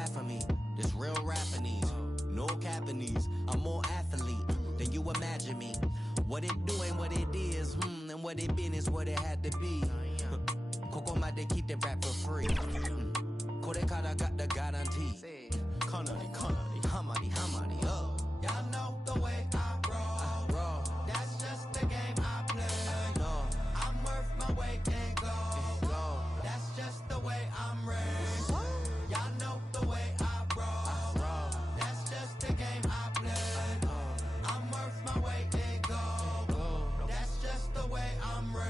half of me. This real rapping these, no capping these. I'm more athlete than you imagine me. What it do ain't what it is, and what it been is what it had to be. Coco might they keep that rap for free. Kore kara got the guarantee. Kanari, hamari, oh. Y'all know the way I roll. That's just the game I play. No, I'm worth my weight in gold. That's just the way I'm raised. Y'all know the way I roll. That's just the game I play. I'm worth my weight in gold. That's just the way I'm raised.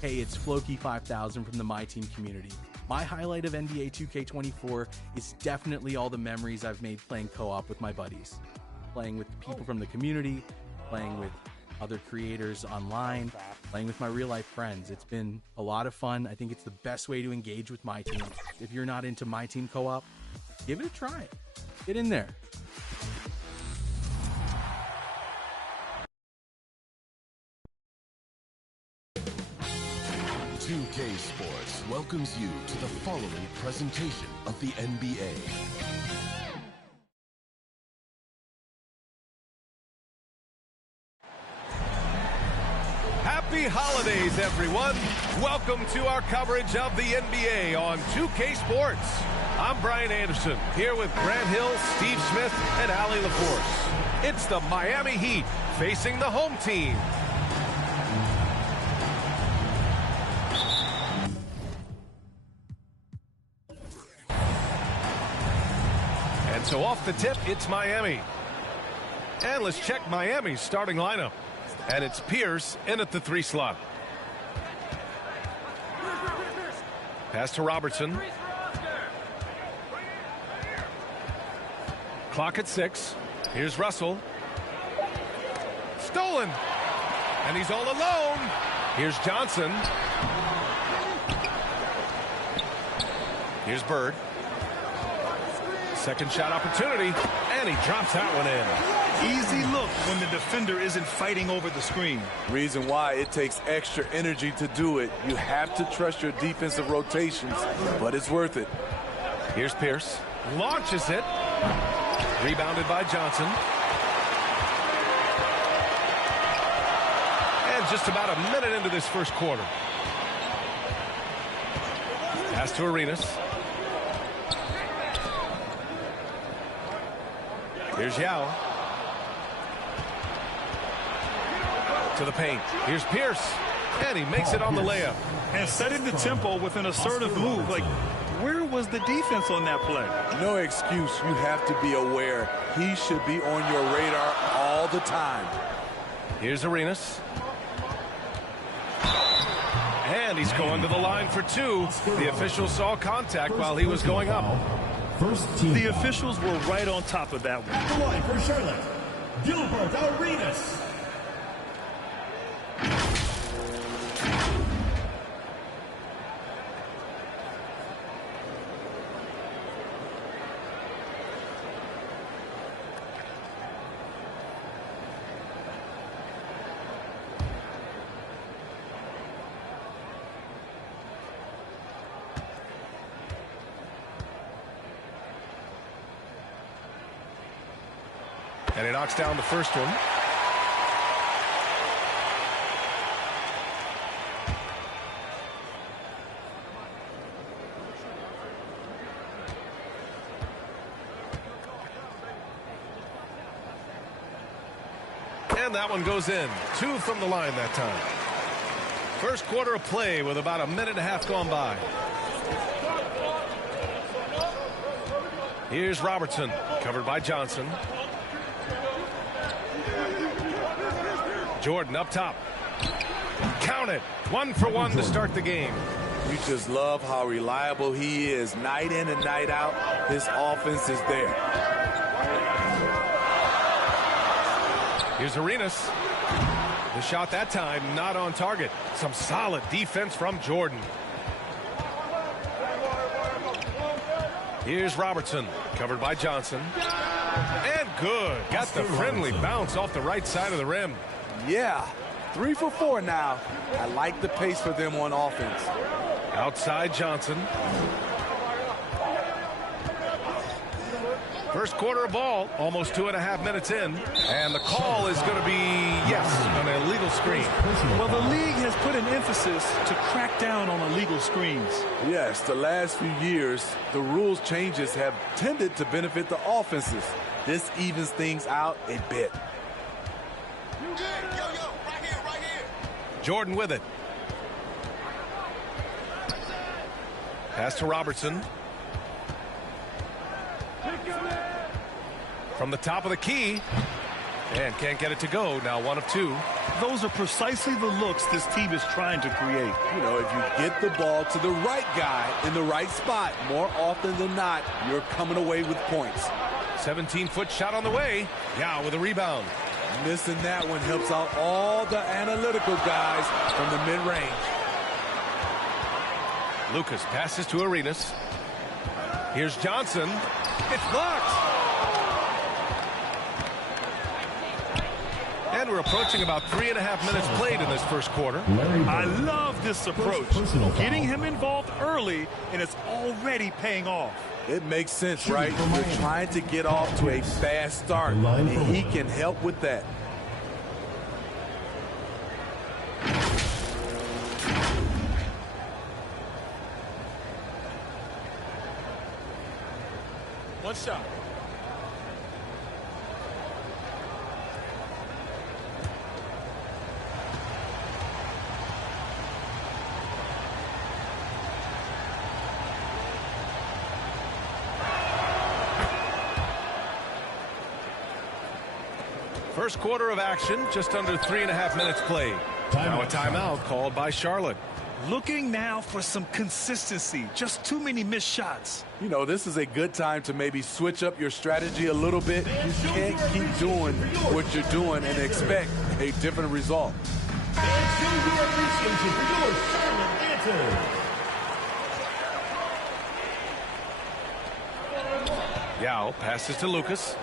Hey, it's Floki5000 from the My Team community. My highlight of NBA 2K24 is definitely all the memories I've made playing co-op with my buddies. Playing with people from the community, playing with other creators online, playing with my real-life friends. It's been a lot of fun. I think it's the best way to engage with My Team. If you're not into My Team co-op, give it a try. Get in there. UK Sports welcomes you to the following presentation of the NBA. Happy holidays, everyone. Welcome to our coverage of the NBA on 2K Sports. I'm Brian Anderson, here with Grant Hill, Steve Smith, and Allie LaForce. It's the Miami Heat facing the home team. And so off the tip, it's Miami. And let's check Miami's starting lineup. And it's Pierce in at the 3 slot. Pass to Robertson. Clock at 6. Here's Russell. Stolen. And he's all alone. Here's Johnson. Here's Bird. Second shot opportunity. And he drops that one in. Easy look when the defender isn't fighting over the screen. Reason why it takes extra energy to do it. You have to trust your defensive rotations, but it's worth it. Here's Pierce. Launches it. Rebounded by Johnson. And just about a minute into this first quarter. Pass to Arenas. Here's Yao. To the paint. Here's Pierce. And he makes it on the layup. And setting the tempo with an assertive move. Like, where was the defense on that play? No excuse. You have to be aware. He should be on your radar all the time. Here's Arenas. And he's going to the line for two. The official saw contact while he was going up. The officials were right on top of that one. At the line for Charlotte, Gilbert Arenas. And he knocks down the first one. And that one goes in. 2 from the line that time. First quarter of play with about a minute and a half gone by. Here's Robertson, covered by Johnson. Jordan up top. Count it. 1 for 1 to start the game. You just love how reliable he is. Night in and night out, his offense is there. Here's Arenas. The shot that time not on target. Some solid defense from Jordan. Here's Robertson, covered by Johnson. And good. Got the friendly bounce off the right side of the rim. Yeah, 3 for 4 now. I like the pace for them on offense. Outside Johnson. First quarter of ball, almost 2.5 minutes in. And the call is going to be, yes, an illegal screen. Well, the league has put an emphasis to crack down on illegal screens. Yes, the last few years, the rules changes have tended to benefit the offenses. This evens things out a bit. Jordan with it. Pass to Robertson. From the top of the key. And can't get it to go. Now 1 of 2. Those are precisely the looks this team is trying to create. You know, if you get the ball to the right guy in the right spot, more often than not, you're coming away with points. 17-foot shot on the way. Yao with a rebound. Missing that one helps out all the analytical guys from the mid-range. Lucas passes to Arenas. Here's Johnson. It's blocked. And we're approaching about 3.5 minutes played in this first quarter. I love this approach. Getting him involved early, and it's already paying off. It makes sense, right? You're trying to get off to a fast start, and he can help with that. One shot. First quarter of action, just under 3.5 minutes played. Now a timeout called by Charlotte. Looking now for some consistency. Just too many missed shots. You know, this is a good time to maybe switch up your strategy a little bit. You can't keep doing what you're doing and expect a different result. And show your appreciation for your Charlotte answers. Yao passes to Lucas.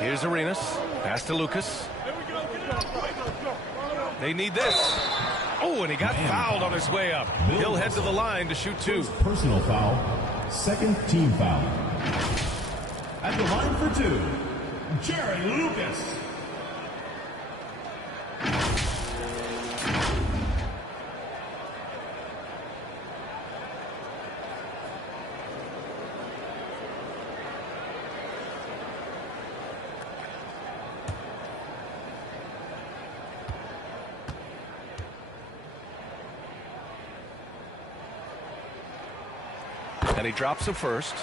Here's Arenas. Pass to Lucas. They need this. Oh, and he got fouled on his way up. He'll head to the line to shoot 2. Personal foul. Second team foul. At the line for 2, Jerry Lucas. And he drops the first.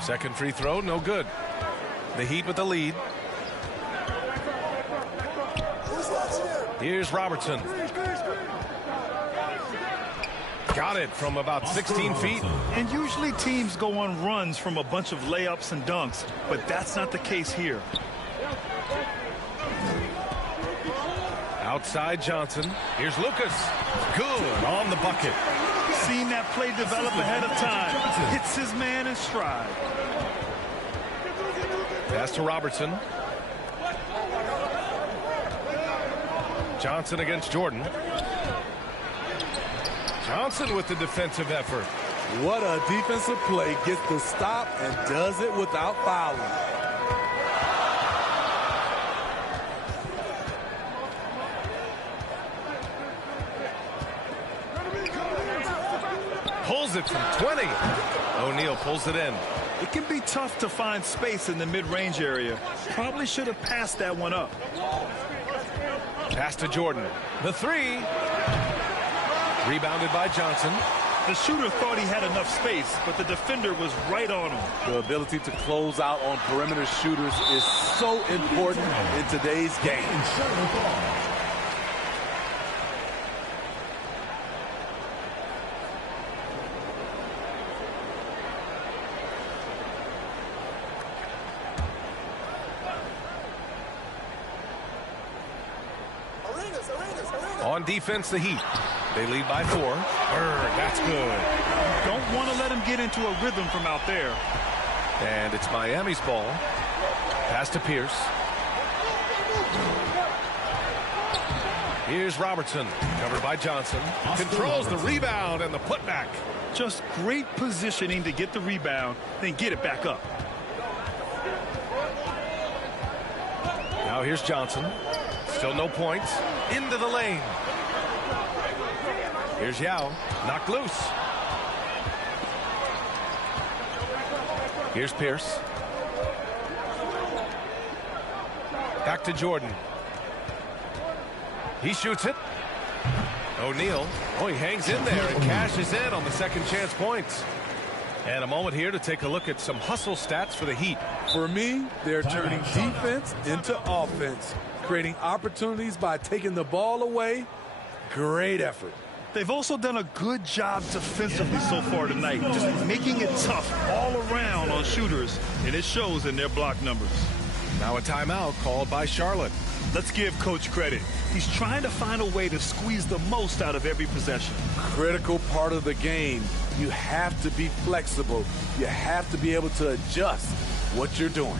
Second free throw, no good. The Heat with the lead. Here's Robertson. Got it from about 16 feet. And usually teams go on runs from a bunch of layups and dunks, but that's not the case here. Outside Johnson. Here's Lucas. Good on the bucket. Seen that play develop ahead of time. Hits his man in stride. Pass to Robertson. Johnson against Jordan. Johnson with the defensive effort. What a defensive play. Gets the stop and does it without fouling. Pulls it from 20. O'Neal pulls it in. It can be tough to find space in the mid-range area. Probably should have passed that one up. Pass to Jordan. The 3. Rebounded by Johnson. The shooter thought he had enough space, but the defender was right on him. The ability to close out on perimeter shooters is so important in today's game. On defense, the Heat. They lead by 4. That's good. Don't want to let him get into a rhythm from out there. And it's Miami's ball. Pass to Pierce. Here's Robertson. Covered by Johnson. Controls the rebound and the putback. Just great positioning to get the rebound, then get it back up. Now here's Johnson. Still no points. Into the lane. Here's Yao. Knocked loose. Here's Pierce. Back to Jordan. He shoots it. O'Neal. Oh, he hangs in there and cashes in on the second chance points. And a moment here to take a look at some hustle stats for the Heat. For me, they're turning defense into offense, creating opportunities by taking the ball away. Great effort. They've also done a good job defensively so far tonight, just making it tough all around on shooters, and it shows in their block numbers. Now a timeout called by Charlotte. Let's give Coach credit. He's trying to find a way to squeeze the most out of every possession. Critical part of the game. You have to be flexible. You have to be able to adjust what you're doing.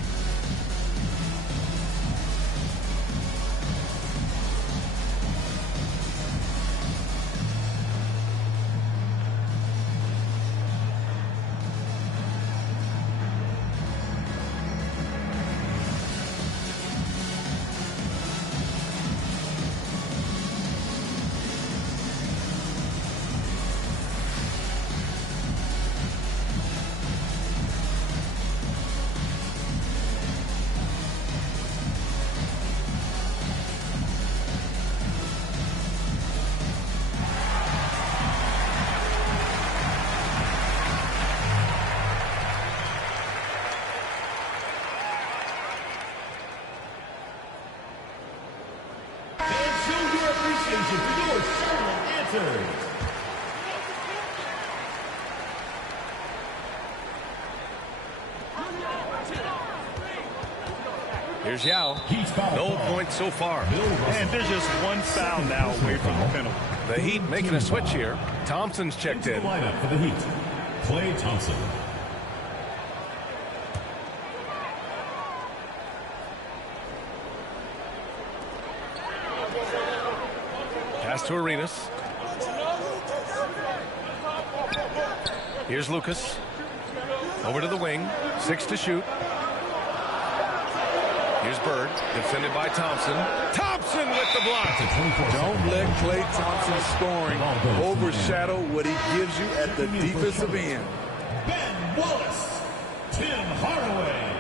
Here's Yao. Heat foul. No points so far. And there's just one foul now away from the penalty. The Heat making a switch here. Thompson's checked in. Lineup for the Heat. Klay Thompson. Pass to Arenas. Here's Lucas. Over to the wing. 6 to shoot. Here's Bird. Defended by Thompson. Thompson with the block. Don't let Klay Thompson's scoring overshadow what he gives you at the defensive end. Ben Wallace. Tim Hardaway.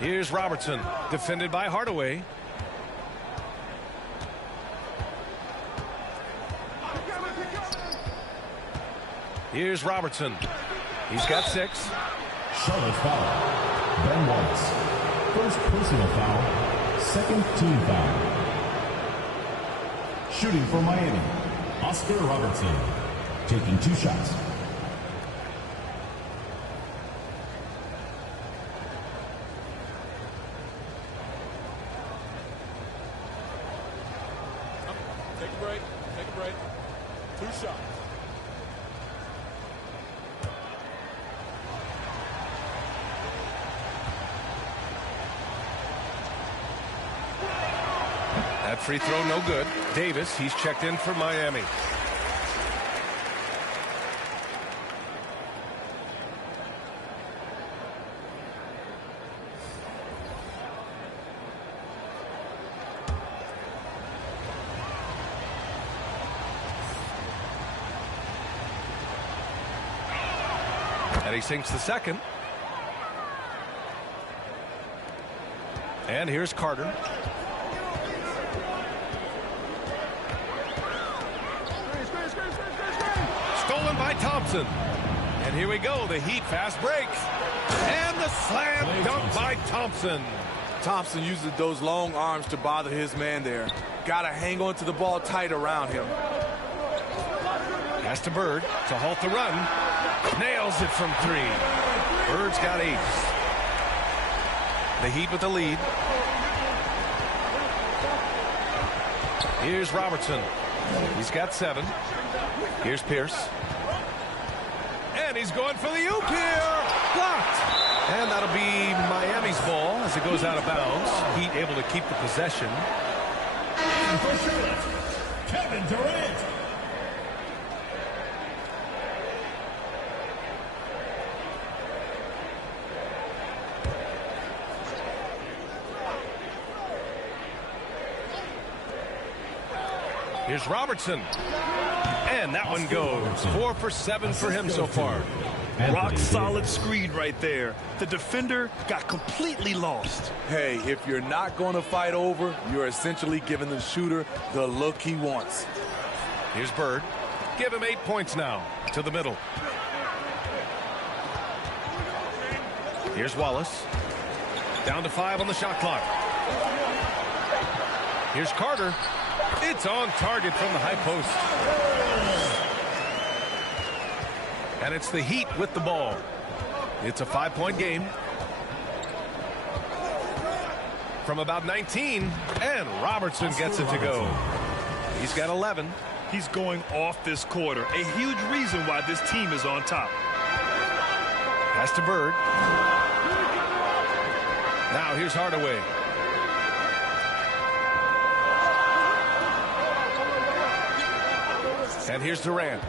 Here's Robertson. Defended by Hardaway. Here's Robertson. He's got 6. Charlotte foul. Ben Wallace. First personal foul. Second team foul. Shooting for Miami. Oscar Robertson. Taking 2 shots. Take a break. Take a break. 2 shots. That free throw no good. Davis, he's checked in for Miami. And he sinks the second. And here's Carter. Stolen by Thompson. And here we go. The Heat fast break. And the slam dunk by Thompson. Thompson uses those long arms to bother his man there. Got to hang on to the ball tight around him. Pass to Bird to halt the run. Nails it from 3. Bird's got 8. The Heat with the lead. Here's Robertson. He's got 7. Here's Pierce. And he's going for the oop here. Blocked. And that'll be Miami's ball as it goes out of bounds. Heat able to keep the possession. And for Charlotte, Kevin Durant. Here's Robertson. And that one goes. 4 for 7 for him so far. Rock solid screen right there. The defender got completely lost. Hey, if you're not going to fight over, you're essentially giving the shooter the look he wants. Here's Bird. Give him 8 points now. To the middle. Here's Wallace. Down to 5 on the shot clock. Here's Carter. It's on target from the high post. And it's the Heat with the ball. It's a 5-point game. From about 19, and Robertson gets it to go. He's got 11. He's going off this quarter. A huge reason why this team is on top. Pass to Bird. Now here's Hardaway. And here's Durant.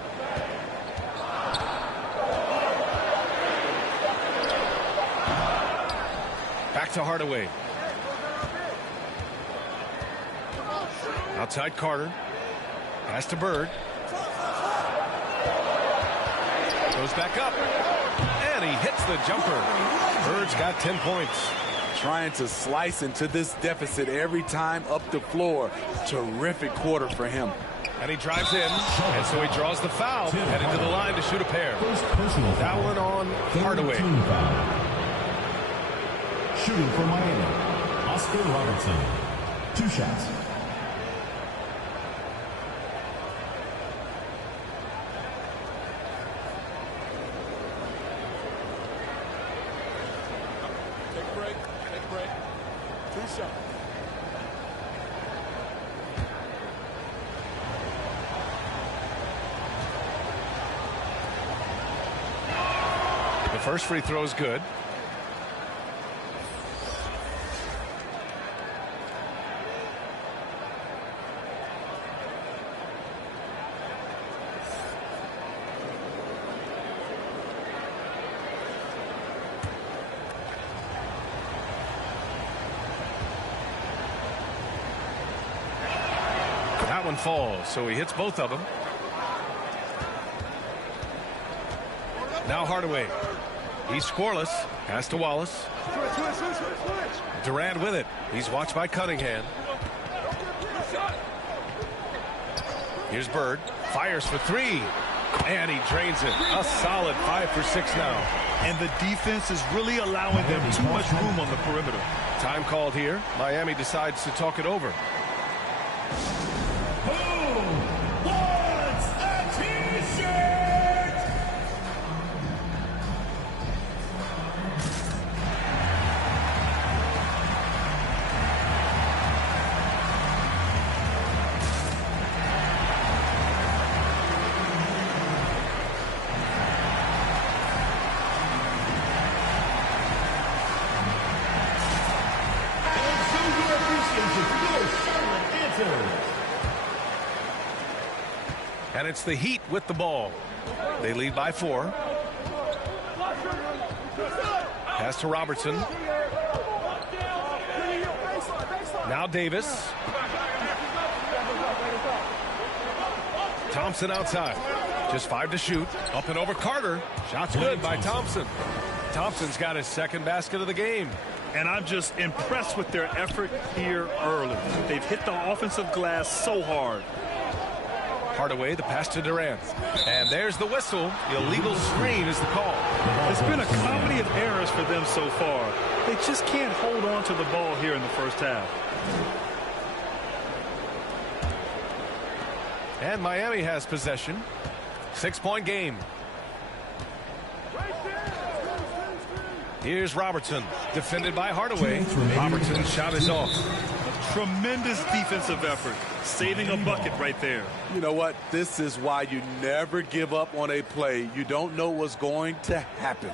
Back to Hardaway. Outside Carter. Pass to Bird. Goes back up. And he hits the jumper. Bird's got 10 points. Trying to slice into this deficit every time up the floor. Terrific quarter for him. And he drives in, and so he draws the foul, heading to the line to shoot a pair. That one on Hardaway. Shooting for Miami, Oscar Robertson. 2 shots. shot. The first free throw is good. That one falls, so he hits both of them. Now Hardaway. He's scoreless. Pass to Wallace. Durant with it. He's watched by Cunningham. Here's Bird. Fires for three. And he drains it. A solid 5 for 6 now. And the defense is really allowing them too much room on the perimeter. Time called here. Miami decides to talk it over. And it's the Heat with the ball. They lead by 4. Pass to Robertson. Now Davis. Thompson outside. Just 5 to shoot. Up and over Carter. Shot's good by Thompson. Thompson's got his second basket of the game. And I'm just impressed with their effort here early. They've hit the offensive glass so hard. Hardaway, the pass to Durant. And there's the whistle. Illegal screen is the call. It's been a comedy of errors for them so far. They just can't hold on to the ball here in the first half. And Miami has possession. 6-point game. Here's Robertson, defended by Hardaway. Robertson's shot is off. Tremendous defensive effort, saving a bucket right there. You know what? This is why you never give up on a play. You don't know what's going to happen.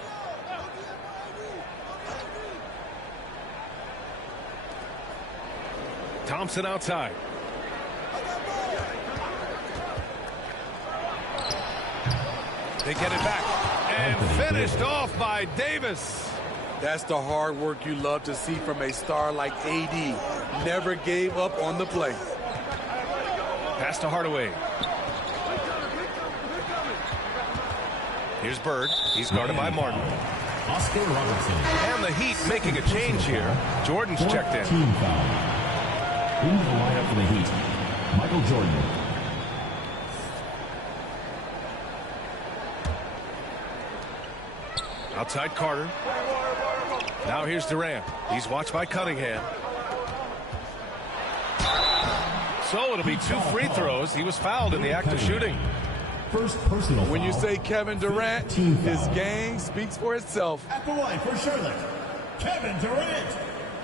Thompson outside. They get it back. And finished off by Davis. That's the hard work you love to see from a star like AD. Never gave up on the play. Pass to Hardaway. Here's Bird. He's guarded by Martin. Oscar Robertson. And the Heat making a change here. Jordan's checked in. Team foul. Into the lineup for the Heat, Michael Jordan. Outside Carter. Now here's Durant. He's watched by Cunningham. So it'll be 2 free throws. He was fouled in the act of shooting. First personal When you foul. say Kevin Durant, Team his foul. game speaks for itself. At the line for Charlotte, Kevin Durant.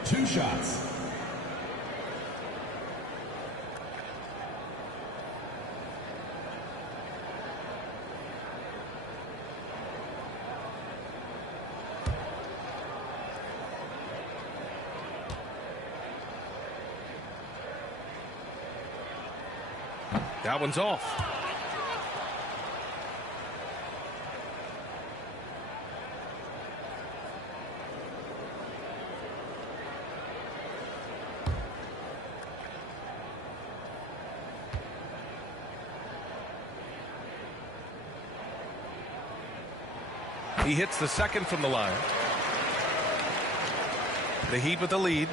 2 shots. That one's off. He hits the second from the line. The Heat with the lead.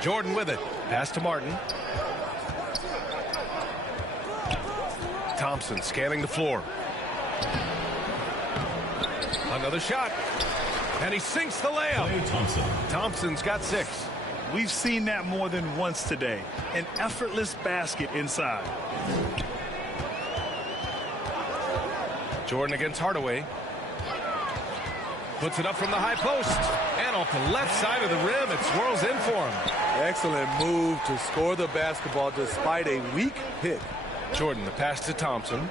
Jordan with it. Pass to Martin. Thompson scanning the floor. Another shot. And he sinks the layup. Thompson. Thompson's got 6. We've seen that more than once today. An effortless basket inside. Jordan against Hardaway. Puts it up from the high post. And off the left side of the rim, it swirls in for him. Excellent move to score the basketball despite a weak pick. Jordan, the pass to Thompson.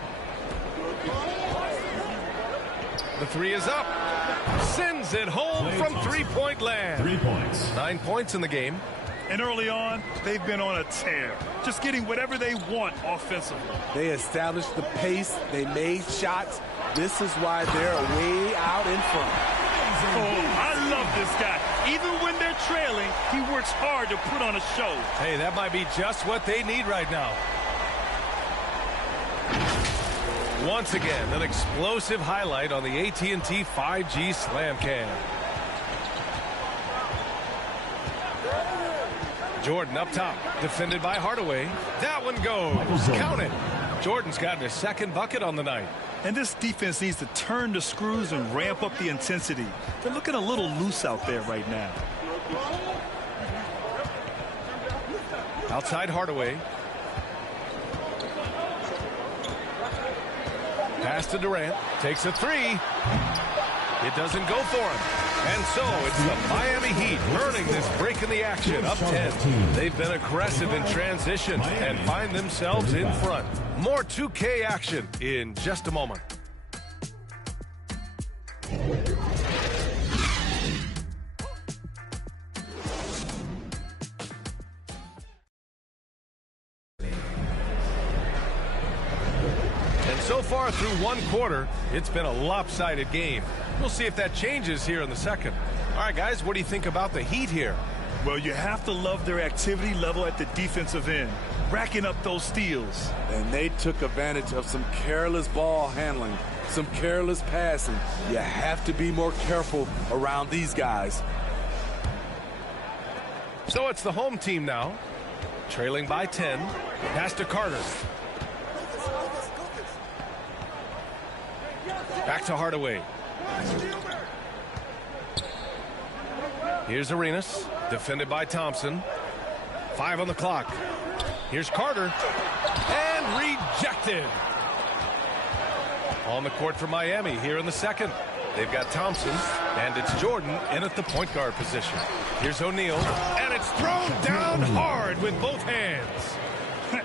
The three is up. Sends it home from three-point land. 3 points. 9 points in the game. And early on, they've been on a tear. Just getting whatever they want offensively. They established the pace. They made shots. This is why they're way out in front. Oh, I love this guy. Even when they're trailing, he works hard to put on a show. Hey, that might be just what they need right now. Once again, an explosive highlight on the AT&T 5G Slam Cam. Jordan up top, defended by Hardaway. That one goes. Count it. Jordan's gotten his second bucket on the night. And this defense needs to turn the screws and ramp up the intensity. They're looking a little loose out there right now. Outside Hardaway. Pass to Durant. Takes a three. It doesn't go for him. And so it's the Miami Heat earning this break in the action, up 10. They've been aggressive in transition and find themselves in front. More 2K action in just a moment. And so far through one quarter, it's been a lopsided game. We'll see if that changes here in the second. All right, guys, what do you think about the Heat here? Well, you have to love their activity level at the defensive end, racking up those steals. And they took advantage of some careless ball handling, some careless passing. You have to be more careful around these guys. So it's the home team now, trailing by 10. Pass to Carter. Back to Hardaway. Here's Arenas, defended by Thompson. 5 on the clock. Here's Carter, and rejected. On the court for Miami here in the second. They've got Thompson, and it's Jordan in at the point guard position. Here's O'Neal, and it's thrown down hard with both hands.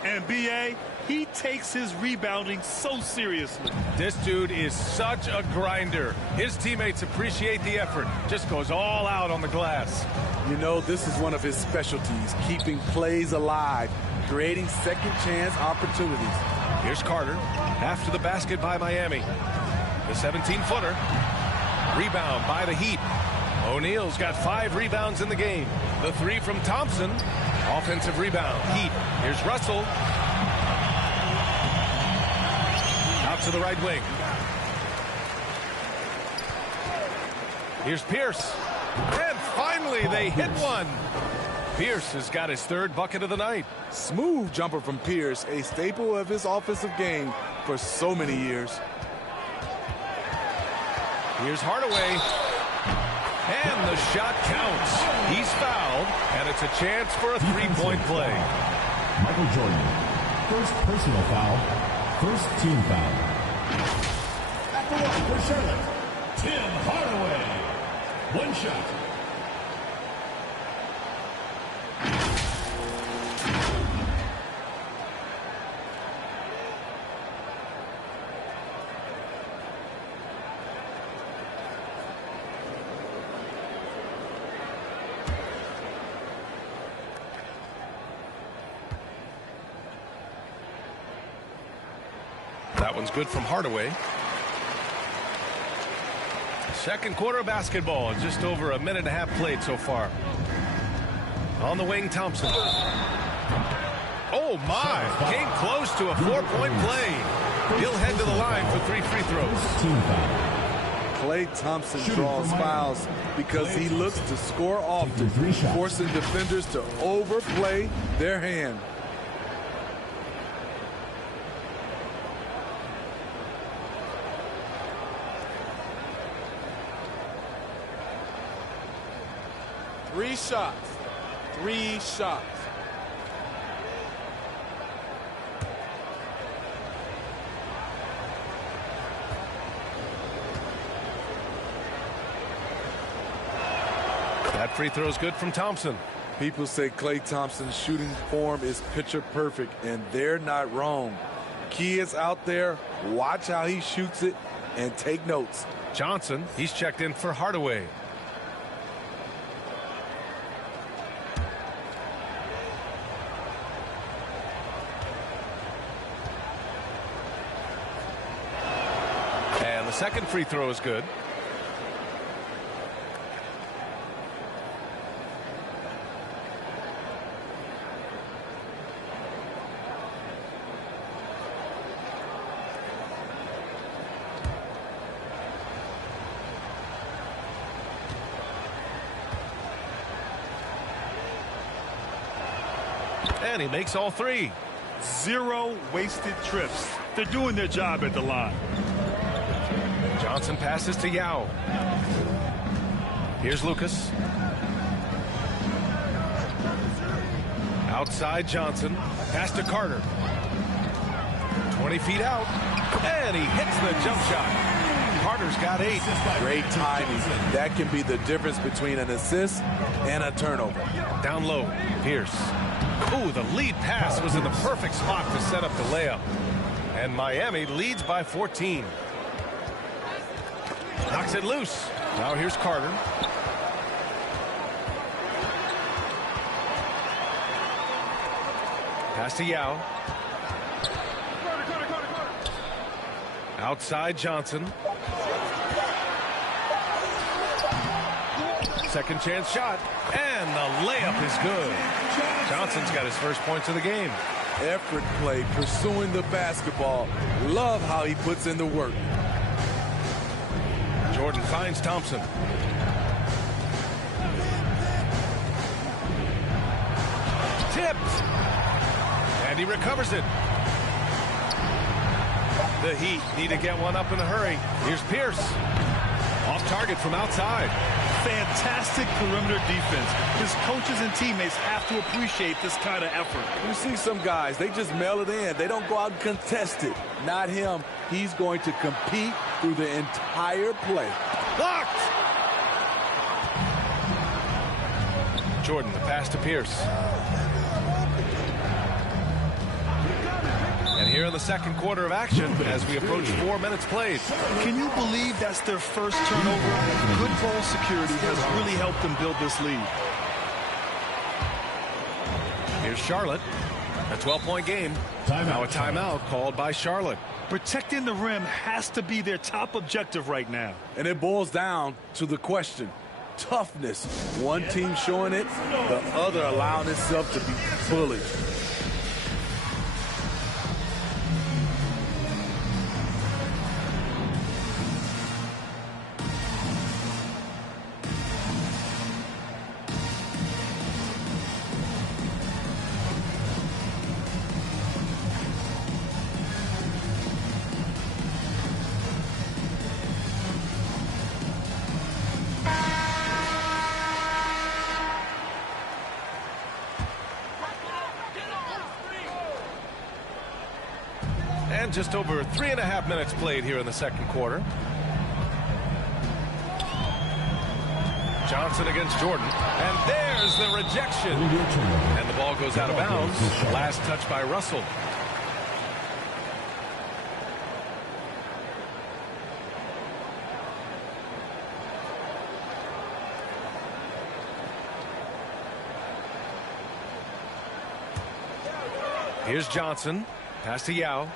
And B.A., he takes his rebounding so seriously. This dude is such a grinder. His teammates appreciate the effort. Just goes all out on the glass. You know, this is one of his specialties, keeping plays alive, creating second chance opportunities. Here's Carter, after the basket by Miami. The 17-footer. Rebound by the Heat. O'Neal's got 5 rebounds in the game. The 3 from Thompson. Offensive rebound. Heat. Here's Russell. Out to the right wing. Here's Pierce. And finally they hit one. Pierce has got his 3rd bucket of the night. Smooth jumper from Pierce, a staple of his offensive game for so many years. Here's Hardaway. And the shot counts. He's fouled, and it's a chance for a 3-point play. Michael Jordan, first personal foul, first team foul. At the line for Charlotte, Tim Hardaway. 1 shot. That one's good from Hardaway. Second quarter basketball, just over a minute and a half played so far. On the wing, Thompson. Oh my, came close to a 4-point play. He'll head to the line for 3 free throws. Klay Thompson draws fouls because he looks to score often, forcing defenders to overplay their hand. Three shots. That free throw is good from Thompson. People say Klay Thompson's shooting form is picture perfect, and they're not wrong. Key is out there. Watch how he shoots it and take notes. Johnson, he's checked in for Hardaway. And the second free throw is good. And he makes all three. 0 wasted trips. They're doing their job at the line. Johnson passes to Yao. Here's Lucas. Outside Johnson. Pass to Carter. 20 feet out. And he hits the jump shot. Carter's got 8. Great timing. That can be the difference between an assist and a turnover. Down low. Pierce. Ooh, the lead pass was in the perfect spot to set up the layup. And Miami leads by 14. Knocks it loose. Now here's Carter. Pass to Yao. Outside Johnson. Second chance shot. And the layup is good. Johnson's got his first points of the game. Effort play, pursuing the basketball. Love how he puts in the work. Jordan finds Thompson. Tipped. And he recovers it. The Heat need to get one up in a hurry. Here's Pierce. Off target from outside. Fantastic perimeter defense. His coaches and teammates have to appreciate this kind of effort. You see some guys, they just mail it in. They don't go out and contest it. Not him. He's going to compete through the entire play. Blocked! Jordan, the pass to Pierce. And here in the second quarter of action as we approach 4 minutes played. Can you believe that's their first turnover? Good ball security has really helped them build this lead. Here's Charlotte. A 12-point game. Now a timeout called by Charlotte. Protecting the rim has to be their top objective right now. And it boils down to the question. Toughness. One team showing it, the other allowing itself to be bullied. And just over 3.5 minutes played here in the second quarter. Johnson against Jordan. And there's the rejection. And the ball goes out of bounds. Last touch by Russell. Here's Johnson. Pass to Yao.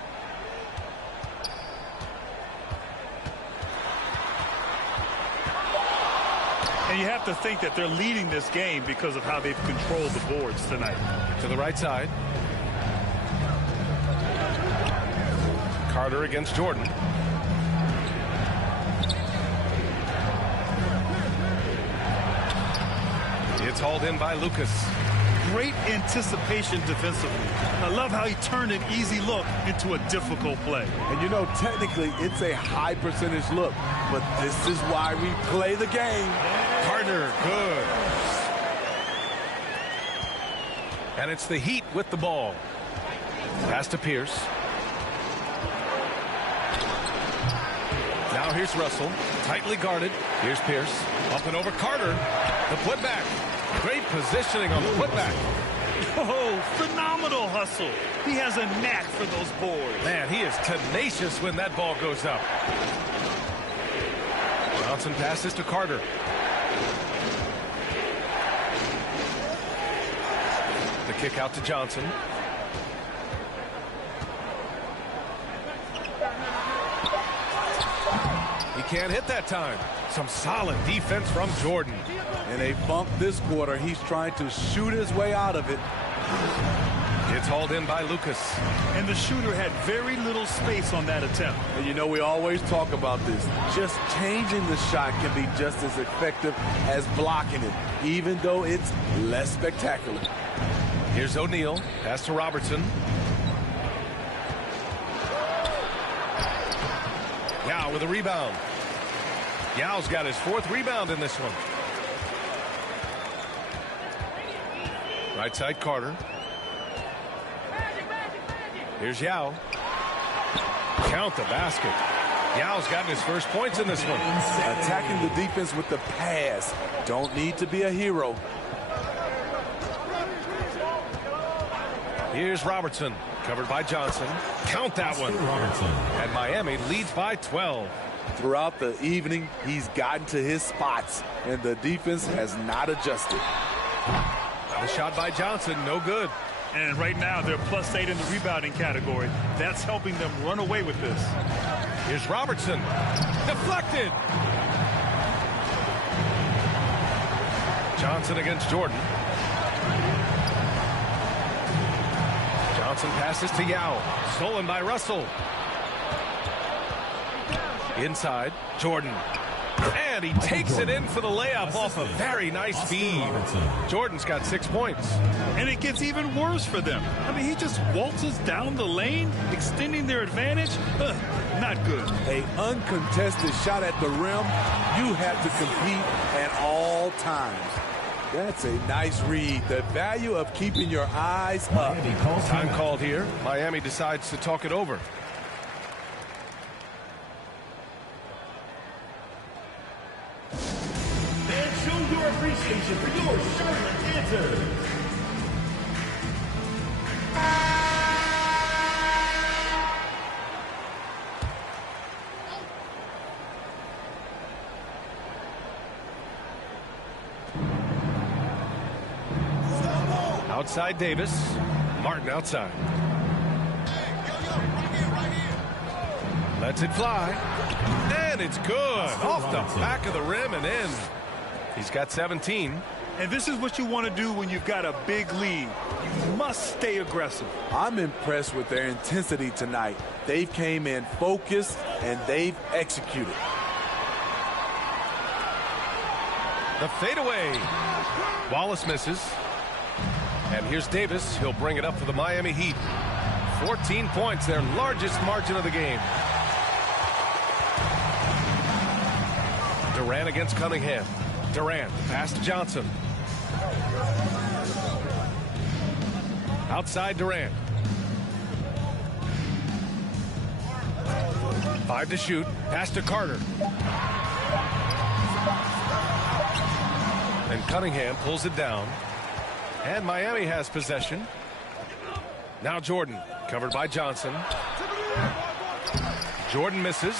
And you have to think that they're leading this game because of how they've controlled the boards tonight. To the right side. Carter against Jordan. It's hauled in by Lucas. Great anticipation defensively. I love how he turned an easy look into a difficult play. And you know, technically, it's a high percentage look, but this is why we play the game. Carter, good. And it's the Heat with the ball. Pass to Pierce. Now here's Russell, tightly guarded. Here's Pierce, up and over Carter. The putback. Great positioning on the putback. Oh, phenomenal hustle. He has a knack for those boards. Man, he is tenacious when that ball goes up. Johnson passes to Carter. The kick out to Johnson. He can't hit that time. Some solid defense from Jordan. And they bump this quarter. He's trying to shoot his way out of it. It's hauled in by Lucas. And the shooter had very little space on that attempt. And you know, we always talk about this. Just changing the shot can be just as effective as blocking it, even though it's less spectacular. Here's O'Neal. Pass to Robertson. Yao with a rebound. Yao's got his 4th rebound in this one. Right side Carter. Here's Yao. Count the basket. Yao's gotten his first points in this one. Attacking the defense with the pass. Don't need to be a hero. Here's Robertson. Covered by Johnson. Count that one. And Miami leads by 12. Throughout the evening, he's gotten to his spots, and the defense has not adjusted. The shot by Johnson, no good. And right now, they're +8 in the rebounding category. That's helping them run away with this. Here's Robertson. Deflected. Johnson against Jordan. Johnson passes to Yao. Stolen by Russell. Inside, Jordan. And he takes it in for the layup off a very nice feed. Jordan's got 6 points. And it gets even worse for them. I mean, he just waltzes down the lane, extending their advantage. Not good. An uncontested shot at the rim. You have to compete at all times. That's a nice read. The value of keeping your eyes up. Time called here. Miami decides to talk it over. And show your appreciation for your Charlotte answers. Outside Davis. Martin outside. Lets it fly. And it's good. Off the back of the rim and in. He's got 17. And this is what you want to do when you've got a big lead. You must stay aggressive. I'm impressed with their intensity tonight. They've came in focused and they've executed. The fadeaway. Wallace misses. And here's Davis. He'll bring it up for the Miami Heat. 14 points, their largest margin of the game. Durant against Cunningham. Durant, pass to Johnson. Outside Durant. 5 to shoot. Pass to Carter. And Cunningham pulls it down. And Miami has possession. Now Jordan, covered by Johnson. Jordan misses.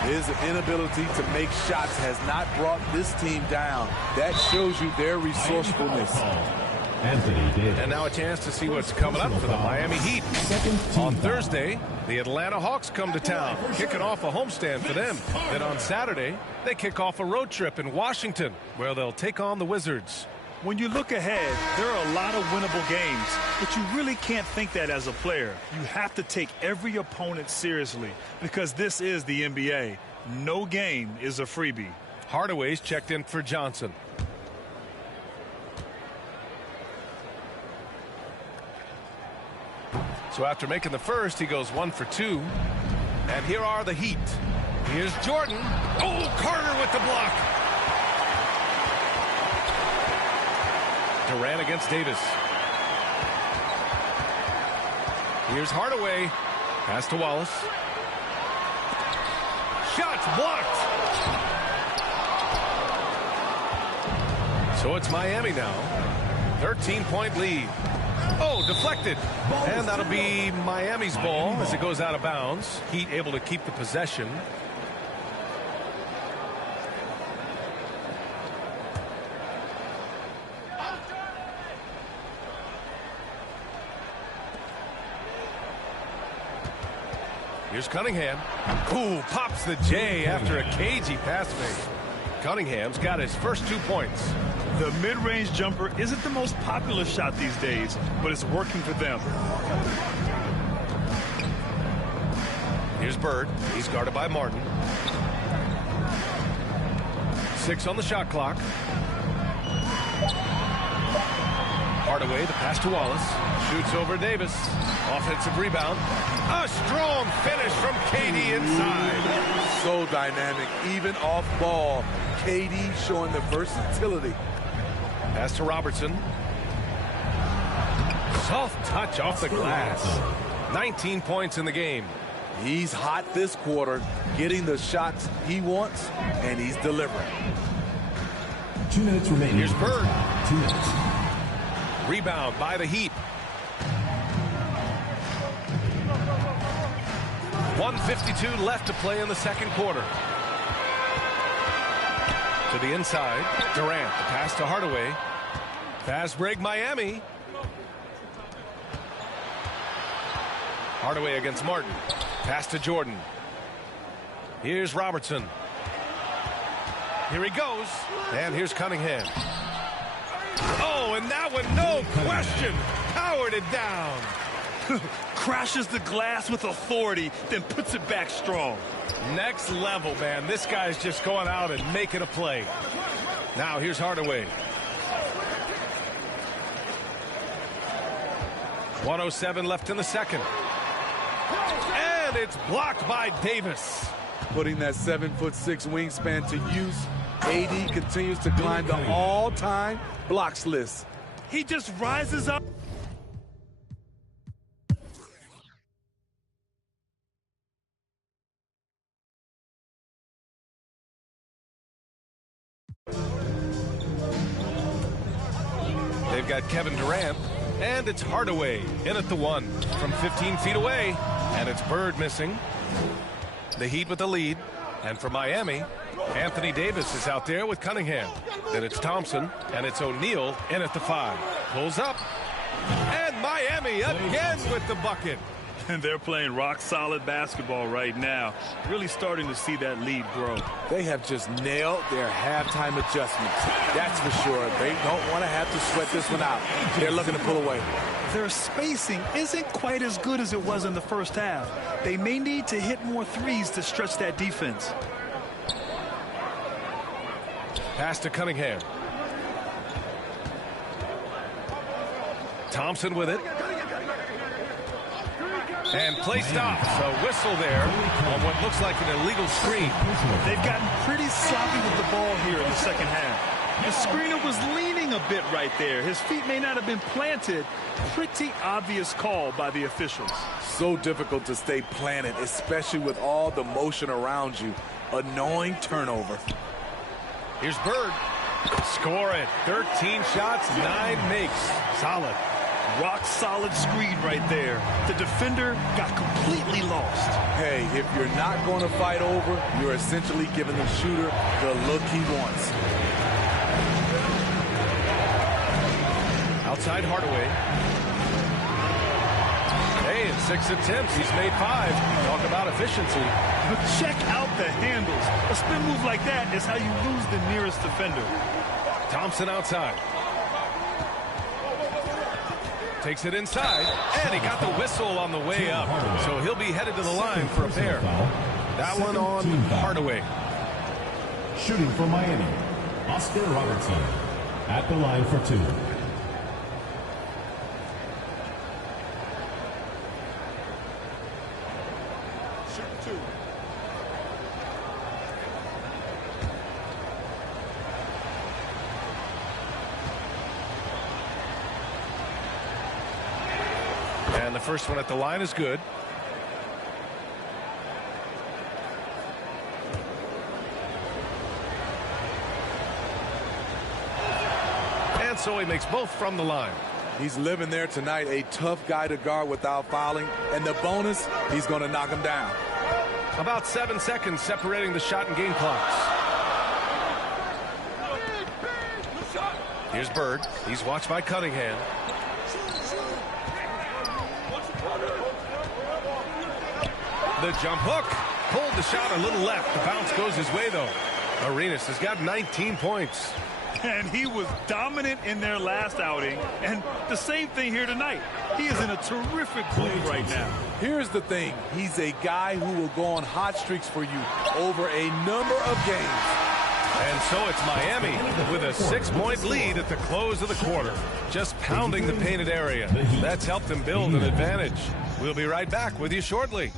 His inability to make shots has not brought this team down. That shows you their resourcefulness. And now a chance to see what's coming up for the Miami Heat. On Thursday, the Atlanta Hawks come to town, kicking off a homestand for them. Then on Saturday, they kick off a road trip in Washington, where they'll take on the Wizards. When you look ahead, there are a lot of winnable games, but you really can't think that as a player. You have to take every opponent seriously because this is the NBA. No game is a freebie. Hardaway's checked in for Johnson. So after making the first, he goes 1 for 2. And here are the Heat. Here's Jordan. Oh, Carter with the block. Durant against Davis. Here's Hardaway. Pass to Wallace. Shots blocked. So it's Miami now. 13-point lead. Oh, deflected. And that'll be Miami's ball as it goes out of bounds. Heat able to keep the possession. Here's Cunningham. Ooh, pops the J after a cagey pass fake. Cunningham's got his first 2 points. The mid-range jumper isn't the most popular shot these days, but it's working for them. Here's Bird. He's guarded by Martin. 6 on the shot clock. Hardaway, the pass to Wallace. Shoots over Davis. Offensive rebound. A strong finish from KD inside. So dynamic, even off ball. KD showing the versatility. Pass to Robertson. Soft touch off the glass. 19 points in the game. He's hot this quarter, getting the shots he wants, and he's delivering. 2 minutes remaining. Here's Bird. 2 minutes. Rebound by the Heat. 1:52 left to play in the second quarter. To the inside, Durant. The pass to Hardaway. Fast break, Miami. Hardaway against Martin. Pass to Jordan. Here's Robertson. Here he goes. And here's Cunningham. Oh, and that one, no question, powered it down. Crashes the glass with authority, then puts it back strong. Next level, man. This guy's just going out and making a play. Now here's Hardaway. 1:07 left in the second. And it's blocked by Davis. Putting that 7'6" wingspan to use. AD continues to climb the all-time blocks list. He just rises up. They've got Kevin Durant, and it's Hardaway in at the 1 from 15 feet away, and it's Bird missing. The Heat with the lead, and for Miami, Anthony Davis is out there with Cunningham. Then it's Thompson, and it's O'Neal in at the 5. Pulls up, and Miami again with the bucket. And they're playing rock-solid basketball right now. Really starting to see that lead grow. They have just nailed their halftime adjustments. That's for sure. They don't want to have to sweat this one out. They're looking to pull away. Their spacing isn't quite as good as it was in the first half. They may need to hit more threes to stretch that defense. Pass to Cunningham. Thompson with it. And play stops. A whistle there on what looks like an illegal screen. They've gotten pretty sloppy with the ball here in the second half. The screener was leaning a bit right there. His feet may not have been planted. Pretty obvious call by the officials. So difficult to stay planted, especially with all the motion around you. Annoying turnover. Here's Bird. Score it. 13 shots, 9 makes. Solid. Rock-solid screen right there. The defender got completely lost. Hey, if you're not going to fight over, you're essentially giving the shooter the look he wants. Outside Hardaway. Hey, in 6 attempts, he's made 5. Talk about efficiency. But check out the handles. A spin move like that is how you lose the nearest defender. Thompson outside. Takes it inside, and he got the whistle on the way up. So he'll be headed to the line for a pair. That one on Hardaway. Shooting for Miami, Oscar Robertson at the line for 2. And the first one at the line is good. so he makes both from the line. He's living there tonight, a tough guy to guard without fouling. And the bonus, he's going to knock him down. About 7 seconds separating the shot and game clocks. Here's Bird. He's watched by Cunningham. The jump hook. Pulled the shot a little left. The bounce goes his way, though. Arenas has got 19 points. And he was dominant in their last outing. And the same thing here tonight. He is in a terrific mood right now. Here's the thing. He's a guy who will go on hot streaks for you over a number of games. And so it's Miami with a 6-point lead at the close of the quarter. Just pounding the painted area. That's helped them build an advantage. We'll be right back with you shortly.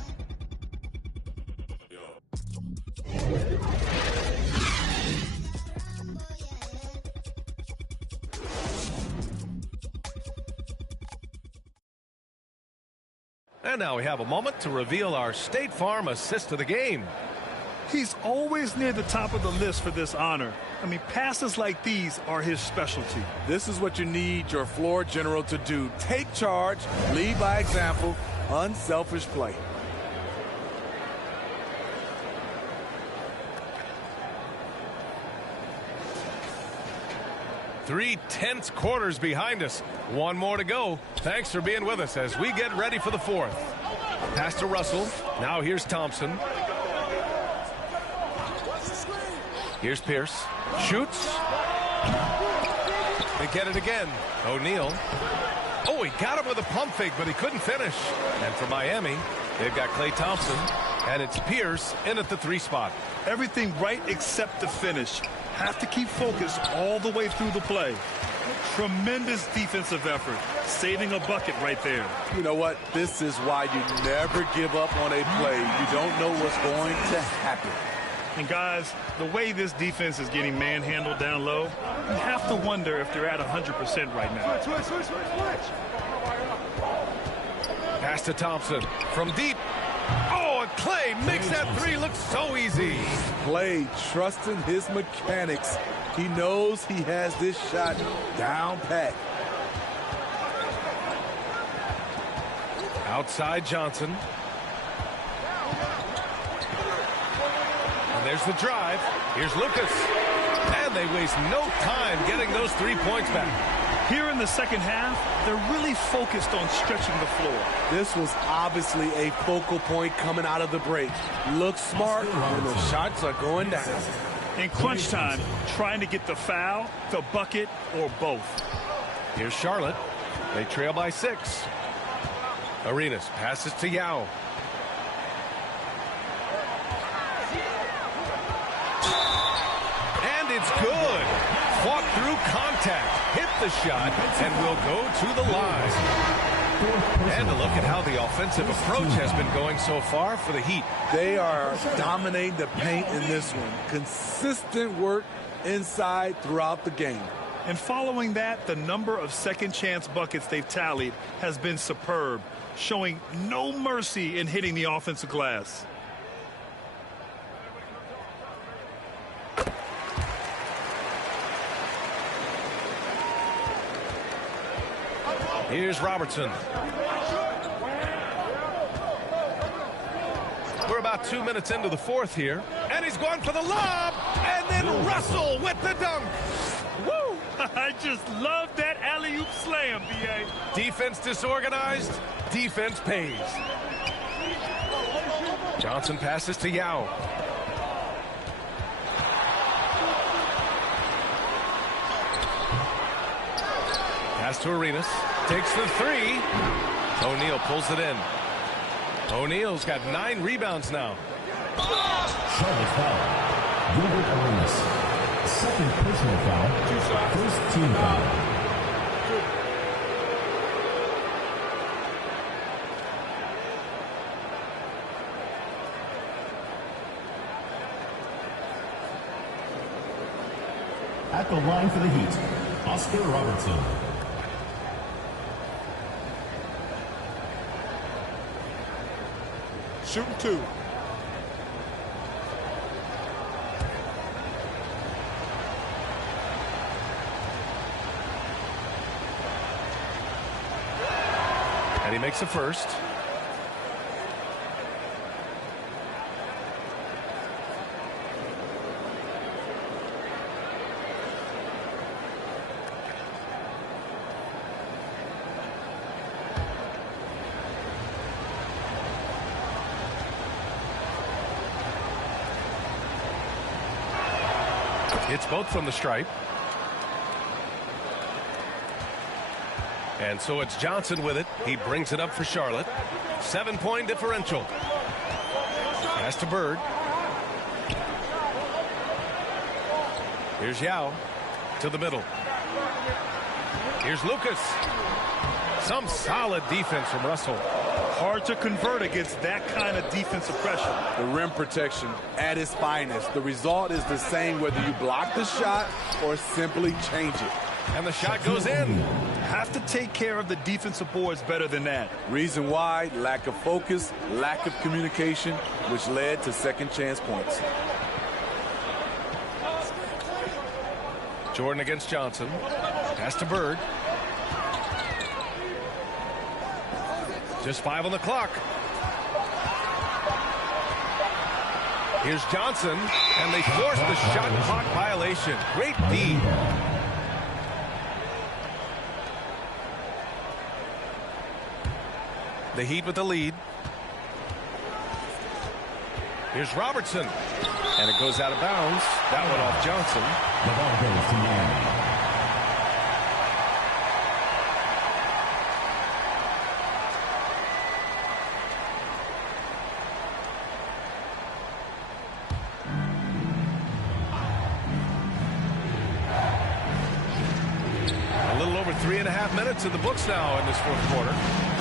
And now we have a moment to reveal our State Farm assist of the game. He's always near the top of the list for this honor. I mean, passes like these are his specialty. This is what you need your floor general to do. Take charge, lead by example, unselfish play. Three tense quarters behind us. One more to go. Thanks for being with us as we get ready for the fourth. Pass to Russell. Now here's Thompson. Here's Pierce. Shoots. They get it again. O'Neal. Oh, he got him with a pump fake, but he couldn't finish. And for Miami, they've got Klay Thompson. And it's Pierce in at the 3 spot. Everything right except the finish. Have to keep focused all the way through the play. Tremendous defensive effort. Saving a bucket right there. You know what? This is why you never give up on a play. You don't know what's going to happen. And guys, the way this defense is getting manhandled down low, you have to wonder if they're at 100% right now. Pass to Thompson from deep. Oh, and Klay makes that 3 look so easy. Klay trusting his mechanics. He knows he has this shot down pat. Outside Johnson. And there's the drive. Here's Lucas. And they waste no time getting those 3 points back. Here in the second half, they're really focused on stretching the floor. This was obviously a focal point coming out of the break. Look smart, and the shots are going down. In crunch time, trying to get the foul, the bucket, or both. Here's Charlotte. They trail by 6. Arenas passes to Yao. And it's good. Fought through contact, hit the shot, and will go to the line. And a look at how the offensive approach has been going so far for the Heat. They are dominating the paint in this one. Consistent work inside throughout the game. And following that, the number of second chance buckets they've tallied has been superb, showing no mercy in hitting the offensive glass. Here's Robertson. We're about 2 minutes into the fourth here. And he's going for the lob. And then Russell with the dunk. Woo! I just love that alley-oop slam, B.A. Defense disorganized. Defense pays. Johnson passes to Yao. Pass to Arenas. Takes the 3. O'Neal pulls it in. O'Neal's got 9 rebounds now. Charlotte foul. Gilbert Arenas. Second personal foul. First team foul. At the line for the Heat, Oscar Robertson. Shooting 2. And he makes the first. Hits both from the stripe. And so it's Johnson with it. He brings it up for Charlotte. 7-point differential. Pass to Bird. Here's Yao to the middle. Here's Lucas. Some solid defense from Russell. Hard to convert against that kind of defensive pressure. The rim protection at its finest. The result is the same whether you block the shot or simply change it. And the shot goes in. Have to take care of the defensive boards better than that. Reason why: lack of focus, lack of communication, which led to second chance points. Jordan against Johnson. Pass to Bird. Just 5 on the clock. Here's Johnson, and they force the shot clock violation. Great D. The Heat with the lead. Here's Robertson, and it goes out of bounds. That one off Johnson. The ball goes to Miami. A little over 3.5 minutes in the books now in this fourth quarter.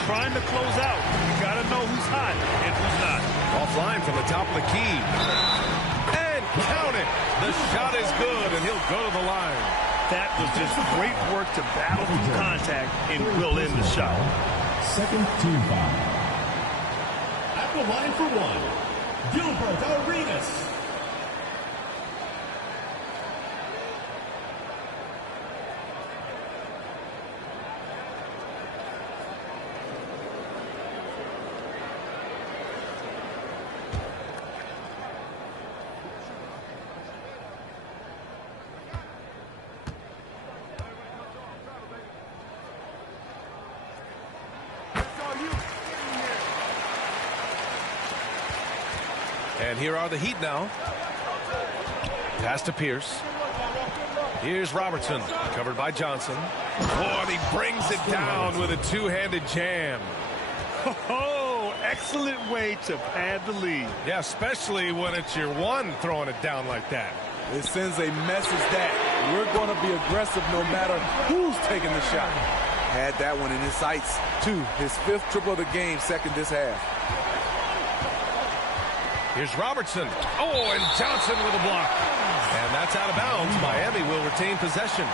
Trying to close out. You got to know who's hot and who's not. Offline from the top of the key. And count it. The shot is good, and he'll go to the line. That was just great work to battle through contact and will in the shot. Second team foul. At the line for one, Gilbert Arenas. And here are the Heat now. Pass to Pierce. Here's Robertson, covered by Johnson. Oh, and he brings it down with a two-handed jam. Oh, excellent way to pad the lead. Yeah, especially when it's your one throwing it down like that. It sends a message that we're going to be aggressive no matter who's taking the shot. Had that one in his sights, too. His 5th triple of the game, second this half. Here's Robertson. Oh, and Johnson with a block. And that's out of bounds. Miami will retain possession.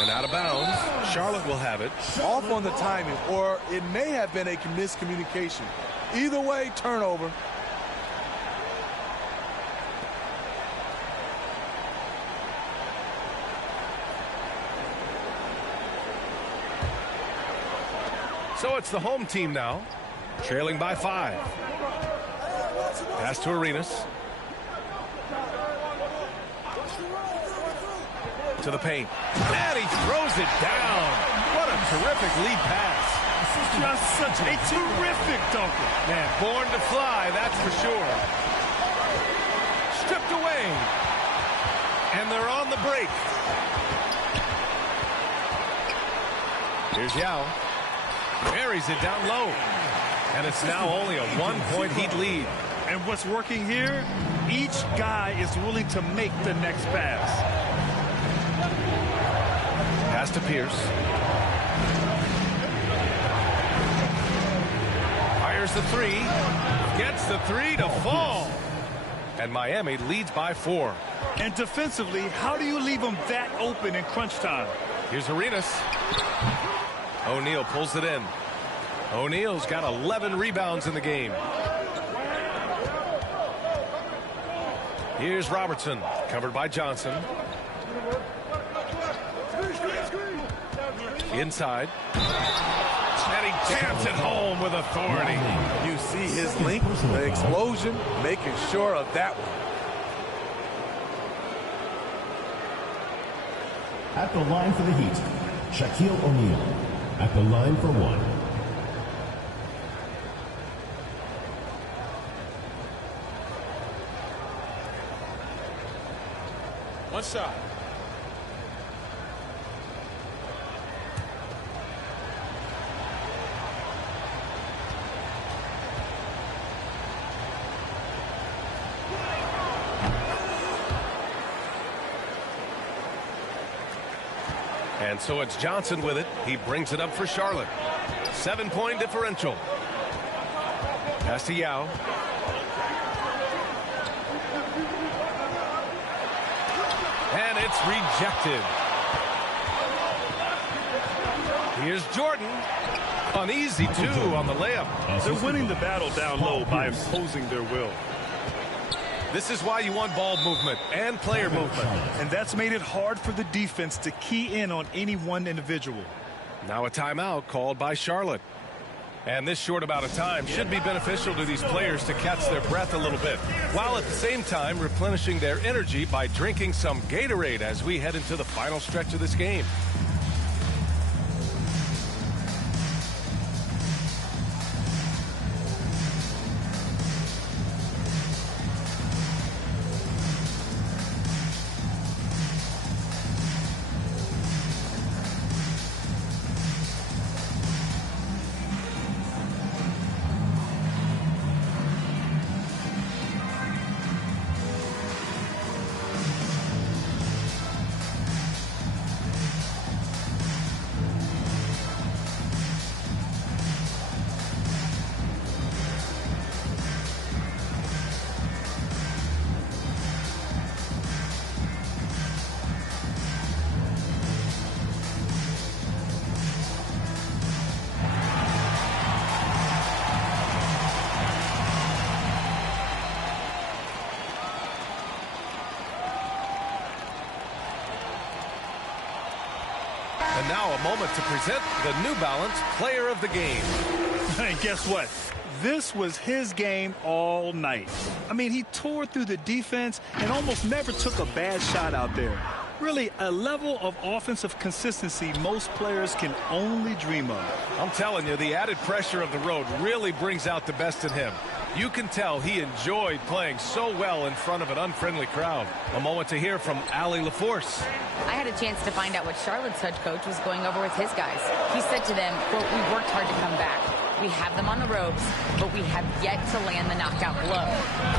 And out of bounds. Charlotte will have it. Off on the timing, or it may have been a miscommunication. Either way, turnover. So it's the home team now, trailing by 5. Pass to Arenas. To the paint. And he throws it down. What a terrific lead pass. Just such a terrific dunker. Man, born to fly, that's for sure. Stripped away. And they're on the break. Here's Yao. Buries it down low. And it's now only a 1-point Heat lead. And what's working here, each guy is willing to make the next pass. Pass to Pierce. Fires the three. Gets the three to fall. And Miami leads by 4. And defensively, how do you leave them that open in crunch time? Here's Arenas. O'Neal pulls it in. O'Neal's got 11 rebounds in the game. Here's Robertson, covered by Johnson. Inside. And he jams it home with authority. You see his length, the explosion, making sure of that one. At the line for the Heat, Shaquille O'Neal. At the line for one. One shot. And so it's Johnson with it. He brings it up for Charlotte. 7-point differential. Pass to Yao. And it's rejected. Here's Jordan. An easy two on the layup. They're winning the battle down low by imposing their will. This is why you want ball movement and player movement. And that's made it hard for the defense to key in on any one individual. Now a timeout called by Charlotte. And this short amount of time should be beneficial to these players to catch their breath a little bit, while at the same time replenishing their energy by drinking some Gatorade as we head into the final stretch of this game. And now a moment to present the New Balance Player of the Game. And guess what? This was his game all night. I mean, he tore through the defense and almost never took a bad shot out there. Really, a level of offensive consistency most players can only dream of. I'm telling you, the added pressure of the road really brings out the best in him. You can tell he enjoyed playing so well in front of an unfriendly crowd. A moment to hear from Allie LaForce. I had a chance to find out what Charlotte's head coach was going over with his guys. He said to them, quote, "We worked hard to come back. We have them on the ropes, but we have yet to land the knockout blow.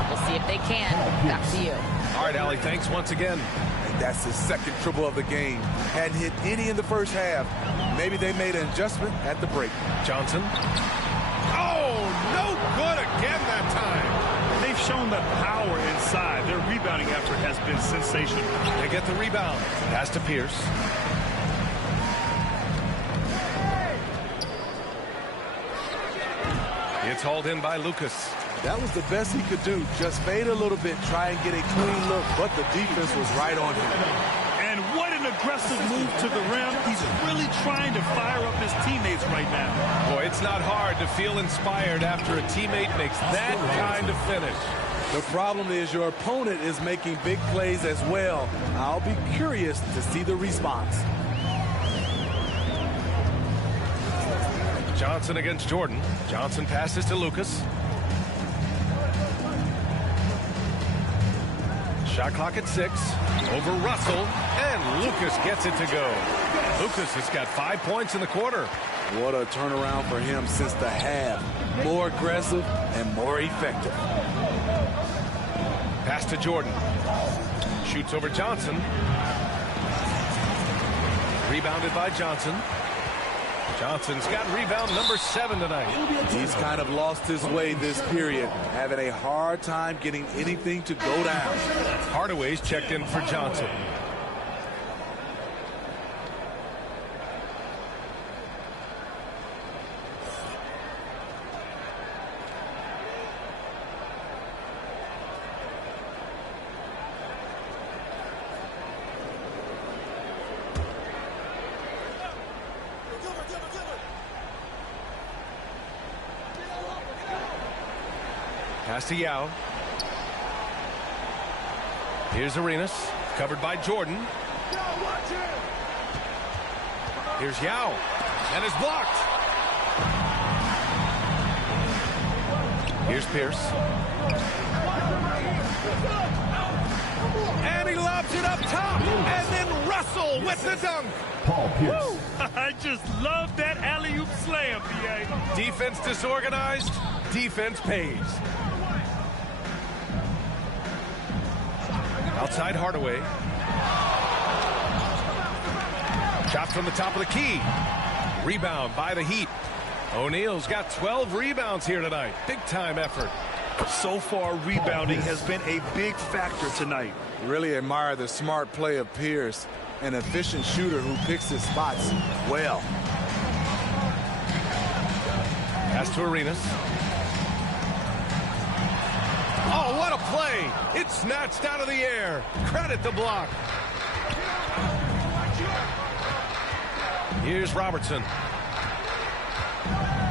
We'll see if they can." Back to you. All right, Allie, thanks once again. And that's his second triple of the game. Hadn't hit any in the first half. Maybe they made an adjustment at the break. Johnson. Oh, no good again that time. They've shown the power inside. Their rebounding effort has been sensational. They get the rebound. Pass to Pierce. It's hauled in by Lucas. That was the best he could do. Just fade a little bit, try and get a clean look, but the defense was right on him. And what an aggressive move to the rim. He's really trying to fire up his teammates right now. Boy, it's not hard to feel inspired after a teammate makes that kind of finish. The problem is your opponent is making big plays as well. I'll be curious to see the response. Johnson against Jordan. Johnson passes to Lucas. Shot clock at 6. Over Russell. And Lucas gets it to go. Lucas has got 5 points in the quarter. What a turnaround for him since the half. More aggressive and more effective. Pass to Jordan. Shoots over Johnson. Rebounded by Johnson. Johnson's got rebound number 7 tonight. He's kind of lost his way this period, having a hard time getting anything to go down. Hardaway's checked in for Johnson. Pass to Yao. Here's Arenas, covered by Jordan. Here's Yao, and is blocked. Here's Pierce. And he lobs it up top, and then Russell with the dunk. Paul Pierce. Woo! I just love that alley-oop slam, PA. Defense disorganized, defense pays. Outside Hardaway. Shot from the top of the key. Rebound by the Heat. O'Neal's got 12 rebounds here tonight. Big time effort. So far, rebounding has been a big factor tonight. Really admire the smart play of Pierce, an efficient shooter who picks his spots well. Pass to Arenas. Oh, what a play! It's snatched out of the air. Credit the block. Here's Robertson.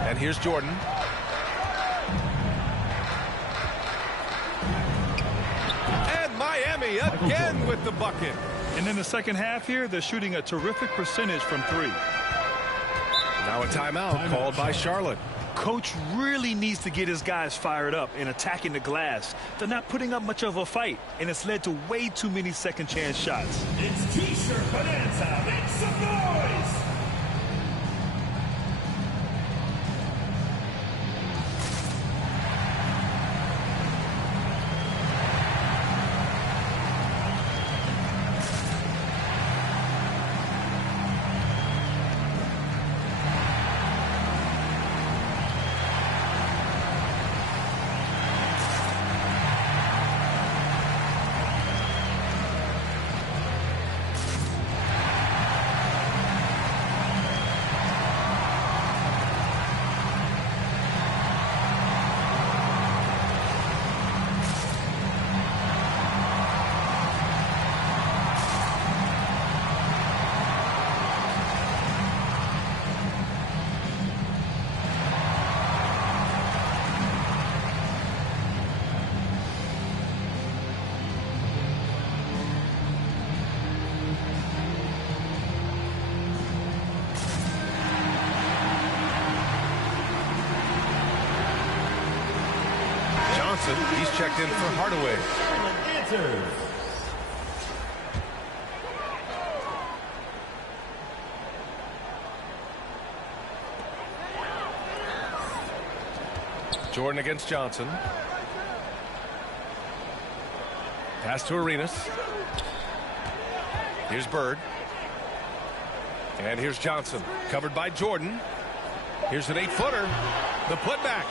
And here's Jordan. And Miami again with the bucket. And in the second half here, they're shooting a terrific percentage from three. Now a timeout called by Charlotte. Coach really needs to get his guys fired up and attacking the glass. They're not putting up much of a fight, and it's led to way too many second chance shots. It's T-shirt bonanza. Make some noise. He's checked in for Hardaway. Jordan against Johnson. Pass to Arenas. Here's Bird. And here's Johnson, covered by Jordan. Here's an 8-footer. The putback.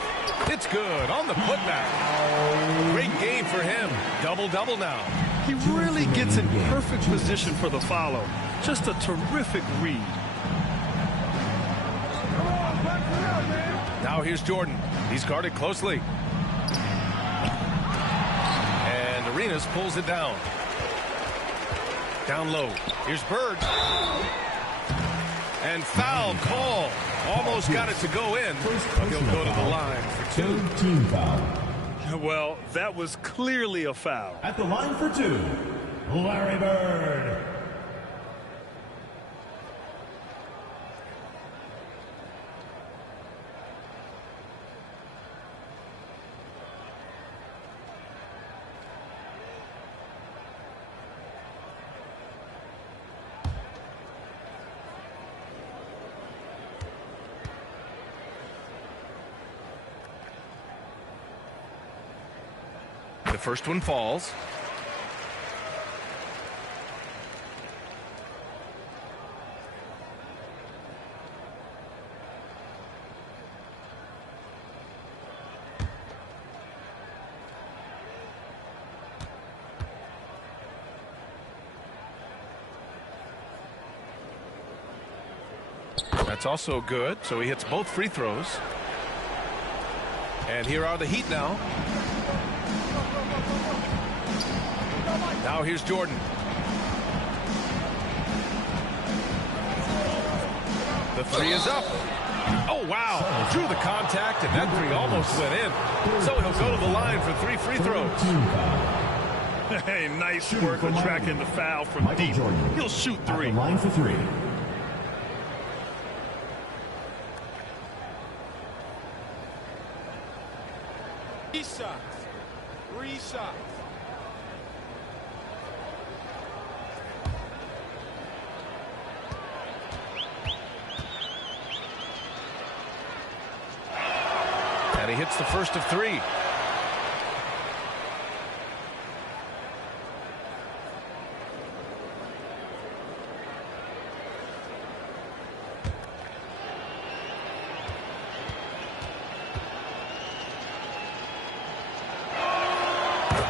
It's good on the putback. Great game for him. Double-double now. He really gets in perfect position for the follow. Just a terrific read. Now here's Jordan. He's guarded closely. And Arenas pulls it down. Down low. Here's Bird. And foul call. Almost got it to go in, but he'll go to the line for 2. Team foul. Well, that was clearly a foul. At the line for 2, Larry Bird. The first one falls. That's also good, so he hits both free throws. And here are the Heat now. Now here's Jordan. The three is up. Oh, wow. Drew the contact, and that three almost went in. So he'll go to the line for 3 free throws. Hey, nice work on tracking the foul from deep. He'll shoot 3. Line for 3. Three shots. And he hits the first of 3.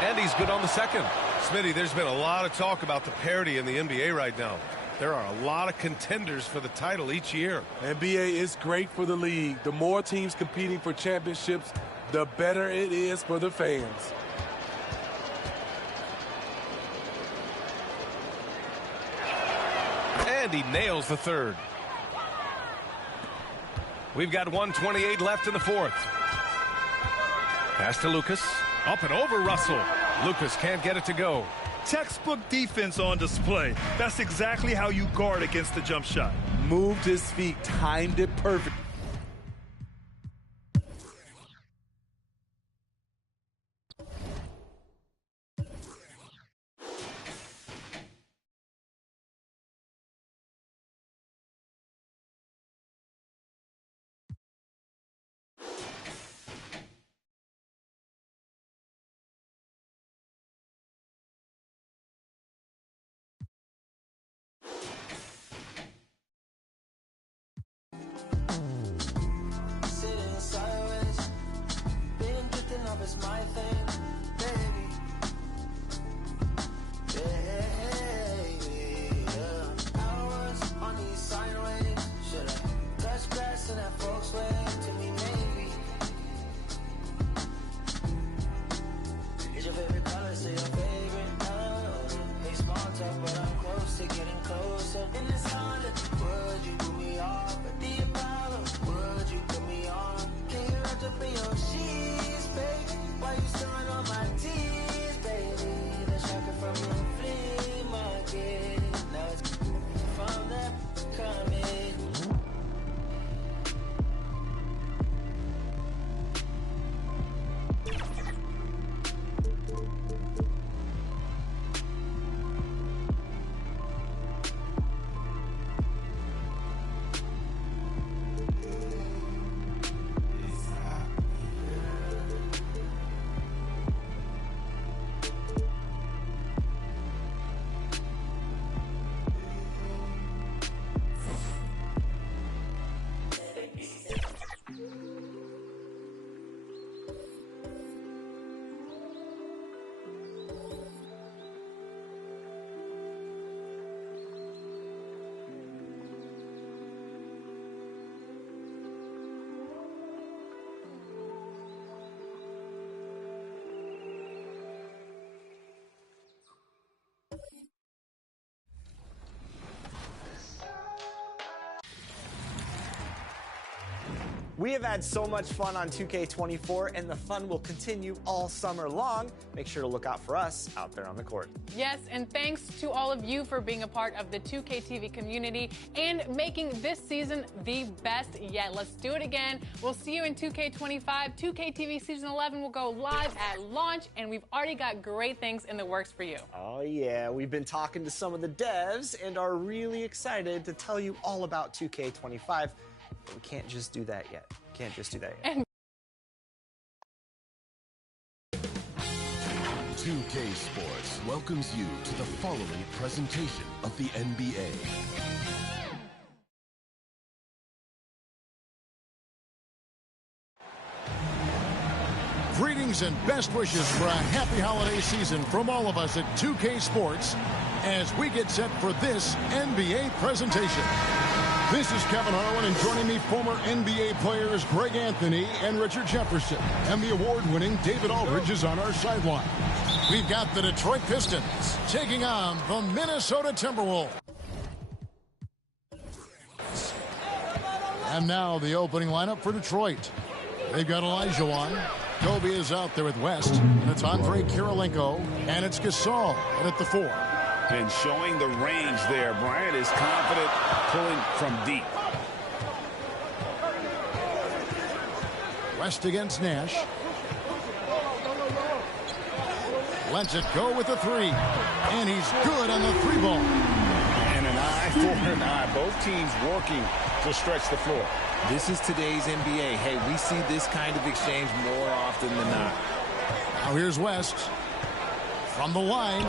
And he's good on the second. Smitty, there's been a lot of talk about the parity in the NBA right now. There are a lot of contenders for the title each year. NBA is great for the league. The more teams competing for championships, the better it is for the fans. And he nails the third. We've got 1:28 left in the fourth. Pass to Lucas. Up and over Russell. Lucas can't get it to go. Textbook defense on display. That's exactly how you guard against the jump shot. Moved his feet, timed it perfect. We have had so much fun on 2K24, and the fun will continue all summer long. Make sure to look out for us out there on the court. Yes, and thanks to all of you for being a part of the 2K TV community and making this season the best yet. Let's do it again. We'll see you in 2K25. 2K TV Season 11 will go live at launch, and we've already got great things in the works for you. Oh, yeah. We've been talking to some of the devs and are really excited to tell you all about 2K25. But we can't just do that yet. Can't just do that yet. 2K Sports welcomes you to the following presentation of the NBA. Greetings and best wishes for a happy holiday season from all of us at 2K Sports as we get set for this NBA presentation. This is Kevin Harlan, and joining me, former NBA players Greg Anthony and Richard Jefferson. And the award-winning David Aldridge is on our sideline. We've got the Detroit Pistons taking on the Minnesota Timberwolves. And now the opening lineup for Detroit. They've got Olajuwon. Kobe is out there with West. And it's Andre Kirilenko. And it's Gasol at the 4. And showing the range there. Bryant is confident pulling from deep. West against Nash. Lets it go with the 3. And he's good on the 3 ball. And an eye for an eye. Both teams working to stretch the floor. This is today's NBA. Hey, we see this kind of exchange more often than not. Now here's West. From the line.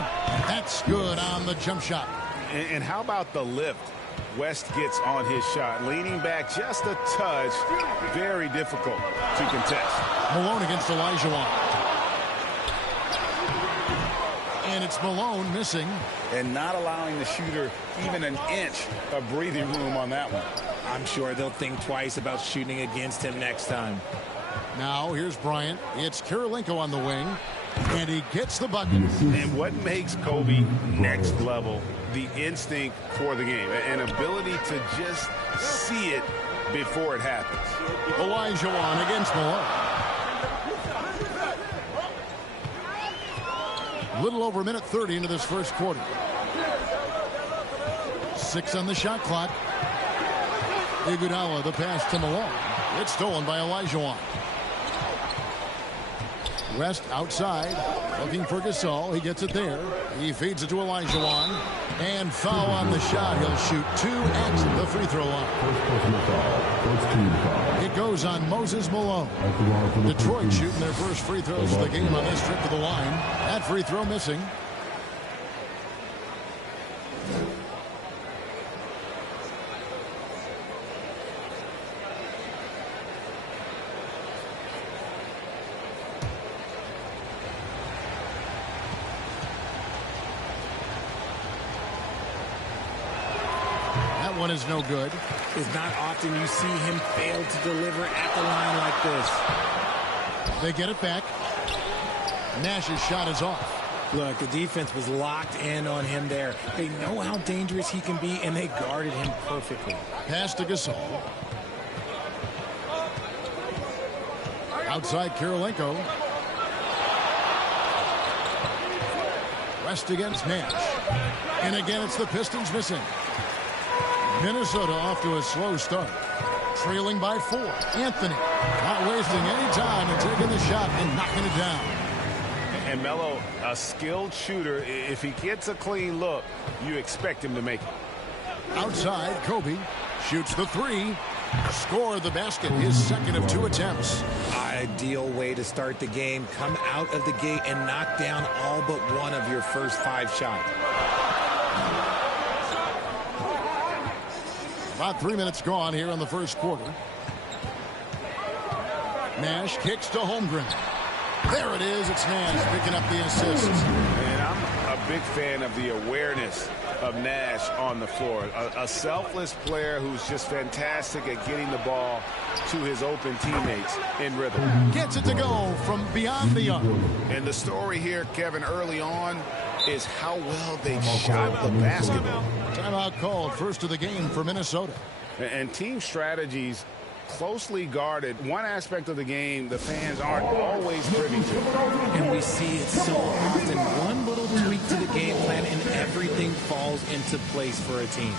That's good on the jump shot. And how about the lift? West gets on his shot. Leaning back just a touch. Very difficult to contest. Malone against Olajuwon. And it's Malone missing. And not allowing the shooter even an inch of breathing room on that one. I'm sure they'll think twice about shooting against him next time. Now here's Bryant. It's Kirilenko on the wing. And he gets the bucket. And what makes Kobe next level? The instinct for the game. An ability to just see it before it happens. Olajuwon against Malone. A little over a minute 30 into this first quarter. 6 on the shot clock. Iguodala, the pass to Malone. It's stolen by Olajuwon. West outside, looking for Gasol. He gets it there. He feeds it to Olajuwon. And foul on the shot. He'll shoot 2 at the free throw line. It goes on Moses Malone. Detroit shooting their first free throws of the game on this trip to the line. That free throw missing. One is no good. It's not often you see him fail to deliver at the line like this. They get it back. Nash's shot is off. Look, the defense was locked in on him there. They know how dangerous he can be, and they guarded him perfectly. Pass to Gasol. Outside Kirilenko. West against Nash. And again, it's the Pistons missing. Minnesota off to a slow start. Trailing by 4. Anthony not wasting any time and taking the shot and knocking it down. And Melo, a skilled shooter. If he gets a clean look, you expect him to make it. Outside, Kobe shoots the 3. Score the basket, his second of 2 attempts. Ideal way to start the game. Come out of the gate and knock down all but one of your first 5 shots. About 3 minutes gone here in the first quarter. Nash kicks to Holmgren. There it is. It's Nash picking up the assist. And I'm a big fan of the awareness of Nash on the floor. A selfless player who's just fantastic at getting the ball to his open teammates in rhythm. Gets it to go from beyond the arc. And the story here, Kevin, early on is how well they shot the basketball. Timeout called, first of the game for Minnesota. And team strategies closely guarded. One aspect of the game the fans aren't always privy to. And we see it so often. One little tweak to the game plan and everything falls into place for a team.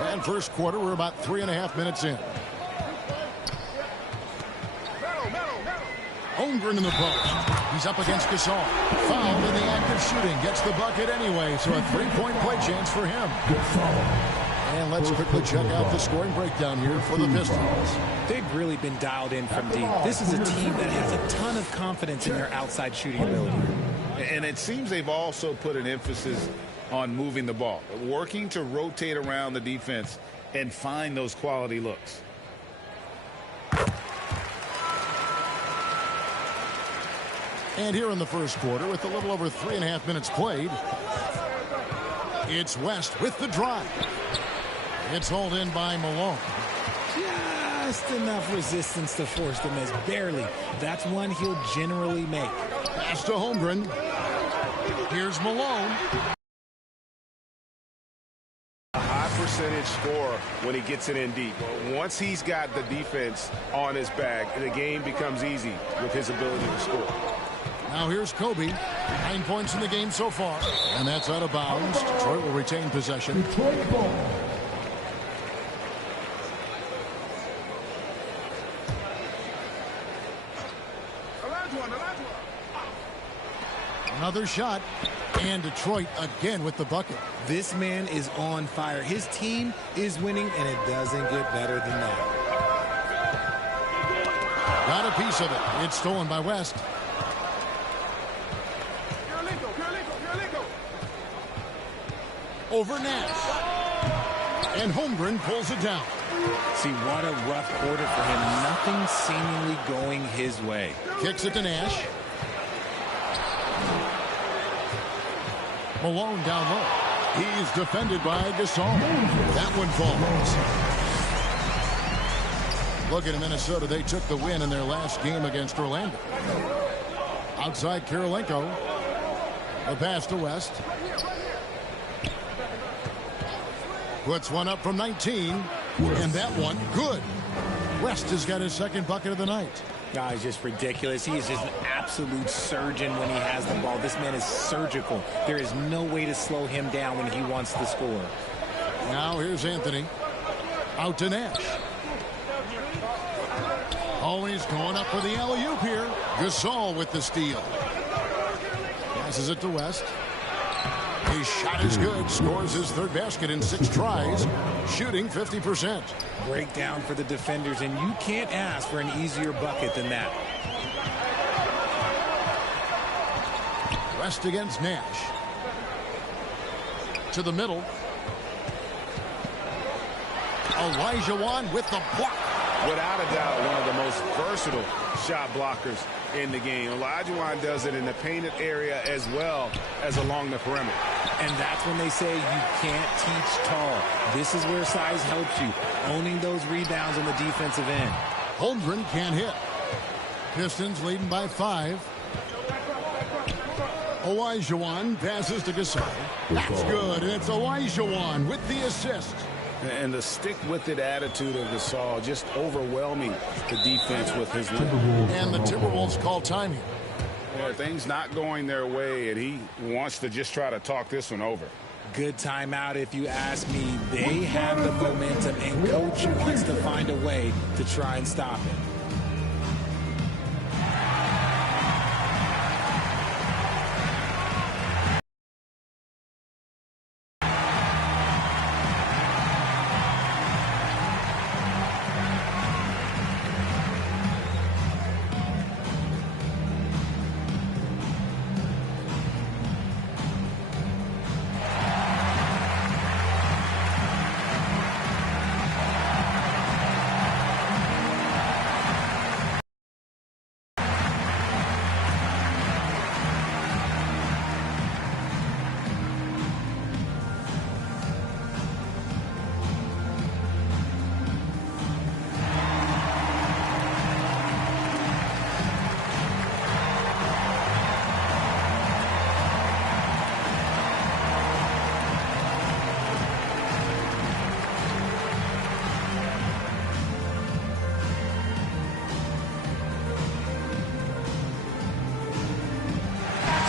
And first quarter, we're about 3.5 minutes in. Holmgren in the post. He's up against Gasol. Fouled in the act of shooting. Gets the bucket anyway, so a three-point play chance for him. And let's quickly check out the scoring breakdown here for the Pistons. They've really been dialed in from deep. This is a team that has a ton of confidence in their outside shooting ability. And it seems they've also put an emphasis on moving the ball, working to rotate around the defense and find those quality looks. And here in the first quarter, with a little over 3.5 minutes played, it's West with the drive. It's hauled in by Malone. Just enough resistance to force the miss. Barely. That's one he'll generally make. Pass to Holmgren. Here's Malone. A high percentage scorer when he gets it in deep. Once he's got the defense on his back, the game becomes easy with his ability to score. Now here's Kobe. 9 points in the game so far. And that's out of bounds. Detroit will retain possession. Detroit ball. Another shot. And Detroit again with the bucket. This man is on fire. His team is winning, and it doesn't get better than that. Got a piece of it. It's stolen by West. Over Nash. And Holmgren pulls it down. See, what a rough quarter for him. Nothing seemingly going his way. Kicks it to Nash. Malone down low. He's defended by Gasol. That one falls. Look at Minnesota. They took the win in their last game against Orlando. Outside Kirilenko. The pass to West. Puts one up from 19. And that one, good. West has got his second bucket of the night. He's just ridiculous. He is just an absolute surgeon when he has the ball. This man is surgical. There is no way to slow him down when he wants to score. Now here's Anthony. Out to Nash. Always going up for the alley-oop here. Gasol with the steal. Passes it to West. His shot is good. Scores his third basket in 6 tries. Shooting 50%. Breakdown for the defenders, and you can't ask for an easier bucket than that. West against Nash. To the middle. Olajuwon with the block. Without a doubt, one of the most versatile shot blockers in the game. Olajuwon does it in the painted area as well as along the perimeter. And that's when they say you can't teach tall. This is where size helps you. Owning those rebounds on the defensive end. Holmgren can't hit. Pistons leading by 5. Olajuwon passes to Gasol. That's good, and it's Olajuwon with the assist. And the stick-with-it attitude of Gasol, just overwhelming the defense with his lead. And the Timberwolves call time here. Yeah, things not going their way, and he wants to just try to talk this one over. Good timeout, if you ask me. They have the momentum, and coach wants to find a way to try and stop it.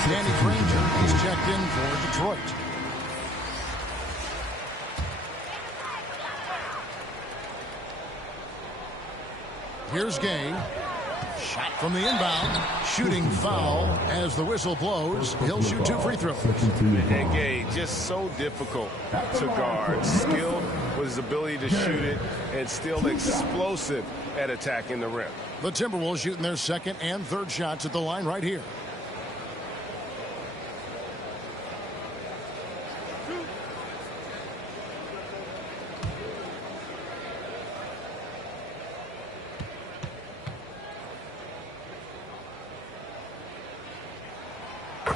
Danny Granger is checked in for Detroit. Here's Gay. Shot from the inbound. Shooting foul as the whistle blows. He'll shoot 2 free throws. And Gay, just so difficult to guard. Skilled with his ability to shoot it and still explosive at attacking the rim. The Timberwolves shooting their second and third shots at the line right here.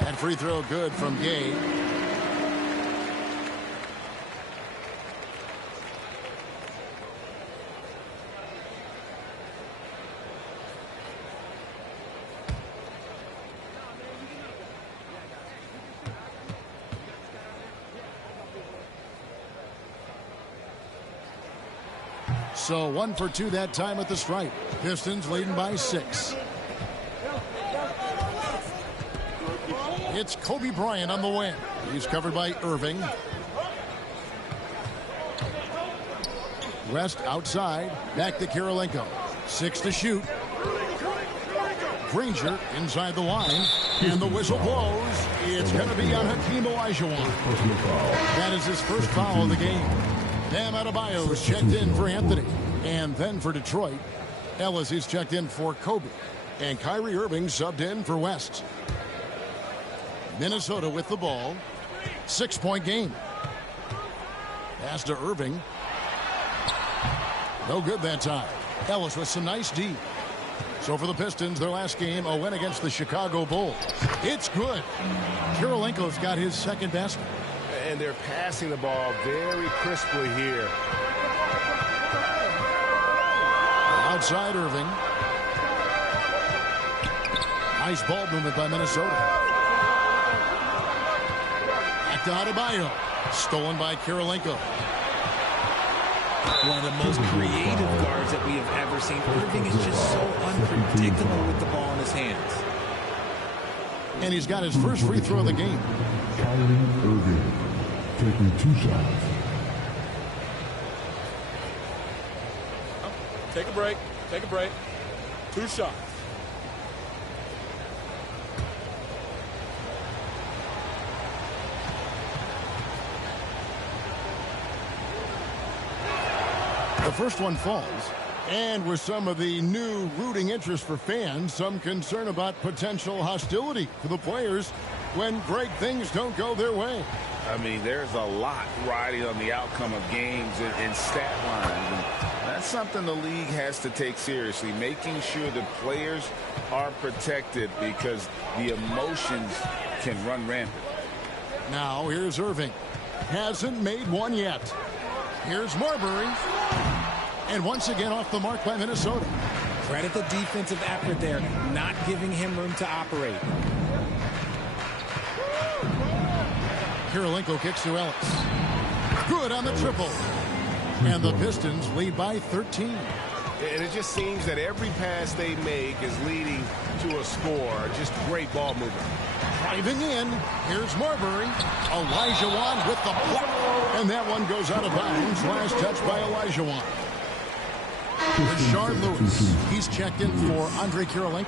And free throw good from Gay. So 1 for 2 that time at the stripe. Pistons leading by 6. It's Kobe Bryant on the wing. He's covered by Irving. West outside. Back to Kirilenko. 6 to shoot. Granger inside the line. And the whistle blows. It's going to be on Hakeem Olajuwon. That is his first foul of the game. Bam Adebayo is checked in for Anthony. And then for Detroit, Ellis is checked in for Kobe. And Kyrie Irving subbed in for West. Minnesota with the ball. 6-point game. Pass to Irving. No good that time. Ellis with some nice D. So for the Pistons, their last game, a win against the Chicago Bulls. It's good. Kirilenko's got his second basket. And they're passing the ball very crisply here. Outside Irving. Nice ball movement by Minnesota. To Adebayo. Stolen by Kirilenko. One of the most creative guards that we have ever seen. Irving is just so unpredictable with the ball in his hands. And he's got his first free throw of the game. Kyrie Irving taking 2 shots. Take a break. Take a break. 2 shots. The first one falls. And with some of the new rooting interest for fans, some concern about potential hostility for the players when great things don't go their way. I mean, there's a lot riding on the outcome of games and stat lines. And that's something the league has to take seriously, making sure the players are protected because the emotions can run rampant. Now here's Irving. Hasn't made one yet. Here's Marbury. And once again off the mark by Minnesota. Credit the defensive effort there, not giving him room to operate. Kirilenko kicks to Ellis. Good on the triple. And the Pistons lead by 13. And it just seems that every pass they make is leading to a score. Just great ball movement. Driving in. Here's Marbury. Olajuwon with the block. And that one goes out of bounds. Last touch by Olajuwon. Rashard Lewis. He's checked in for Andre Kirilenko.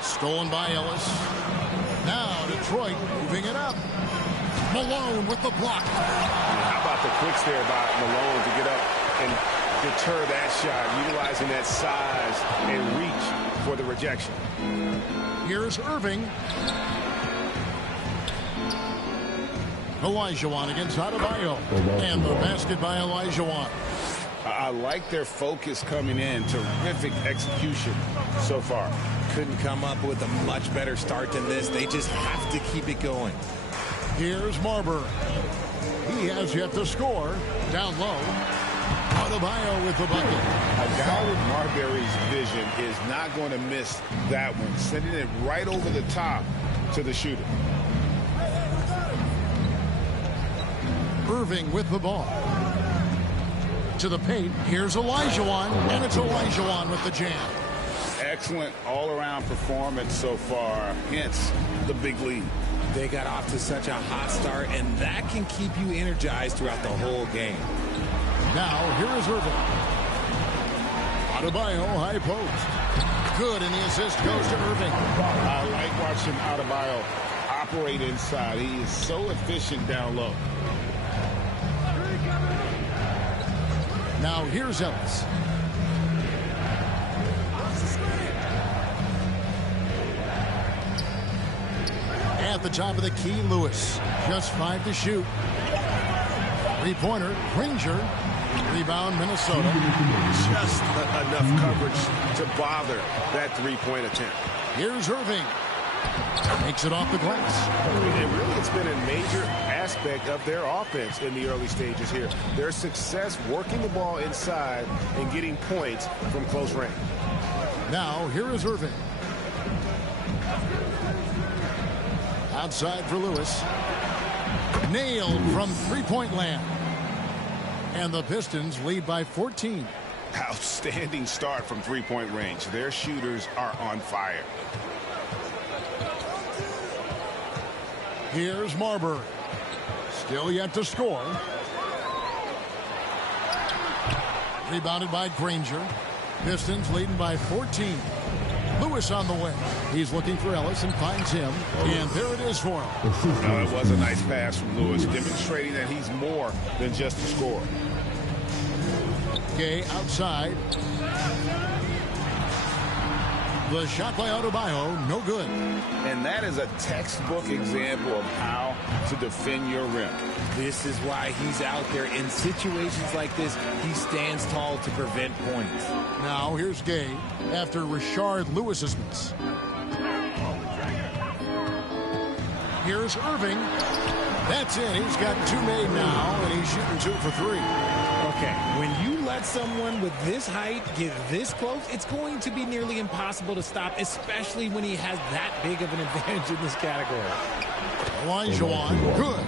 Stolen by Ellis. Now Detroit moving it up. Malone with the block. How about the quicks there by Malone to get up and deter that shot, utilizing that size and reach for the rejection. Here's Irving. Olajuwon against Adebayo. And the basket by Olajuwon. I like their focus coming in. Terrific execution so far. Couldn't come up with a much better start than this. They just have to keep it going. Here's Marbury. He has yet to score. Down low. Adebayo with the bucket. A guy with Marbury's vision is not going to miss that one. Sending it right over the top to the shooter. Irving with the ball. To the paint. Here's Olajuwon, and it's Olajuwon with the jam. Excellent all-around performance so far, hence the big lead. They got off to such a hot start, and that can keep you energized throughout the whole game. Now, here is Irving. Adebayo, high post. Good, and the assist goes to Irving. I like watching Adebayo operate inside. He is so efficient down low. Now, here's Ellis. At the top of the key, Lewis. Just 5 to shoot. Three-pointer, Granger. Rebound, Minnesota. Just enough coverage to bother that three-point attempt. Here's Irving. Makes it off the glass. And really, it's been a major aspect of their offense in the early stages here. Their success working the ball inside and getting points from close range. Now, here is Irving. Outside for Lewis. Nailed from three-point land. And the Pistons lead by 14. Outstanding start from three-point range. Their shooters are on fire. Here's Marbury. Still yet to score. Rebounded by Granger. Pistons leading by 14. Lewis on the way. He's looking for Ellis and finds him. And there it is for him. No, it was a nice pass from Lewis, demonstrating that he's more than just a scorer. Gay outside. The shot by Adebayo, no good. And that is a textbook example of how to defend your rim. This is why he's out there. In situations like this, he stands tall to prevent points. Now here's Gay after Rashard Lewis's miss. Here's Irving. That's it. He's got 2 made now, and he's shooting 2 for 3. Okay, when you let someone with this height get this close, it's going to be nearly impossible to stop, especially when he has that big of an advantage in this category. Olajuwon, good.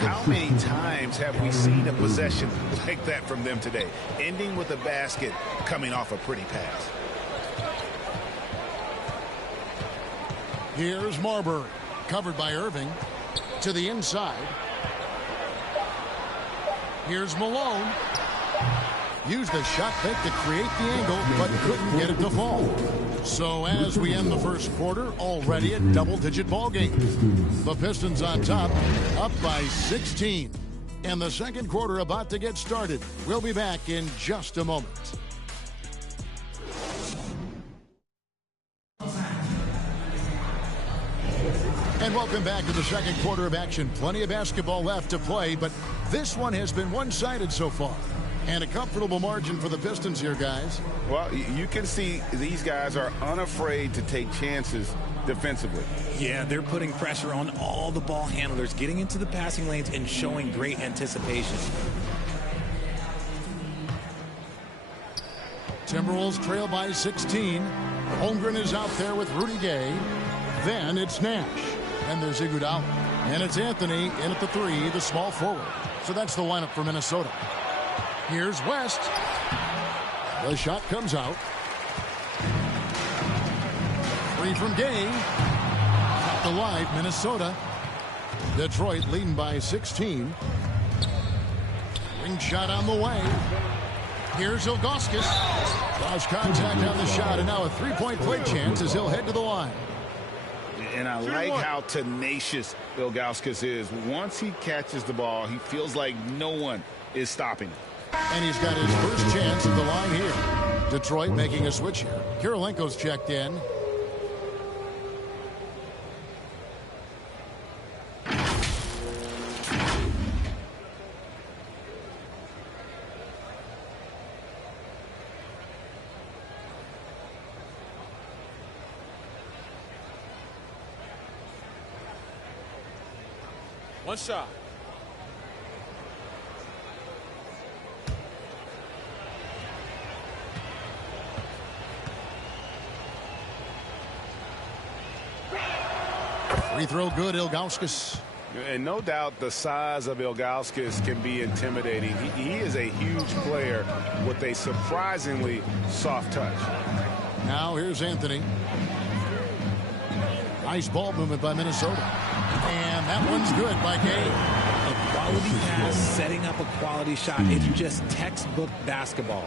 How many times have we seen a possession like that from them today, ending with a basket coming off a pretty pass? Here's Marbury, covered by Irving, to the inside. Here's Malone. Used the shot fake to create the angle, but couldn't get it to fall. So as we end the first quarter, already a double-digit ball game. The Pistons on top, up by 16. And the second quarter about to get started. We'll be back in just a moment. And welcome back to the second quarter of action. Plenty of basketball left to play, but this one has been one-sided so far. And a comfortable margin for the Pistons here, guys. Well, you can see these guys are unafraid to take chances defensively. Yeah, they're putting pressure on all the ball handlers, getting into the passing lanes and showing great anticipation. Timberwolves trail by 16. Holmgren is out there with Rudy Gay. Then it's Nash. And there's Iguodala. And it's Anthony in at the 3, the small forward. So that's the lineup for Minnesota. Here's West. The shot comes out. 3 from Gay. Kept alive, Minnesota. Detroit leading by 16. Ring shot on the way. Here's Ilgauskas. Lost contact on the shot, and now a three-point play chance as he'll head to the line. And I like how tenacious Ilgauskas is. Once he catches the ball, he feels like no one is stopping him. And he's got his first chance at the line here. Detroit making a switch here. Kirilenko's checked in. One shot. Free throw good, Ilgauskas. And no doubt the size of Ilgauskas can be intimidating. He is a huge player with a surprisingly soft touch. Now here's Anthony. Nice ball movement by Minnesota. And that one's good by Gay. A quality pass, setting up a quality shot. It's just textbook basketball.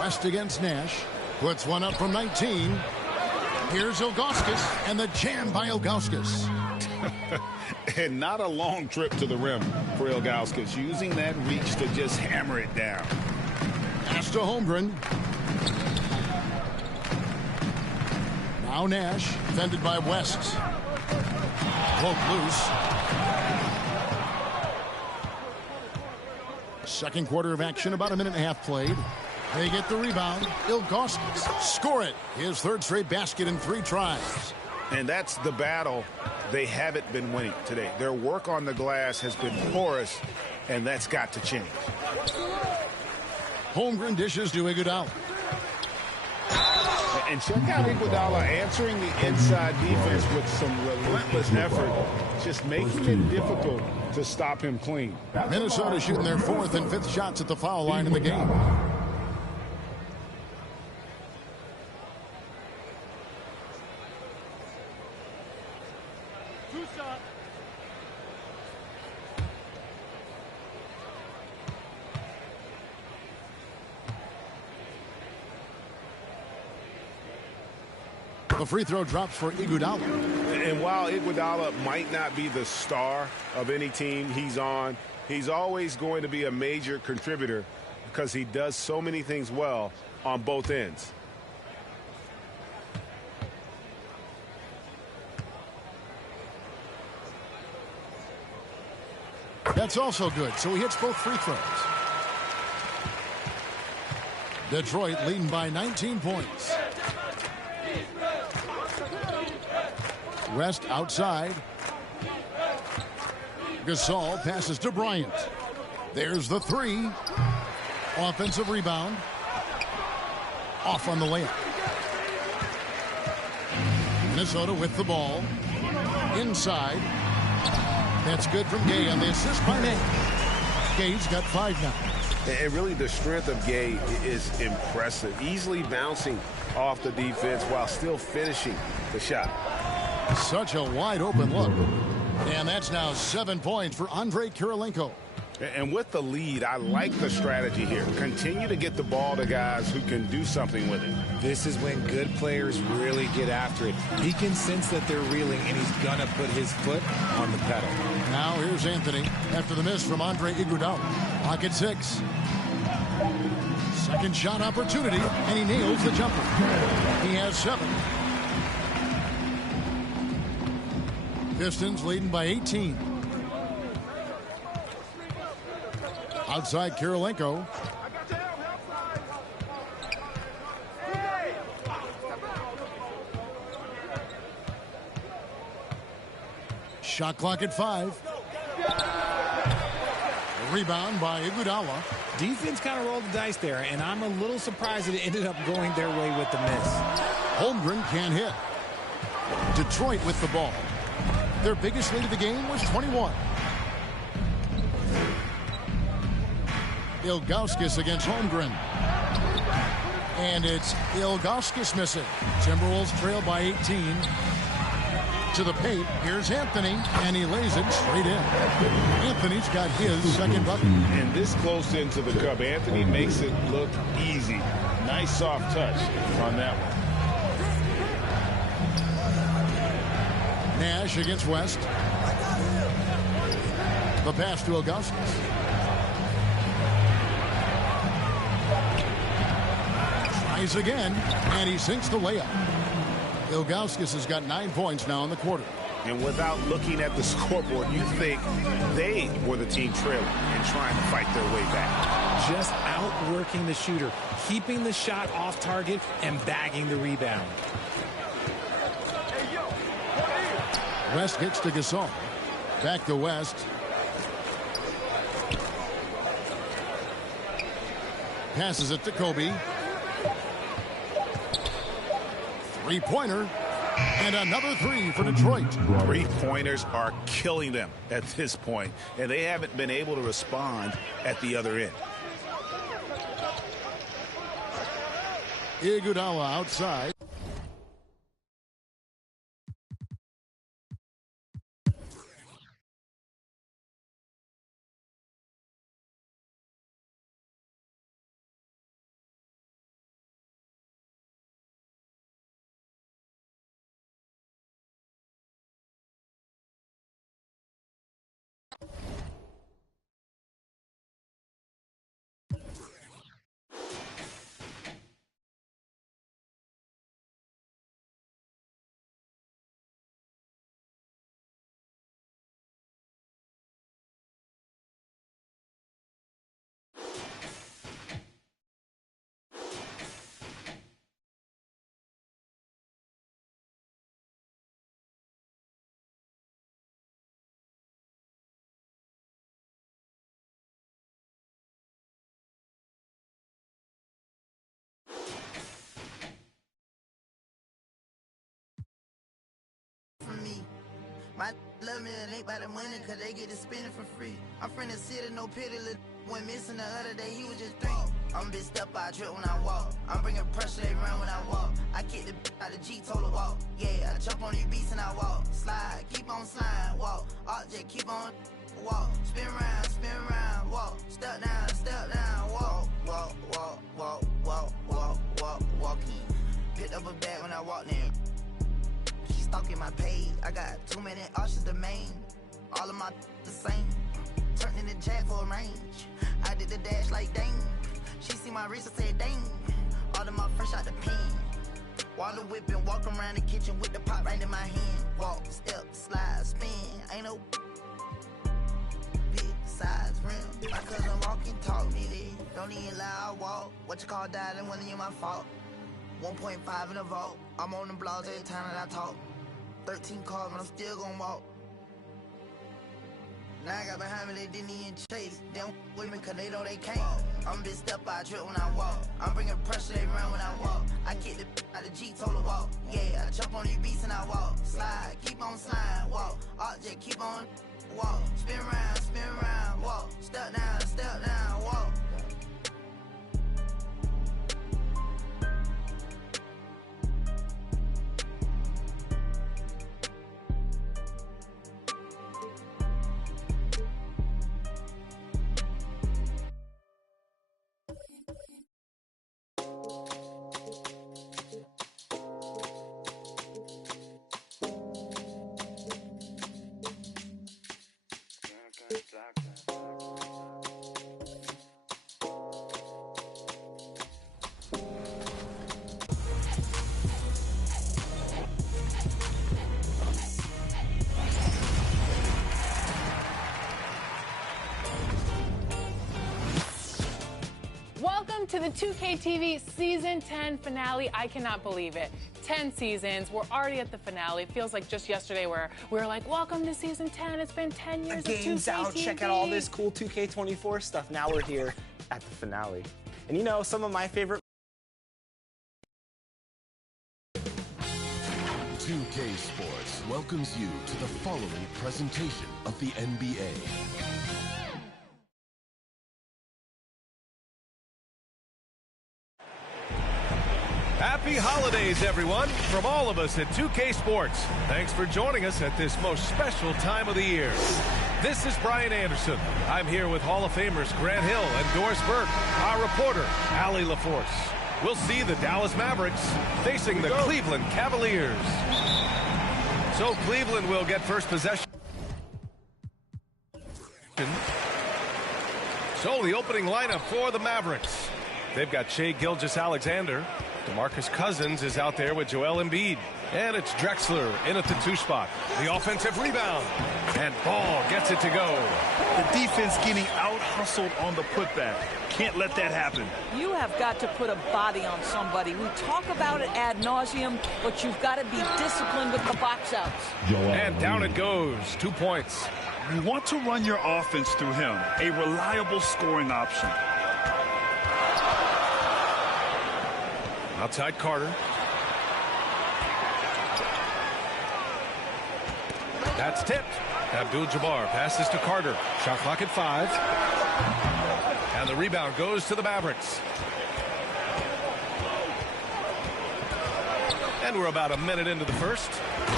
West against Nash. Puts one up from 19. Here's Ilgauskas, and the jam by Ilgauskas. And not a long trip to the rim for Ilgauskas, using that reach to just hammer it down. Pass to Holmgren. Now Nash, defended by West. Poke loose. Second quarter of action, about a minute and a half played. They get the rebound. Ilgauskas score it. His third straight basket in 3 tries. And that's the battle they haven't been winning today. Their work on the glass has been porous, and that's got to change. Holmgren dishes to Iguodala. And check out Iguodala answering the inside defense with some relentless effort, just making it difficult to stop him clean. Minnesota shooting their 4th and 5th shots at the foul line in the game. The free throw drops for Iguodala. And while Iguodala might not be the star of any team he's on, he's always going to be a major contributor because he does so many things well on both ends. That's also good, so he hits both free throws. Detroit leading by 19 points. West outside. Gasol passes to Bryant. There's the 3. Offensive rebound. Off on the layup. Minnesota with the ball. Inside. That's good from Gay on the assist by Nate. Gay's got 5 now. And really the strength of Gay is impressive. Easily bouncing off the defense while still finishing the shot. Such a wide open look. And that's now 7 points for Andre Kirilenko. And with the lead, I like the strategy here. Continue to get the ball to guys who can do something with it. This is when good players really get after it. He can sense that they're reeling, and he's going to put his foot on the pedal. Now here's Anthony after the miss from Andre Iguodala. Pocket 6. Second shot opportunity, and he nails the jumper. He has 7. Pistons leading by 18. Outside Kirilenko. Shot clock at 5. Rebound by Iguodala. Defense kind of rolled the dice there, and I'm a little surprised that it ended up going their way with the miss. Holmgren can't hit. Detroit with the ball. Their biggest lead of the game was 21. Ilgauskas against Holmgren. And it's Ilgauskas missing. Timberwolves trail by 18. To the paint. Here's Anthony, and he lays it straight in. Anthony's got his second bucket. And this close into the cup, Anthony makes it look easy. Nice soft touch on that one. Nash against West. The pass to Ilgauskas. Tries again, and he sinks the layup. Ilgauskas has got 9 points now in the quarter. And without looking at the scoreboard, you think they were the team trailing and trying to fight their way back. Just outworking the shooter, keeping the shot off target and bagging the rebound. West gets to Gasol. Back to West. Passes it to Kobe. Three-pointer. And another three for Detroit. Three-pointers are killing them at this point, and they haven't been able to respond at the other end. Iguodala outside. My love me, it ain't by the money, cause they get to spend it for free. I'm from the city, no pity, went missing the other day, he was just 3. I'm bitch step by a trip when I walk. I'm bringing pressure, they run when I walk. I kick the out the G, told her walk. Yeah, I jump on these beats and I walk. Slide, keep on sliding, walk. Object, keep on walk. Spin round, walk. Step down, walk. Walk, walk, walk, walk, walk, walk, walking. Picked up a bag when I walked in. Stalking my page, I got too many options to main. All of my the same. Turned in the jack for a range. I did the dash like dang. She see my wrist and said dang. All of my fresh out the pen. While the whipping, walk around the kitchen with the pot right in my hand. Walk, step, slide, spin. Ain't no big size rim. My cousin walking, talk me there. Don't even lie, I walk. What you call dialing, wasn't even my fault. 1.5 in the vault. I'm on the blogs every time that I talk. 13 cars, but I'm still gonna walk. Now I got behind me, they didn't even chase. They don't with me cause they know they can't. I'm bitch step by a trip when I walk. I'm bringing pressure, they run when I walk. I kick the out the G, told her walk. Yeah, I jump on these beats and I walk. Slide, keep on sliding, walk. Object, keep on walk. Spin round, walk. Step down, walk. Welcome to the 2K TV Season 10 finale. I cannot believe it. 10 seasons. We're already at the finale. It feels like just yesterday where we were like, welcome to Season 10. It's been 10 years of 2K Game's out. TV. Check out all this cool 2K24 stuff. Now we're here at the finale. And you know, some of my favorite 2K Sports welcomes you to the following presentation of the NBA. Happy holidays, everyone, from all of us at 2K Sports. Thanks for joining us at this most special time of the year. This is Brian Anderson. I'm here with Hall of Famers Grant Hill and Doris Burke, our reporter, Allie LaForce. We'll see the Dallas Mavericks facing the Cleveland Cavaliers. So Cleveland will get first possession. So the opening lineup for the Mavericks. They've got Shai Gilgeous-Alexander. DeMarcus Cousins is out there with Joel Embiid. And it's Drexler in at the 2 spot. The offensive rebound. And Ball gets it to go. The defense getting out-hustled on the putback. Can't let that happen. You have got to put a body on somebody. We talk about it ad nauseum, but you've got to be disciplined with the box outs. And down it goes. 2 points. You want to run your offense through him. A reliable scoring option. Outside Carter. That's tipped. Abdul-Jabbar passes to Carter. Shot clock at 5. And the rebound goes to the Mavericks. And we're about a minute into the first.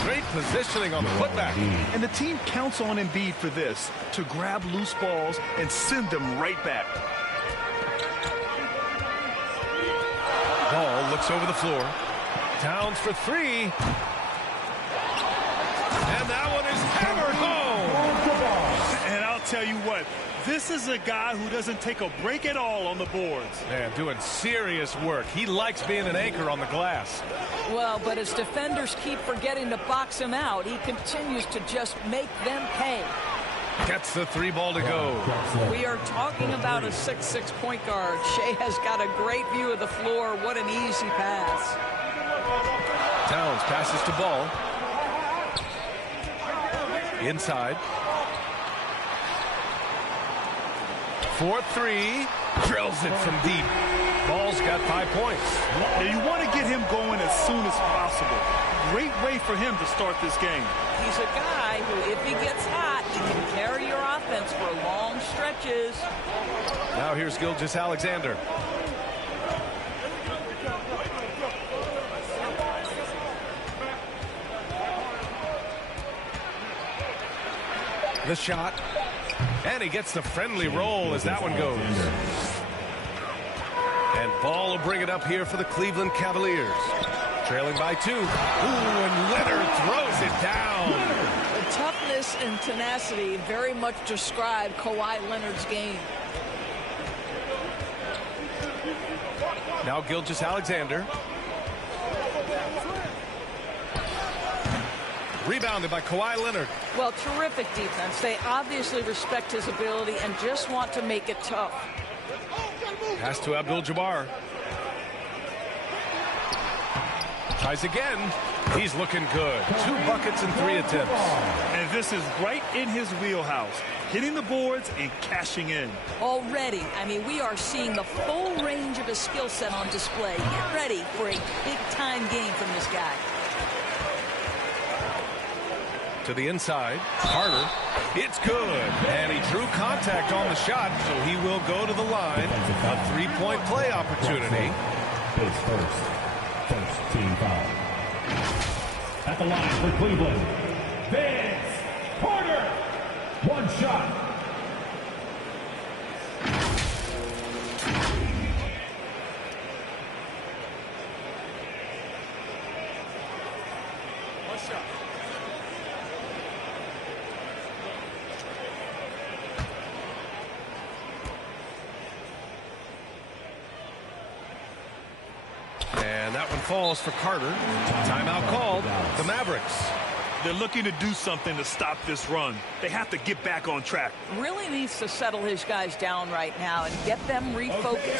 Great positioning on the putback. And the team counts on Embiid for this, to grab loose balls and send them right back. Ball looks over the floor. Towns for 3. And that one is hammered home. And I'll tell you what, this is a guy who doesn't take a break at all on the boards. Man, doing serious work. He likes being an anchor on the glass. Well, but as defenders keep forgetting to box him out, he continues to just make them pay. Gets the 3 ball to go. We are talking about a 6'6" point guard. Shea has got a great view of the floor. What an easy pass. Towns passes to Ball. Inside. 4-3. Drills it from deep. Ball's got 5 points. Yeah, you want to get him going as soon as possible. Great way for him to start this game. He's a guy who, if he gets hot, he can carry your offense for long stretches. Now here's Gilgeous-Alexander. The shot. And he gets the friendly roll as that one goes. And Ball will bring it up here for the Cleveland Cavaliers. Trailing by 2. Ooh, and Leonard throws it down. The toughness and tenacity very much describe Kawhi Leonard's game. Now Gilgeous-Alexander. Rebounded by Kawhi Leonard. Well, terrific defense. They obviously respect his ability and just want to make it tough. Pass to Abdul-Jabbar. Tries again. He's looking good. 2 buckets and 3 attempts. And this is right in his wheelhouse. Hitting the boards and cashing in. Already, I mean, we are seeing the full range of his skill set on display. Get ready for a big-time game from this guy. To the inside. Carter. It's good. And he drew contact on the shot, so he will go to the line. A 3-point play opportunity. Base first. First team foul. At the line for Cleveland. Vince Carter. 1 shot. And that one falls for Carter. Timeout called. The Mavericks. They're looking to do something to stop this run. They have to get back on track. Really needs to settle his guys down right now and get them refocused. Okay,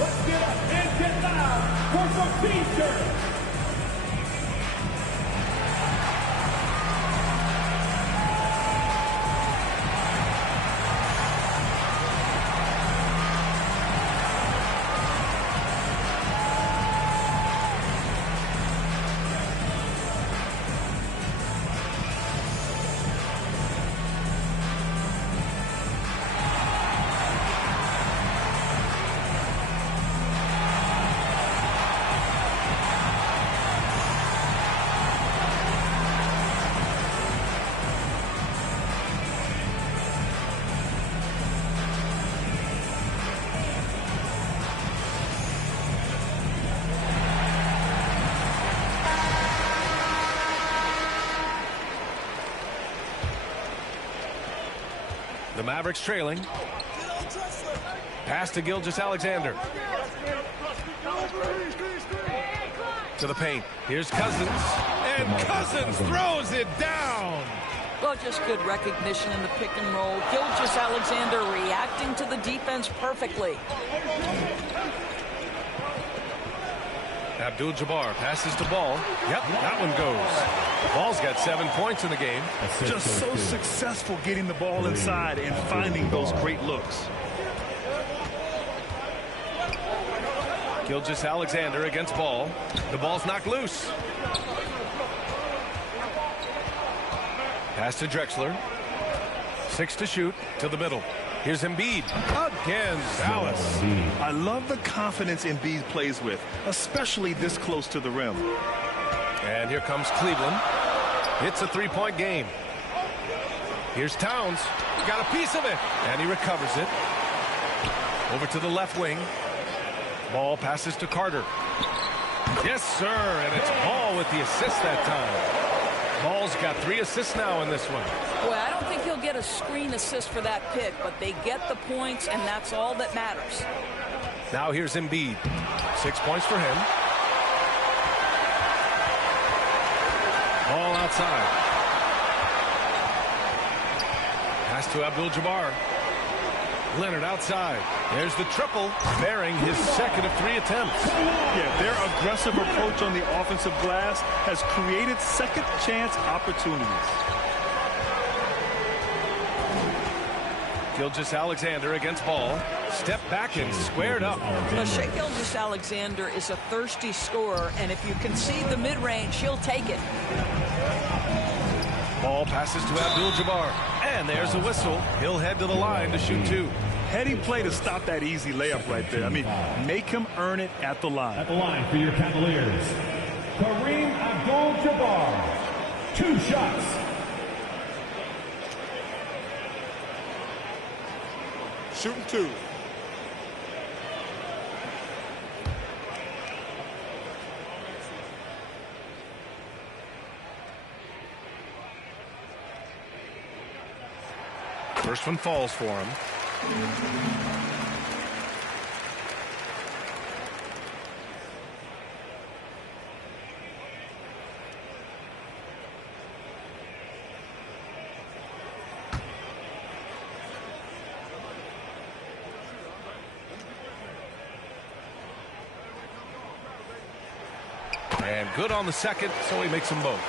let's get up and get loud for some Pistons. The Mavericks trailing. Pass to Gilgeous-Alexander. To the paint. Here's Cousins. And Cousins throws it down. Well, just good recognition in the pick and roll. Gilgeous-Alexander reacting to the defense perfectly. Abdul-Jabbar passes to Ball. Yep, that one goes. Ball's got 7 points in the game. Just so successful getting the ball inside and finding those great looks. Gilgeous-Alexander against Ball. The ball's knocked loose. Pass to Drexler. 6 to shoot to the middle. Here's Embiid again. Dallas. I love the confidence Embiid plays with, especially this close to the rim. And here comes Cleveland. It's a three-point game. Here's Towns. Got a piece of it. And he recovers it. Over to the left wing. Ball passes to Carter. Yes, sir. And it's Ball with the assist that time. Ball's got 3 assists now in this one. Well, I don't think he'll get a screen assist for that pick, but they get the points, and that's all that matters. Now here's Embiid. 6 points for him. Ball outside. Pass to Abdul-Jabbar. Leonard outside. There's the triple, bearing his second of 3 attempts. Yeah, their aggressive approach on the offensive glass has created second chance opportunities. Gilgeous-Alexander against Ball. Step back and squared up. But Shai Gilgeous-Alexander is a thirsty scorer, and if you concede the mid-range, he'll take it. Ball passes to Abdul-Jabbar. And there's a whistle. He'll head to the line to shoot 2. Heady play to stop that easy layup right there. I mean, make him earn it at the line. At the line for your Cavaliers, Kareem Abdul-Jabbar. 2 shots. Shooting 2. First one falls for him. And good on the second, so he makes them both.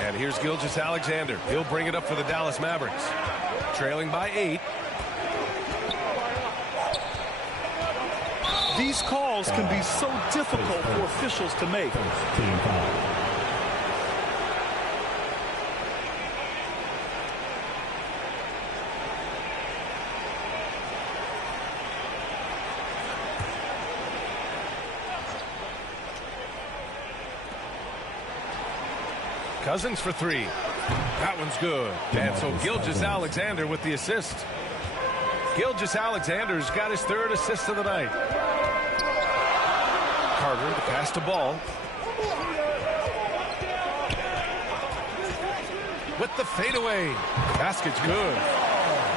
And here's Gilgeous-Alexander. He'll bring it up for the Dallas Mavericks. Trailing by 8. These calls can be so difficult for officials to make. Cousins for 3. That one's good. And so Gilgeous-Alexander with the assist. Gilgeous-Alexander's got his 3rd assist of the night. Carter, the pass to Ball. With the fadeaway. Basket's good.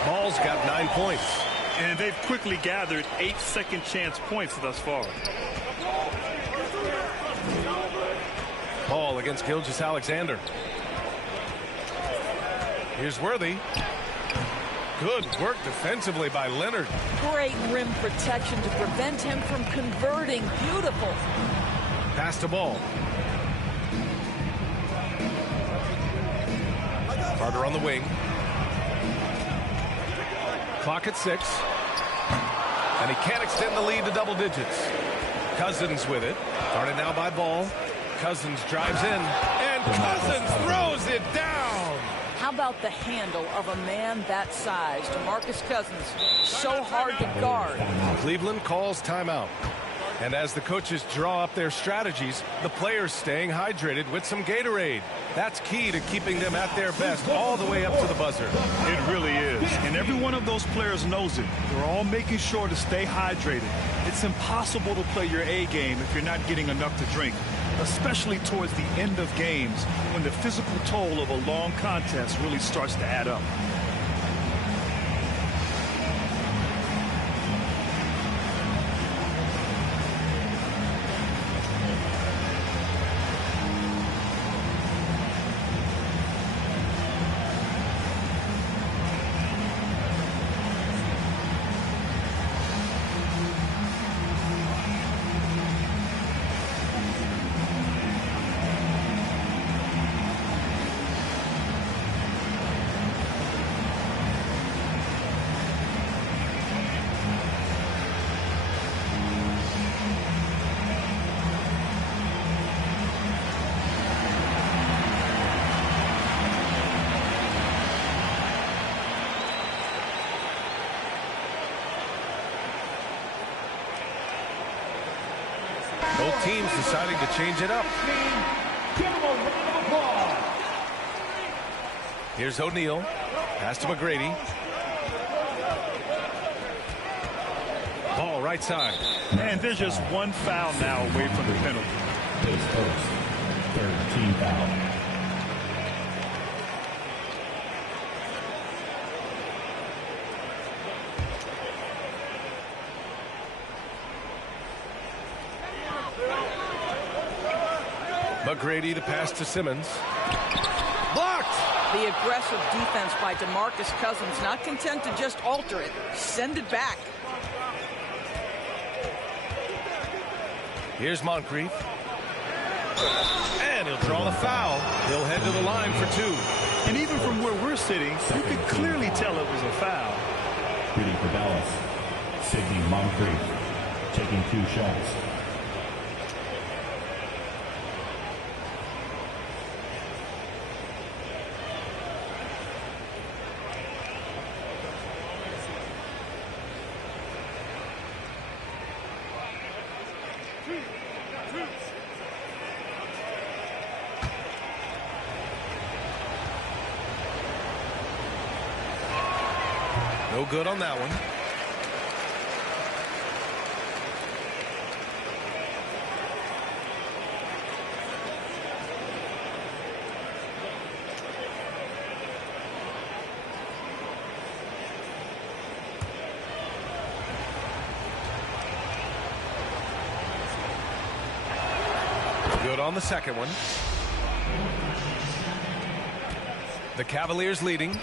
Ball's got 9 points. And they've quickly gathered 8 second chance points thus far. Ball against Gilgeous-Alexander. Here's Worthy. Good work defensively by Leonard. Great rim protection to prevent him from converting. Beautiful. Pass to Ball. Carter on the wing. Clock at 6. And he can't extend the lead to double digits. Cousins with it. Guarded now by Ball. Cousins drives in, and Cousins throws it down. How about the handle of a man that size? DeMarcus Cousins, so hard to guard. Cleveland calls timeout. And as the coaches draw up their strategies, the players staying hydrated with some Gatorade. That's key to keeping them at their best all the way up to the buzzer. It really is. And every one of those players knows it. They're all making sure to stay hydrated. It's impossible to play your A game if you're not getting enough to drink, especially towards the end of games when the physical toll of a long contest really starts to add up. Both teams deciding to change it up. Here's O'Neal. Pass to McGrady. Ball right side. And there's just one foul now away from the penalty. His first, third team foul. McGrady, the pass to Simmons. Blocked! The aggressive defense by DeMarcus Cousins, not content to just alter it, send it back. Here's Moncrief. And he'll draw the foul. He'll head to the line for two. And even from where we're sitting, you can clearly tell it was a foul. Shooting for Dallas, Sidney Moncrief, taking 2 shots. No good on that one. Good on the second one. The Cavaliers leading.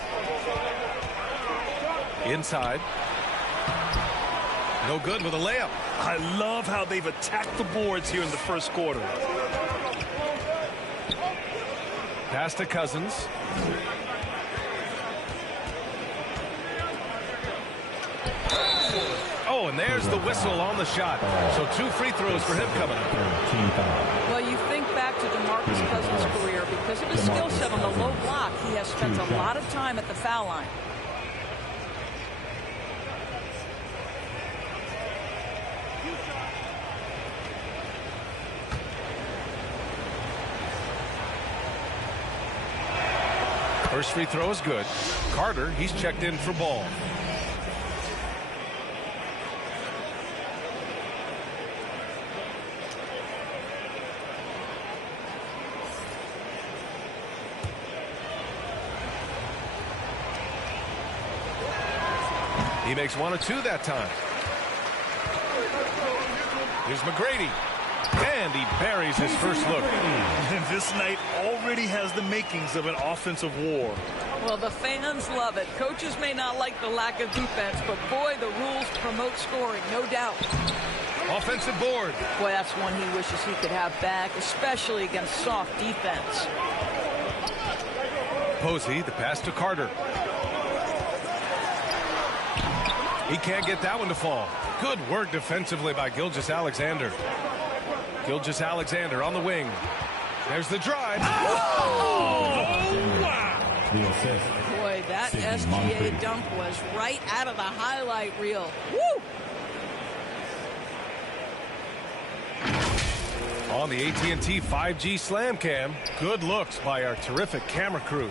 Inside. No good with a layup. I love how they've attacked the boards here in the first quarter. Pass to Cousins. Oh, and there's the whistle on the shot. So 2 free throws for him coming up. Well, you think back to DeMarcus Cousins' career. Because of his skill set on the low block, he has spent a lot of time at the foul line. First free throw is good. Carter, he's checked in for ball. He makes 1 of 2 that time. Here's McGrady. And he buries his first look. And this night already has the makings of an offensive war. Well, the fans love it. Coaches may not like the lack of defense, but boy, the rules promote scoring, no doubt. Offensive board. Boy, that's one he wishes he could have back, especially against soft defense. Posey, the pass to Carter. He can't get that one to fall. Good work defensively by Gilgeous-Alexander. Gilgeous-Alexander on the wing. There's the drive. Oh, wow. Boy, that SGA dunk was right out of the highlight reel. Woo! On the AT&T 5G Slam Cam, good looks by our terrific camera crew.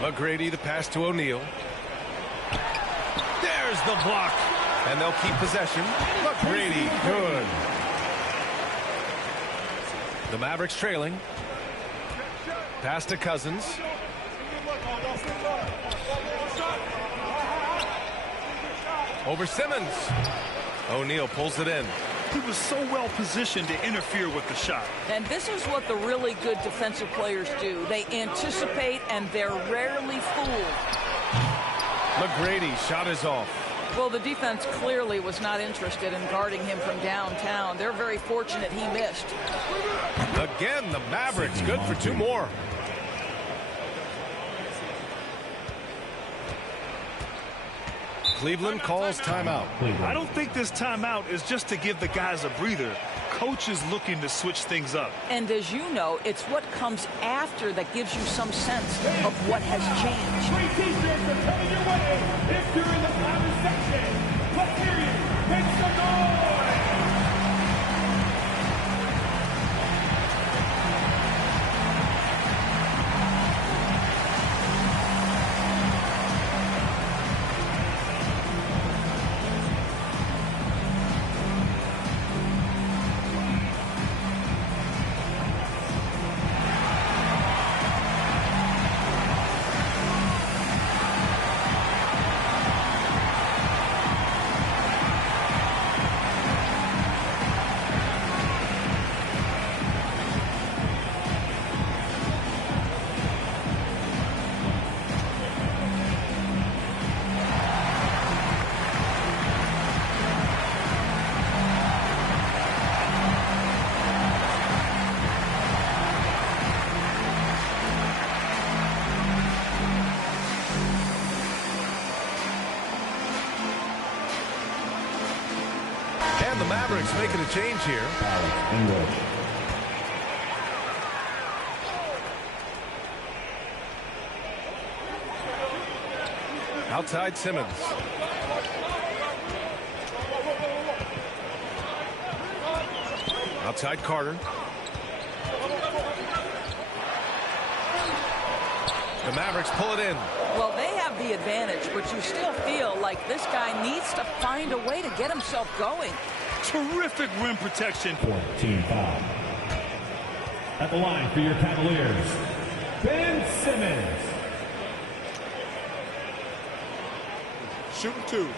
McGrady, the pass to O'Neal. There's the block. And they'll keep possession. McGrady, good. The Mavericks trailing. Pass to Cousins. Over Simmons. O'Neal pulls it in. He was so well positioned to interfere with the shot. And this is what the really good defensive players do. They anticipate and they're rarely fooled. McGrady, shot is off. Well, the defense clearly was not interested in guarding him from downtown. They're very fortunate he missed. Again, the Mavericks good for 2 more. Cleveland calls timeout. I don't think this timeout is just to give the guys a breather. Coach is looking to switch things up. And as you know, it's what comes after that gives you some sense of what has changed. Free t-shirts are coming your way. If you're in the private section, let's hear you Make some noise! And the Mavericks making a change here. Outside Simmons. Outside Carter. The Mavericks pull it in. Well, they have the advantage, but you still feel like this guy needs to find a way to get himself going. Terrific rim protection. Team foul. At the line for your Cavaliers, Ben Simmons. Shooting two.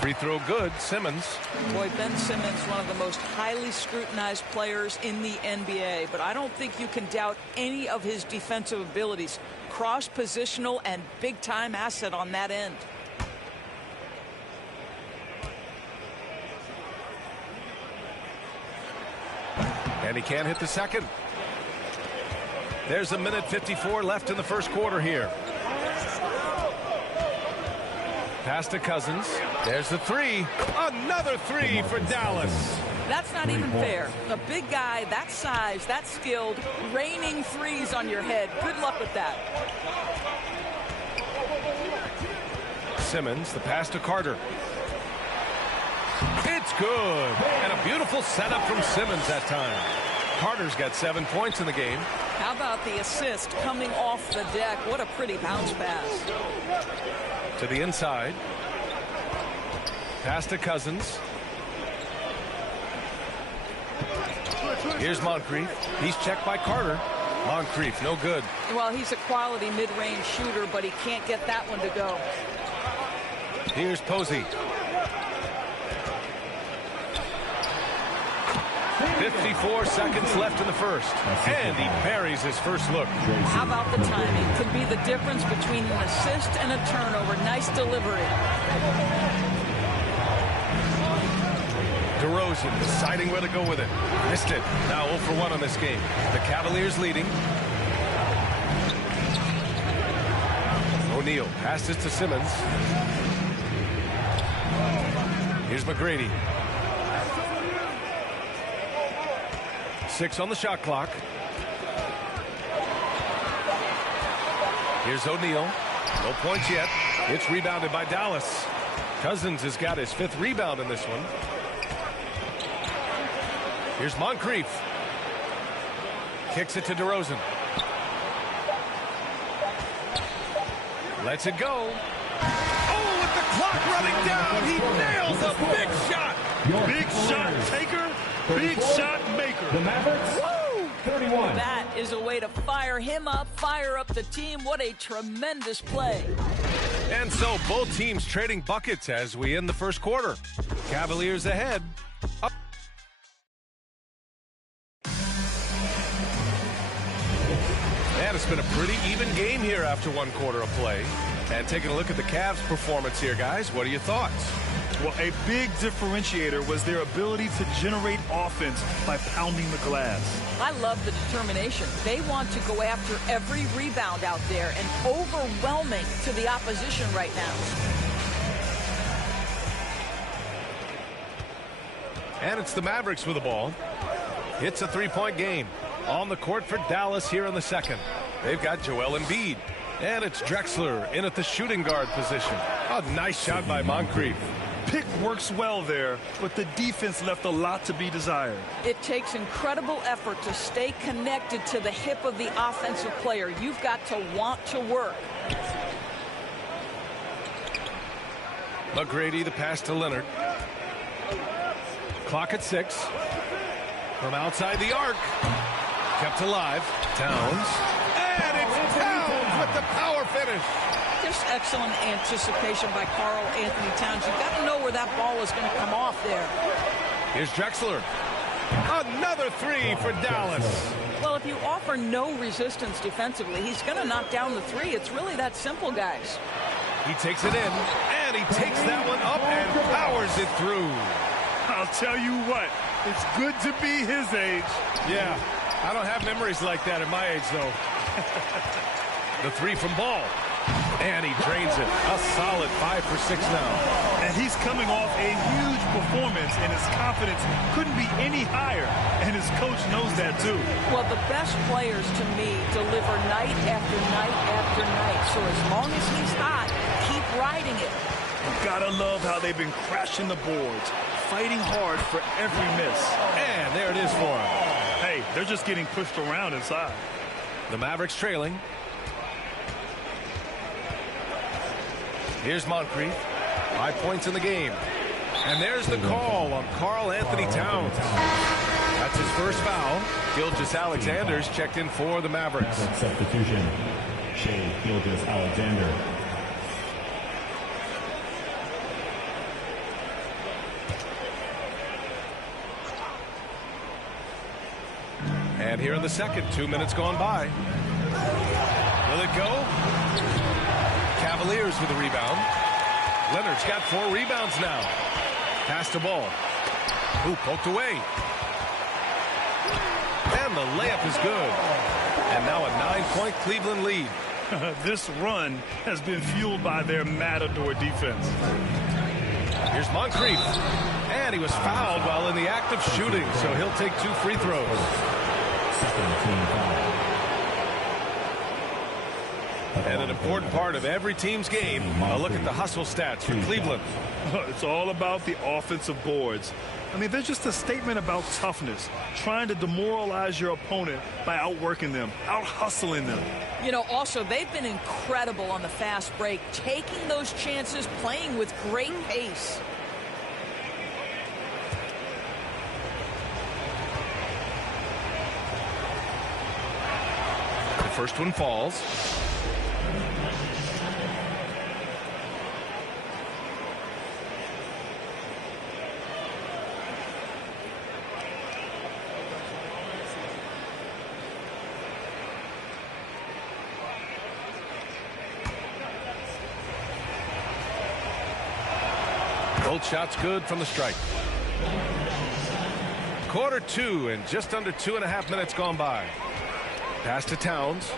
Free throw good. Simmons. Boy, Ben Simmons, one of the most highly scrutinized players in the NBA, but I don't think you can doubt any of his defensive abilities. Cross-positional and big-time asset on that end. And he can't hit the second. There's a minute 54 left in the first quarter here. Pass to Cousins. There's the three. Another three for Dallas. That's not even fair. A big guy, that size, that skilled, raining threes on your head. Good luck with that. Simmons, the pass to Carter. It's good. And a beautiful setup from Simmons that time. Carter's got 7 points in the game. How about the assist coming off the deck? What a pretty bounce pass. To the inside. Pass to Cousins. Here's Moncrief. He's checked by Carter. Moncrief, no good. Well, he's a quality mid-range shooter, but he can't get that one to go. Here's Posey. 54 seconds left in the first. And he buries his first look. How about the timing? Could be the difference between an assist and a turnover. Nice delivery. DeRozan deciding where to go with it. Missed it. Now 0 for 1 on this game. The Cavaliers leading. O'Neal passes to Simmons. Here's McGrady. 6 on the shot clock. Here's O'Neal. No points yet. It's rebounded by Dallas. Cousins has got his 5th rebound in this one. Here's Moncrief. Kicks it to DeRozan. Lets it go. Oh, with the clock running down, he nails a big shot. Big shot taker, big shot maker. The Mavericks, 31. That is a way to fire him up, fire up the team. What a tremendous play. And so both teams trading buckets as we end the first quarter. Cavaliers ahead. Up. Man, it's been a pretty even game here after 1 quarter of play. And taking a look at the Cavs' performance here, guys, what are your thoughts? Well, a big differentiator was their ability to generate offense by pounding the glass. I love the determination. They want to go after every rebound out there and overwhelming to the opposition right now. And it's the Mavericks with the ball. It's a 3-point game. On the court for Dallas here in the second. They've got Joel Embiid. And it's Drexler in at the shooting guard position. A nice shot by Moncrief. Pick works well there, but the defense left a lot to be desired. It takes incredible effort to stay connected to the hip of the offensive player. You've got to want to work. McGrady, the pass to Leonard. Clock at 6. From outside the arc. Kept alive. Towns. And it's Towns with the power finish. Just excellent anticipation by Karl Anthony Towns. You've got to know where that ball is going to come off there. Here's Drexler. Another 3 for Dallas. Well, if you offer no resistance defensively, he's going to knock down the 3. It's really that simple, guys. He takes it in, and he takes that one up and powers it through. I'll tell you what, it's good to be his age. Yeah, I don't have memories like that at my age, though. The 3 from Ball. And he drains it. A solid 5 for 6 now. And he's coming off a huge performance, and his confidence couldn't be any higher. And his coach knows that, too. Well, the best players, to me, deliver night after night after night. So as long as he's hot, keep riding it. You've got to love how they've been crashing the boards, fighting hard for every miss. And there it is for him. Hey, they're just getting pushed around inside. The Mavericks trailing. Here's Moncrief. 5 points in the game. And there's the call on Karl Anthony Towns. That's his first foul. Gilgeous-Alexander's checked in for the Mavericks. Substitution. Shea Gilgeous-Alexander. And here in the second, 2 minutes gone by. Will it go? Cavaliers with a rebound. Leonard's got 4 rebounds now. Pass to Ball. Ooh, poked away. And the layup is good. And now a 9-point Cleveland lead. This run has been fueled by their matador defense. Here's Moncrief. And he was fouled while in the act of shooting, so he'll take 2 free throws. Second team foul. And an important part of every team's game, a look at the hustle stats for Cleveland. It's all about the offensive boards. I mean, they're just a statement about toughness, trying to demoralize your opponent by outworking them, out-hustling them. You know, also, they've been incredible on the fast break, taking those chances, playing with great pace. The first one falls. Both shots good from the stripe. Quarter 2 and just under 2.5 minutes gone by. Pass to Towns.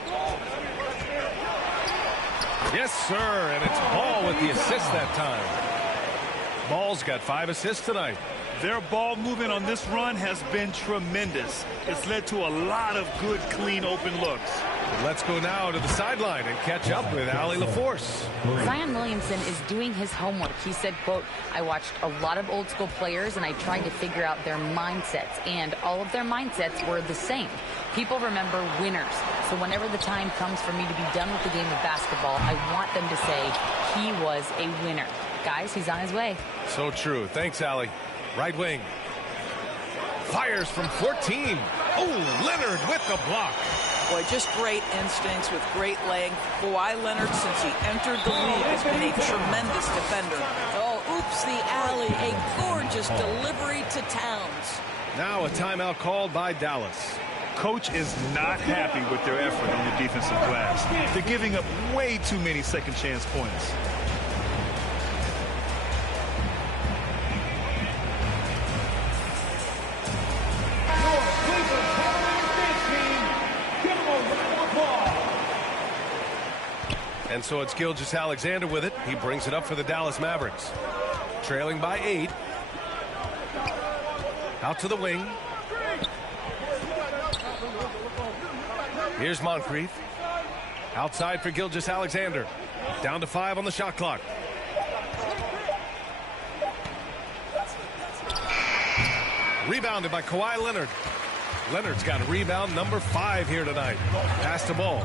Yes, sir, and it's Ball with the assist that time. Ball's got 5 assists tonight. Their ball movement on this run has been tremendous. It's led to a lot of good, clean, open looks. Let's go now to the sideline and catch up with Allie LaForce. Zion Williamson is doing his homework. He said, quote, I watched a lot of old school players and I tried to figure out their mindsets, and all of their mindsets were the same. People remember winners. So whenever the time comes for me to be done with the game of basketball, I want them to say he was a winner. Guys, he's on his way. So true. Thanks, Allie. Right wing. Fires from 14. Oh, Leonard with the block. Boy, just great instincts with great length. Kawhi Leonard, since he entered the league, has been a tremendous defender. Oh, oops, the alley. A gorgeous delivery to Towns. Now a timeout called by Dallas. Coach is not happy with their effort on the defensive glass. They're giving up way too many second chance points. And so it's Gilgeous-Alexander with it. He brings it up for the Dallas Mavericks. Trailing by 8. Out to the wing. Here's Moncrief. Outside for Gilgeous-Alexander. Down to 5 on the shot clock. Rebounded by Kawhi Leonard. Leonard's got a rebound number 5 here tonight. Pass the ball.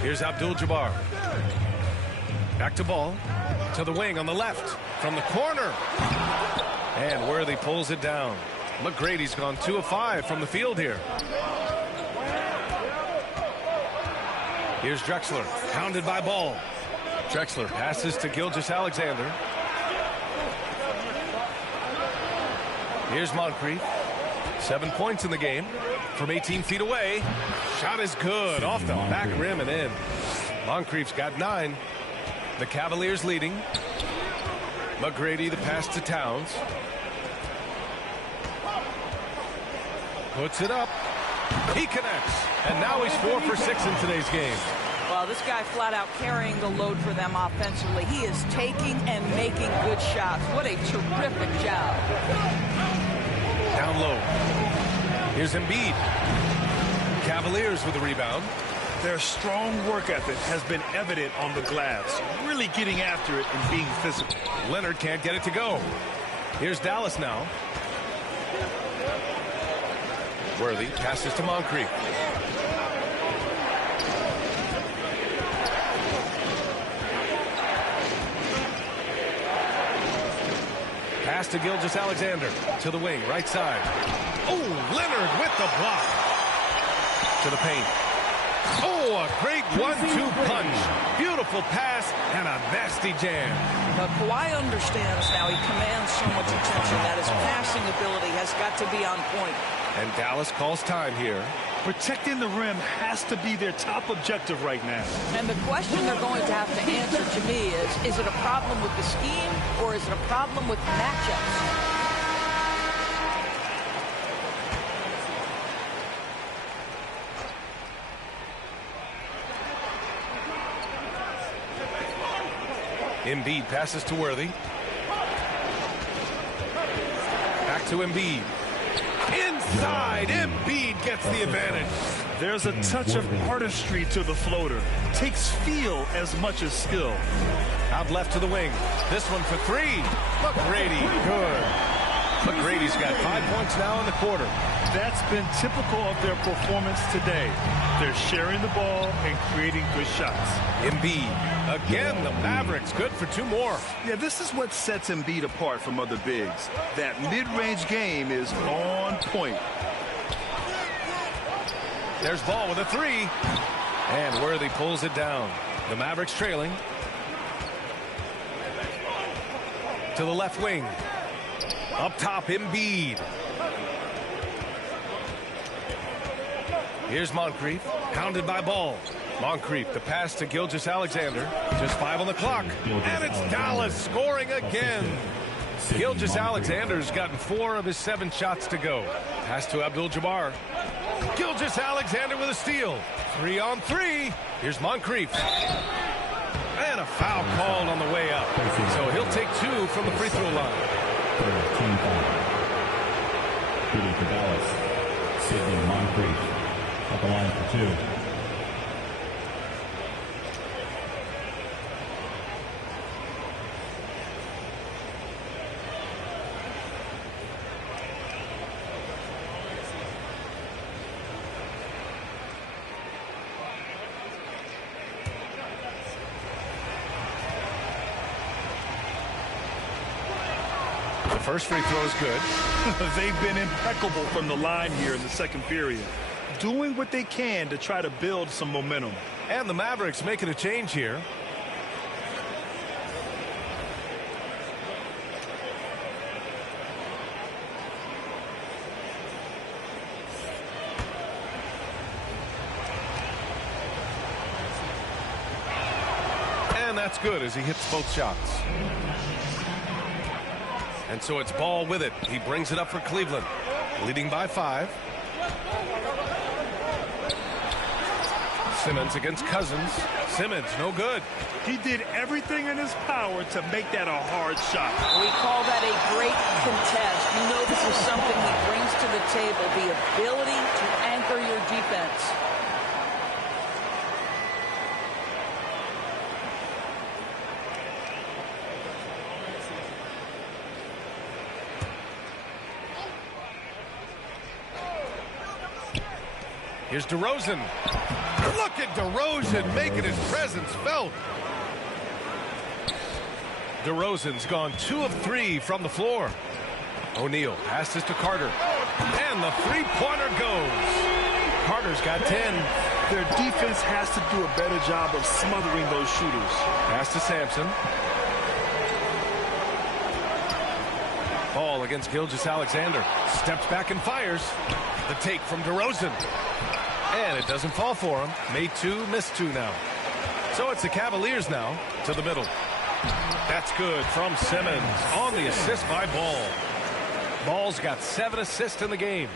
Here's Abdul-Jabbar. Back to ball. To the wing on the left. From the corner. And Worthy pulls it down. McGrady's gone 2 of 5 from the field here. Here's Drexler. Hounded by Ball. Drexler passes to Gilgeous-Alexander. Here's Moncrief. 7 points in the game from 18 feet away. Shot is good off the back rim and in. Moncrief's got 9. The Cavaliers leading. McGrady the pass to Towns. Puts it up. He connects. And now he's 4 for 6 in today's game. Well, this guy flat out carrying the load for them offensively. He is taking and making good shots. What a terrific job. Down low. Here's Embiid. Cavaliers with a rebound. Their strong work ethic has been evident on the glass. Really getting after it and being physical. Leonard can't get it to go. Here's Dallas now. Worthy passes to Moncrief. Pass to Gilgeous-Alexander. To the wing, right side. Oh, Leonard with the block. To the paint. Oh, a great 1-2 punch. Beautiful pass and a nasty jam. But Kawhi understands now. He commands so much attention that his passing ability has got to be on point. And Dallas calls time here. Protecting the rim has to be their top objective right now. And the question they're going to have to answer to me is it a problem with the scheme or is it a problem with matchups? Embiid passes to Worthy. Back to Embiid. Inside, Embiid gets the advantage. There's a touch of artistry to the floater. Takes feel as much as skill. Out left to the wing. This one for 3. McGrady, good. McGrady's got 5 points now in the quarter. That's been typical of their performance today. They're sharing the ball and creating good shots. Embiid, again, the Mavericks, good for 2 more. Yeah, this is what sets Embiid apart from other bigs. That mid-range game is on point. There's Ball with a 3. And Worthy pulls it down. The Mavericks trailing. To the left wing. Up top, Embiid. Here's Moncrief, hounded by Ball. Moncrief, the pass to Gilgeous-Alexander. Just 5 on the clock. And it's Dallas scoring again. Gilgeous-Alexander's gotten 4 of his 7 shots to go. Pass to Abdul-Jabbar. Gilgeous-Alexander with a steal. 3 on 3. Here's Moncrief. And a foul called on the way up. So he'll take 2 from the free throw line. Team foul. Shooting for Dallas. Sidney Moncrief at the line for 2. First free throw is good. They've been impeccable from the line here in the second period. Doing what they can to try to build some momentum. And the Mavericks making a change here. And that's good as he hits both shots. And so it's Ball with it. He brings it up for Cleveland, leading by 5. Simmons against Cousins. Simmons, no good. He did everything in his power to make that a hard shot. We call that a great contest. You know this is something he brings to the table, the ability to anchor your defense. Here's DeRozan. Look at DeRozan making his presence felt. DeRozan's gone 2 of 3 from the floor. O'Neal passes to Carter. And the three-pointer goes. Carter's got 10. Their defense has to do a better job of smothering those shooters. Pass to Sampson. Ball against Gilgeous-Alexander. Steps back and fires. The take from DeRozan. And it doesn't fall for him. Made 2, missed 2 now. So it's the Cavaliers now to the middle. That's good from Simmons on the assist by Ball. Ball's got 7 assists in the game.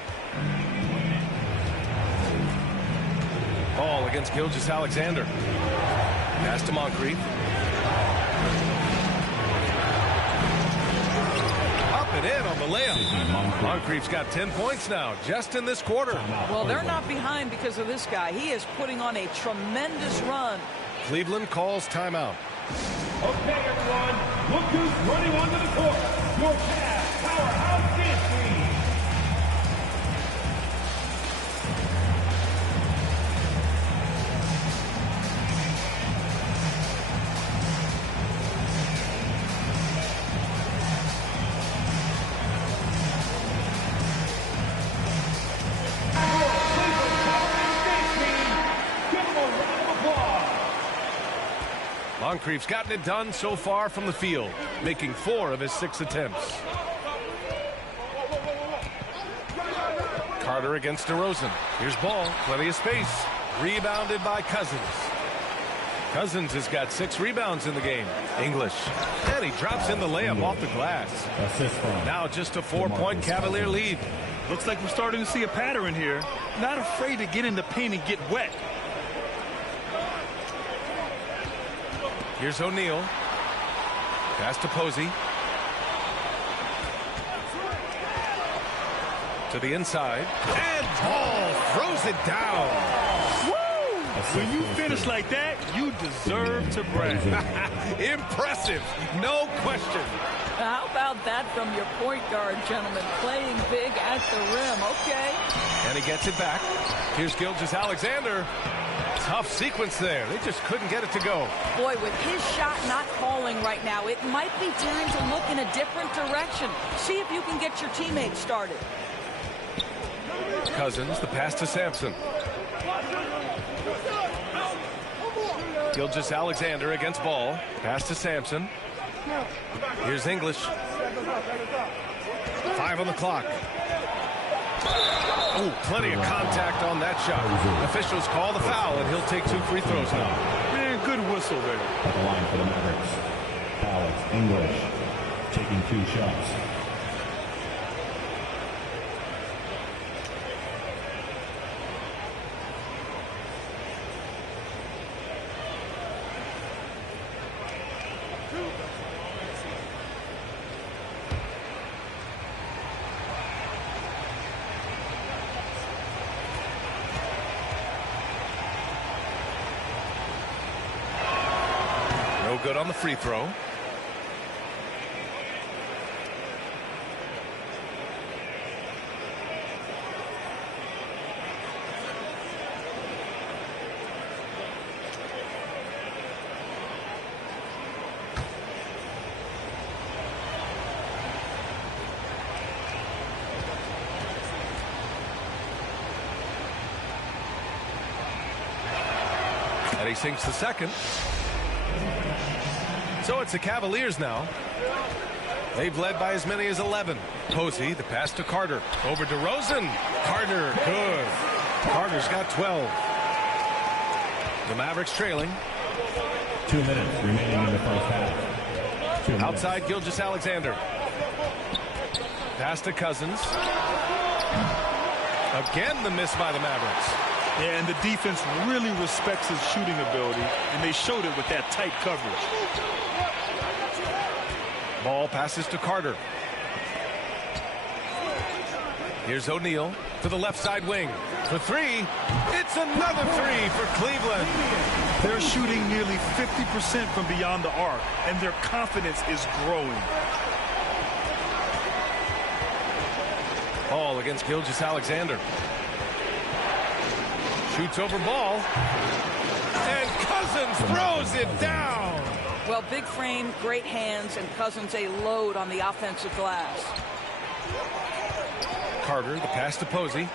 Ball against Gilgeous-Alexander. Pass to Moncrief. Up and in on the layup. Moncrief's got 10 points now, just in this quarter. Well, they're not behind because of this guy. He is putting on a tremendous run. Cleveland calls timeout. Okay, everyone. Look who's running onto the court. Your Cavs powerhouse dance team. Moncrief's gotten it done so far from the field, making 4 of his 6 attempts. Carter against DeRozan. Here's Ball, plenty of space. Rebounded by Cousins. Cousins has got 6 rebounds in the game. English. And he drops in the layup off the glass. Now just a 4-point Cavalier lead. Looks like we're starting to see a pattern here. Not afraid to get in the paint and get wet. Here's O'Neal. Pass to Posey. To the inside. And Ball throws it down. Woo! When you finish like that, you deserve to brag. Impressive. No question. How about that from your point guard, gentlemen? Playing big at the rim. Okay. And he gets it back. Here's Gilgeous-Alexander. Tough sequence there. They just couldn't get it to go. Boy, with his shot not falling right now, it might be time to look in a different direction. See if you can get your teammates started. Cousins, the pass to Sampson. Gilgeous-Alexander against Ball. Pass to Sampson. Here's English. 5 on the clock. Oh, plenty of contact on that shot. Officials call the foul, and he'll take 2 free throws now. Man, good whistle there. At the line for the Mavericks, Alex English taking 2 shots. Good on the free throw. And he sinks the second. So it's the Cavaliers now. They've led by as many as 11. Posey, the pass to Carter. Over DeRozan. Carter, good. Carter's got 12. The Mavericks trailing. 2 minutes remaining in the first half. 2 minutes. Outside Gilgeous-Alexander. Pass to Cousins. Again the miss by the Mavericks. Yeah, and the defense really respects his shooting ability, and they showed it with that tight coverage. Ball passes to Carter. Here's O'Neal to the left side wing. For three. It's another three for Cleveland. They're shooting nearly 50% from beyond the arc, and their confidence is growing. Ball against Gilgeous-Alexander. Shoots over ball. And Cousins throws it down. Well, big frame, great hands, and Cousins a load on the offensive glass. Carter, the pass to Posey.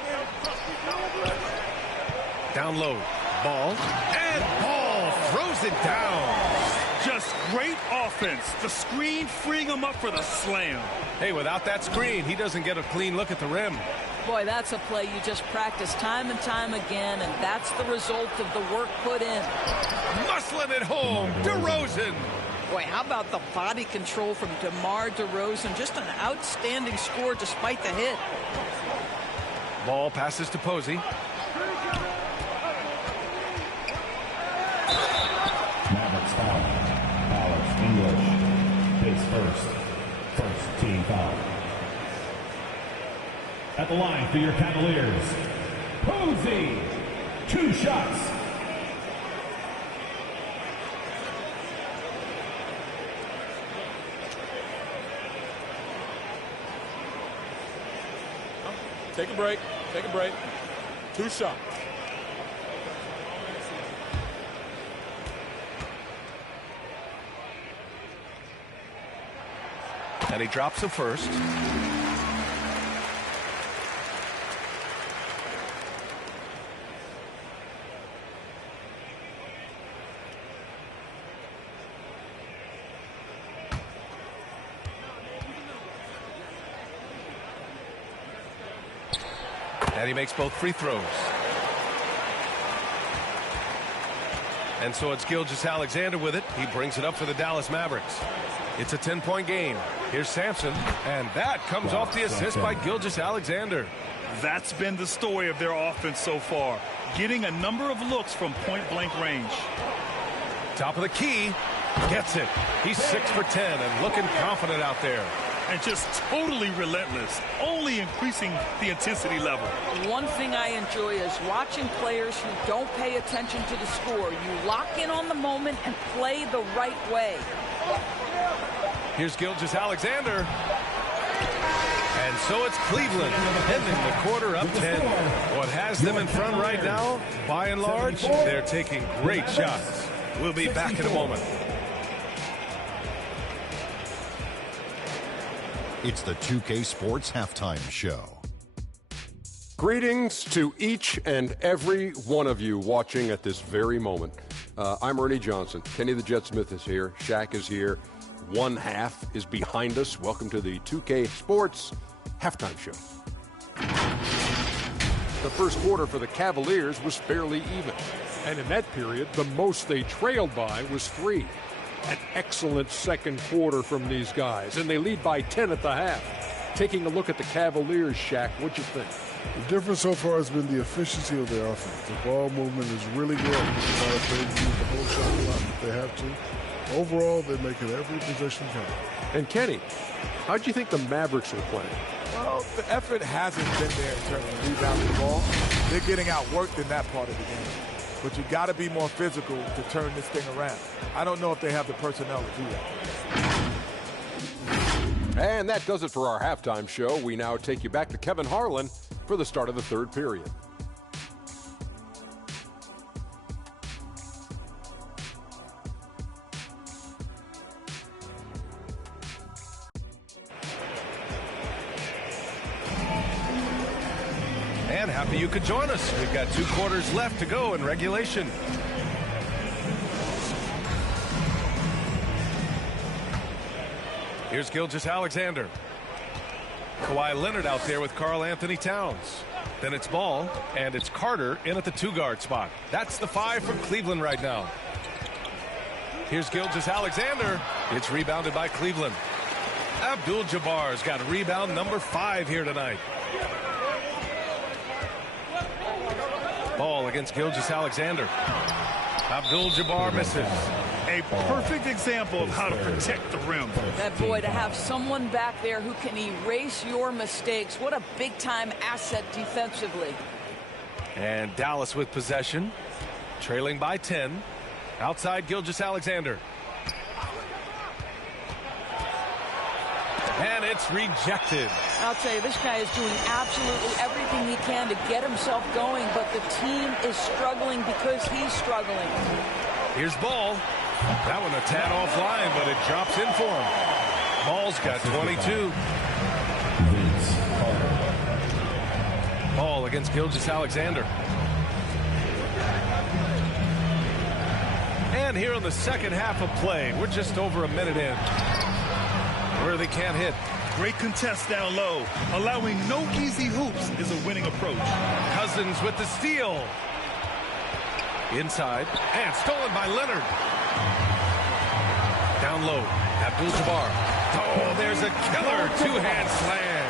Down low. Ball. And Ball throws it down. Just great offense. The screen freeing him up for the slam. Hey, without that screen, he doesn't get a clean look at the rim. Boy, that's a play you just practice time and time again, and that's the result of the work put in. Muscling it home. DeRozan. Boy, how about the body control from DeMar DeRozan? Just an outstanding score despite the hit. Ball passes to Posey. Mavericks foul. Powers, English. His first team foul. At the line for your Cavaliers, Posey, 2 shots. Take a break. Take a break. 2 shots. And he drops the first. And he makes both free throws. And so it's Gilgeous-Alexander with it. He brings it up for the Dallas Mavericks. It's a 10-point game. Here's Sampson, and that comes off the assist by Gilgeous-Alexander. That's been the story of their offense so far, getting a number of looks from point-blank range. Top of the key, gets it. He's 6 for 10 and looking confident out there. And just totally relentless, only increasing the intensity level. One thing I enjoy is watching players who don't pay attention to the score. You lock in on the moment and play the right way. Here's Gilgeous-Alexander. And so it's Cleveland ending the quarter up 10. What has them in front right now, by and large, they're taking great shots. We'll be back in a moment. It's the 2K Sports Halftime Show. Greetings to each and every one of you watching at this very moment. I'm Ernie Johnson. Kenny the Jet Smith is here. Shaq is here. One half is behind us. Welcome to the 2K Sports Halftime Show. The first quarter for the Cavaliers was fairly even. And in that period, the most they trailed by was 3. An excellent second quarter from these guys, and they lead by 10 at the half. Taking a look at the Cavaliers, Shaq, what'd you think? The difference so far has been the efficiency of their offense. The ball movement is really good. They use the whole shot clock if they have to. Overall, they're making every possession count. And Kenny, how'd you think the Mavericks are playing? Well, the effort hasn't been there in terms of rebounding the ball. They're getting outworked in that part of the game. But you got to be more physical to turn this thing around. I don't know if they have the personnel to do that. And that does it for our halftime show. We now take you back to Kevin Harlan for the start of the third period. And happy you could join us. We've got 2 quarters left to go in regulation. Here's Gilgeous-Alexander. Kawhi Leonard out there with Karl Anthony Towns. Then it's Ball, and it's Carter in at the 2-guard spot. That's the 5 for Cleveland right now. Here's Gilgeous-Alexander. It's rebounded by Cleveland. Abdul-Jabbar's got rebound number 5 here tonight. Ball against Gilgeous-Alexander. Abdul-Jabbar misses. A perfect example of how to protect the rim. That boy, to have someone back there who can erase your mistakes. What a big-time asset defensively. And Dallas with possession, trailing by 10. Outside Gilgeous-Alexander. And it's rejected. I'll tell you, this guy is doing absolutely everything he can to get himself going, but the team is struggling because he's struggling. Here's Ball. That one a tad offline, but it drops in for him. Ball's got 22. Ball against Gilgeous-Alexander. And here in the second half of play, we're just over a minute in. Worthy can't hit. Great contest down low. Allowing no easy hoops is a winning approach. Cousins with the steal. Inside. And stolen by Leonard. Down low. Abdul-Jabbar. Oh, there's a killer two-hand slam.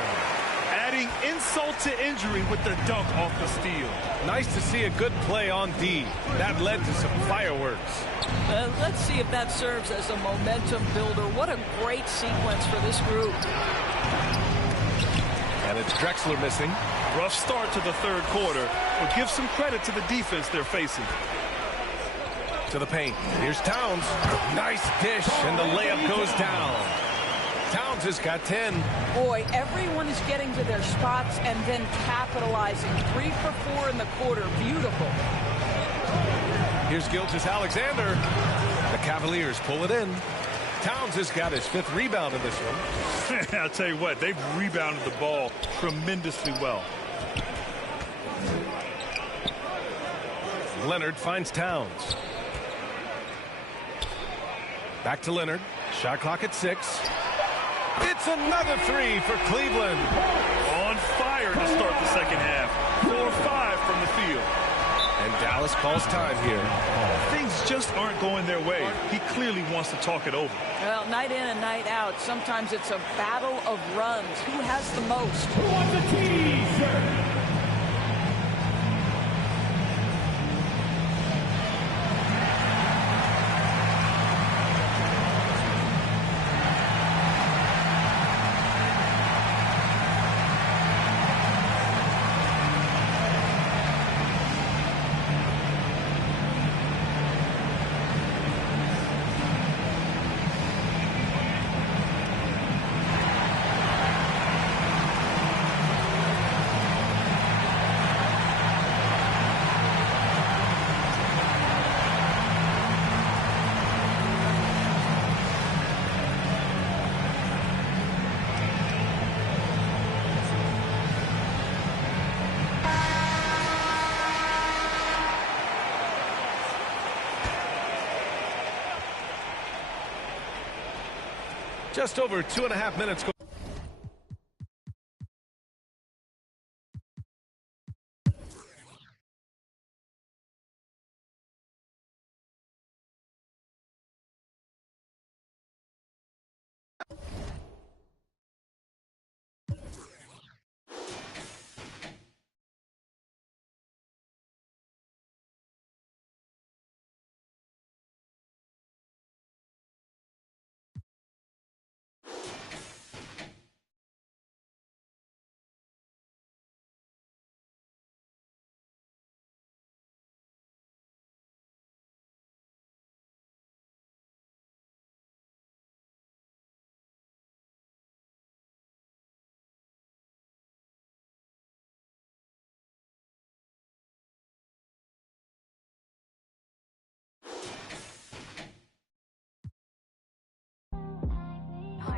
Adding insult to injury with the dunk off the steal. Nice to see a good play on D. That led to some fireworks. Let's see if that serves as a momentum builder. What a great sequence for this group. And it's Drexler missing. Rough start to the third quarter, but give some credit to the defense they're facing. To the paint. Here's Towns. Nice dish, and the layup goes down. Towns has got 10. Boy, everyone is getting to their spots and then capitalizing. 3 for 4 in the quarter. Beautiful. Here's Gilgeous-Alexander. The Cavaliers pull it in. Towns has got his 5th rebound in this one. I'll tell you what, they've rebounded the ball tremendously well. Leonard finds Towns. Back to Leonard. Shot clock at 6. It's another 3 for Cleveland. On fire to start the second half. 4-5 from the field. And Dallas calls time here. Things just aren't going their way. He clearly wants to talk it over. Well, night in and night out, sometimes it's a battle of runs. Who has the most? Who wants a T-shirt? Just over 2.5 minutes.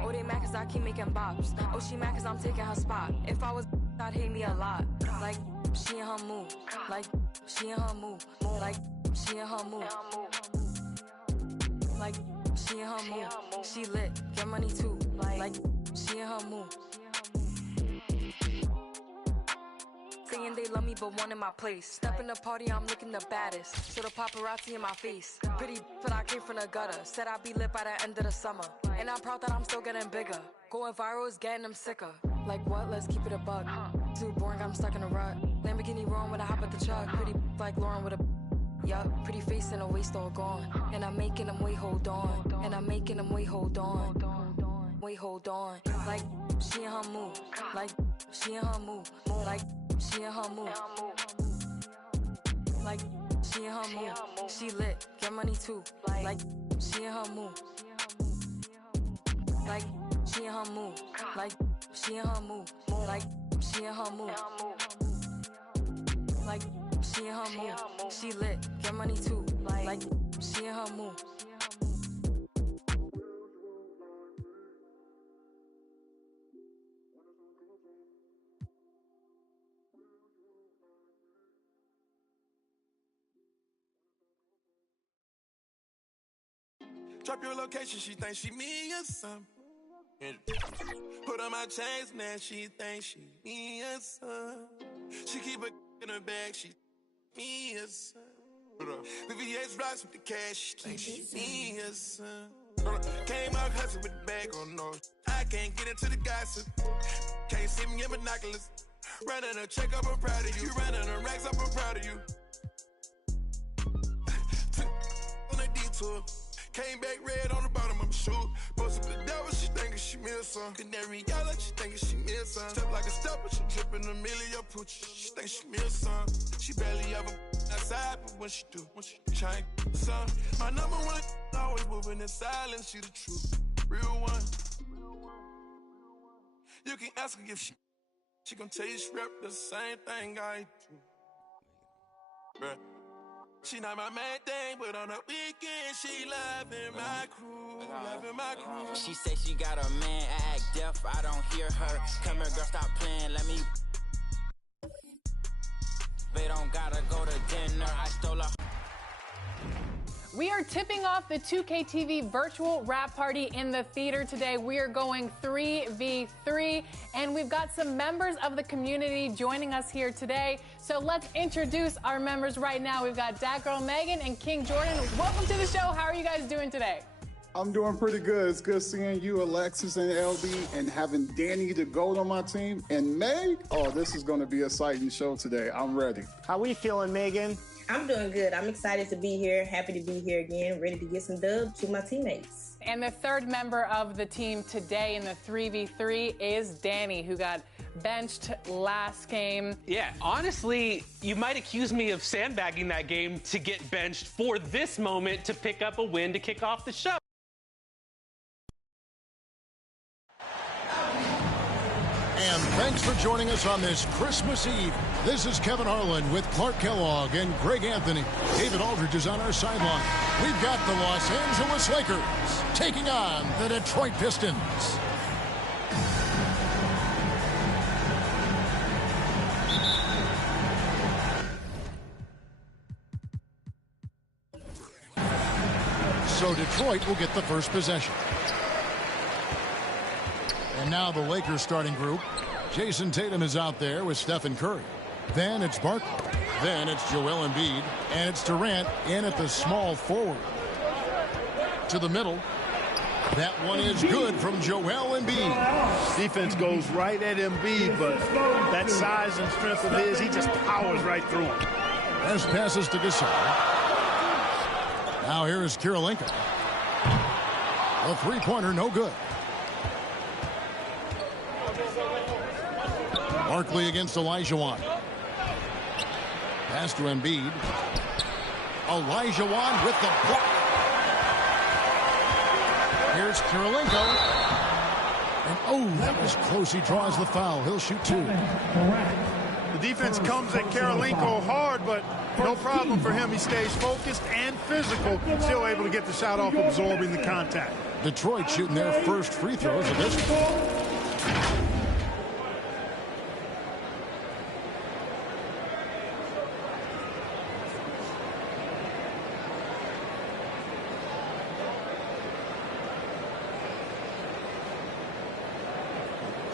Oh, they mad cause I keep making bops. Oh, she mad cause I'm taking her spot. If I was, I'd hate me a lot. Like, she in her move. Like, she in her move. Like, she in her move. Like, she in her move. She lit, get money too. Like, she in her move. Saying they love me but one in my place. Step in the party, I'm looking the baddest. So the paparazzi in my face. Pretty but I came from the gutter. Said I'd be lit by the end of the summer. And I'm proud that I'm still getting bigger. Going viral is getting them sicker. Like what? Let's keep it a buck. Too boring, I'm stuck in a rut. Lamborghini wrong when I hop at the truck. Pretty like Lauren with a. Yup, pretty face and a waist all gone. And I'm making them wait, hold on. And I'm making them wait, hold on. Wait, hold on. Like she in her move. Like she in her move. Like she in her move. Like she in her move. She lit, get money too. Like she in her move. Like she in her move. Like she in her move. Like she in her move. Like she in her move. She lit, get money too. Like she in her move. Drop your location, she thinks she me or something. Put on my chains, now she thinks she me or something. She keep a in her bag, she me or something. The VH rocks with the cash, she thinks she me or something. Came out hustling with the bag on no. I can't get into the gossip. Can't see me in binoculars. Running a check up, I'm proud of you. Running a racks up, I'm proud of you. On a detour. Came back red on the bottom of my shoe. Posted the devil, she thinking she miss some. Canary yellow, she thinking she miss some. Step like a stepper, she dripping a million pooch. She think she miss some. She barely ever outside, but when she do, try and get some. My number one, always moving in silence, she the truth. Real one. You can ask her if she gon' tell you she rep the same thing I do. Bruh. She not my main thing, but on the weekend, she loving my crew, loving my crew. She say she got a man, I act deaf, I don't hear her. Come here, girl, stop playing, let me. They don't gotta go to dinner, I stole a. We are tipping off the 2K TV virtual wrap party in the theater today. We are going 3v3, and we've got some members of the community joining us here today. So let's introduce our members right now. We've got Dat Girl Megan and King Jordan. Welcome to the show. How are you guys doing today? I'm doing pretty good. It's good seeing you, Alexis and LB, and having Danny the GOAT on my team. And Meg, oh, this is going to be an exciting show today. I'm ready. How we feeling, Megan? I'm doing good. I'm excited to be here. Happy to be here again. Ready to get some dubs to my teammates. And the third member of the team today in the 3v3 is Danny, who got benched last game. Yeah, honestly, you might accuse me of sandbagging that game to get benched for this moment to pick up a win to kick off the show. And thanks for joining us on this Christmas Eve. This is Kevin Harlan with Clark Kellogg and Greg Anthony. David Aldridge is on our sideline. We've got the Los Angeles Lakers taking on the Detroit Pistons. So Detroit will get the first possession. And now the Lakers starting group. Jason Tatum is out there with Stephen Curry. Then it's Barkley. Then it's Joel Embiid. And it's Durant in at the small forward. To the middle. That one is good from Joel Embiid. Defense goes right at Embiid, but that size and strength of his, he just powers right through him. As passes to Gasol. Now here is Kirilenko. A three-pointer, no good. Barkley against Olajuwon. Pass to Embiid. Olajuwon with the block. Here's Kirilenko. And oh, that was close. He draws the foul. He'll shoot two. The defense comes at Kirilenko hard, but no problem for him. He stays focused and physical, still able to get the shot off, absorbing the contact. Detroit shooting their first free throws of this one.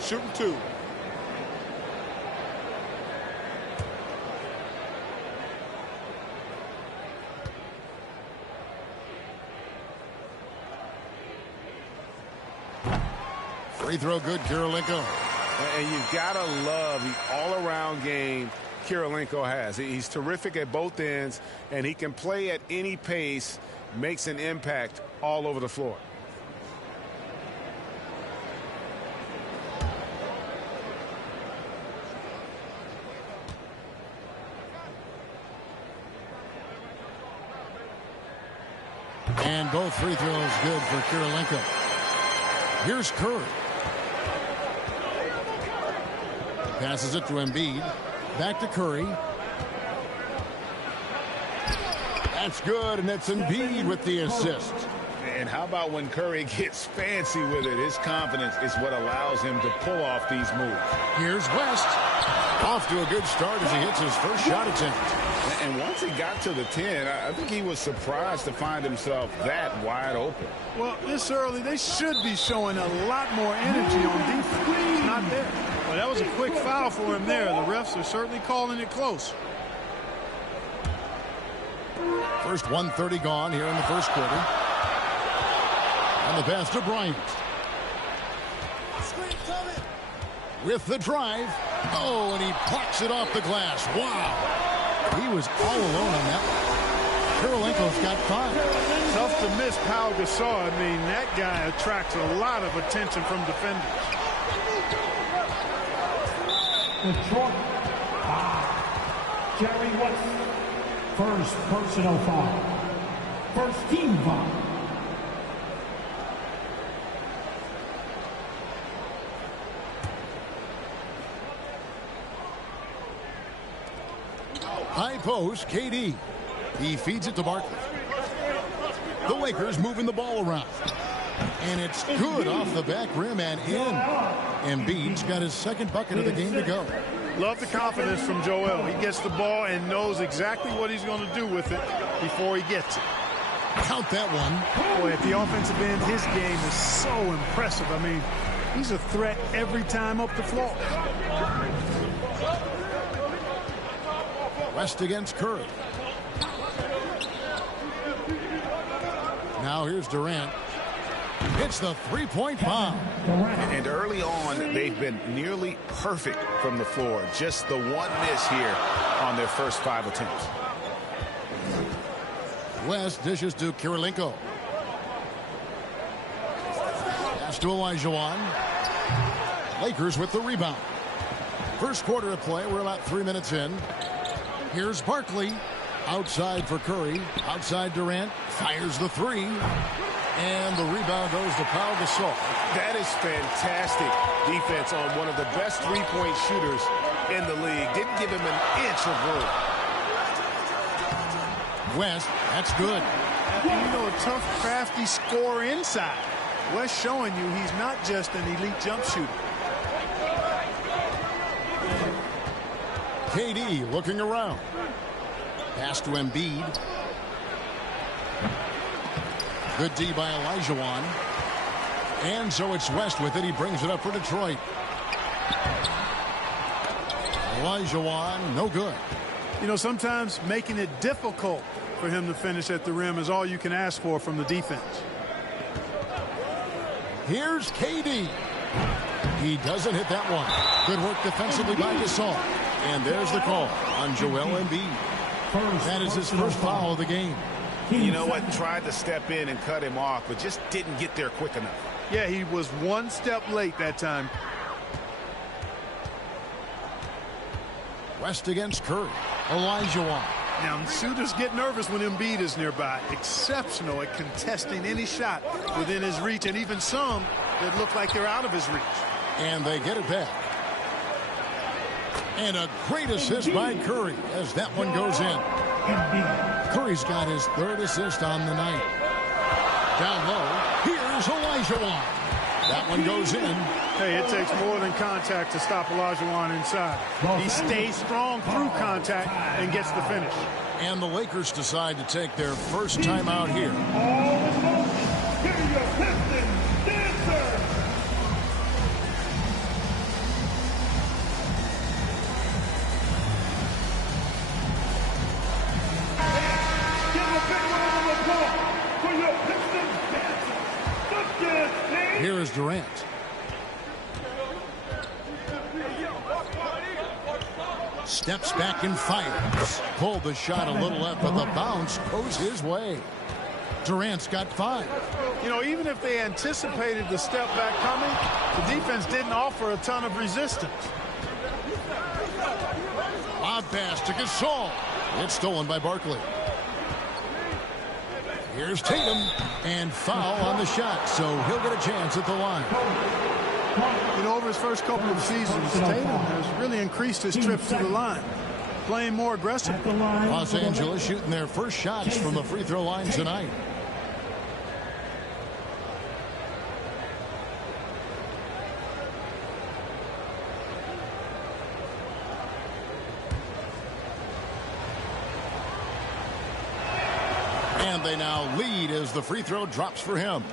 Shooting two. Free throw good, Kirilenko. And you've got to love the all-around game Kirilenko has. He's terrific at both ends, and he can play at any pace, makes an impact all over the floor. And both free throws good for Kirilenko. Here's Curry. Passes it to Embiid. Back to Curry. That's good, and it's Embiid with the assist. And how about when Curry gets fancy with it? His confidence is what allows him to pull off these moves. Here's West. Off to a good start as he hits his first shot attempt. And once he got to the 10, I think he was surprised to find himself that wide open. Well, this early, they should be showing a lot more energy on defense. It's not there. Well, that was a quick foul for him there. The refs are certainly calling it close. First 1:30 gone here in the first quarter. And the pass to Bryant. With the drive. Oh, and he plucks it off the glass. Wow. He was all alone on that one. Kirilenko's got 5. Tough to miss Pau Gasol. I mean, that guy attracts a lot of attention from defenders. Detroit. Jerry West. First personal foul. First team foul. High post, KD. He feeds it to Barkley. The Lakers moving the ball around. And it's good off the back rim and in. Embiid's got his second bucket of the game to go. Love the confidence from Joel. He gets the ball and knows exactly what he's going to do with it before he gets it. Count that one. Boy, at the offensive end, his game is so impressive. I mean, he's a threat every time up the floor. West against Curry. Now here's Durant. It's the three-point foul. And early on, they've been nearly perfect from the floor. Just the one miss here on their first 5 attempts. West dishes to Kirilenko. Pass to Olajuwon. Lakers with the rebound. First quarter of play. We're about 3 minutes in. Here's Barkley. Outside for Curry. Outside Durant. Fires the 3. And the rebound goes to Pau Gasol. That is fantastic defense on one of the best three-point shooters in the league. Didn't give him an inch of room. West, that's good. You know, a tough, crafty scorer inside. West showing you he's not just an elite jump shooter. KD looking around. Pass to Embiid. Good D by Olajuwon. And so it's West with it. He brings it up for Detroit. Olajuwon, no good. You know, sometimes making it difficult for him to finish at the rim is all you can ask for from the defense. Here's KD. He doesn't hit that one. Good work defensively by Gasol. And there's the call on Joel Embiid. That is his first foul of the game. You know what? Tried to step in and cut him off, but just didn't get there quick enough. Yeah, he was one step late that time. West against Curry. Olajuwon. Now, shooters get nervous when Embiid is nearby. Exceptional at contesting any shot within his reach, and even some that look like they're out of his reach. And they get it back. And a great assist by Curry as that one goes in. Curry's got his third assist on the night. Down low, here's Olajuwon. That one goes in. Hey, it takes more than contact to stop Olajuwon inside. He stays strong through contact and gets the finish. And the Lakers decide to take their first timeout here. Here is Durant. Steps back and fires. Pulled the shot a little left, but the bounce goes his way. Durant's got 5. You know, even if they anticipated the step back coming, the defense didn't offer a ton of resistance. Lob pass to Gasol. It's stolen by Barkley. Here's Tatum, and foul on the shot, so he'll get a chance at the line. You know, over his first couple of seasons, Tatum has really increased his trips to the line, playing more aggressively. Los Angeles shooting their first shots from the free throw line tonight. And they now lead as the free throw drops for him.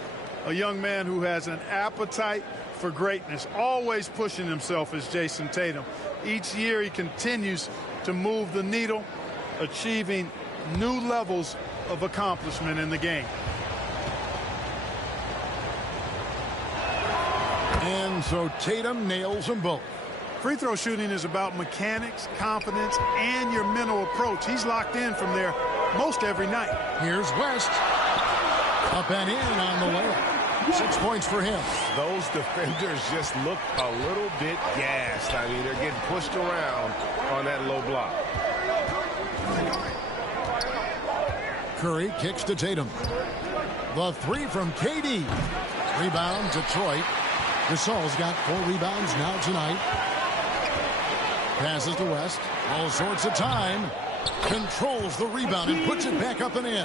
A young man who has an appetite for greatness, always pushing himself, is Jason Tatum. Each year he continues to move the needle, achieving new levels of accomplishment in the game. And so Tatum nails them both. Free throw shooting is about mechanics, confidence, and your mental approach. He's locked in from there most every night. Here's West. Up and in on the layup. 6 points for him. Those defenders just look a little bit gassed. I mean, they're getting pushed around on that low block. Curry kicks to Tatum. The 3 from KD. Rebound, Detroit. Gasol's got 4 rebounds now tonight. Passes to West. All sorts of time. Controls the rebound and puts it back up and in.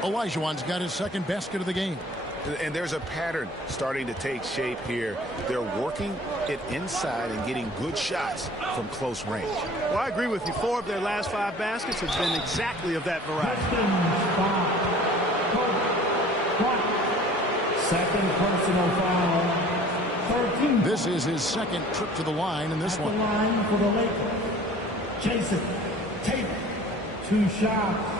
Olajuwon's got his second basket of the game. And there's a pattern starting to take shape here. They're working it inside and getting good shots from close range. Well, I agree with you. 4 of their last 5 baskets have been exactly of that variety. Second personal foul. 13. This is his second trip to the line in this one. Line for the Lakers. Jason Tatum. 2 shots.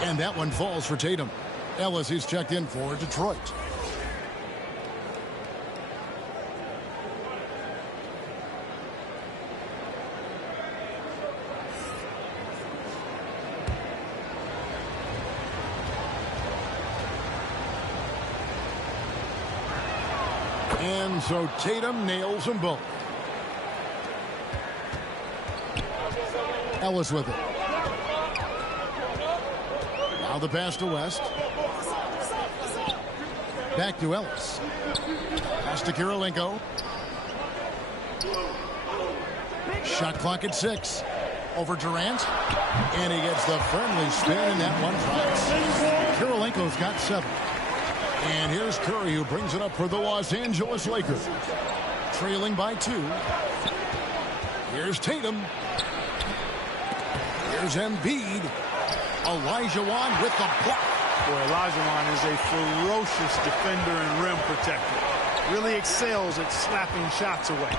And that one falls for Tatum. Ellis is checked in for Detroit. And so Tatum nails them both. Ellis with it. Now the pass to West. Back to Ellis. Pass to Kirilenko. Shot clock at 6. Over Durant. And he gets the friendly spin, and that one drops. Kirilenko's got 7. And here's Curry, who brings it up for the Los Angeles Lakers. Trailing by 2. Here's Tatum. Here's Embiid. Olajuwon with the block. Boy, Olajuwon is a ferocious defender and rim protector. Really excels at slapping shots away.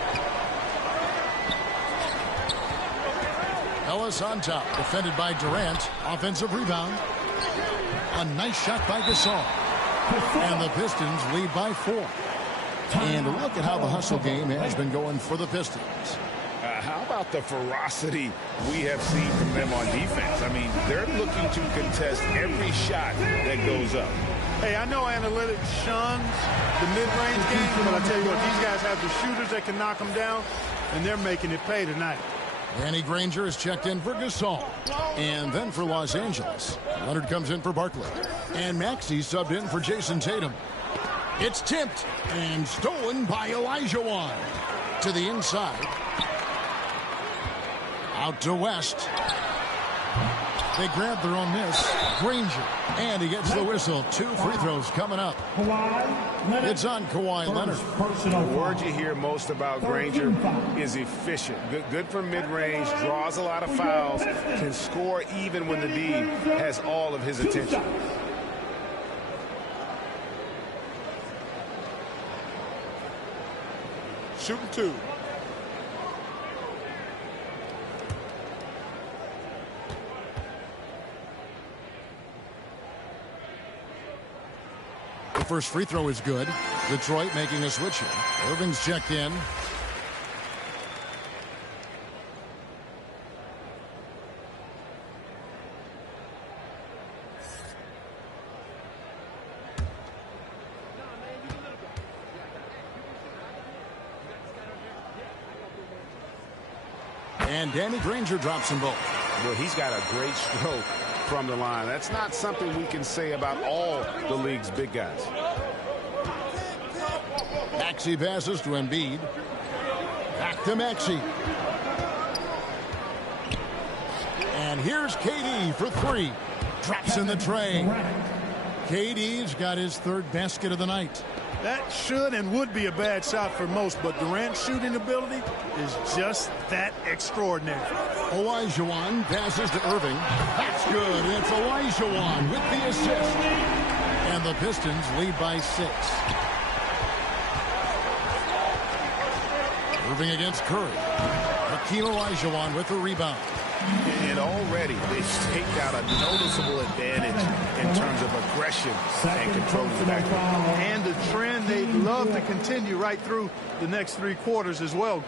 Ellis on top, defended by Durant. Offensive rebound. A nice shot by Gasol. And the Pistons lead by 4. And look at how the hustle game has been going for the Pistons. How about the ferocity we have seen from them on defense? I mean, they're looking to contest every shot that goes up. Hey, I know analytics shuns the mid-range game, but I tell you what, these guys have the shooters that can knock them down, and they're making it pay tonight. Danny Granger is checked in for Gasol. And then for Los Angeles, Leonard comes in for Barkley. And Maxey subbed in for Jason Tatum. It's tipped and stolen by Olajuwon. To the inside. Out to West. They grab their own miss. Granger. And he gets the whistle. 2 free throws coming up. It's on Kawhi Leonard. The word you hear most about Granger is efficient. Good from mid-range, draws a lot of fouls, can score even when the D has all of his attention. Shooting 2. The first free throw is good. Detroit making a switch here. Irving's checked in. And Danny Granger drops them both. Well, he's got a great stroke from the line. That's not something we can say about all the league's big guys. Maxey passes to Embiid. Back to Maxey. And here's KD for three. Drops in the tray. KD's got his third basket of the night. That should and would be a bad shot for most, but Durant's shooting ability is just that extraordinary. Olajuwon passes to Irving. That's good. It's Olajuwon with the assist. And the Pistons lead by 6. Irving against Curry. Hakeem Olajuwon with the rebound. And already they've staked out a noticeable advantage in terms of aggression and controlling the backcourt. And the trend they'd love to continue right through the next 3 quarters as well.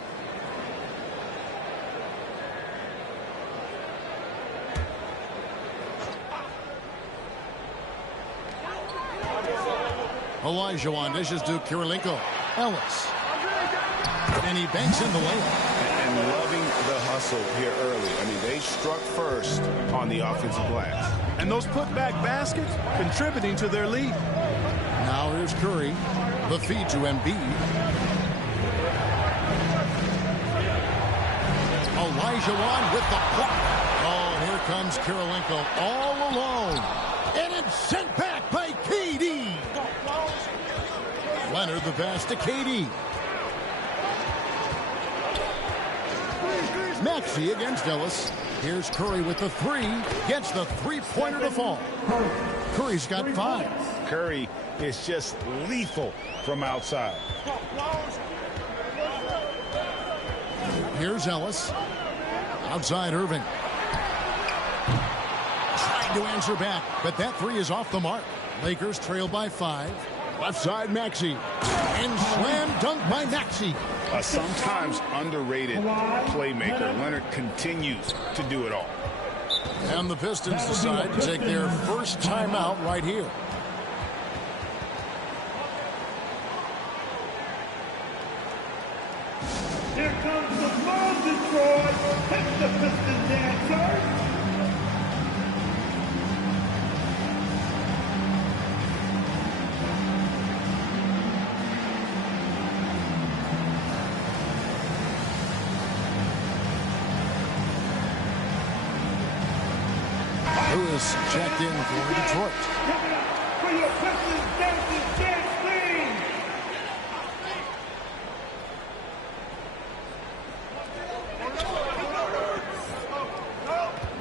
Olajuwon dishes to Kirilenko. Ellis. And he banks in the layup. And loving the hustle here early. I mean, they struck first on the offensive glass. And those putback baskets contributing to their lead. Now here's Curry. The feed to Embiid. Olajuwon with the block. Oh, here comes Kirilenko all alone. And it's sent back by KD. Leonard the pass to KD. Maxey against Ellis. Here's Curry with the 3. Gets the 3-pointer to fall. Curry's got 5. Curry is just lethal from outside. Here's Ellis. Outside Irving. Trying to answer back, but that 3 is off the mark. Lakers trail by 5. Left side Maxey. And slam dunk by Maxey. A sometimes underrated playmaker. Leonard continues to do it all. And the Pistons decide to take their first timeout right here. Here comes the ball, Detroit. Hit the Pistons dancers. Lewis checked in for Detroit. For your Pistons dancers, dance clean.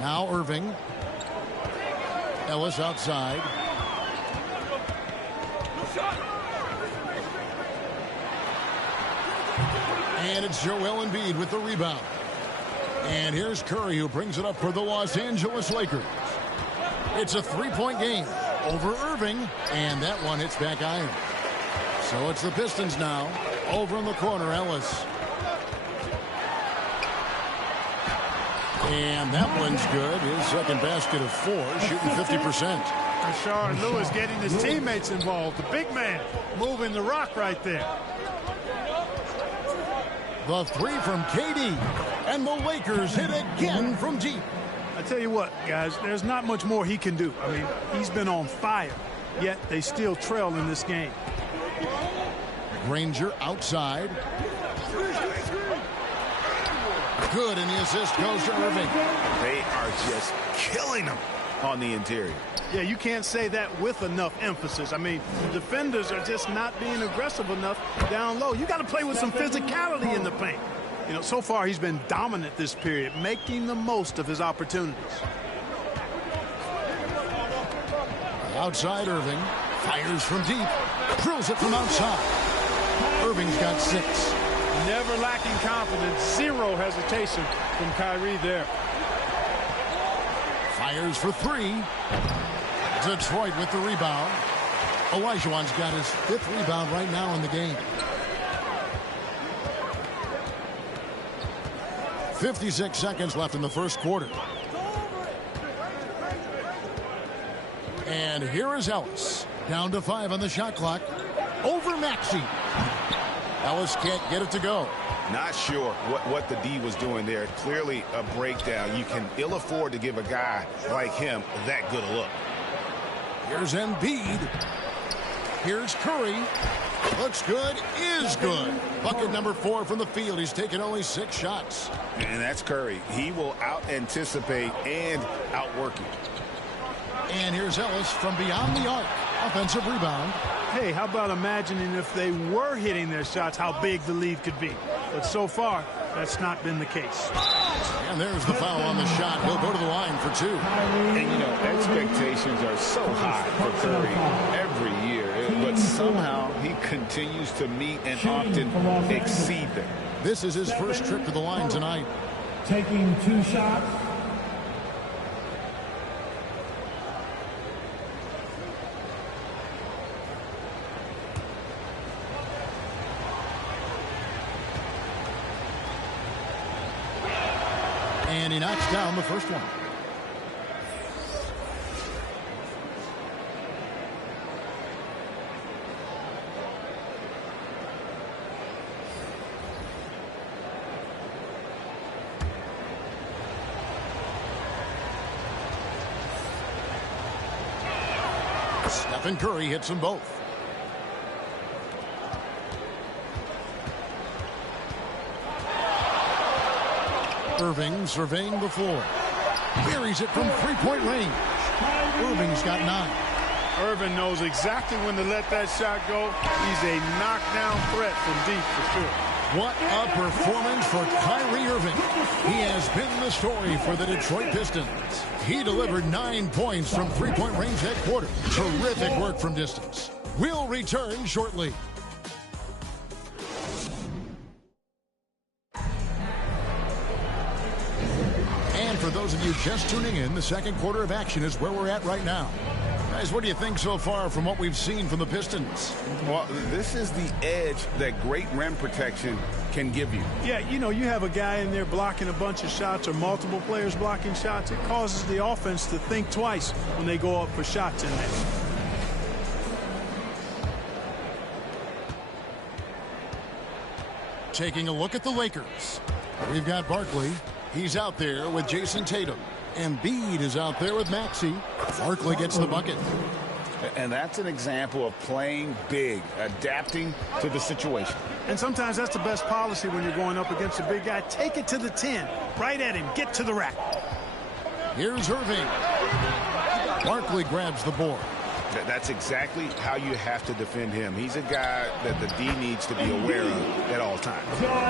Now Irving. Ellis outside. And it's Joel Embiid with the rebound. And here's Curry, who brings it up for the Los Angeles Lakers. It's a 3-point game over Irving, and that one hits back iron. So it's the Pistons now. Over in the corner, Ellis. And that one's good. His second basket of 4, shooting 50%. Rashard Lewis getting his teammates involved. The big man moving the rock right there. The 3 from KD. And the Lakers hit again from deep. I tell you what, guys, there's not much more he can do. I mean, he's been on fire, yet they still trail in this game. Granger outside. Good, and the assist goes to Irving. They are just killing him on the interior. Yeah, you can't say that with enough emphasis. I mean, defenders are just not being aggressive enough down low. You got to play with some physicality in the paint. You know, so far he's been dominant this period, making the most of his opportunities. Outside Irving. Fires from deep. Drills it from outside. Irving's got 6. Never lacking confidence. 0 hesitation from Kyrie there. Fires for 3. Detroit with the rebound. Olajuwon's got his 5th rebound right now in the game. 56 seconds left in the first quarter. And here is Ellis. Down to 5 on the shot clock. Over Maxey. Ellis can't get it to go. Not sure what the D was doing there. Clearly a breakdown. You can ill afford to give a guy like him that good a look. Here's Embiid. Here's Curry. Looks good, is good. Bucket number 4 from the field. He's taken only 6 shots. And that's Curry. He will out-anticipate and outwork you. And here's Ellis from beyond the arc. Offensive rebound. Hey, how about imagining if they were hitting their shots, how big the lead could be. But so far, that's not been the case. And there's the foul on the shot. He'll go to the line for 2. And, you know, expectations are so high for Curry every year. But somehow he continues to meet and often exceed them. This is his first trip to the line tonight. Taking 2 shots. And he knocks down the first one. Stephen Curry hits them both. Irving surveying the floor. Buries it from 3-point range. Irving's got 9. Irving knows exactly when to let that shot go. He's a knockdown threat from deep for sure. What a performance for Kyrie Irving. He has been the story for the Detroit Pistons. He delivered 9 points from 3-point range at quarter. Terrific work from distance. We'll return shortly. And for those of you just tuning in, the second quarter of action is where we're at right now. Guys, what do you think so far from what we've seen from the Pistons? Well, this is the edge that great rim protection can give you. Yeah, you know, you have a guy in there blocking a bunch of shots or multiple players blocking shots. It causes the offense to think twice when they go up for shots in there. Taking a look at the Lakers. We've got Barkley. He's out there with Jason Tatum. Embiid is out there with Maxey. Barkley gets the bucket. And that's an example of playing big, adapting to the situation. And sometimes that's the best policy when you're going up against a big guy. Take it to the 10. Right at him. Get to the rack. Here's Irving. Barkley grabs the board. That's exactly how you have to defend him. He's a guy that the D needs to be aware of at all times.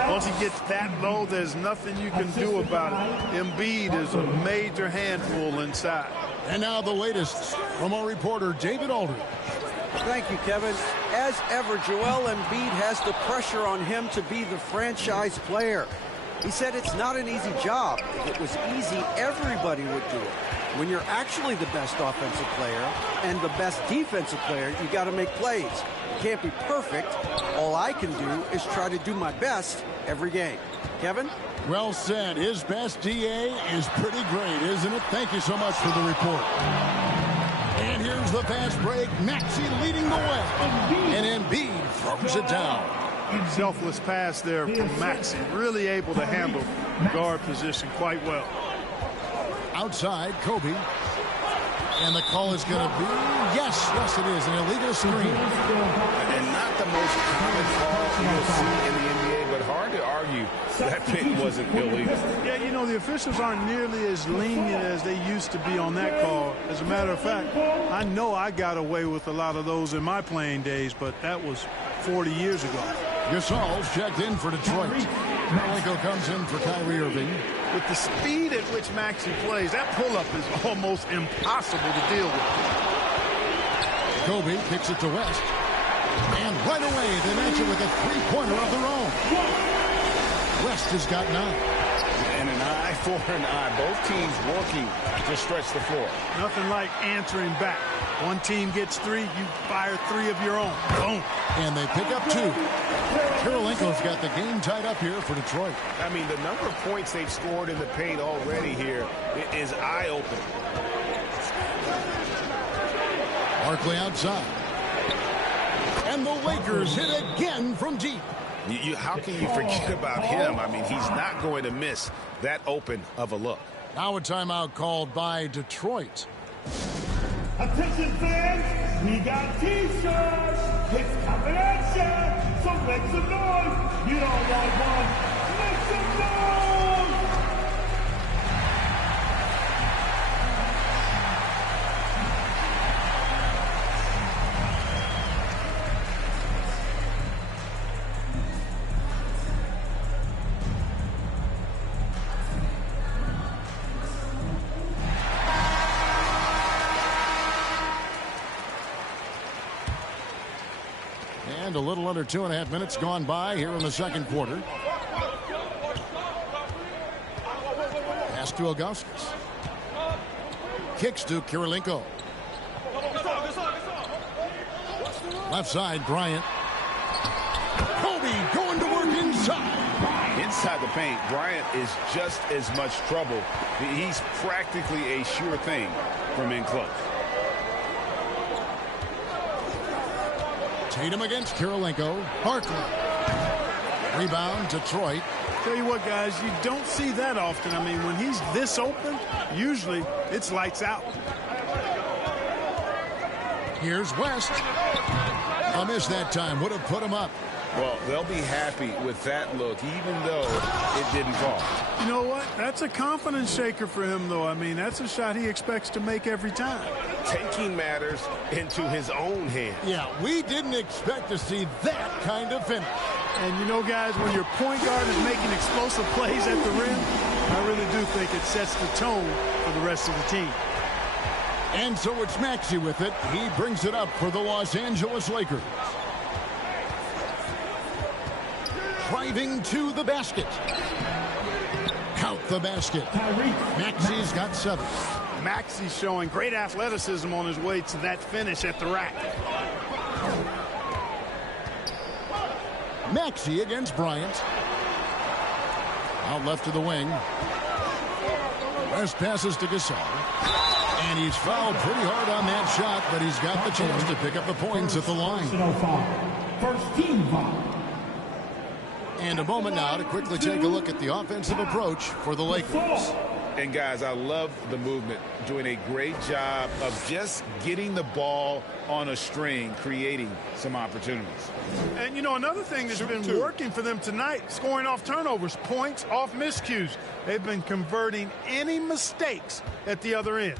Once he gets that low, there's nothing you can do about it. Embiid is a major handful inside. And now the latest from our reporter, David Aldridge. Thank you, Kevin. As ever, Joel Embiid has the pressure on him to be the franchise player. He said it's not an easy job. If it was easy, everybody would do it. When you're actually the best offensive player and the best defensive player, you got to make plays. You can't be perfect. All I can do is try to do my best every game. Kevin? Well said. His best DA is pretty great, isn't it? Thank you so much for the report. And here's the fast break. Maxey leading the way. And Embiid throws it down. Selfless pass there from Maxey. Really able to handle guard position quite well. Outside, Kobe. And the call is going to be, yes, it is, an illegal screen. And not the most common call you'll see in the NBA, but hard to argue that pick wasn't illegal. Yeah, you know, the officials aren't nearly as lenient as they used to be on that call. As a matter of fact, I know I got away with a lot of those in my playing days, but that was 40 years ago. Gasol's checked in for Detroit. Malenko comes in for Kyrie Irving. With the speed at which Maxey plays, that pull-up is almost impossible to deal with. Kobe kicks it to West. And right away, they match it with a three-pointer of their own. West has got 9. And an eye for an eye. Both teams working to stretch the floor. Nothing like answering back. One team gets 3, you fire 3 of your own. Boom. And they pick up 2. Kirilenko's got the game tied up here for Detroit. I mean, the number of points they've scored in the paint already here is eye-opening. Barkley outside. And the Lakers hit again from deep. How can you forget about him? I mean, he's not going to miss that open of a look. Now a timeout called by Detroit. Attention fans, we got t-shirts. It's coming at you. So make some noise. You don't want one. Make some noise. And a little under 2.5 minutes gone by here in the second quarter. Pass to Ilgauskas. Kicks to Kirilenko. Left side, Bryant. Kobe going to work inside. Inside the paint, Bryant is just as much trouble. He's practically a sure thing from in close. Tatum against Kirilenko. Barkley. Rebound, Detroit. Tell you what, guys, you don't see that often. I mean, when he's this open, usually it's lights out. Here's West. A miss that time. Would have put him up. Well, they'll be happy with that look, even though it didn't fall. You know what? That's a confidence shaker for him, though. I mean, that's a shot he expects to make every time. Taking matters into his own hands. Yeah, we didn't expect to see that kind of finish. And you know, guys, when your point guard is making explosive plays at the rim, I really do think it sets the tone for the rest of the team. And so it's Maxey with it. He brings it up for the Los Angeles Lakers. Driving to the basket. Count the basket. Maxey's got 7. Maxey's showing great athleticism on his way to that finish at the rack. Maxey against Bryant. Out left to the wing. West passes to Gasol. And he's fouled pretty hard on that shot, but he's got the chance to pick up the points at the line. First team foul. And a moment now to quickly take a look at the offensive approach for the Lakers. And guys, I love the movement, doing a great job of just getting the ball on a string, creating some opportunities. And you know, another thing that's been working for them tonight, scoring off turnovers, points off miscues. They've been converting any mistakes at the other end.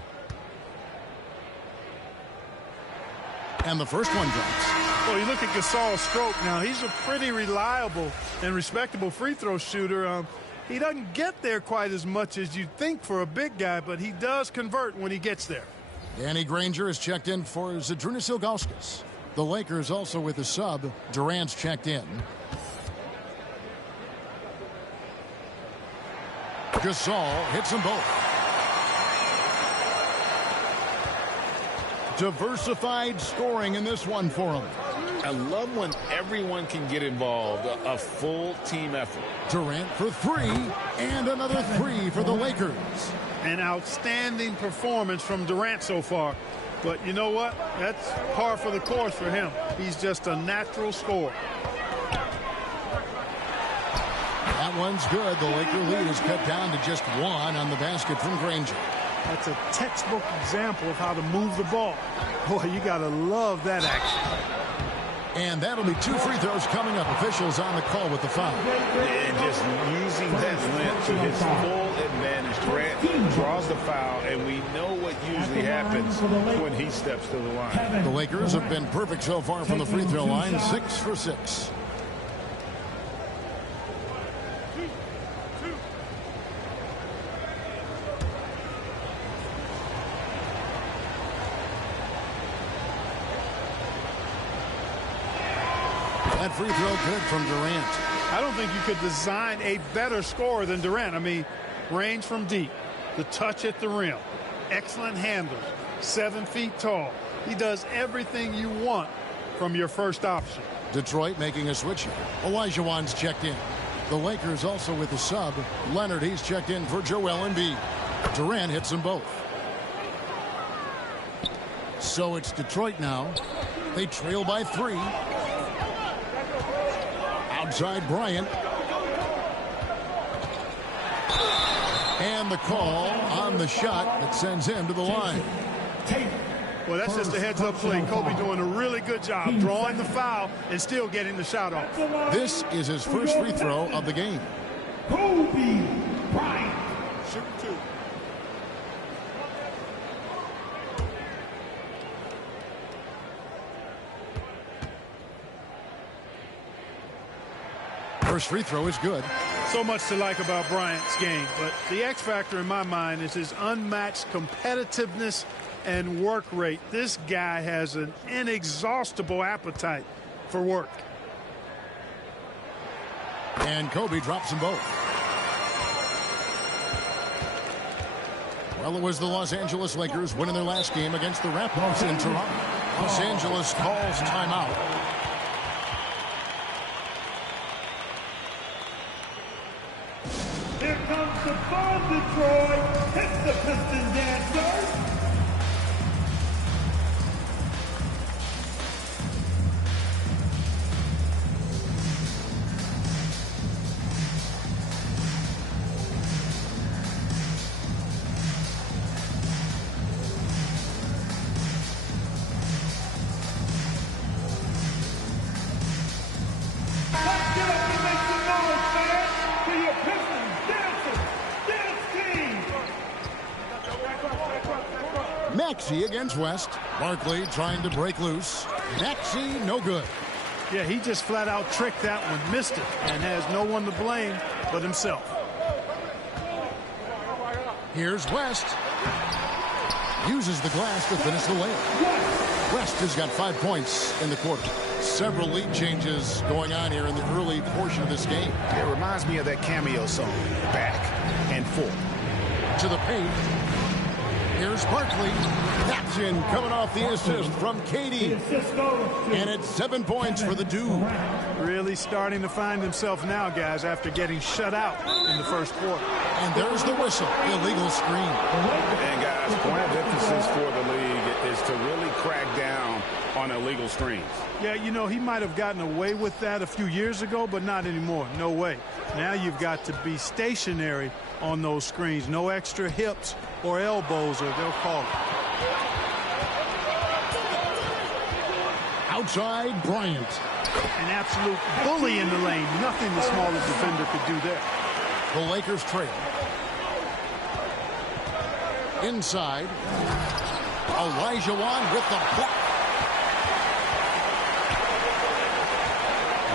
And the first one drops. Well, you look at Gasol's stroke now. He's a pretty reliable and respectable free throw shooter. He doesn't get there quite as much as you'd think for a big guy, but he does convert when he gets there. Danny Granger is checked in for Zydrunas Ilgauskas. The Lakers also with a sub. Durant's checked in. Gasol hits them both. Diversified scoring in this one for him. I love when everyone can get involved, a full team effort. Durant for 3, and another 3 for the Lakers. An outstanding performance from Durant so far. But you know what? That's par for the course for him. He's just a natural scorer. That one's good. The Laker lead is cut down to just 1 on the basket from Granger. That's a textbook example of how to move the ball. Boy, you got to love that action. And that'll be 2 free throws coming up. Officials on the call with the foul. And just using that length to his full advantage. Durant draws the foul, and we know what usually happens when he steps to the line. The Lakers have been perfect so far from the free throw line, 6 for 6. That free throw good from Durant. I don't think you could design a better scorer than Durant. I mean, range from deep, the touch at the rim, excellent handles, 7 feet tall. He does everything you want from your first option. Detroit making a switch here. Olajuwon's checked in. The Lakers also with a sub. Leonard, he's checked in for Joel Embiid. Durant hits them both. So it's Detroit now. They trail by 3. Outside Bryant. And the call on the shot that sends him to the line. Well, that's just a heads-up play. Kobe doing a really good job drawing the foul and still getting the shot off. This is his first free throw of the game. Kobe Bryant. Shoot 2. First free throw is good. So much to like about Bryant's game, but the X factor in my mind is his unmatched competitiveness and work rate. This guy has an inexhaustible appetite for work. And Kobe drops them both. Well, it was the Los Angeles Lakers winning their last game against the Raptors in Toronto. Los Angeles calls timeout. Here comes the ball, Detroit. Hit the Pistons dancer. Maxey against West. Barkley trying to break loose. Maxey, no good. Yeah, he just flat out tricked that one, missed it, and has no one to blame but himself. Here's West. Uses the glass to finish the layup. West has got 5 points in the quarter. Several lead changes going on here in the early portion of this game. It reminds me of that cameo song, Back and Forth. To the paint. Here's Barkley. That's in, coming off the assist from KD. And it's 7 points for the dude. Really starting to find himself now, guys, after getting shut out in the first quarter. And there's the whistle, illegal screen. And guys, point of emphasis for the league is to really crack down on illegal screens. Yeah, you know, he might have gotten away with that a few years ago, but not anymore. No way. Now you've got to be stationary on those screens. No extra hips or elbows, or they'll call it. Outside Bryant. An absolute bully in the lane. Nothing the smallest defender could do there. The Lakers trail. Inside. Olajuwon with the block.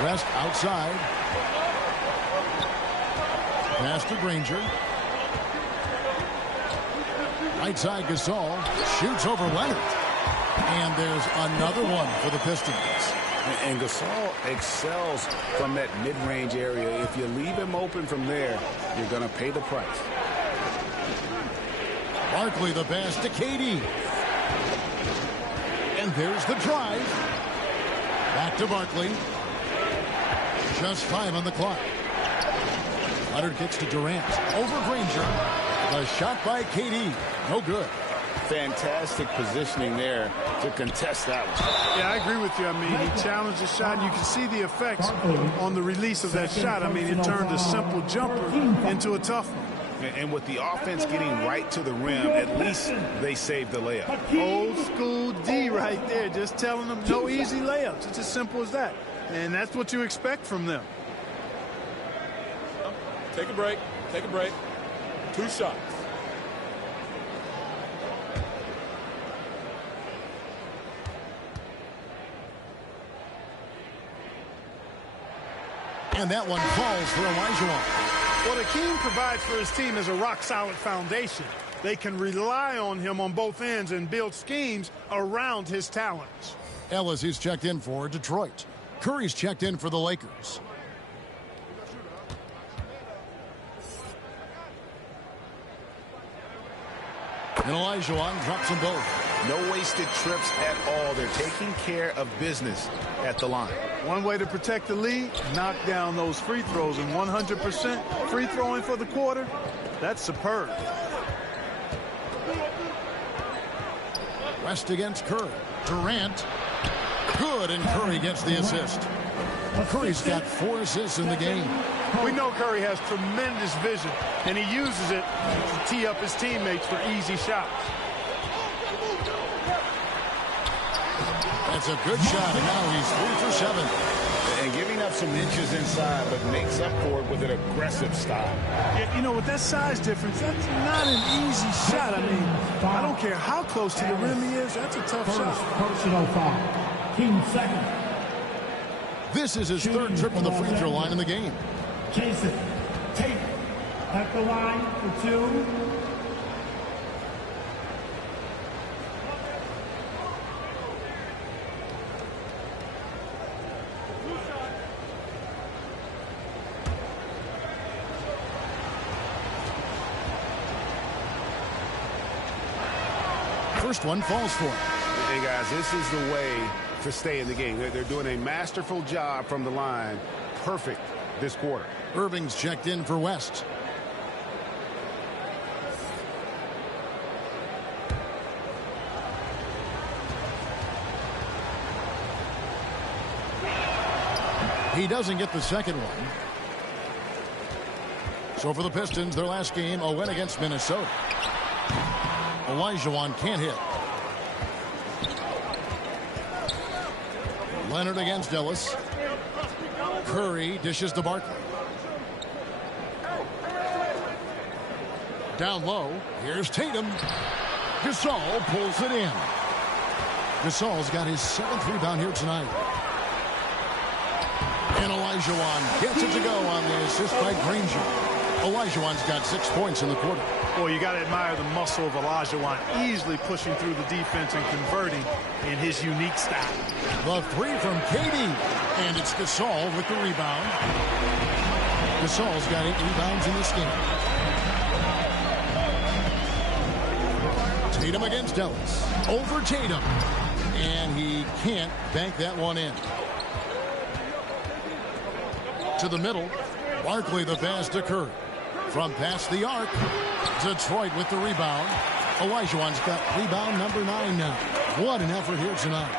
West outside. Pass to Granger. Right side Gasol. Shoots over Leonard. And there's another one for the Pistons. And Gasol excels from that mid-range area. If you leave him open from there, you're going to pay the price. Barkley the pass to KD. And there's the drive. Back to Barkley. Just 5 on the clock. Leonard kicks to Durant. Over Granger. The shot by KD. No good. Fantastic positioning there to contest that one. Yeah, I agree with you. I mean, he challenged the shot, and you can see the effects on the release of that shot. I mean, it turned a simple jumper into a tough one. And with the offense getting right to the rim, at least they saved the layup. Old school D right there, just telling them no easy layups. It's as simple as that. And that's what you expect from them. Take a break. Take a break. 2 shots. And that one falls for Olajuwon. What Akeem provides for his team is a rock-solid foundation. They can rely on him on both ends and build schemes around his talents. Ellis is checked in for Detroit. Curry's checked in for the Lakers. And Olajuwon drops them both. No wasted trips at all. They're taking care of business at the line. One way to protect the lead, knock down those free throws, and 100% free throwing for the quarter, that's superb. West against Curry. Durant. Good, and Curry gets the assist. Curry's got 4 assists in the game. We know Curry has tremendous vision, and he uses it to tee up his teammates for easy shots. That's a good shot, and now he's 3 for 7. And giving up some inches inside, but makes up for it with an aggressive style. Yeah, you know, with that size difference, that's not an easy shot. I mean, I don't care how close to the rim he is. That's a tough shot. Personal foul. Team second. This is his 3rd trip to the free throw line in the game. Jason Tatum at the line for 2. First one falls for him. Hey, guys, this is the way to stay in the game. They're doing a masterful job from the line. Perfect this quarter. Irving's checked in for West. He doesn't get the second one. So for the Pistons, their last game, a win against Minnesota. Olajuwon can't hit. Leonard against Ellis. Curry dishes to Barkley. Down low, here's Tatum. Gasol pulls it in. Gasol's got his 7th rebound here tonight. And Olajuwon gets it to go on the assist by Granger. Olajuwon's got 6 points in the quarter. Boy, you got to admire the muscle of Olajuwon, easily pushing through the defense and converting in his unique style. The 3 from KD, and it's Gasol with the rebound. Gasol's got 8 rebounds in this game. Tatum against Ellis. Over Tatum. And he can't bank that one in. To the middle. Barkley the pass to Curry. From past the arc. Detroit with the rebound. Olajuwon's got rebound number 9 now. What an effort here tonight.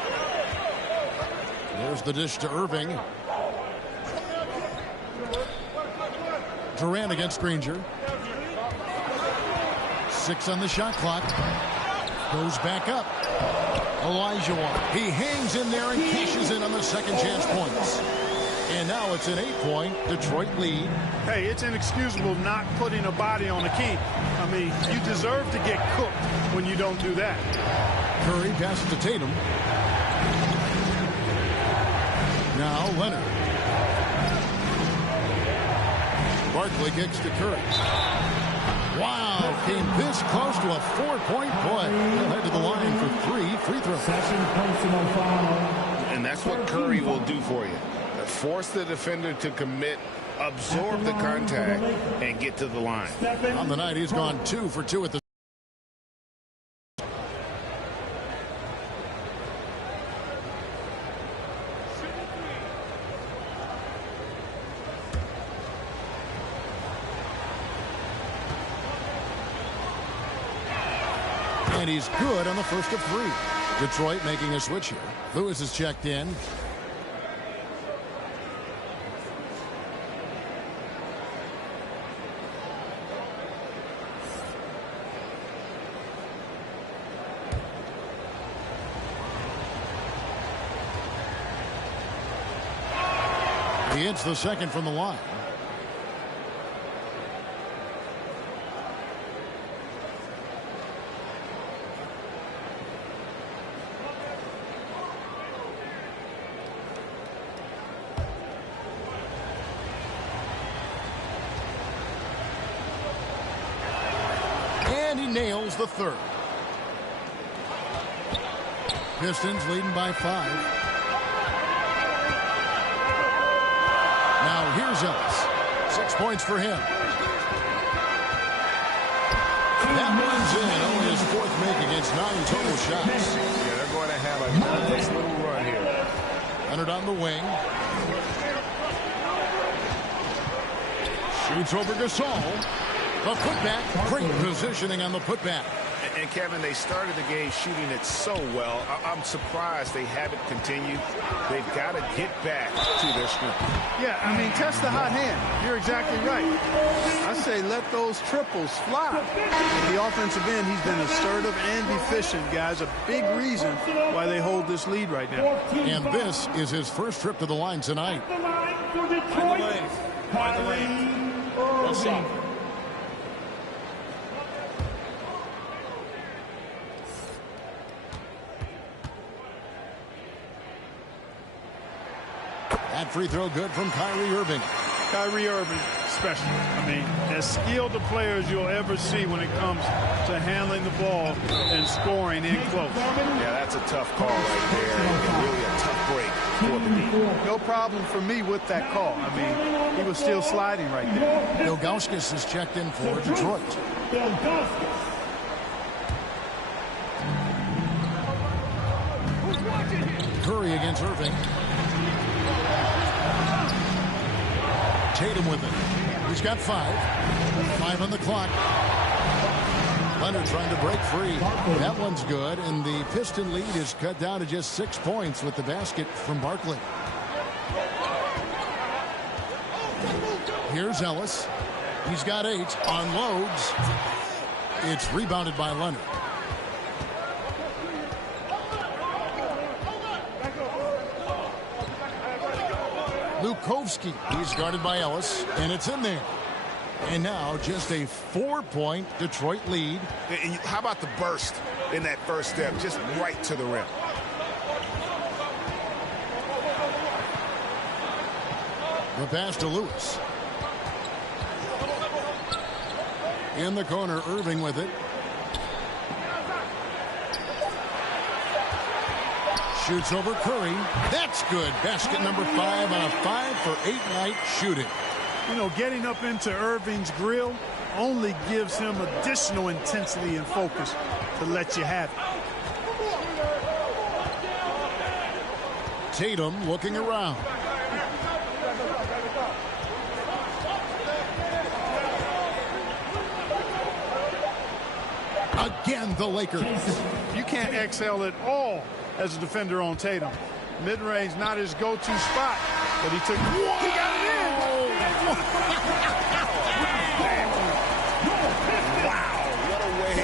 There's the dish to Irving. Durant against Granger. 6 on the shot clock. Goes back up. Olajuwon. He hangs in there and cashes in on the second chance points. And now it's an 8-point Detroit lead. Hey, it's inexcusable not putting a body on the key. I mean, you deserve to get cooked when you don't do that. Curry passes to Tatum. Now Leonard. Barkley kicks to Curry. Wow, came this close to a 4-point play. He'll head to the line for 3 free throws. Personal foul. And that's what Curry will do for you. Force the defender to commit, absorb the contact, and get to the line. On the night, he's gone 2 for 2 at the. And he's good on the first of 3. Detroit making a switch here. Lewis is checked in. He hits the second from the line. And he nails the third. Pistons leading by 5. Now here's Ellis. 6 points for him. That one's in. Only his fourth make against 9 total shots. Yeah, they're going to have a nice little run here. Leonard on the wing. Shoots over Gasol. The putback. Great positioning on the putback. And Kevin, they started the game shooting it so well. I'm surprised they haven't continued. They've got to get back to their strength. Yeah, I mean, test the hot hand. You're exactly right. I say let those triples fly. At the offensive end, he's been assertive and efficient, guys. A big reason why they hold this lead right now. And this is his first trip to the line tonight. By the way, what's up? That free throw good from Kyrie Irving. Kyrie Irving, special. I mean, as skilled a player as you'll ever see when it comes to handling the ball and scoring in close. Yeah, that's a tough call right there, and really a tough break for the team. No problem for me with that call. I mean, he was still sliding right there. Ilgauskas is checked in for Detroit. Curry against Irving. Tatum with it. He's got 5. 5 on the clock. Leonard trying to break free. That one's good, and the Piston lead is cut down to just 6 points with the basket from Barkley. Here's Ellis. He's got 8. Unloads. It's rebounded by Leonard. Lukovsky. He's guarded by Ellis, and it's in there. And now just a 4-point Detroit lead. And how about the burst in that first step, just right to the rim? The pass to Lewis. In the corner, Irving with it. Shoots over Curry. That's good. Basket number 5 on a 5-for-8 night shooting. You know, getting up into Irving's grill only gives him additional intensity and focus to let you have it. Tatum looking around. Again, the Lakers. You can't excel at all as a defender on Tatum. Mid-range, not his go-to spot, but he took. He got it in. Wow, what a way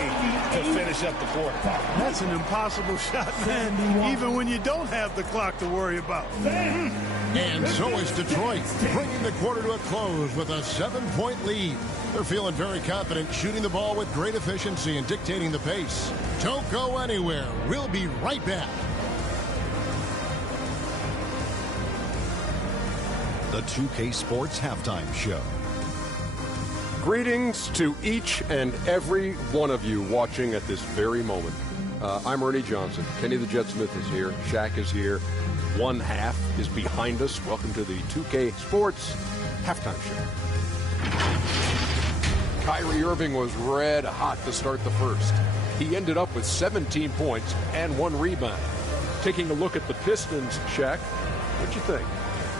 to finish up the quarter. That's an impossible shot, man, even when you don't have the clock to worry about. And so is Detroit, bringing the quarter to a close with a 7-point lead. They're feeling very confident, shooting the ball with great efficiency and dictating the pace. Don't go anywhere. We'll be right back. The 2K Sports Halftime Show. Greetings to each and every one of you watching at this very moment. I'm Ernie Johnson. Kenny the Jet Smith is here. Shaq is here. One half is behind us. Welcome to the 2K Sports Halftime Show. Kyrie Irving was red hot to start the first. He ended up with 17 points and 1 rebound. Taking a look at the Pistons, Shaq, what'd you think?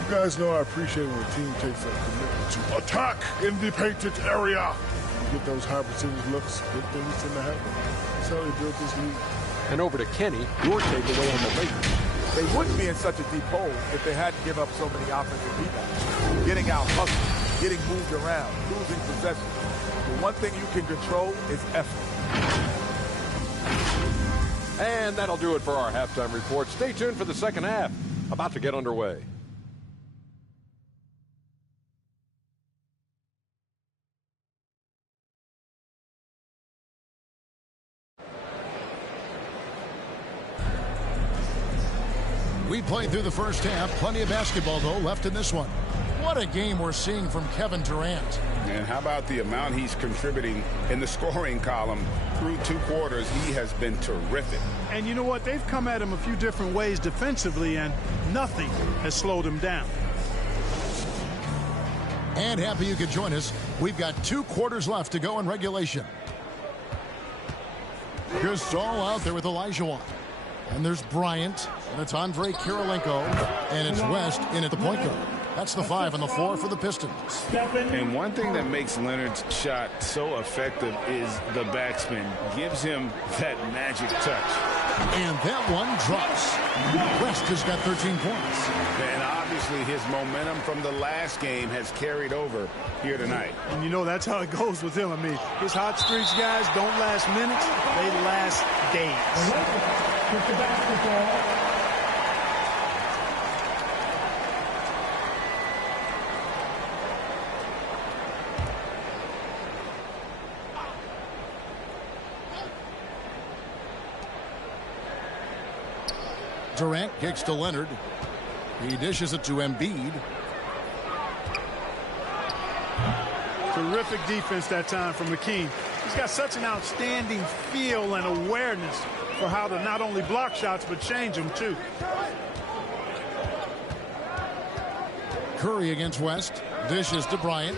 You guys know I appreciate when a team takes a commitment to attack in the painted area. You get those high percentage looks, good things tend to happen. That's how they built this league. And over to Kenny, your takeaway on the Lakers. They wouldn't be in such a deep hole if they hadn't given up so many offensive rebounds. Getting out hustled, getting moved around, losing possession. The one thing you can control is effort. And that'll do it for our halftime report. Stay tuned for the second half, about to get underway. We played through the first half. Plenty of basketball, though, left in this one. What a game we're seeing from Kevin Durant. And how about the amount he's contributing in the scoring column through 2 quarters? He has been terrific. And you know what? They've come at him a few different ways defensively, and nothing has slowed him down. And happy you could join us. We've got 2 quarters left to go in regulation. Gasol out there with Olajuwon. And there's Bryant, and it's Andre Kirilenko, and it's West in at the point guard. That's the 5 and the 4 for the Pistons. And one thing that makes Leonard's shot so effective is the backspin. Gives him that magic touch. And that one drops. West has got 13 points. And obviously his momentum from the last game has carried over here tonight. And you know that's how it goes with him. I mean, his hot streaks, guys, don't last minutes. They last days. With the basketball. Durant kicks to Leonard. He dishes it to Embiid. Terrific defense that time from McKee. He's got such an outstanding feel and awareness for how to not only block shots but change them too. Curry against West. Dishes to Bryant.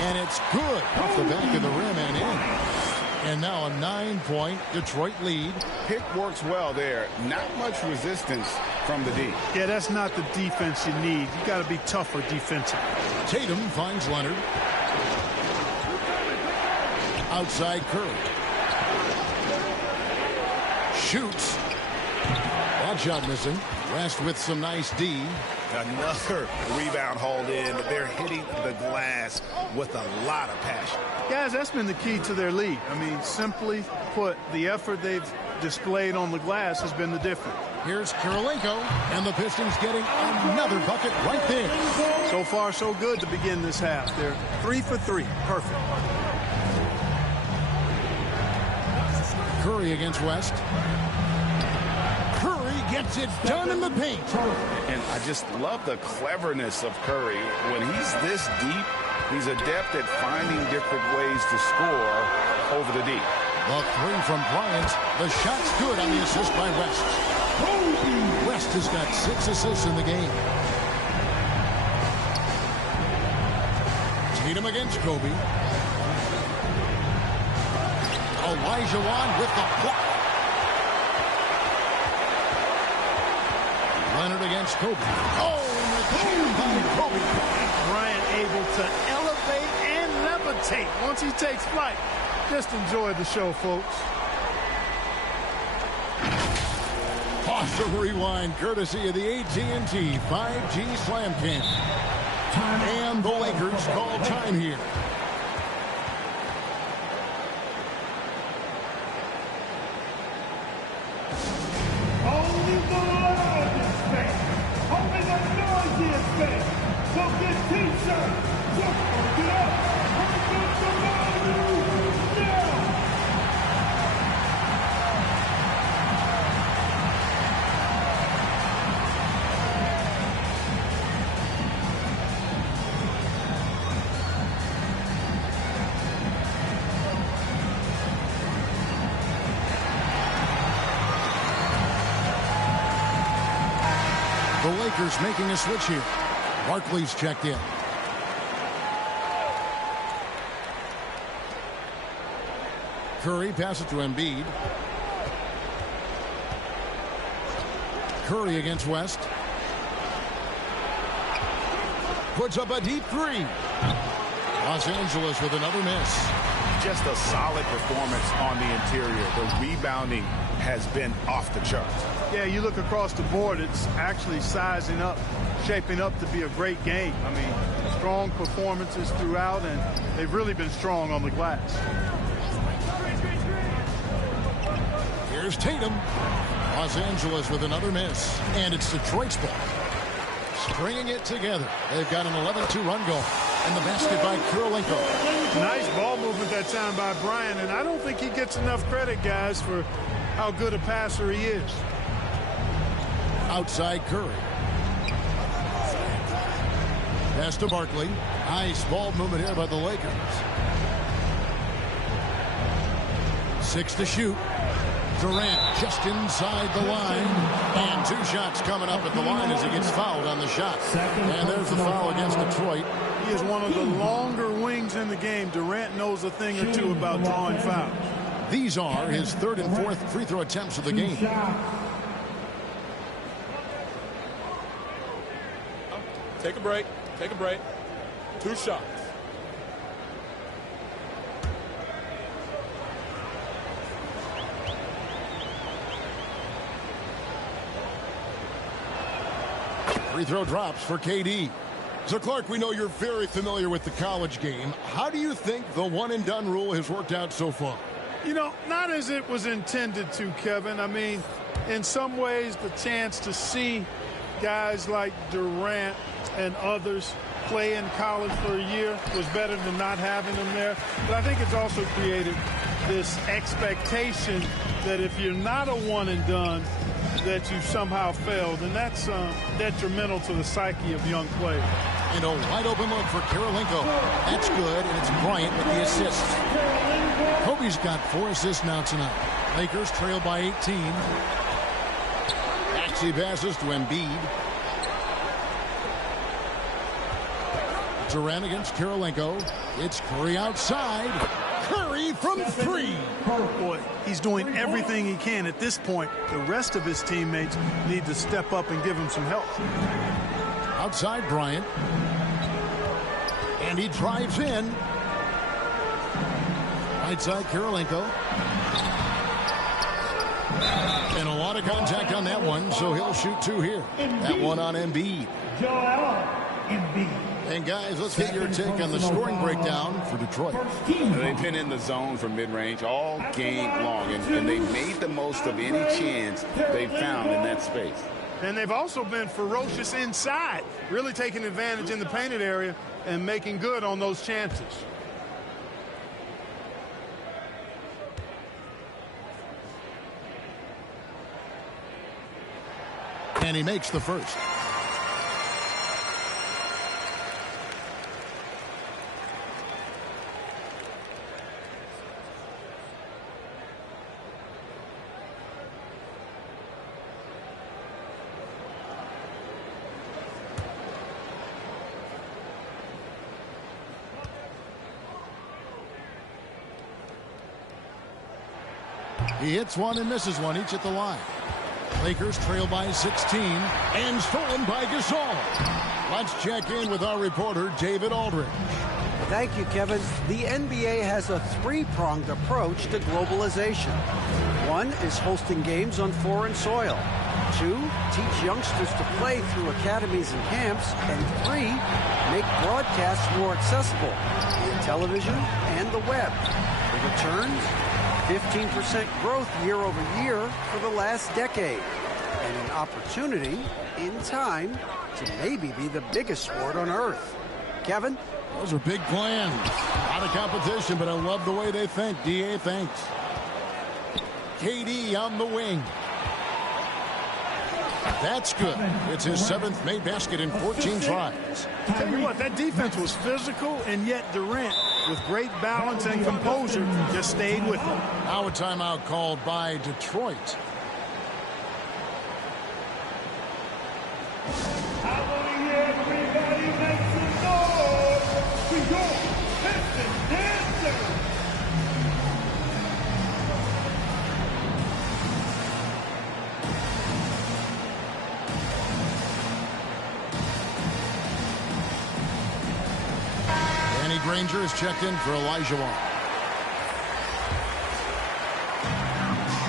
And it's good off the back of the rim and in. And now a 9-point Detroit lead. Pick works well there. Not much resistance from the D. Yeah, that's not the defense you need. You got to be tougher defensively. Tatum finds Leonard. Outside Curry. Shoots. That shot missing. West with some nice D. Another rebound hauled in. They're hitting the glass with a lot of passion. Guys, that's been the key to their lead. I mean, simply put, the effort they've displayed on the glass has been the difference. Here's Kirilenko, and the Pistons getting another bucket right there. So far, so good to begin this half. They're 3 for 3. Perfect. Curry against West. Curry gets it done in the paint. And I just love the cleverness of Curry. When he's this deep, he's adept at finding different ways to score over the D. The 3 from Bryant. The shot's good on the assist by West. West has got 6 assists in the game. Tatum against Kobe. Olajuwon with the block. Leonard against Kobe. Oh, McKee by Kobe. Bryant able to elevate and levitate once he takes flight. Just enjoy the show, folks. Pause or rewind, courtesy of the AT&T 5G Slam Cam. And the Lakers call time here. Only the loudest fan, only the noisiest fan. So get t-shirts, just hook it up, hook up the volume now. The Lakers making a switch here. Barkley's checked in. Curry passes to Embiid. Curry against West. Puts up a deep 3. Los Angeles with another miss. Just a solid performance on the interior. The rebounding has been off the charts. Yeah, you look across the board, it's actually sizing up, shaping up to be a great game. I mean, strong performances throughout, and they've really been strong on the glass. Here's Tatum. Los Angeles with another miss. And it's Detroit's ball. Stringing it together. They've got an 11-2 run goal. And the basket by Kirilenko. Nice ball movement that time by Bryant, and I don't think he gets enough credit, guys, for how good a passer he is. Outside Curry. Pass to Barkley. Nice ball movement here by the Lakers. 6 to shoot. Durant just inside the line. And 2 shots coming up at the line as he gets fouled on the shot. And there's the foul against Detroit. He is one of the longer wings in the game. Durant knows a thing or two about drawing fouls. These are his third and fourth free throw attempts of the game. Take a break. Take a break. 2 shots. Free throw drops for KD. So, Clark, we know you're very familiar with the college game. How do you think the one-and-done rule has worked out so far? You know, not as it was intended to, Kevin. I mean, in some ways, the chance to see guys like Durant and others play in college for a year was better than not having them there. But I think it's also created this expectation that if you're not a one-and-done, that you somehow failed, and that's detrimental to the psyche of young players. And a wide-open look for Karolinko. That's good, and it's Bryant with the assist. Kobe's got 4 assists now tonight. Lakers trail by 18. Maxey passes to Embiid. Durant against Karolinko. It's Curry outside. Curry from 3. Boy, he's doing everything he can at this point. The rest of his teammates need to step up and give him some help. Outside Bryant. And he drives in. Right side Karolinko. And a lot of contact on that one, so he'll shoot 2 here. That one on Embiid. And guys, let's get your take on the scoring breakdown for Detroit. They've been in the zone for mid-range all game long, and they've made the most of any chance they've found in that space. And they've also been ferocious inside, really taking advantage in the painted area and making good on those chances. And he makes the first. He hits one and misses one, each at the line. Lakers trail by 16 and stolen by Gasol. Let's check in with our reporter, David Aldridge. Thank you, Kevin. The NBA has a 3-pronged approach to globalization. 1 is hosting games on foreign soil. 2, teach youngsters to play through academies and camps. And 3, make broadcasts more accessible on television and the web. The returns? 15% growth year over year for the last decade. And an opportunity in time to maybe be the biggest sport on earth. Kevin? Those are big plans. A lot of competition, but I love the way they think. DA, thanks. KD on the wing. That's good. It's his 7th made basket in 14 tries. Tell you what, that defense was physical, and yet Durant, with great balance and composure, just stayed with him. Now a timeout called by Detroit. I want to hear everybody make some noise for your Pistons dancers. Danny Granger is checked in for Elijah Wall.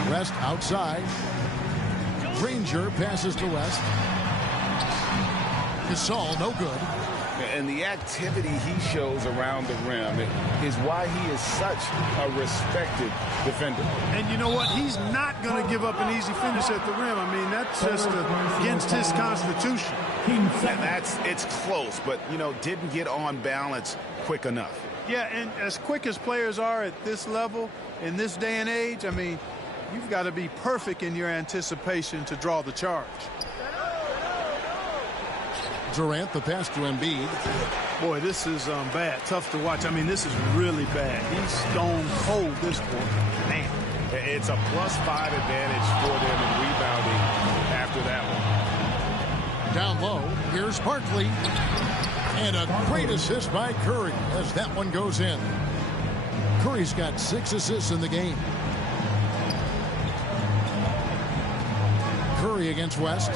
West outside. Granger passes to West. Gasol, no good. And the activity he shows around the rim is why he is such a respected defender. And you know what? He's not going to give up an easy finish at the rim. I mean, that's just against his constitution. And it's close, but, you know, didn't get on balance quick enough. Yeah, and as quick as players are at this level, in this day and age, I mean, you've got to be perfect in your anticipation to draw the charge. Durant, the pass to Embiid. Boy, this is bad. Tough to watch. I mean, this is really bad. He's stone cold this quarter. Man. It's a +5 advantage for them in rebounding after that one. Down low, here's Barkley. And a great assist by Curry as that one goes in. Curry's got 6 assists in the game. Curry against West.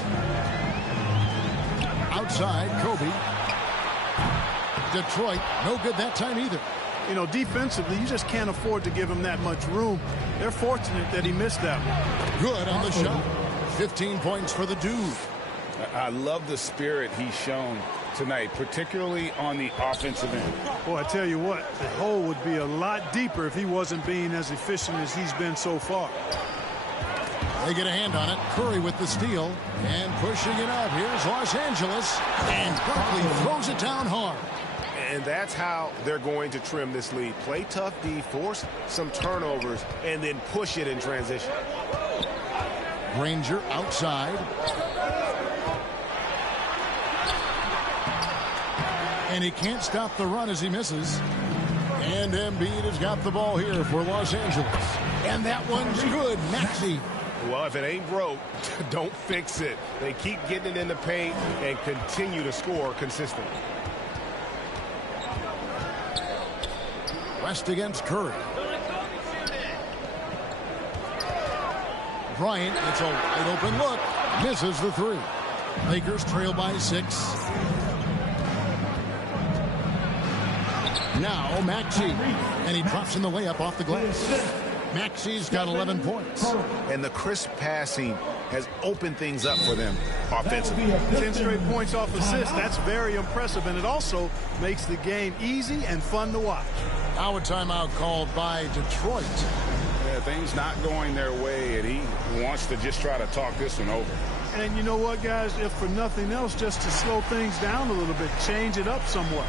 Outside, Kobe. Detroit, no good that time either. You know, defensively, you just can't afford to give him that much room. They're fortunate that he missed that one. Good on the shot. 15 points for the dude. I love the spirit he's shown tonight, particularly on the offensive end. Boy, I tell you what, the hole would be a lot deeper if he wasn't being as efficient as he's been so far. They get a hand on it. Curry with the steal and pushing it up. Here's Los Angeles, and Barkley throws it down hard. And that's how they're going to trim this lead. Play tough D, force some turnovers, and then push it in transition. Granger outside. And he can't stop the run as he misses. And Embiid has got the ball here for Los Angeles. And that one's good. Maxey. Well, if it ain't broke, don't fix it. They keep getting it in the paint and continue to score consistently. West against Curry. Bryant, it's a wide open look. Misses the 3. Lakers trail by 6. Now Maxey. And he drops in the layup off the glass. Maxey's got 11 points. And the crisp passing has opened things up for them offensively. 10 straight points off assists. That's very impressive. And it also makes the game easy and fun to watch. Now a timeout called by Detroit. Yeah, things not going their way, and he wants to just try to talk this one over. And you know what, guys? If for nothing else, just to slow things down a little bit, change it up somewhat.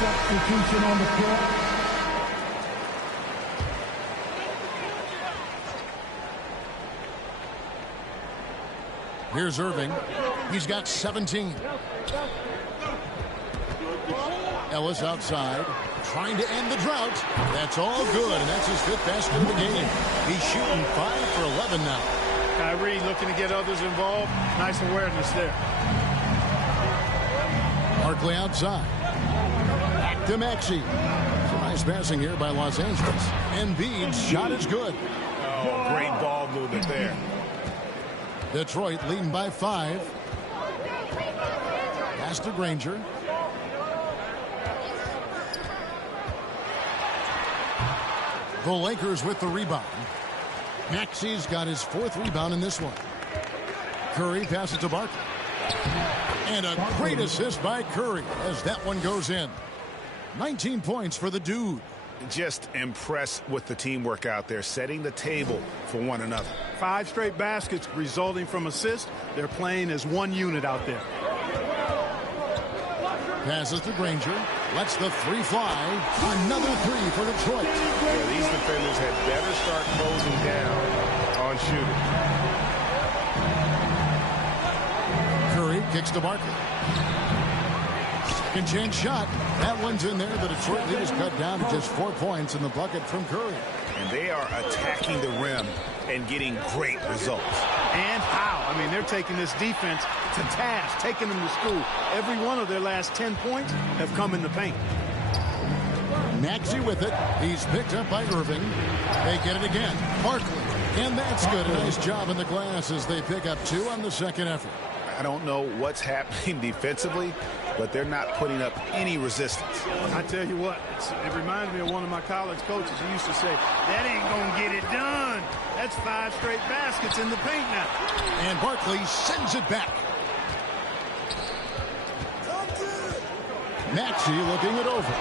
Substitution on the court. Here's Irving. He's got 17. Ellis outside, trying to end the drought. That's all good, and that's his 5th basket of the game. He's shooting 5 for 11 now. Kyrie looking to get others involved. Nice awareness there. Barkley outside. Back to Maxey. Some nice passing here by Los Angeles. Embiid's shot is good. Oh, great ball movement there. Detroit leading by 5. Pass to Granger. The Lakers with the rebound. Maxey's got his 4th rebound in this one. Curry passes to Barkley. And a great assist by Curry as that one goes in. 19 points for the dude. Just impressed with the teamwork out there, setting the table for one another. 5 straight baskets resulting from assists. They're playing as one unit out there. Passes to Granger. Lets the 3 fly. Another 3 for Detroit. Yeah, these defenders had better start closing down on shooting. Curry kicks to Barkley. Second chance shot. That one's in there. The Detroit lead is cut down to just 4 points in the bucket from Curry. And they are attacking the rim and getting great results. And how? I mean, they're taking this defense to task, taking them to school. Every one of their last 10 points have come in the paint. Maxey with it. He's picked up by Irving. They get it again. Barkley. And that's good. A nice job in the glass as they pick up 2 on the second effort. I don't know what's happening defensively, but they're not putting up any resistance. I tell you what, it reminds me of one of my college coaches. He used to say, that ain't going to get it done. That's 5 straight baskets in the paint now. And Barkley sends it back. Maxey looking it over.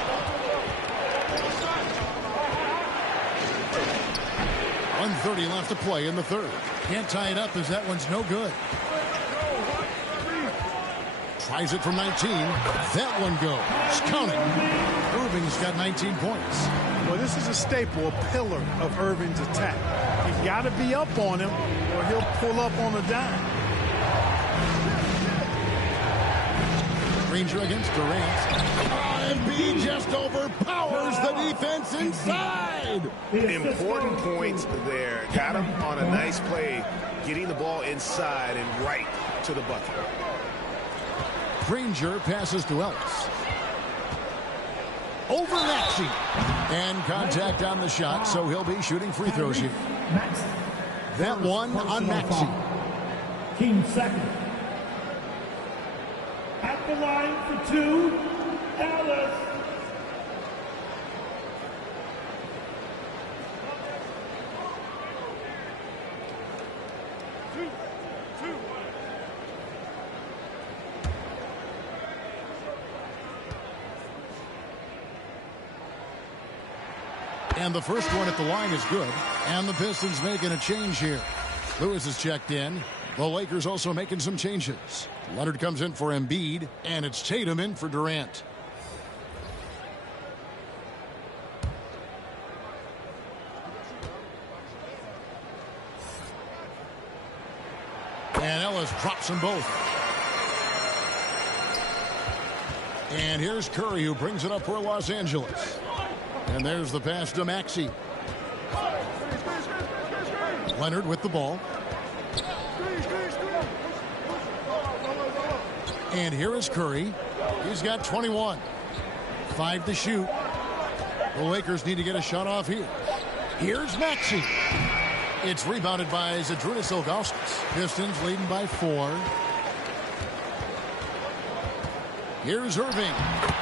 .130 left to play in the third. Can't tie it up as that one's no good. Tries it from 19. That one goes. Counting. Irving's got 19 points. Well, this is a staple, a pillar of Irving's attack. You've got to be up on him or he'll pull up on a dime. Ranger against Durant. Embiid just overpowers the defense inside. Important points there. Got him on a nice play, getting the ball inside and right to the bucket. Ranger passes to Ellis. Over Maxey. And contact on the shot, so he'll be shooting free throws here. That one on Maxey. King second. At the line for 2, Ellis. And the first one at the line is good. And the Pistons making a change here. Lewis is checked in. The Lakers also making some changes. Leonard comes in for Embiid, and it's Tatum in for Durant. And Ellis drops them both. And here's Curry, who brings it up for Los Angeles. And there's the pass to Maxey. Leonard with the ball. And here is Curry. He's got 21. 5 to shoot. The Lakers need to get a shot off here. Here's Maxey. It's rebounded by Zydrunas Ilgauskas. Pistons leading by 4. Here's Irving.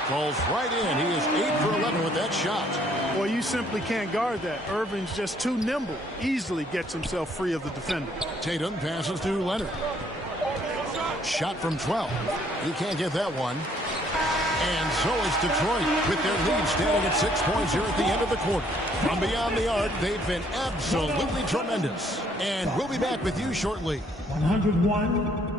Falls right in. He is 8 for 11 with that shot. Well, you simply can't guard that. Irving's just too nimble. Easily gets himself free of the defender. Tatum passes to Leonard. Shot from 12. He can't get that one. And so is Detroit with their lead standing at 6 points here at the end of the quarter. From beyond the arc, they've been absolutely tremendous. And we'll be back with you shortly. 101.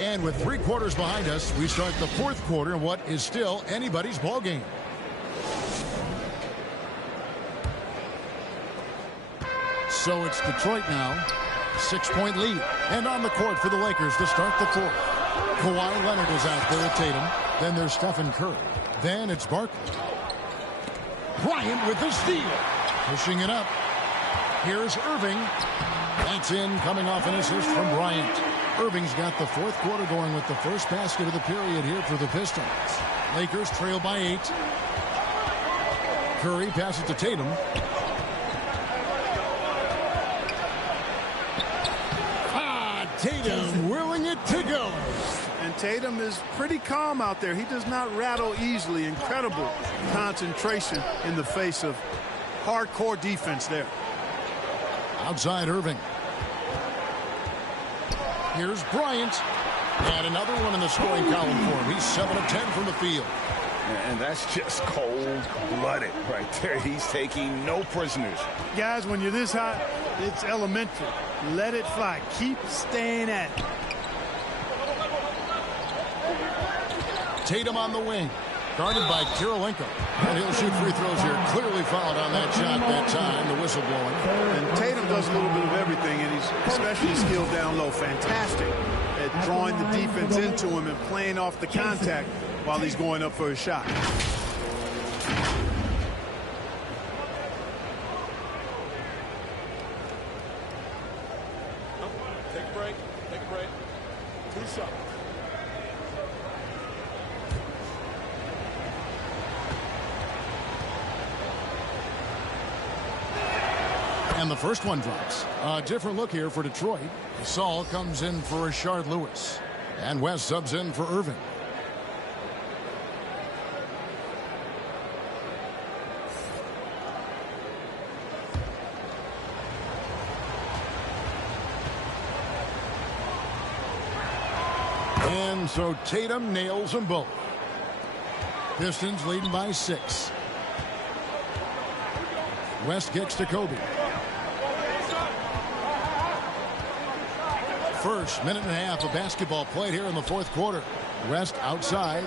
And with 3 quarters behind us, we start the 4th quarter in what is still anybody's ball game. So it's Detroit now. 6-point lead. And on the court for the Lakers to start the 4th. Kawhi Leonard is out there at Tatum. Then there's Stephen Curry. Then it's Barkley. Bryant with the steal. Pushing it up. Here's Irving. That's in, coming off an assist from Bryant. Irving's got the 4th quarter going with the first basket of the period here for the Pistons. Lakers trail by 8. Curry passes to Tatum. Tatum willing it to go. And Tatum is pretty calm out there. He does not rattle easily. Incredible concentration in the face of hardcore defense there. Outside Irving. Here's Bryant. And another one in the scoring column for him. He's 7 of 10 from the field. And that's just cold-blooded right there. He's taking no prisoners. Guys, when you're this hot, it's elementary. Let it fly. Keep staying at it. Tatum on the wing. Guarded by Kirilenko. And he'll shoot free throws here. Clearly fouled on that shot that time. The whistle blowing. And Tatum does a little bit of everything, and he's especially skilled down low. Fantastic at drawing the defense into him and playing off the contact while he's going up for his shot. break. Take a break. 2 shots. And the first one drops. A different look here for Detroit. Gasol comes in for Rashard Lewis. And West subs in for Irving. And so Tatum nails them both. Pistons leading by 6. West kicks to Kobe. First minute and a half of basketball played here in the fourth quarter. West outside.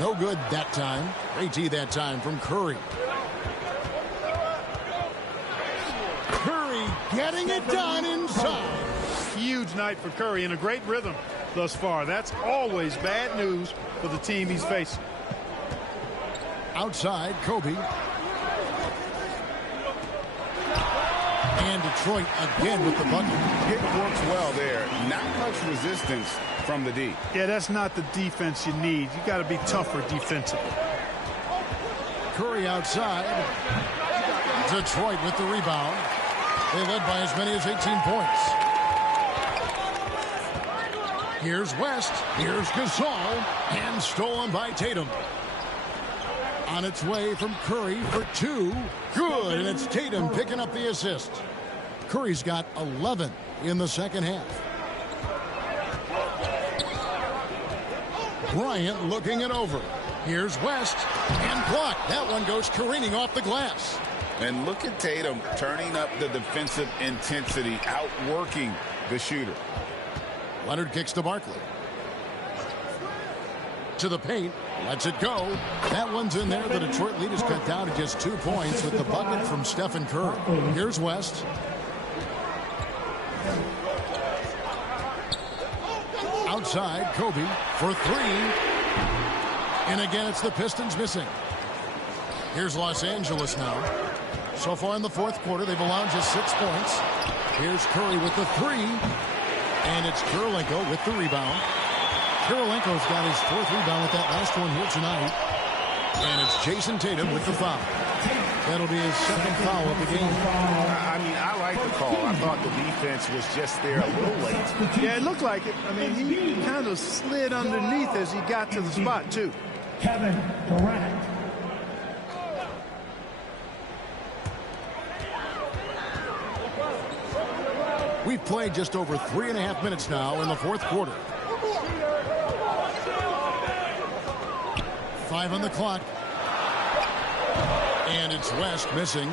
No good that time. AT that time from Curry. Curry getting it done inside. Huge night for Curry and a great rhythm thus far. That's always bad news for the team he's facing. Outside, Kobe. And Detroit again with the bucket. It works well there. Not much resistance from the D. Yeah, that's not the defense you need. You got to be tougher defensively. Curry outside. Detroit with the rebound. They led by as many as 18 points. Here's West. Here's Gasol. And stolen by Tatum. On its way from Curry for 2. Good, and it's Tatum picking up the assist. Curry's got 11 in the second half. Bryant looking it over. Here's West, and blocked. That one goes careening off the glass. And look at Tatum turning up the defensive intensity, outworking the shooter. Leonard kicks to Barkley. To the paint, lets it go. That one's in there. The Detroit lead is cut down to just 2 points with the bucket from Stephen Curry. Here's West. Outside, Kobe for 3. And again, it's the Pistons missing. Here's Los Angeles now. So far in the fourth quarter, they've allowed just 6 points. Here's Curry with the 3. And it's Kurylenko with the rebound. Kurylenko's got his 4th rebound with that last one here tonight. And it's Jason Tatum with the foul. That'll be his 2nd foul of the game. I mean, I like the call. I thought the defense was just there a little late. Yeah, it looked like it. I mean, he kind of slid underneath as he got to the spot, too. Kevin Durant. We've played just over 3.5 minutes now in the fourth quarter. 5 on the clock. And it's West missing.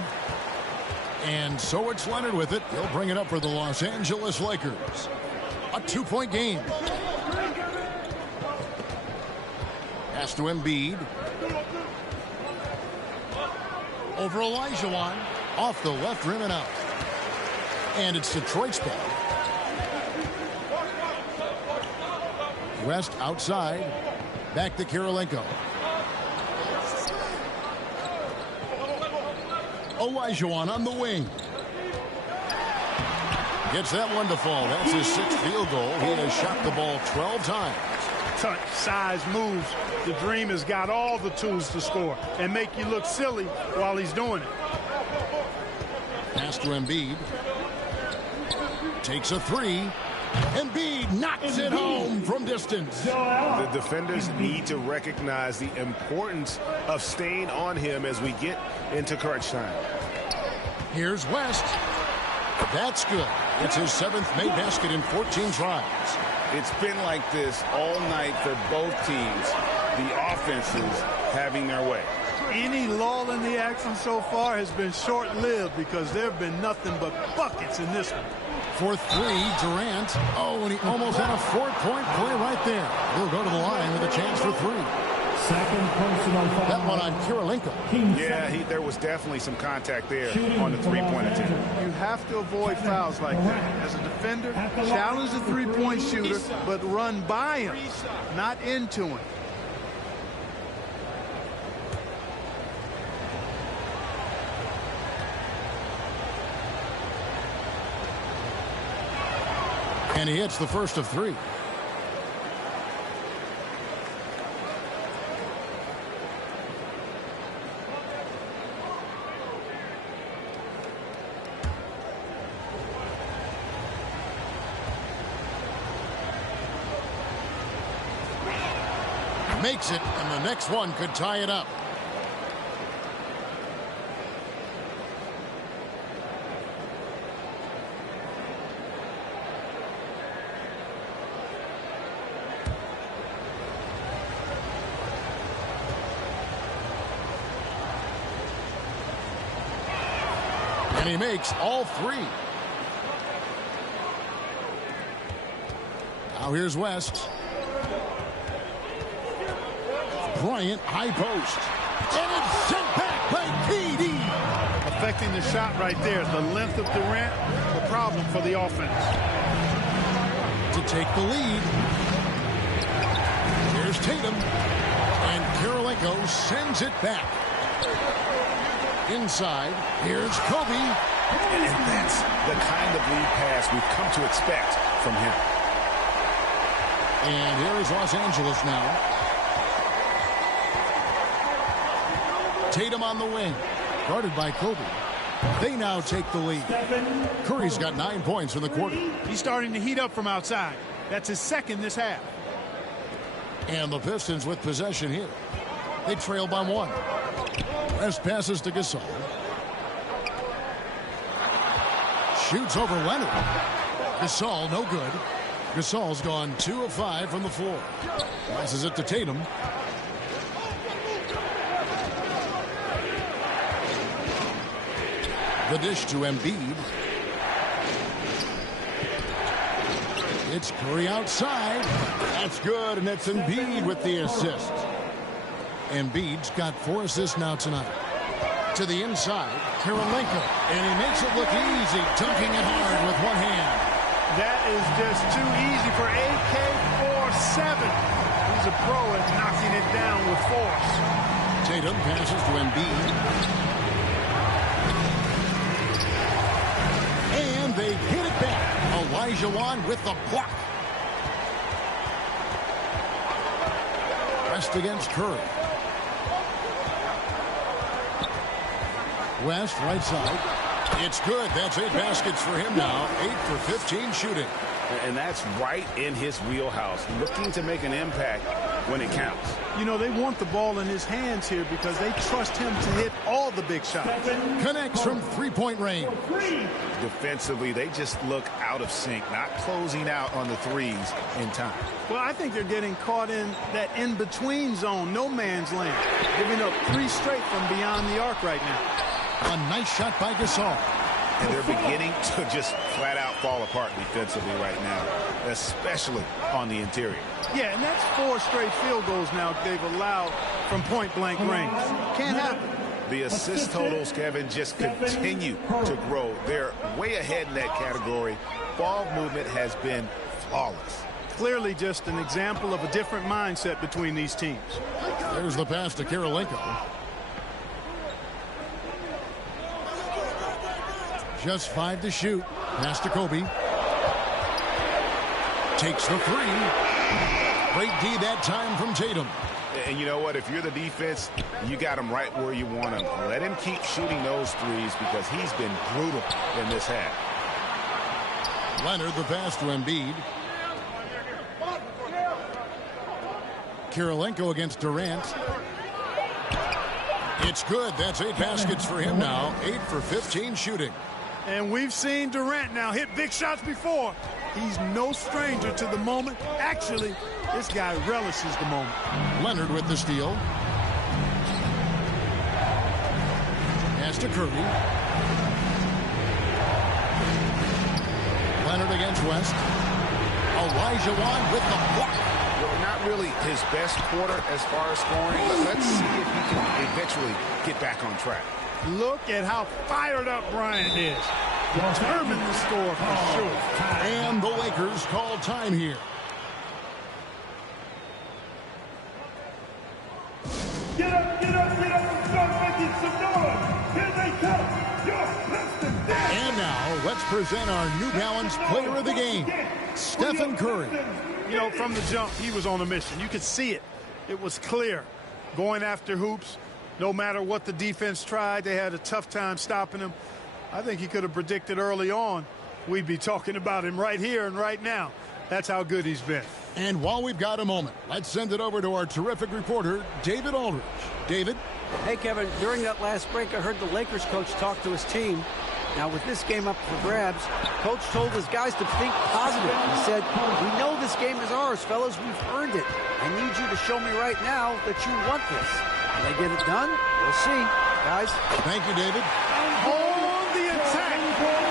And so it's Leonard with it. He'll bring it up for the Los Angeles Lakers. A 2-point game. Pass to Embiid. Over Olajuwon. Off the left rim and out. And it's Detroit's ball. West outside. Back to Kurylenko. Olajuwon on the wing. Gets that one to fall. That's his 6th field goal. He has shot the ball 12 times. Touch, size, moves. The Dream has got all the tools to score and make you look silly while he's doing it. Pass to Embiid. Takes a 3. Embiid knocks it home from distance. The defenders need to recognize the importance of staying on him as we get into crunch time. Here's West. That's good. It's his 7th made basket in 14 tries. It's been like this all night for both teams. The offenses having their way. Any lull in the action so far has been short-lived because there have been nothing but buckets in this one. For 3, Durant. Oh, and he almost had a 4-point play right there. He'll go to the line with a chance for 3. Second personal foul. That one on Kurylenko. Yeah, there was definitely some contact there on the 3-point attempt. You have to avoid fouls like that. As a defender, challenge the 3-point shooter, but run by him, not into him. And he hits the first of 3. Makes it, and the next one could tie it up. And he makes all 3. Now here's West. Bryant, high post. And it's sent back by KD. Affecting the shot right there. The length of Durant, the problem for the offense. To take the lead. Here's Tatum. And Karolinko sends it back. Inside, here's Kobe. And that's the kind of lead pass we've come to expect from him. And here is Los Angeles now. Tatum on the wing, guarded by Kobe. They now take the lead. Curry's got 9 points in the quarter. He's starting to heat up from outside. That's his second this half. And the Pistons with possession here. They trail by 1. West passes to Gasol. Shoots over Leonard. Gasol, no good. Gasol's gone 2 of 5 from the floor. Passes it to Tatum. The dish to Embiid. It's Curry outside. That's good, and it's Embiid with the assist. Embiid's got 4 assists now tonight. To the inside, Karolinko, and he makes it look easy, dunking it hard with one hand. That is just too easy for AK-47. He's a pro at knocking it down with force. Tatum passes to Embiid. And they get it back. Olajuwon with the block. West against Curry. West, right side. It's good. That's 8 baskets for him now. 8 for 15 shooting. And that's right in his wheelhouse. Looking to make an impact when it counts. You know, they want the ball in his hands here because they trust him to hit all the big shots. Connects from 3-point range. Defensively, they just look out of sync, not closing out on the threes in time. Well, I think they're getting caught in that in-between zone, no man's land, giving up 3 straight from beyond the arc right now. A nice shot by Gasol. And they're beginning to just flat out fall apart defensively right now, especially on the interior. Yeah, and that's 4 straight field goals now they've allowed from point-blank range. Can't happen. The assist totals, Kevin, just continue to grow. They're way ahead in that category. Ball movement has been flawless. Clearly just an example of a different mindset between these teams. There's the pass to Karolinko. Just 5 to shoot. Pass to Kobe. Takes the 3. Great D that time from Tatum. And you know what? If you're the defense, you got him right where you want him. Let him keep shooting those threes because he's been brutal in this half. Leonard, the pass to Embiid. Karolinko against Durant. It's good. That's 8 baskets for him now. 8 for 15 shooting. And we've seen Durant now hit big shots before. He's no stranger to the moment. Actually, this guy relishes the moment. Leonard with the steal. Pass to Curry. Leonard against West. Olajuwon with the block. Well, not really his best quarter as far as scoring, but let's see if he can eventually get back on track. Look at how fired up Bryant is. Determined to score for sure. And the Lakers call time here. Get up, get up, get up and start making some noise. Here they come. Your Pistons. And now let's present our New Balance Player of the Game. Stephen Curry. You know, from the jump, he was on a mission. You could see it. It was clear. Going after hoops, no matter what the defense tried, they had a tough time stopping him. I think he could have predicted early on we'd be talking about him right here and right now. That's how good he's been. And while we've got a moment, let's send it over to our terrific reporter, David Aldridge. David? Hey, Kevin, during that last break, I heard the Lakers coach talk to his team. Now, with this game up for grabs, coach told his guys to think positive. He said, we know this game is ours, fellas. We've earned it. I need you to show me right now that you want this. Will they get it done? We'll see. Guys. Thank you, David. On the attack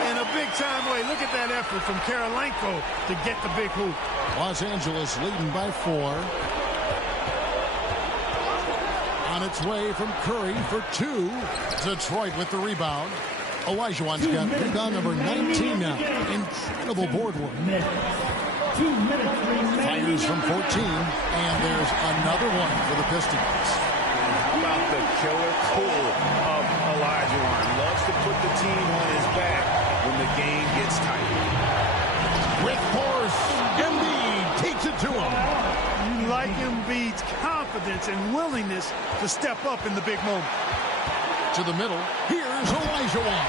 in a big-time way. Look at that effort from Karolinko to get the big hoop. Los Angeles leading by 4. On its way from Curry for 2. Detroit with the rebound. Olajuwon's got rebound number 19 now. Incredible board work. 2 minutes remaining. Fires from 14, and there's another one for the Pistons. How about the killer pull of Olajuwon? Loves to put the team on his back when the game gets tight. With force, Embiid takes it to him. You like Embiid's confidence and willingness to step up in the big moment. To the middle, here's Olajuwon.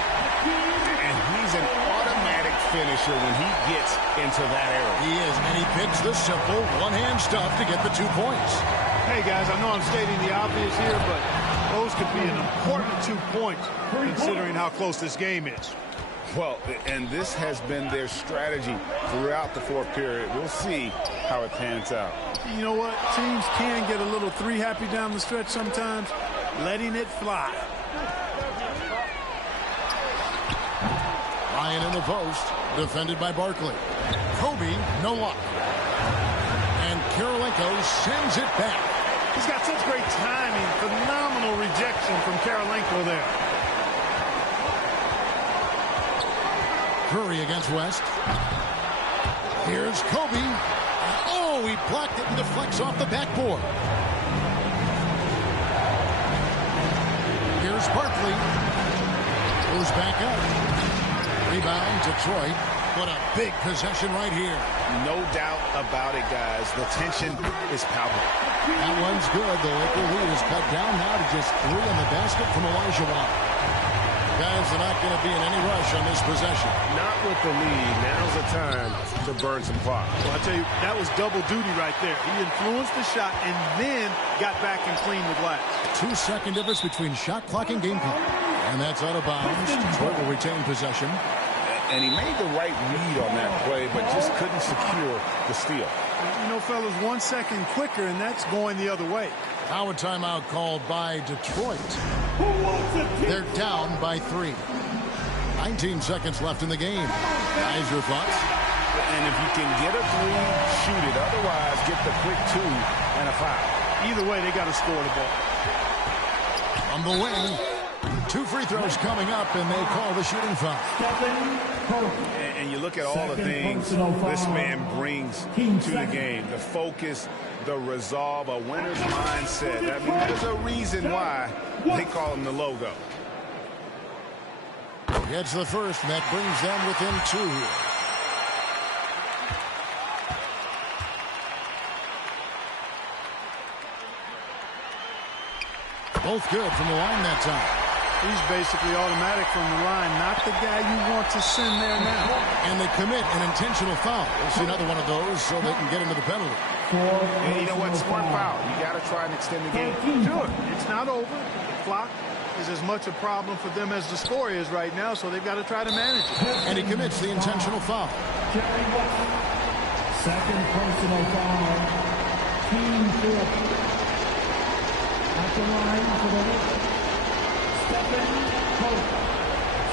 And he's an automatic finisher when he gets into that area. He is, and he picks the simple one-hand stuff to get the 2 points. Hey, guys, I know I'm stating the obvious here, but those could be an important 2 points considering how close this game is. Well, and this has been their strategy throughout the fourth period. We'll see how it pans out. You know what? Teams can get a little three-happy down the stretch sometimes, letting it fly. Ryan in the post, defended by Barkley. Kobe, no luck. And Karolinko sends it back. He's got such great timing. Phenomenal rejection from Karolinko there. Curry against West. Here's Kobe. Oh, he blocked it and deflects off the backboard. Here's Barkley. Goes back up. Rebound, Detroit. What a big possession right here. No doubt about it, guys. The tension is palpable. That one's good. The Laker lead is cut down now to just 3 on the basket from Olajuwon. Guys are not going to be in any rush on this possession. Not with the lead. Now's the time to burn some clock. Well, I tell you, that was double duty right there. He influenced the shot and then got back and cleaned the glass. 2-second difference between shot clock and game clock. And that's out of bounds. Detroit will retain possession. And he made the right read on that play, but just couldn't secure the steal. You know, fellas, 1 second quicker, and that's going the other way. Now a timeout called by Detroit. They're down by 3. 19 seconds left in the game. Guys, your thoughts? And if you can get a 3, shoot it. Otherwise, get the quick 2 and a foul. Either way, they got to score the ball. On the wing, 2 free throws coming up, and they call the shooting foul. And you look at all the things this man brings to the game. The focus, the resolve, a winner's mindset. I mean, there's a reason why they call him the logo. Gets the first, and that brings them within 2 here. Both good from the line that time. He's basically automatic from the line, not the guy you want to send there now. And they commit an intentional foul. We'll see another one of those so they can get into the penalty. And you know what? Smart foul. You got to try and extend the game. Do it. It's not over. The clock is as much a problem for them as the score is right now, so they've got to try to manage it. And he commits the intentional foul. Second personal foul. Team 4. At the line for the Lakers. Stephen Curry.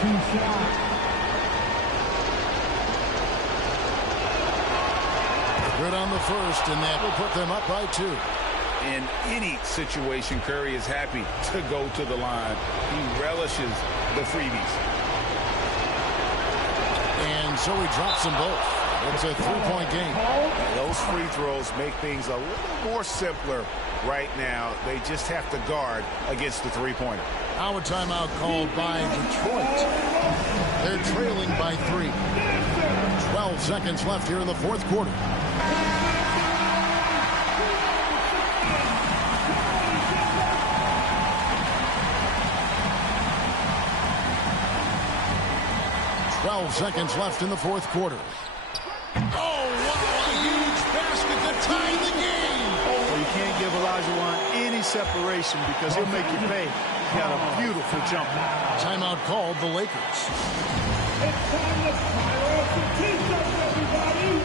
2 shots. Good on the first, and that will put them up by 2. In any situation, Curry is happy to go to the line. He relishes the freebies. And so he drops them both. It's a 3-point game. And those free throws make things a little more simpler right now. They just have to guard against the three-pointer. Now a timeout called by Detroit. They're trailing by 3. 12 seconds left here in the fourth quarter. Seconds left in the fourth quarter. Oh, wow, a huge basket to tie the game. Well, you can't give Olajuwon any separation because he'll make you pay. He's got a beautiful jumper. Timeout called the Lakers. It's time to fire off the T-shirts, everybody.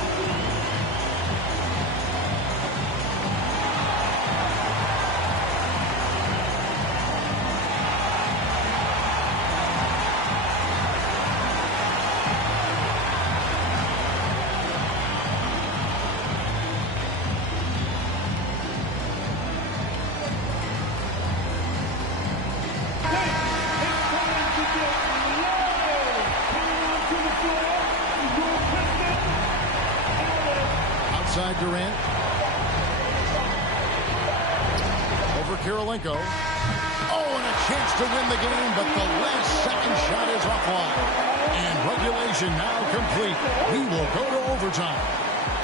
Durant. Over Kirilenko. Oh, and a chance to win the game, but the last second shot is offline. And regulation now complete. We will go to overtime.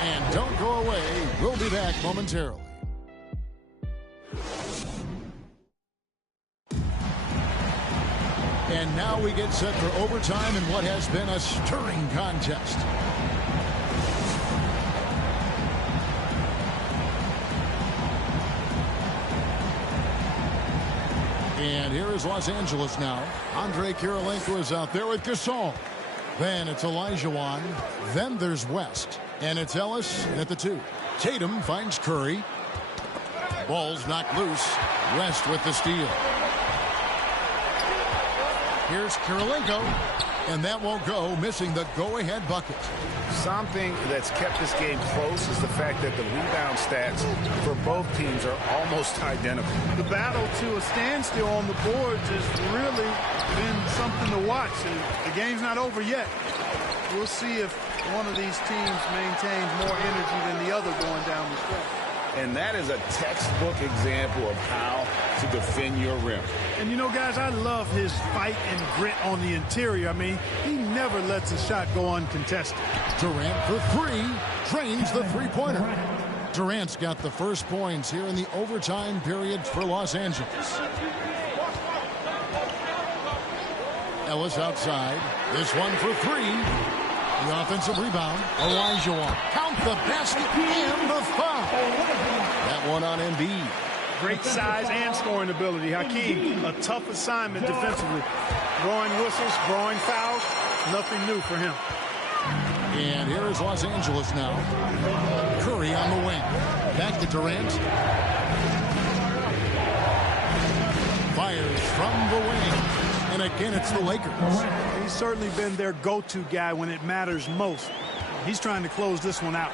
And don't go away. We'll be back momentarily. And now we get set for overtime in what has been a stirring contest. And here is Los Angeles now. Andre Kirilenko is out there with Gasol. Then it's Olajuwon. Then there's West. And it's Ellis at the 2. Tatum finds Curry. Ball's knocked loose. West with the steal. Here's Kirilenko. And that won't go, missing the go-ahead bucket. Something that's kept this game close is the fact that the rebound stats for both teams are almost identical. The battle to a standstill on the boards has really been something to watch. And the game's not over yet. We'll see if one of these teams maintains more energy than the other going down the stretch. And that is a textbook example of how to defend your rim. And you know, guys, I love his fight and grit on the interior. I mean, he never lets a shot go uncontested. Durant for 3, drains the three-pointer. Durant's got the first points here in the overtime period for Los Angeles. Ellis outside. This one for 3. The offensive rebound, Olajuwon. Count the basket and the foul. That one on Embiid. Great size and scoring ability. Hakeem, a tough assignment defensively. Drawing whistles, drawing fouls, nothing new for him. And here is Los Angeles now. Curry on the wing. Back to Durant. Fires from the wing. And again, it's the Lakers. He's certainly been their go-to guy when it matters most. He's trying to close this one out.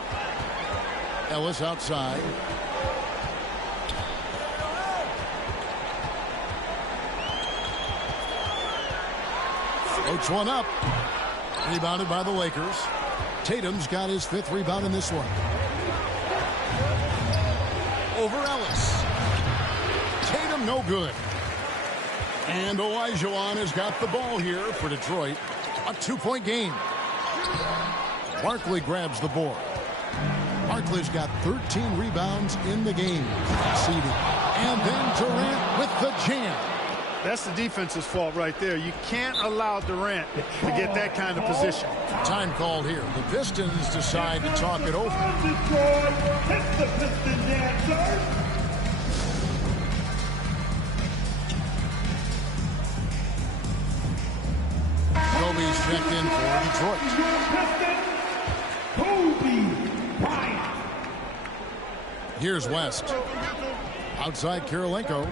Ellis outside. Floats one up. Rebounded by the Lakers. Tatum's got his 5th rebound in this one. Over Ellis. Tatum no good. And Olajuwon has got the ball here for Detroit. A 2-point game. Barkley grabs the board. Barkley's got 13 rebounds in the game. Conceding. And then Durant with the jam. That's the defense's fault right there. You can't allow Durant to get that kind of position. Time called here. The Pistons decide to talk it over. Detroit, hit the Pistons answer. Kobe's checked in for Detroit. Kobe Bryant. Here's West. Outside Kirilenko.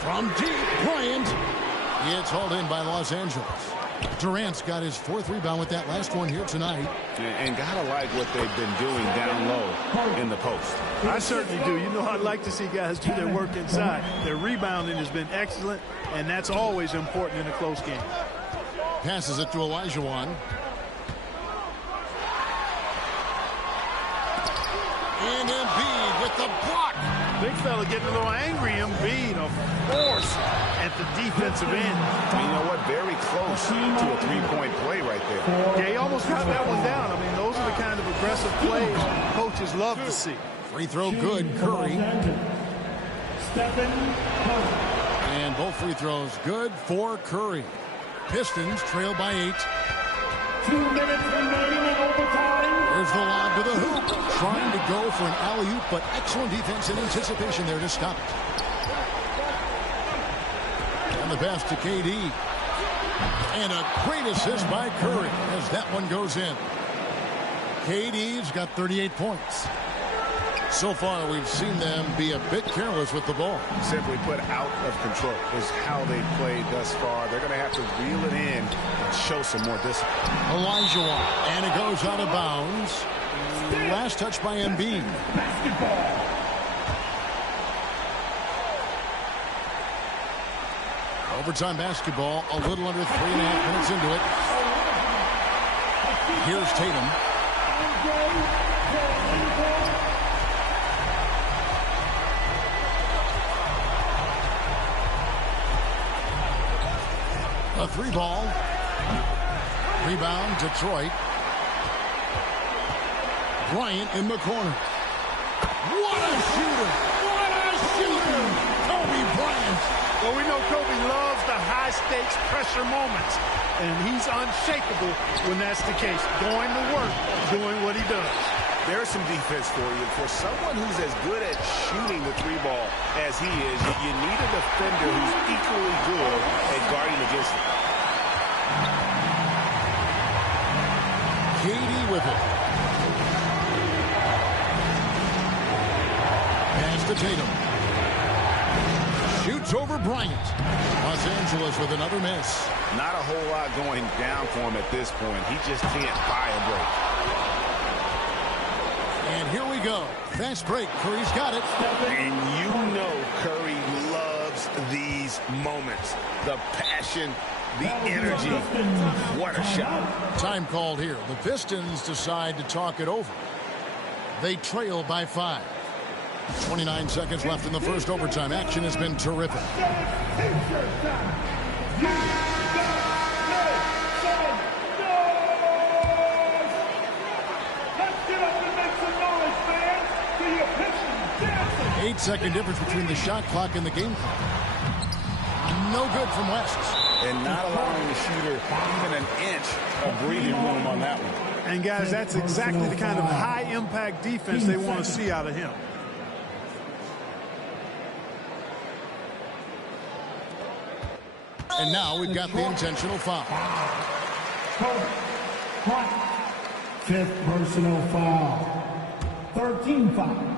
From deep, Bryant. It's hauled in by Los Angeles. Durant's got his 4th rebound with that last one here tonight. And gotta like what they've been doing down low in the post. I certainly do. You know, I'd like to see guys do their work inside. Their rebounding has been excellent, and that's always important in a close game. Passes it to Olajuwon. And Embiid with the block. Big fella getting a little angry. Embiid, a force. at the defensive end. You know what? Very close to a three-point play right there. Yeah, he almost got that one down. I mean, those are the kind of aggressive plays coaches love to see. Free throw good, Curry. And both free throws good for Curry. Pistons trail by 8. 2 minutes remaining in overtime. Here's the lob to the hoop. Trying to go for an alley-oop, but excellent defense and anticipation there to stop it. And the pass to KD. And a great assist by Curry as that one goes in. KD's got 38 points. So far, we've seen them be a bit careless with the ball. Simply put, out of control is how they played thus far. They're going to have to reel it in and show some more discipline. Elijah, and it goes out of bounds. Last touch by Embiid. Overtime basketball, a little under 3.5 minutes into it. Here's Tatum. A 3-ball. Rebound, Detroit. Bryant in the corner. What a shooter! What a shooter! Kobe Bryant. Well, we know Kobe loves the high-stakes pressure moments, and he's unshakable when that's the case. Going to work, doing what he does. There's some defense for you. For someone who's as good at shooting the 3-ball as he is, you need a defender who's equally good at guarding against it. KD with it. Pass to Tatum. Shoots over Bryant. Los Angeles with another miss. Not a whole lot going down for him at this point. He just can't buy a break. And here we go. Fast break. Curry's got it. And you know Curry loves these moments. The passion, the energy. What a shot. Time called here. The Pistons decide to talk it over. They trail by 5. 29 seconds left in the first overtime. Action has been terrific. Eight-second difference between the shot clock and the game clock. No good from West. And not allowing the shooter even an inch of breathing room on that one. And, guys, that's exactly the kind of high-impact defense they want to see out of him. And now we've got the intentional foul. 5th personal foul. 13 foul.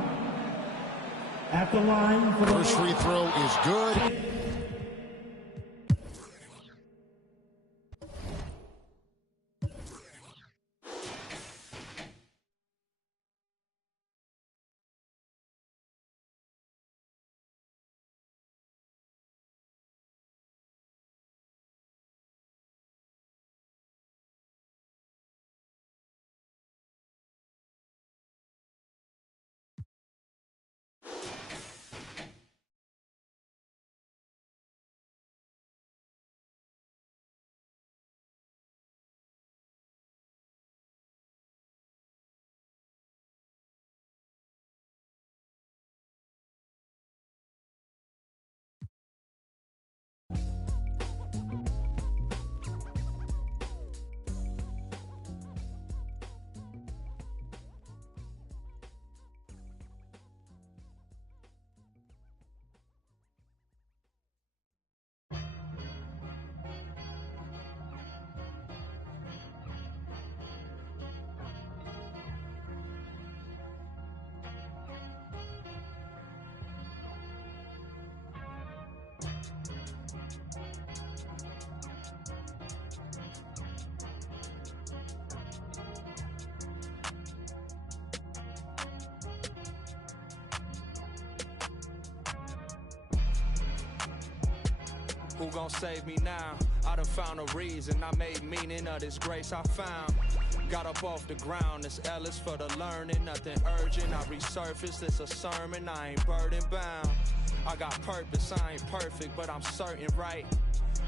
At the line for the first free throw is good. Who gon' save me now? I done found a reason. I made meaning of this grace I found. Got up off the ground, it's Ellis for the learning. Nothing urgent, I resurfaced, it's a sermon. I ain't burden bound. I got purpose, I ain't perfect, but I'm certain, right?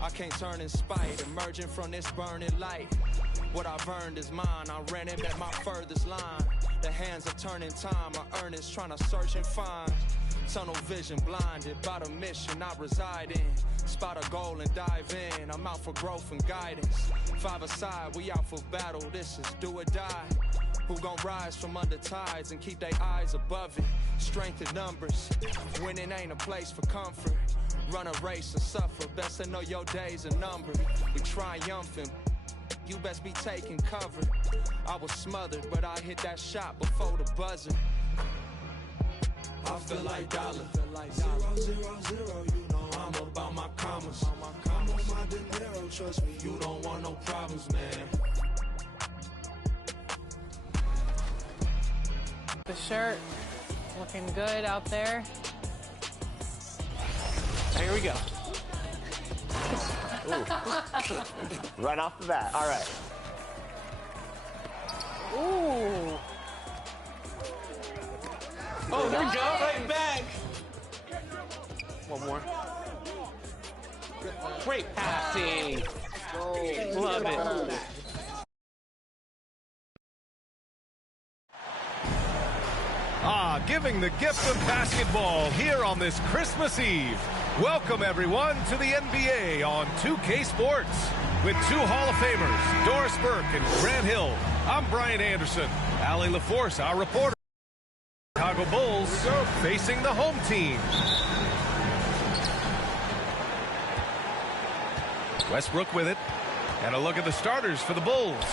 I can't turn in spite, emerging from this burning light. What I've earned is mine, I ran and met my furthest line. The hands are turning time, my earnest trying to search and find. Tunnel vision blinded by the mission I reside in. Spot a goal and dive in, I'm out for growth and guidance. Five aside, we out for battle, this is do or die. Who gon' rise from under tides and keep their eyes above it? Strength in numbers, winning ain't a place for comfort. Run a race or suffer, best to know your days are numbered. We triumphant, you best be taking cover. I was smothered, but I hit that shot before the buzzer. I feel like dollar. 0, 0, 0, you know I'm about my commas. I'm on my dinero, trust me, you don't want no problems, man. The shirt looking good out there. Here we go. Right off the bat. All right. Ooh. Oh, there we go. Right back. One more. Great passing. Love it. Giving the gift of basketball here on this Christmas Eve. Welcome, everyone, to the NBA on 2K Sports. With two Hall of Famers, Doris Burke and Grant Hill, I'm Brian Anderson. Allie LaForce, our reporter. Chicago Bulls facing the home team. Westbrook with it. And a look at the starters for the Bulls.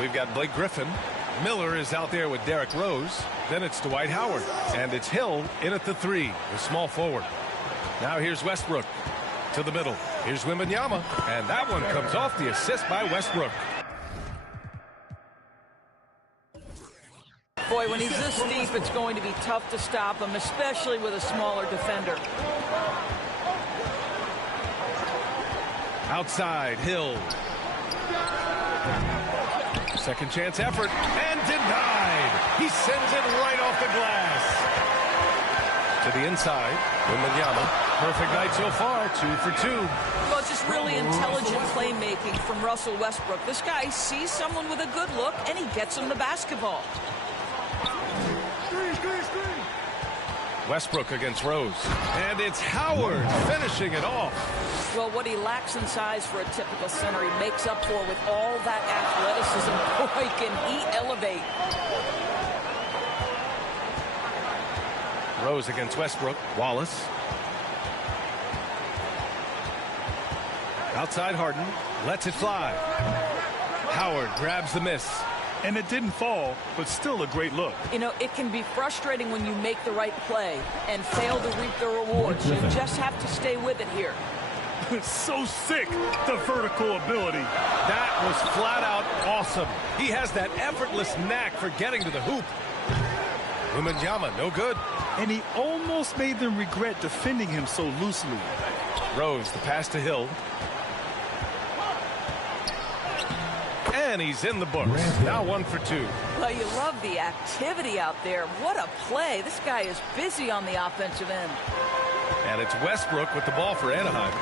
We've got Blake Griffin. Miller is out there with Derrick Rose. Then it's Dwight Howard. And it's Hill in at the 3, the small forward. Now here's Westbrook to the middle. Here's Wembanyama. And that one comes off the assist by Westbrook. Boy, when he's this deep, it's going to be tough to stop him, especially with a smaller defender. Outside, Hill. Second chance effort, and denied. He sends it right off the glass. To the inside, Wembanyama. Perfect night so far, 2 for 2. Well, just really intelligent playmaking from Russell Westbrook. This guy sees someone with a good look, and he gets him the basketball. Westbrook against Rose. And it's Howard finishing it off. Well, what he lacks in size for a typical center, he makes up for with all that athleticism. Boy, can he elevate. Rose against Westbrook. Wallace. Outside Harden. Lets it fly. Howard grabs the miss. And it didn't fall, but still a great look. You know, it can be frustrating when you make the right play and fail to reap the rewards. You just have to stay with it here. It's so sick, the vertical ability. That was flat out awesome. He has that effortless knack for getting to the hoop. Wembanyama, no good. And he almost made them regret defending him so loosely. Rose, the pass to Hill. And he's in the books. Now 1 for 2. Well, you love the activity out there. What a play. This guy is busy on the offensive end. And it's Westbrook with the ball for Anaheim.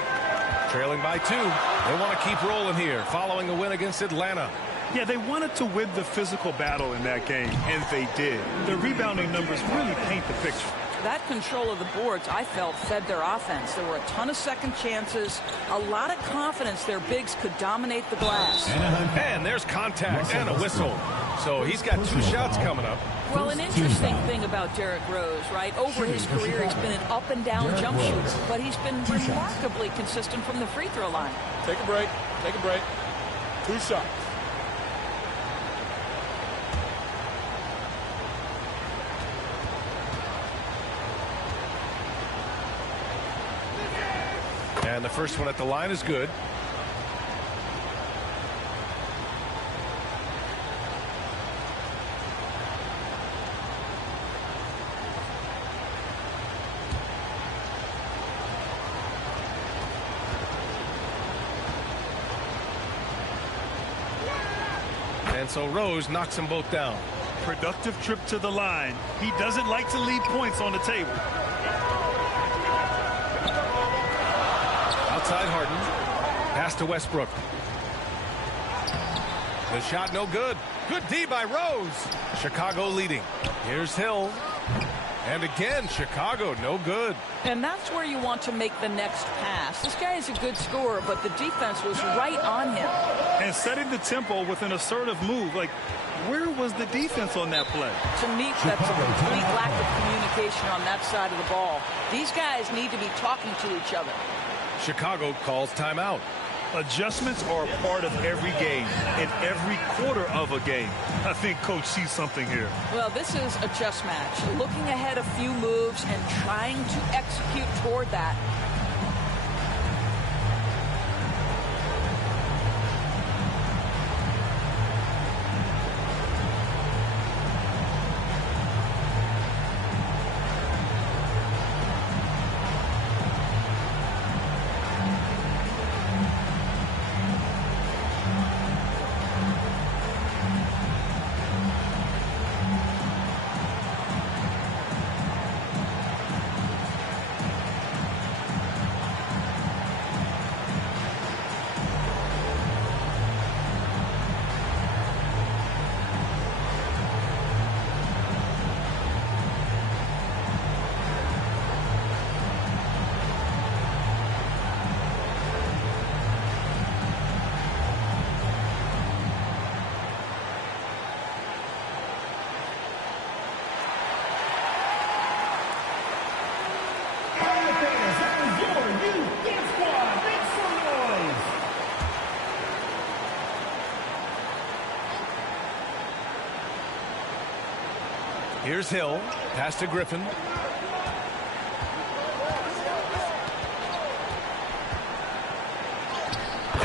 Trailing by 2. They want to keep rolling here following a win against Atlanta. Yeah, they wanted to win the physical battle in that game, and they did. The rebounding numbers really paint the picture. That control of the boards, I felt, fed their offense. There were a ton of second chances, a lot of confidence their bigs could dominate the glass. And there's contact and a whistle. So he's got 2 shots coming up. Well, an interesting thing about Derrick Rose, right? Over his career, he's been an up-and-down jump shooter, but he's been remarkably consistent from the free throw line. Take a break. Take a break. 2 shots. And the first one at the line is good. And so Rose knocks them both down. Productive trip to the line. He doesn't like to leave points on the table. Outside Harden. Pass to Westbrook. The shot no good. Good D by Rose. Chicago leading. Here's Hill. And again, Chicago no good. And that's where you want to make the next pass. This guy is a good scorer, but the defense was right on him. And setting the tempo with an assertive move. Like, where was the defense on that play? To me, that's a complete lack of communication on that side of the ball. These guys need to be talking to each other. Chicago calls timeout. Adjustments are a part of every game, in every quarter of a game. I think Coach sees something here. Well, this is a chess match. Looking ahead a few moves and trying to execute toward that. Here's Hill. Pass to Griffin.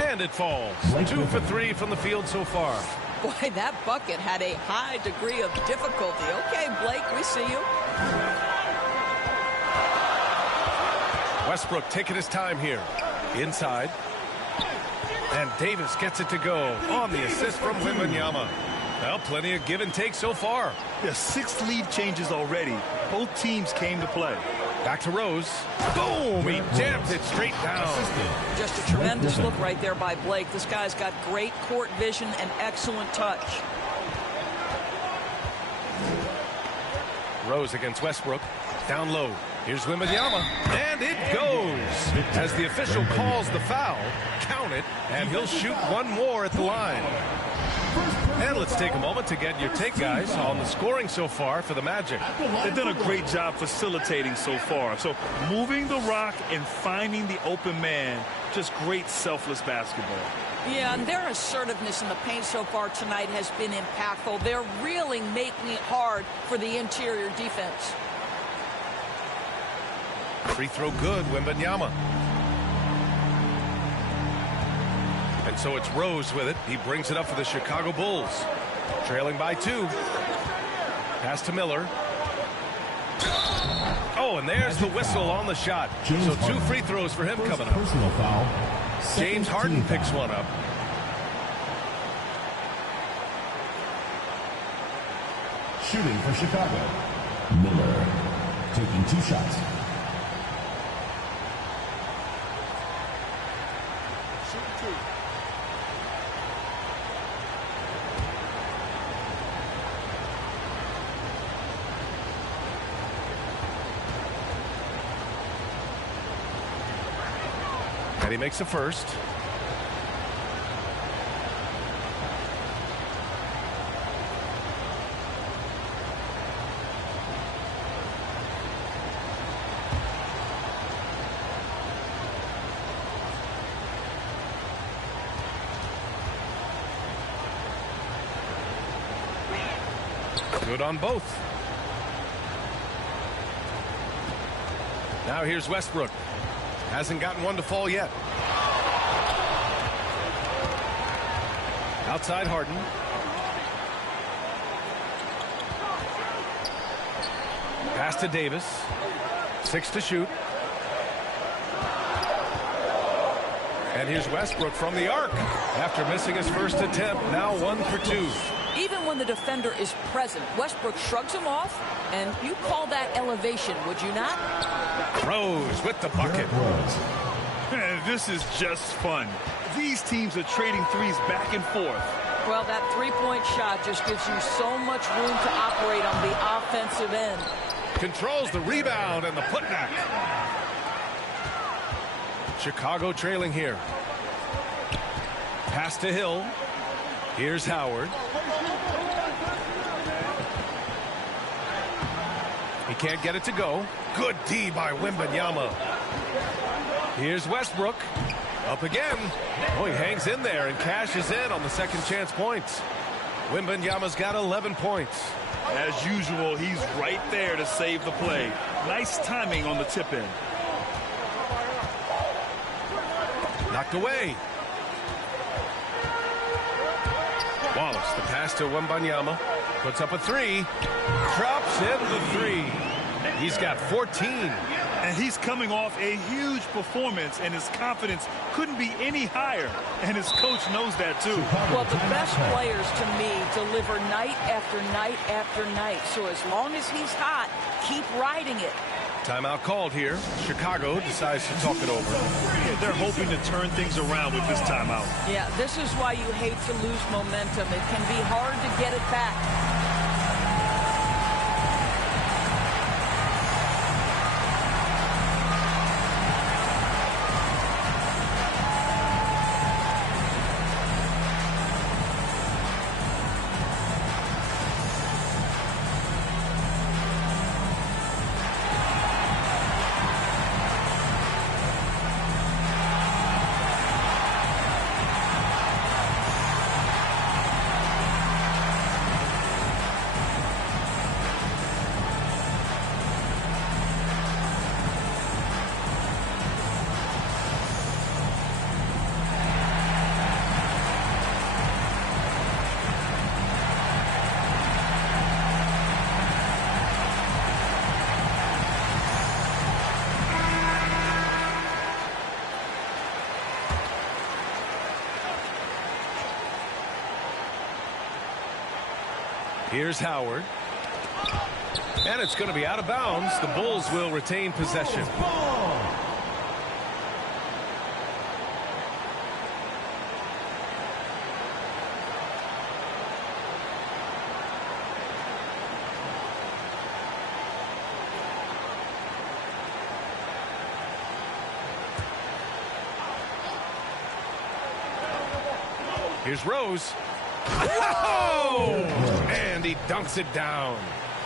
And it falls. 2 for 3 from the field so far. Boy, that bucket had a high degree of difficulty. Okay, Blake, we see you. Westbrook taking his time here. Inside. And Davis gets it to go on the assist from Wembanyama. Well, plenty of give and take so far. Yeah, 6 lead changes already. Both teams came to play. Back to Rose. Boom! He jams it straight down. Just a tremendous look right there by Blake. This guy's got great court vision and excellent touch. Rose against Westbrook. Down low. Here's Wembanyama. And it goes. As the official calls the foul, count it, and he'll shoot one more at the line. And let's take a moment to get your take, guys, on the scoring so far for the Magic. They've done a great job facilitating so far. So moving the rock and finding the open man, just great selfless basketball. Yeah, and their assertiveness in the paint so far tonight has been impactful. They're really making it hard for the interior defense. Free throw good, Wembanyama. And so it's Rose with it. He brings it up for the Chicago Bulls. Trailing by 2. Pass to Miller. Oh, and there's the whistle on the shot. So 2 free throws for him coming up. Personal foul. James Harden picks one up. Shooting for Chicago. Miller taking 2 shots. And he makes a first. Good on both. Now here's Westbrook. Hasn't gotten one to fall yet. Outside Harden. Pass to Davis. 6 to shoot. And here's Westbrook from the arc. After missing his first attempt, now 1 for 2. Even when the defender is present, Westbrook shrugs him off, and you call that elevation, would you not? Rose with the bucket. This is just fun. These teams are trading threes back and forth. Well, that three-point shot just gives you so much room to operate on the offensive end. Controls the rebound and the putback. Chicago trailing here. Pass to Hill. Here's Howard. He can't get it to go. Good D by Wembanyama. Here's Westbrook. Up again. Oh, he hangs in there and cashes in on the second chance points. Wembanyama's got 11 points. As usual, he's right there to save the play. Nice timing on the tip in. Knocked away. Wallace, the pass to Wembanyama. Puts up a three. Drops in the three. He's got 14. And he's coming off a huge performance, and his confidence couldn't be any higher. And his coach knows that, too. Well, the best players, to me, deliver night after night after night. So as long as he's hot, keep riding it. Timeout called here. Chicago decides to talk it over. Yeah, they're hoping to turn things around with this timeout. Yeah, this is why you hate to lose momentum. It can be hard to get it back. Here's Howard. And it's going to be out of bounds. The Bulls will retain possession. Here's Rose. Oh! And he dunks it down.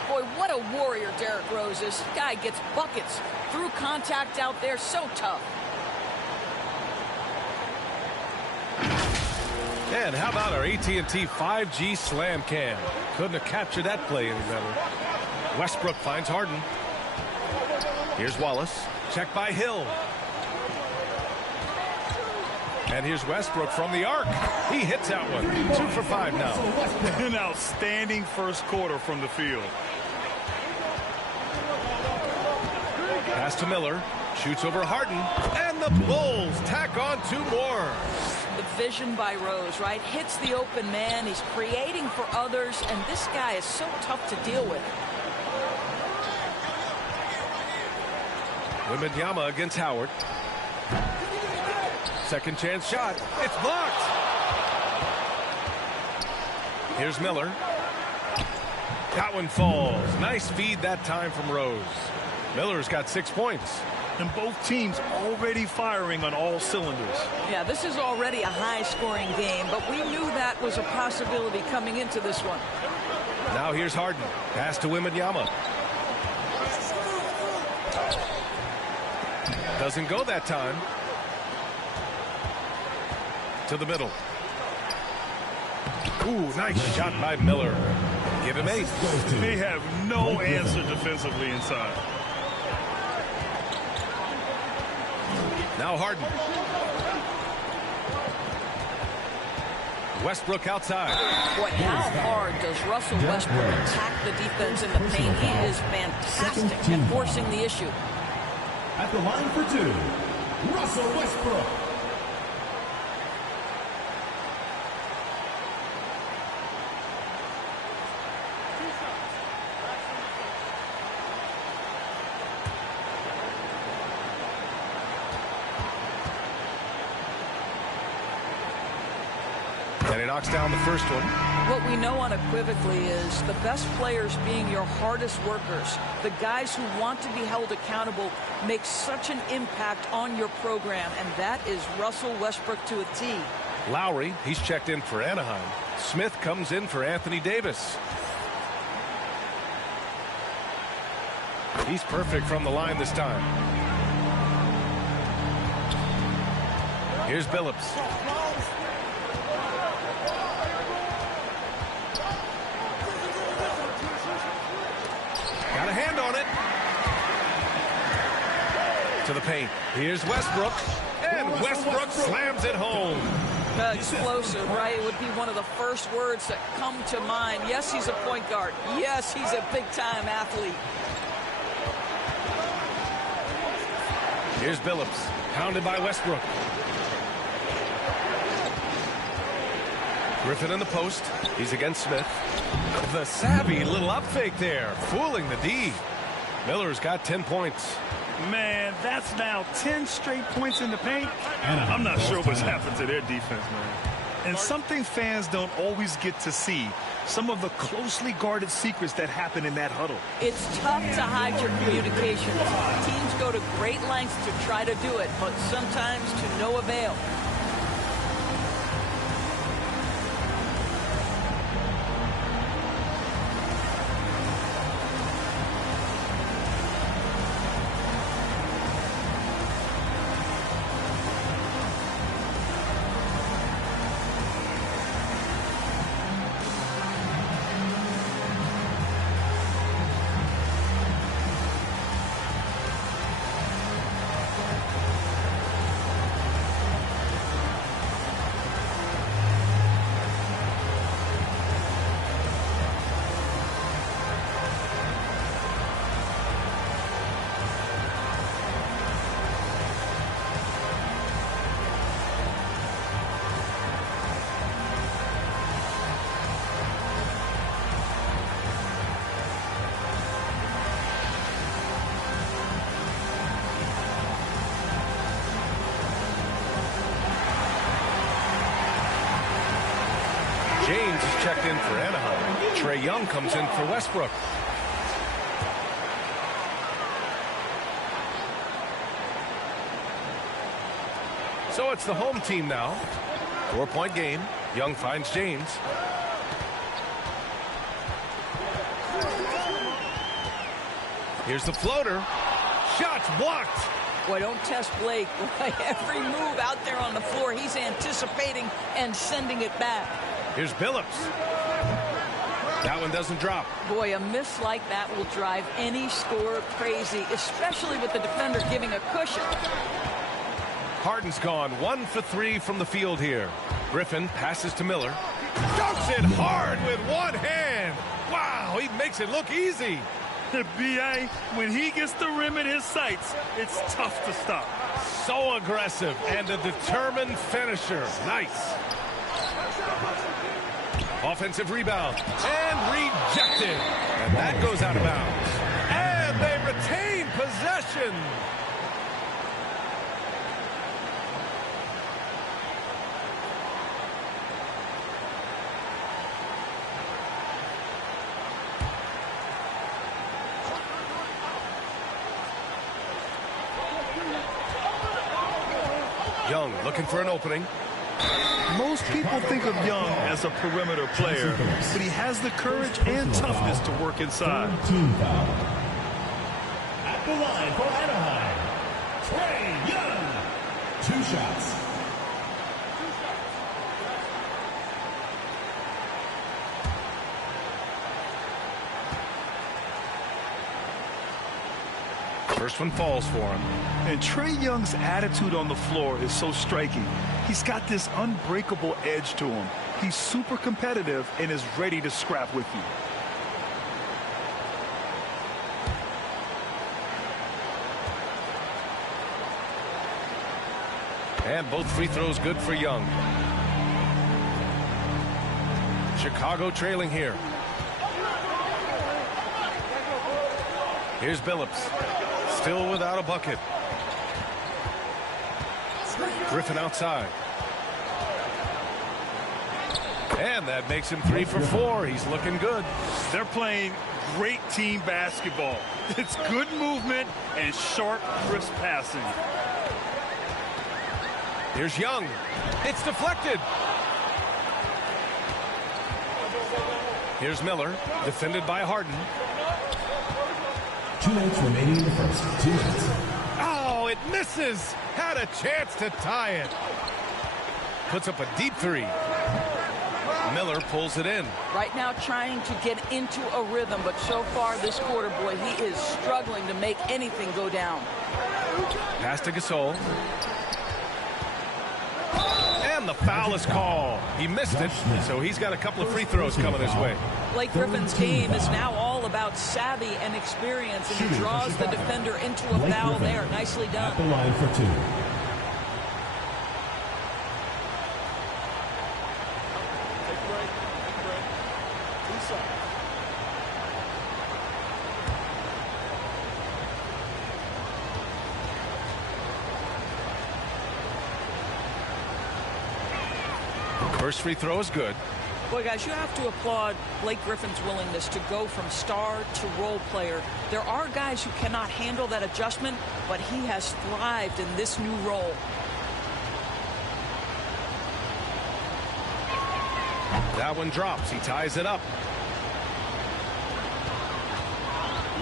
Boy, what a warrior Derrick Rose is. This guy gets buckets through contact out there. So tough. And how about our AT&T 5G slam cam? Couldn't have captured that play any better. Westbrook finds Harden. Here's Wallace. Check by Hill. And here's Westbrook from the arc. He hits that one. 2 for 5 now. An outstanding first quarter from the field. Pass to Miller. Shoots over Harden. And the Bulls tack on 2 more. The vision by Rose, right? Hits the open man. He's creating for others. And this guy is so tough to deal with. Wembanyama against Howard. Second chance shot. It's blocked. Here's Miller. That one falls. Nice feed that time from Rose. Miller's got 6 points. And both teams already firing on all cylinders. Yeah, this is already a high-scoring game, but we knew that was a possibility coming into this one. Now here's Harden. Pass to Wembanyama. Doesn't go that time. To the middle. Ooh, nice shot by Miller. Give him 8. They have no answer defensively inside. Now Harden. Westbrook outside. Boy, how hard does Russell Westbrook attack the defense in the paint? He is fantastic at forcing the issue. At the line for 2, Russell Westbrook. And he knocks down the first one. What we know unequivocally is the best players being your hardest workers, the guys who want to be held accountable, make such an impact on your program, and that is Russell Westbrook to a T. Lowry, he's checked in for Anaheim. Smith comes in for Anthony Davis. He's perfect from the line this time. Here's Billups. Got a hand on it. To the paint. Here's Westbrook. And Westbrook slams it home. Explosive, right? It would be one of the first words that come to mind. Yes, he's a point guard. Yes, he's a big-time athlete. Here's Billups. Pounded by Westbrook. Griffin in the post. He's against Smith. The savvy little up fake there, fooling the D. Miller's got 10 points. Man, that's now 10 straight points in the paint. I'm not sure what's happened to their defense, man. And something fans don't always get to see, some of the closely guarded secrets that happen in that huddle. It's tough to hide your communications. Teams go to great lengths to try to do it, but sometimes to no avail. James is checked in for Anaheim. Trae Young comes in for Westbrook. So it's the home team now. 4-point game. Young finds James. Here's the floater. Shots blocked. Boy, don't test Blake. Boy, every move out there on the floor, he's anticipating and sending it back. Here's Billups. That one doesn't drop. Boy, a miss like that will drive any scorer crazy, especially with the defender giving a cushion. Harden's gone 1 for 3 from the field here. Griffin passes to Miller. Dunks it hard with one hand. Wow, he makes it look easy. B.A., when he gets the rim in his sights, it's tough to stop. So aggressive and a determined finisher. Nice. Offensive rebound and rejected. And that goes out of bounds. And they retain possession. Young looking for an opening. Most people think of Young as a perimeter player, but he has the courage and toughness to work inside. Team foul. At the line for Anaheim, Trae Young. 2 shots. First one falls for him. And Trae Young's attitude on the floor is so striking. He's got this unbreakable edge to him. He's super competitive and is ready to scrap with you. And both free throws good for Young. Chicago trailing here. Here's Billups. Still without a bucket. Griffin outside. And that makes him 3 for 4. He's looking good. They're playing great team basketball. It's good movement and sharp, crisp passing. Here's Young. It's deflected. Here's Miller, defended by Harden. 2 minutes remaining in the first. 2 minutes. Oh, it misses. Had a chance to tie it. Puts up a deep 3. Miller pulls it in. Right now trying to get into a rhythm, but so far this quarter, boy, he is struggling to make anything go down. Pass to Gasol. And the foul is called. He missed it, so he's got a couple of free throws coming his way. Blake Griffin's game is now all about savvy and experience, and he draws the defender into a foul there. Nicely done. At the line for 2. First free throw is good. Boy, guys, you have to applaud Blake Griffin's willingness to go from star to role player. There are guys who cannot handle that adjustment, but he has thrived in this new role. That one drops. He ties it up.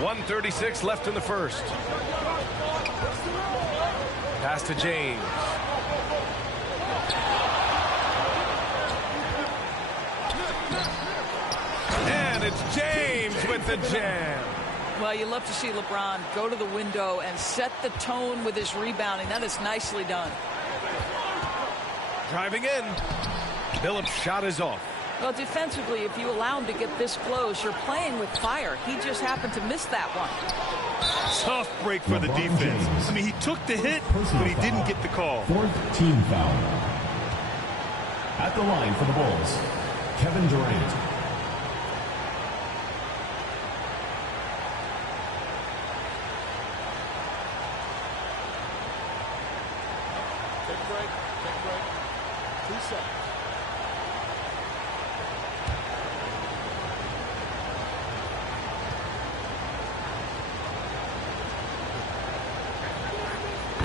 1:36 left in the first. Pass to James. And it's James with the jam. Well, you love to see LeBron go to the window and set the tone with his rebounding. That is nicely done. Driving in. Phillips' shot is off. Well, defensively, if you allow him to get this close, you're playing with fire. He just happened to miss that one. Tough break for the defense. I mean, he took the hit, but he didn't get the call. 4th team foul. At the line for the Bulls, Kevin Durant. Take a break. Take a break. 2 seconds.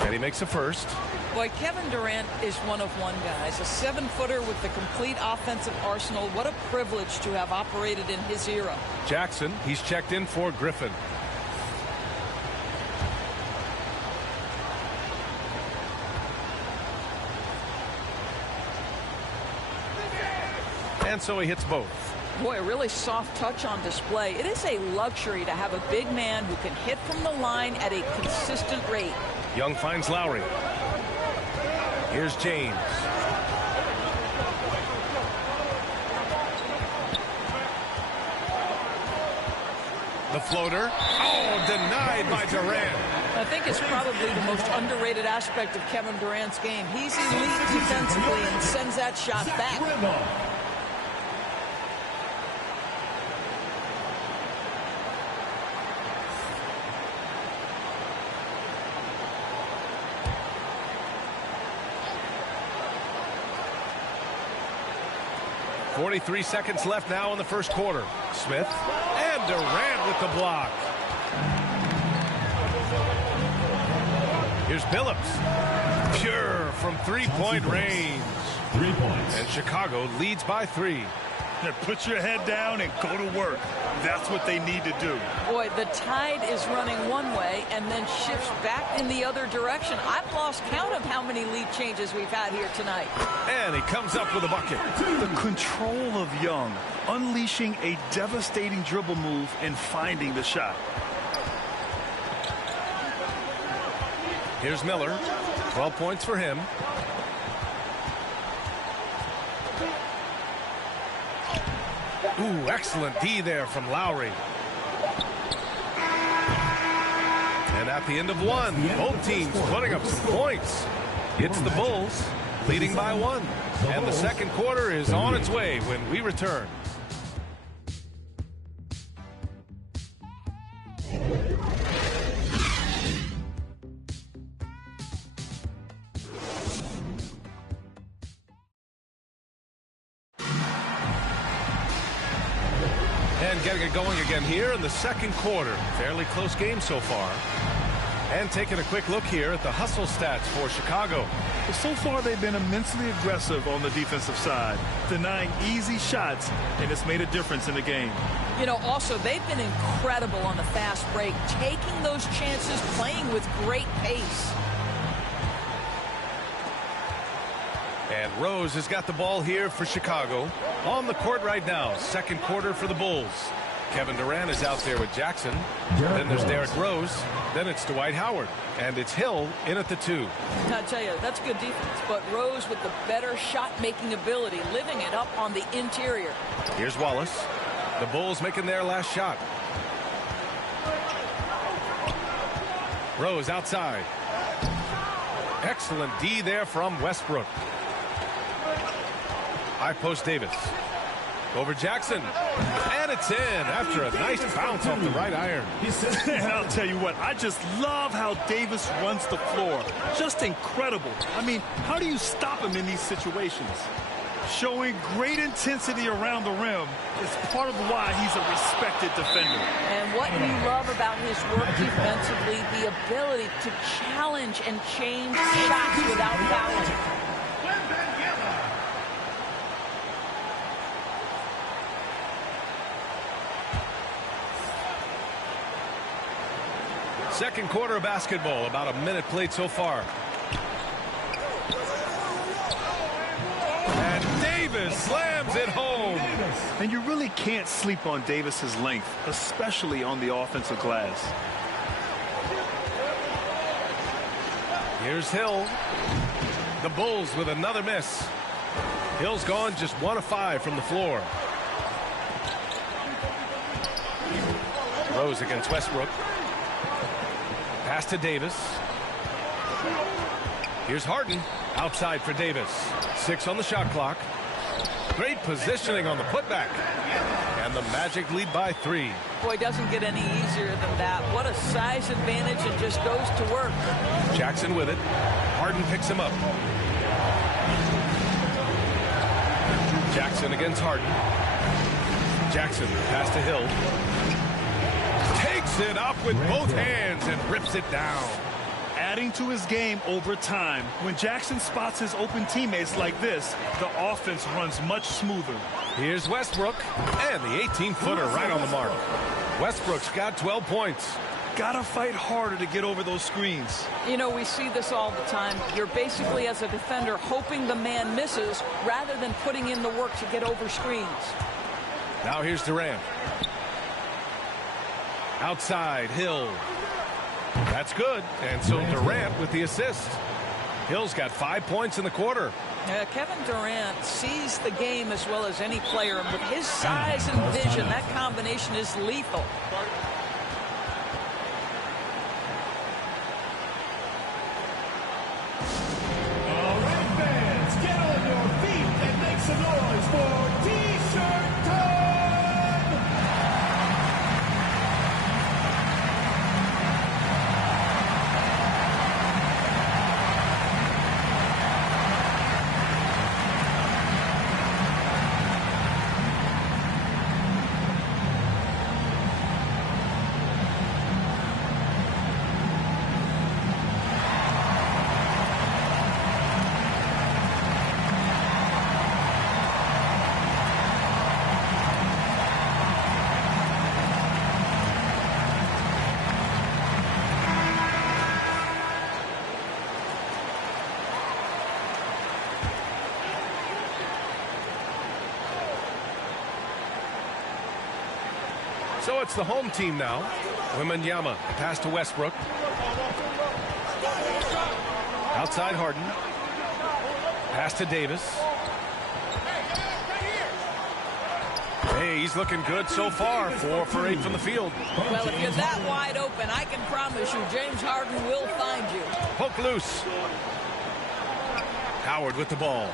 And he makes a first. Boy, Kevin Durant is one of one, guys. A 7-footer with the complete offensive arsenal. What a privilege to have operated in his era. Jackson, he's checked in for Griffin. And so he hits both. Boy, a really soft touch on display. It is a luxury to have a big man who can hit from the line at a consistent rate. Young finds Lowry. Here's James. The floater. Oh, denied by Durant. I think it's probably the most underrated aspect of Kevin Durant's game. He's elite defensively and sends that shot back. 43 seconds left now in the first quarter. Smith and Durant with the block. Here's Billups. Pure from three-point range. 3 points. And Chicago leads by 3. Now put your head down and go to work. That's what they need to do. Boy, the tide is running one way and then shifts back in the other direction. I've lost count of how many lead changes we've had here tonight. And he comes up with a bucket. The control of Young, unleashing a devastating dribble move and finding the shot. Here's Miller. 12 points for him. Ooh, excellent D there from Lowry. And at the end of one, both teams putting up some points. It's the Bulls leading by 1. And the second quarter is on its way when we return. And getting it going again here in the second quarter. Fairly close game so far. And taking a quick look here at the hustle stats for Chicago. So far, they've been immensely aggressive on the defensive side, denying easy shots, and it's made a difference in the game. You know, also, they've been incredible on the fast break, taking those chances, playing with great pace. And Rose has got the ball here for Chicago. On the court right now, second quarter for the Bulls. Kevin Durant is out there with Jackson. Then there's Derrick Rose. Then it's Dwight Howard. And it's Hill in at the 2. I tell you, that's good defense. But Rose with the better shot-making ability, living it up on the interior. Here's Wallace. The Bulls making their last shot. Rose outside. Excellent D there from Westbrook. High post Davis. Over Jackson. And it's in after a nice bounce off the right iron. And I'll tell you what, I just love how Davis runs the floor. Just incredible. I mean, how do you stop him in these situations? Showing great intensity around the rim is part of why he's a respected defender. And what you love about his work defensively, the ability to challenge and change shots without fouling. Second quarter of basketball, about a minute played so far. And Davis slams it home. And you really can't sleep on Davis's length, especially on the offensive glass. Here's Hill. The Bulls with another miss. Hill's gone just 1 of 5 from the floor. Rose against Westbrook. Pass to Davis. Here's Harden. Outside for Davis. 6 on the shot clock. Great positioning on the putback. And the Magic lead by 3. Boy, it doesn't get any easier than that. What a size advantage, and just goes to work. Jackson with it. Harden picks him up. Jackson against Harden. Jackson pass to Hill. Takes it up with both hands and rips it down. Adding to his game over time. When Jackson spots his open teammates like this, the offense runs much smoother. Here's Westbrook, and the 18-footer right on the mark. Westbrook's got 12 points. Gotta fight harder to get over those screens. You know, we see this all the time. You're basically, as a defender, hoping the man misses rather than putting in the work to get over screens. Now here's Durant. Outside, Hill. That's good. And so Durant with the assist. Hill's got 5 points in the quarter. Kevin Durant sees the game as well as any player. And with his size and vision, that combination is lethal. All right, fans, get on your feet and make some noise for T-shirt time! So it's the home team now. Wembanyama, pass to Westbrook. Outside Harden. Pass to Davis. Hey, he's looking good so far. 4 for 8 from the field. Well, if you're that wide open, I can promise you James Harden will find you. Poke loose. Howard with the ball.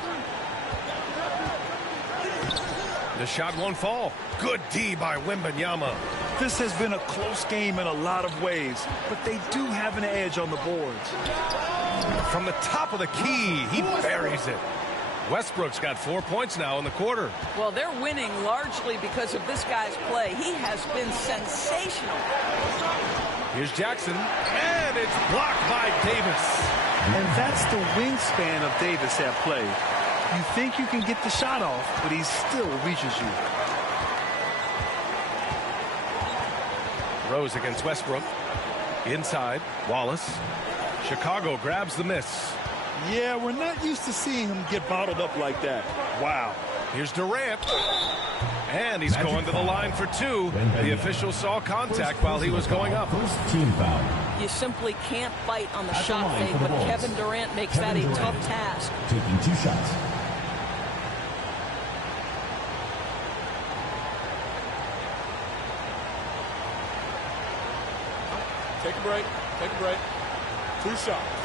The shot won't fall. Good D by Wembanyama. This has been a close game in a lot of ways, but they do have an edge on the boards. From the top of the key, he buries it. Westbrook's got 4 points now in the quarter. Well, they're winning largely because of this guy's play. He has been sensational. Here's Jackson, and it's blocked by Davis. And that's the wingspan of Davis at play. You think you can get the shot off, but he still reaches you. Rose against Westbrook. Inside, Wallace. Chicago grabs the miss. Yeah, we're not used to seeing him get bottled up like that. Wow. Here's Durant. And he's going to the line for 2. The official saw contact while he was going up. First team foul. You simply can't fight on the shot fake, but Kevin Durant makes that a tough task. Taking 2 shots. Take a break. Take a break. 2 shots.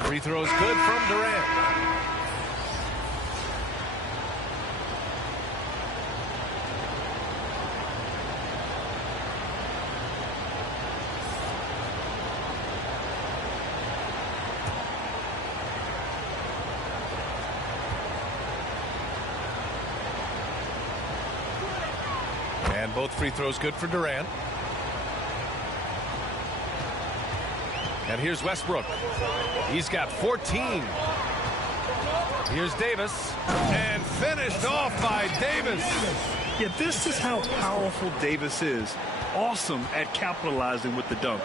Free throws good from Durant. And both free throws good for Durant. And here's Westbrook. He's got 14. Here's Davis. And finished off by Davis. Yeah, this is how powerful Davis is. Awesome at capitalizing with the dunk.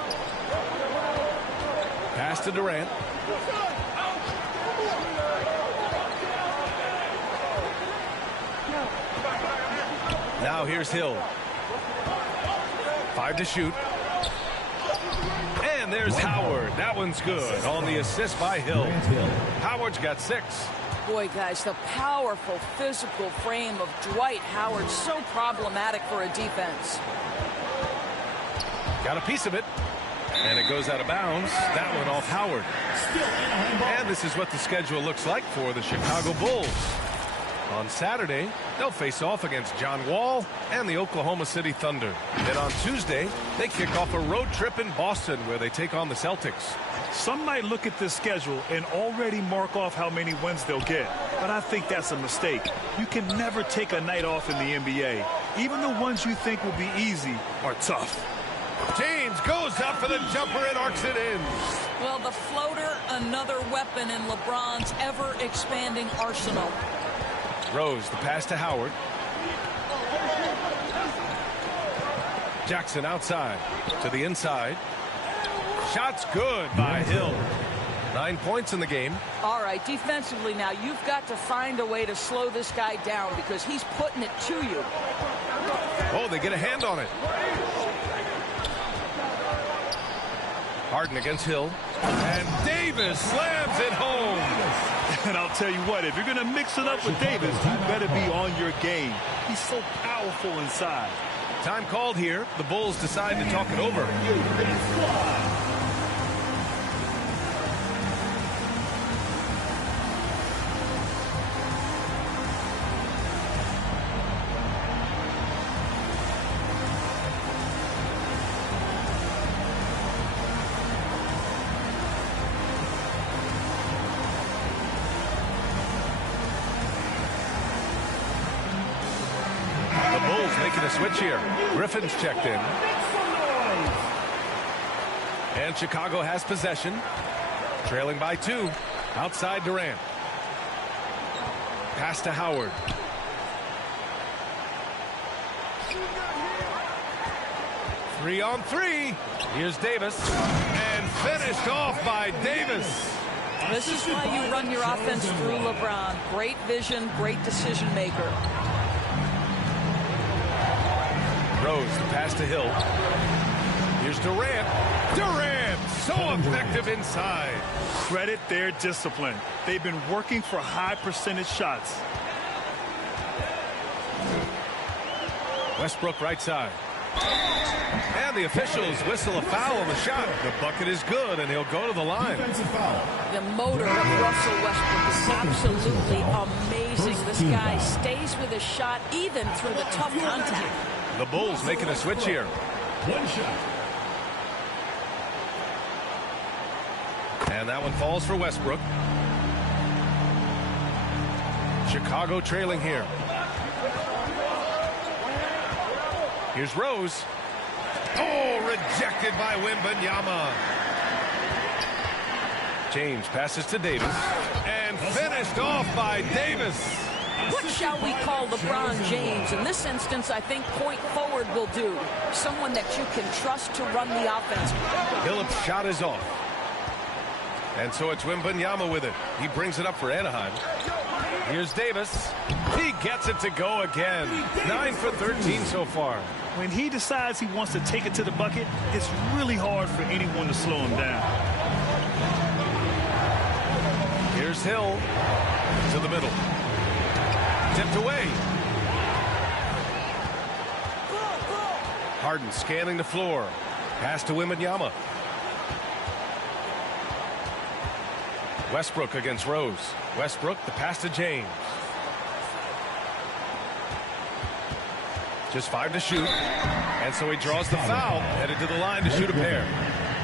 Pass to Durant. Now here's Hill. 5 to shoot. And there's Howard. That one's good on the assist by Hill. Howard's got 6. Boy, guys, the powerful physical frame of Dwight Howard, so problematic for a defense. Got a piece of it. And it goes out of bounds. That one off Howard. And this is what the schedule looks like for the Chicago Bulls. On Saturday, they'll face off against John Wall and the Oklahoma City Thunder. Then on Tuesday, they kick off a road trip in Boston where they take on the Celtics. Some might look at this schedule and already mark off how many wins they'll get. But I think that's a mistake. You can never take a night off in the NBA. Even the ones you think will be easy are tough. James goes up for the jumper and arcs it in. Well, the floater, another weapon in LeBron's ever-expanding arsenal. Rose, the pass to Howard. Jackson outside to the inside. Shots good by Hill. 9 points in the game. All right, defensively now, you've got to find a way to slow this guy down because he's putting it to you. Oh, they get a hand on it. Harden against Hill. And Davis slams it home. And I'll tell you what, if you're going to mix it up with Davis, you better be on your game. He's so powerful inside. Time called here. The Bulls decide to talk it over. Making a switch here. Griffin's checked in. And Chicago has possession. Trailing by 2. Outside Durant. Pass to Howard. Three on 3. Here's Davis. And finished off by Davis. This is why you run your offense through LeBron. Great vision, great decision maker. Rose, the pass to Hill. Here's Durant. Durant, so effective inside. Credit their discipline. They've been working for high percentage shots. Westbrook right side. And the officials whistle a foul on the shot. The bucket is good, and he'll go to the line. The motor of Russell Westbrook is absolutely amazing. This guy stays with his shot even through the tough contact. The Bulls making a switch here. One shot. And that one falls for Westbrook. Chicago trailing here. Here's Rose. Oh, rejected by Wembanyama. James passes to Davis. And finished off by Davis. What shall we call LeBron James? In this instance, I think point forward will do. Someone that you can trust to run the offense. Phillips' shot is off. And so it's Wembanyama with it. He brings it up for Anaheim. Here's Davis. He gets it to go again. 9 for 13 so far. When he decides he wants to take it to the bucket, it's really hard for anyone to slow him down. Here's Hill to the middle. Tipped away. Harden scanning the floor. Pass to Wembanyama. Westbrook against Rose. Westbrook, the pass to James. Just 5 to shoot. And so he draws the foul. Headed to the line to shoot a pair.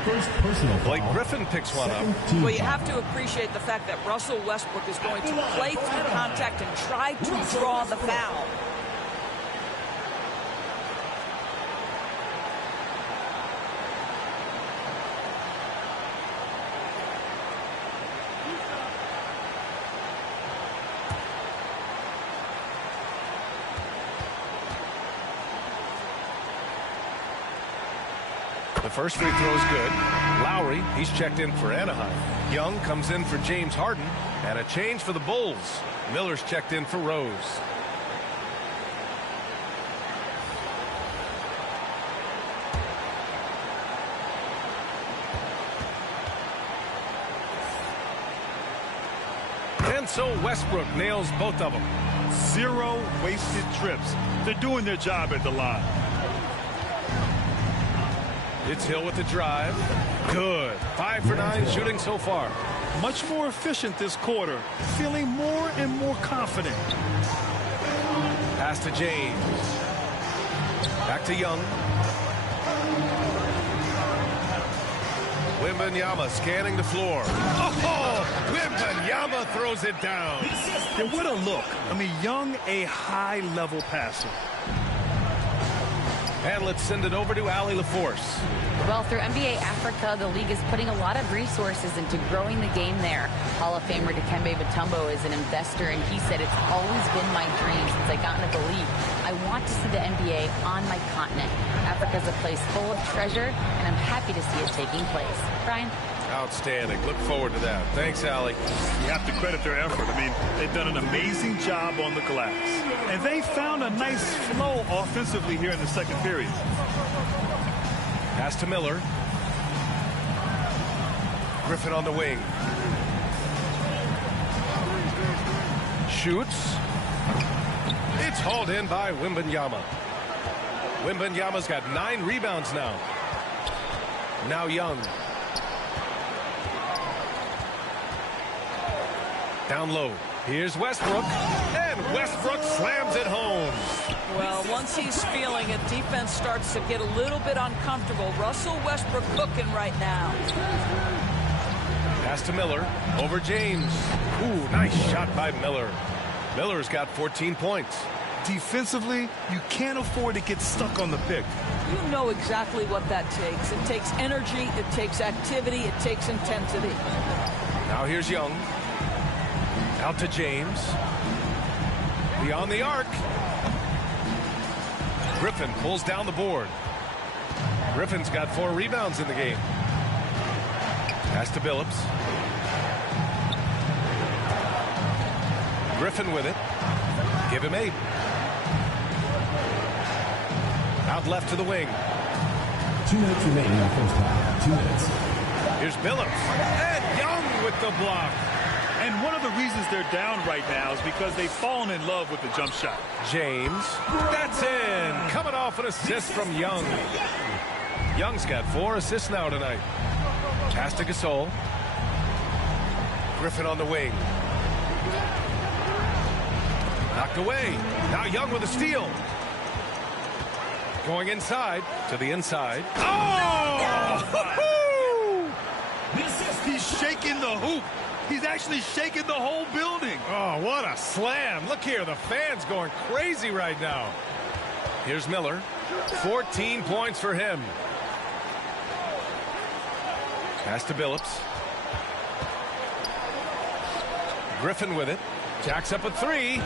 First personal foul. Blake Griffin picks one up. Well, you have to appreciate the fact that Russell Westbrook is going to play through contact and try to draw the foul. The first free throw is good. Lowry, he's checked in for Anaheim. Young comes in for James Harden. And a change for the Bulls. Miller's checked in for Rose. And so Westbrook nails both of them. 0 wasted trips. They're doing their job at the line. It's Hill with the drive. Good. 5 for 9 shooting so far. Much more efficient this quarter. Feeling more and more confident. Pass to James. Back to Young. Wembanyama scanning the floor. Oh, Wembanyama throws it down. And what a look. I mean, Young, a high-level passer. And let's send it over to Allie LaForce. Well, through NBA Africa, the league is putting a lot of resources into growing the game there. Hall of Famer Dikembe Mutombo is an investor, and he said, "It's always been my dream since I got into the league. I want to see the NBA on my continent. Africa's a place full of treasure, and I'm happy to see it taking place." Brian? Outstanding. Look forward to that. Thanks, Allie. You have to credit their effort. I mean, they've done an amazing job on the glass. And they found a nice flow offensively here in the second period. Pass to Miller. Griffin on the wing. Shoots. It's hauled in by Wembanyama. Wembanyama's got 9 rebounds now. Now Young. Down low. Here's Westbrook. And Westbrook slams it home. Well, once he's feeling it, defense starts to get a little bit uncomfortable. Russell Westbrook cooking right now. Pass to Miller. Over James. Ooh, nice shot by Miller. Miller's got 14 points. Defensively, you can't afford to get stuck on the pick. You know exactly what that takes. It takes energy, it takes activity, it takes intensity. Now here's Young. Out to James. Beyond the arc. Griffin pulls down the board. Griffin's got 4 rebounds in the game. Pass to Billups. Griffin with it. Give him 8. Out left to the wing. 2 minutes remaining in the first half. 2 minutes. Here's Billups. And Young with the block. And one of the reasons they're down right now is because they've fallen in love with the jump shot. James. That's in. Coming off an assist from Young. Young's got 4 assists now tonight. Pass to Gasol. Griffin on the wing. Knocked away. Now Young with a steal. Going inside to the inside. Oh! He's shaking the hoop. He's actually shaking the whole building. Oh, what a slam. Look here, the fans going crazy right now. Here's Miller. 14 points for him. Pass to Billups. Griffin with it. Jacks up a three.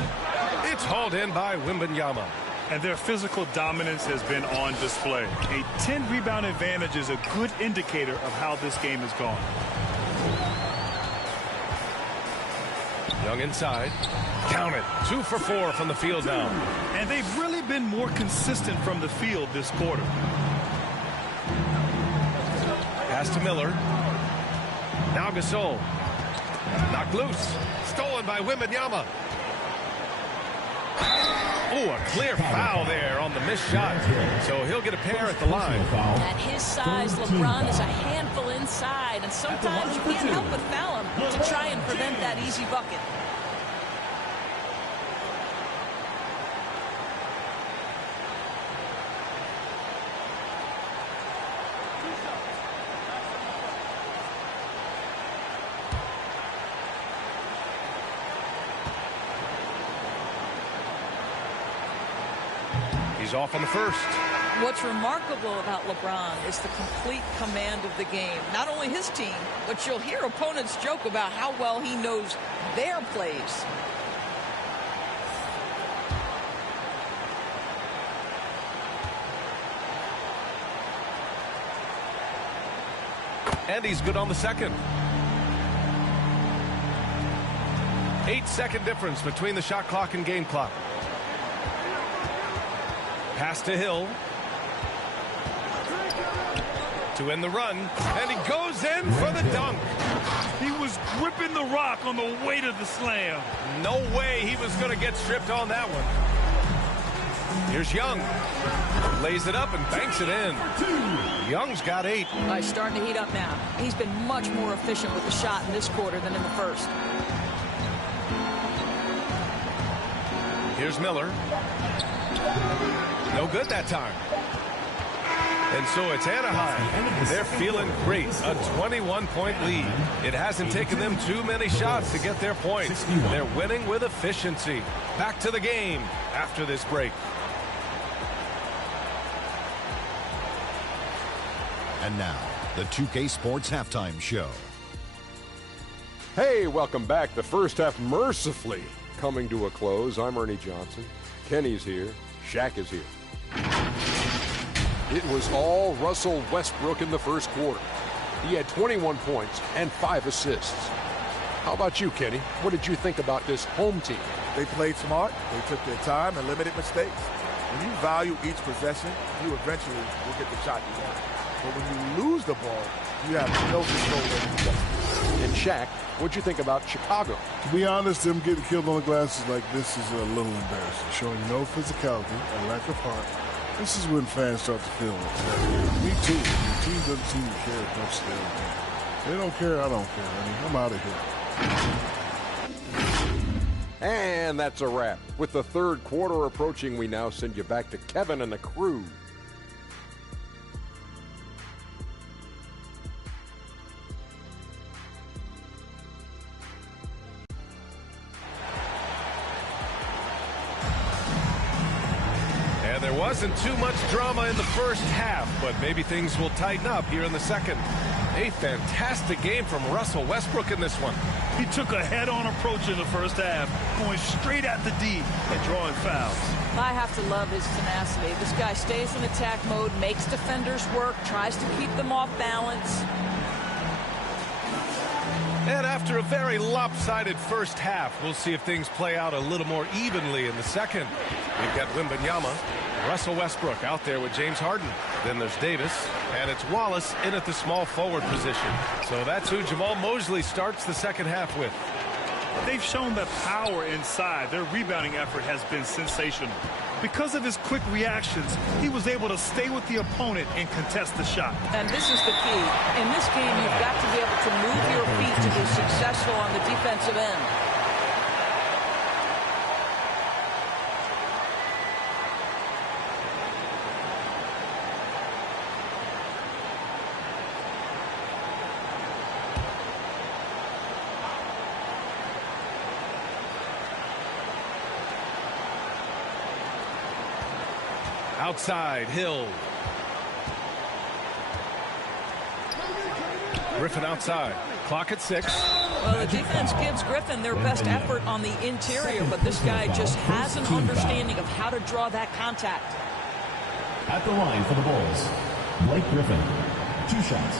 It's hauled in by Wembanyama. And their physical dominance has been on display. A 10-rebound advantage is a good indicator of how this game has gone. Young inside. Count it. 2 for 4 from the field now. And they've really been more consistent from the field this quarter. Pass to Miller. Now Gasol. Knocked loose. Stolen by Wembanyama. Oh, a clear foul there on the missed shot. So he'll get a pair at the line. At his size, LeBron is a handful inside, and sometimes you can't help but foul him to try and prevent that easy bucket. He's off on the first. What's remarkable about LeBron is the complete command of the game. Not only his team, but you'll hear opponents joke about how well he knows their plays. And he's good on the second. 8-second difference between the shot clock and game clock. Pass to Hill. To end the run. And he goes in for the dunk. He was gripping the rock on the weight of the slam. No way he was going to get stripped on that one. Here's Young. Lays it up and banks it in. Young's got 8. He's starting to heat up now. He's been much more efficient with the shot in this quarter than in the first. Here's Miller. No good that time. And so it's Anaheim. They're feeling great. A 21-point lead. It hasn't taken them too many shots to get their points. They're winning with efficiency. Back to the game after this break. And now, the 2K Sports Halftime Show. Hey, welcome back. The first half mercifully coming to a close. I'm Ernie Johnson. Kenny's here. Shaq is here. It was all Russell Westbrook in the first quarter. He had 21 points and 5 assists. How about you, Kenny? What did you think about this home team? They played smart. They took their time and limited mistakes. When you value each possession, you eventually will get the shot you want. But when you lose the ball, you have no control over the possession. And Shaq, what'd you think about Chicago? To be honest, them getting killed on the glass is like this is a little embarrassing. Showing no physicality, a lack of heart. This is when fans start to feel it. Me too. The team doesn't seem to care as much as they don't. They don't care, I don't care. I mean, I'm out of here. And that's a wrap. With the third quarter approaching, we now send you back to Kevin and the crew. There wasn't too much drama in the first half, but maybe things will tighten up here in the second. A fantastic game from Russell Westbrook in this one. He took a head-on approach in the first half, going straight at the D and drawing fouls. I have to love his tenacity. This guy stays in attack mode, makes defenders work, tries to keep them off balance. And after a very lopsided first half, we'll see if things play out a little more evenly in the second. We've got Wembanyama, Russell Westbrook out there with James Harden. Then there's Davis, and it's Wallace in at the small forward position. So that's who Jamal Mosley starts the second half with. They've shown that power inside. Their rebounding effort has been sensational. Because of his quick reactions, he was able to stay with the opponent and contest the shot. And this is the key. In this game, you've got to be able to move your feet to be successful on the defensive end. Outside, Hill. Griffin outside. Clock at 6. Well, the defense gives Griffin their best effort on the interior, but this guy just has an understanding of how to draw that contact. At the line for the Bulls, Blake Griffin, 2 shots.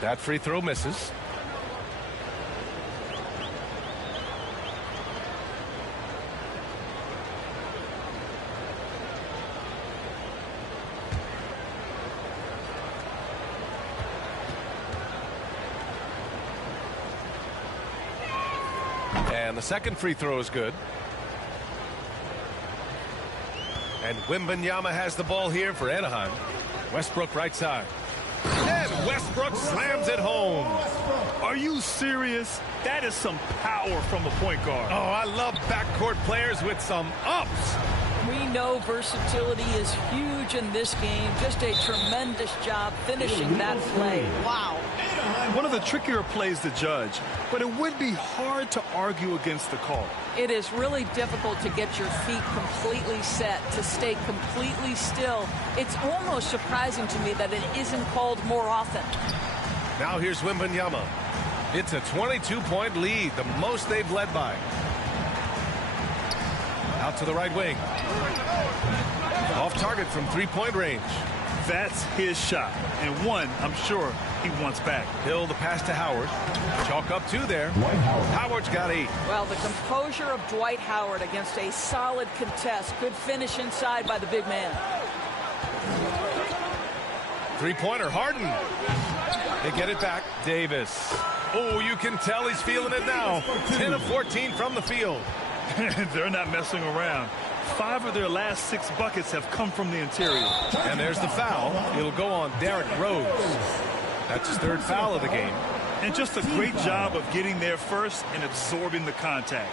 That free throw misses. And the second free throw is good. And Wembanyama has the ball here for Anaheim. Westbrook right side. And Westbrook slams it home. Are you serious? That is some power from a point guard. Oh, I love backcourt players with some ups. We know versatility is huge in this game. Just a tremendous job finishing that play. Wow. One of the trickier plays to judge, but it would be hard to argue against the call. It is really difficult to get your feet completely set, to stay completely still. It's almost surprising to me that it isn't called more often. Now here's Wembanyama. It's a 22-point lead, the most they've led by. Out to the right wing. Off target from three-point range. That's his shot, and one I'm sure he wants back. Hill the pass to Howard. Chalk up 2 there. Howard's got 8. Well, the composure of Dwight Howard against a solid contest. Good finish inside by the big man. Three-pointer, Harden. They get it back. Davis. Oh, you can tell he's feeling it now. 10 of 14 from the field. They're not messing around. 5 of their last 6 buckets have come from the interior. And there's the foul. It'll go on Derrick Rose. That's his 3rd foul of the game. And just a great job of getting there first and absorbing the contact.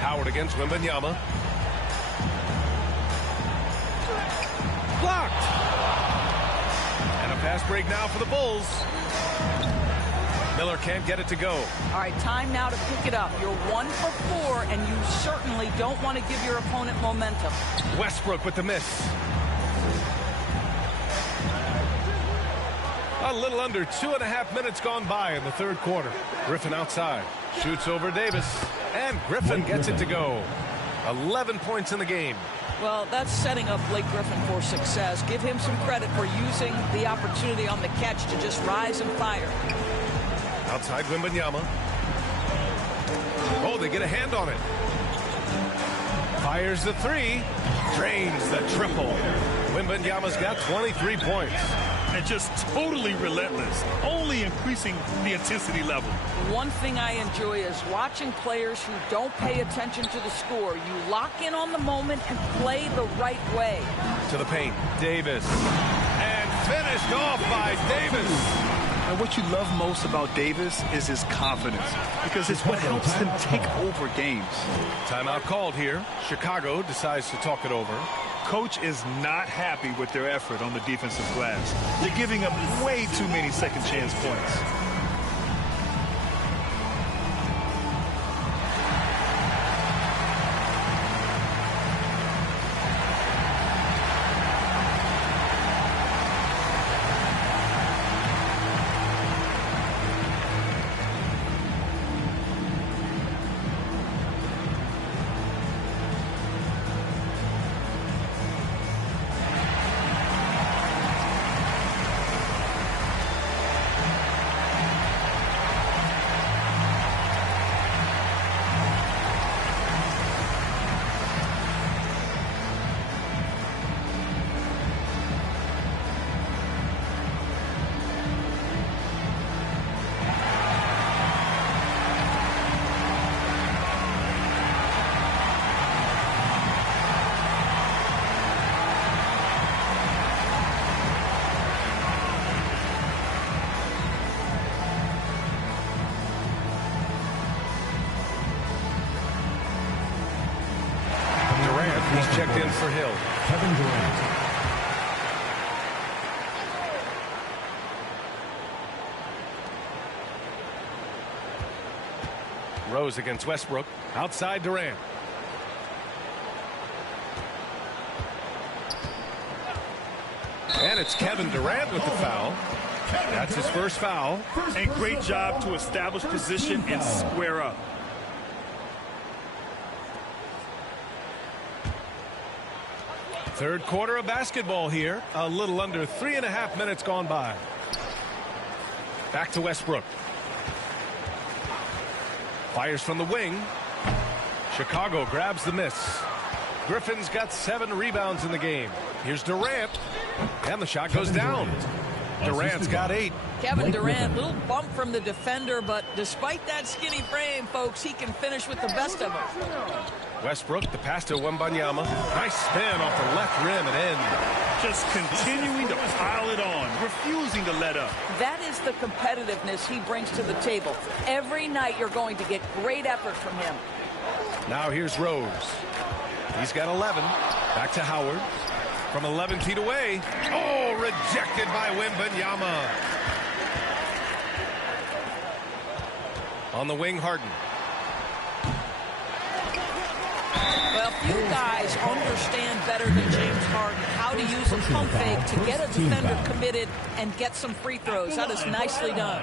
Howard against Wembanyama. Blocked. And a fast break now for the Bulls. Miller can't get it to go. All right, time now to pick it up. You're 1 for 4, and you certainly don't want to give your opponent momentum. Westbrook with the miss. A little under 2.5 minutes gone by in the 3rd quarter. Griffin outside. Shoots over Davis. And Griffin gets it to go. 11 points in the game. Well, that's setting up Blake Griffin for success. Give him some credit for using the opportunity on the catch to just rise and fire. Outside Wembanyama. Oh, they get a hand on it. Fires the 3. Drains the triple. Wembanyama's got 23 points. And just totally relentless, only increasing the intensity level. One thing I enjoy is watching players who don't pay attention to the score. You lock in on the moment and play the right way. To the paint, Davis. And finished off by Davis. And what you love most about Davis is his confidence, because it's what helps him take over games. Timeout called here. Chicago decides to talk it over. Coach is not happy with their effort on the defensive glass. They're giving up way too many second chance points. He's checked in for Hill. Kevin Durant. Rose against Westbrook. Outside Durant. And it's Kevin Durant with the foul. That's his first foul. And great job to establish position and square up. Third quarter of basketball here. A little under 3.5 minutes gone by. Back to Westbrook. Fires from the wing. Chicago grabs the miss. Griffin's got 7 rebounds in the game. Here's Durant. And the shot goes down. Durant's got 8. Kevin Durant, little bump from the defender, but despite that skinny frame, folks, he can finish with the best of them. Westbrook, the pass to Wembanyama. Nice spin off the left rim and in. Just continuing to pile it on, refusing to let up. That is the competitiveness he brings to the table. Every night you're going to get great effort from him. Now here's Rose. He's got 11. Back to Howard. From 11 feet away. Oh, rejected by Wembanyama. On the wing, Harden. Well, few guys understand better than James Harden how to use a pump fake to get a defender committed and get some free throws. That is nicely done.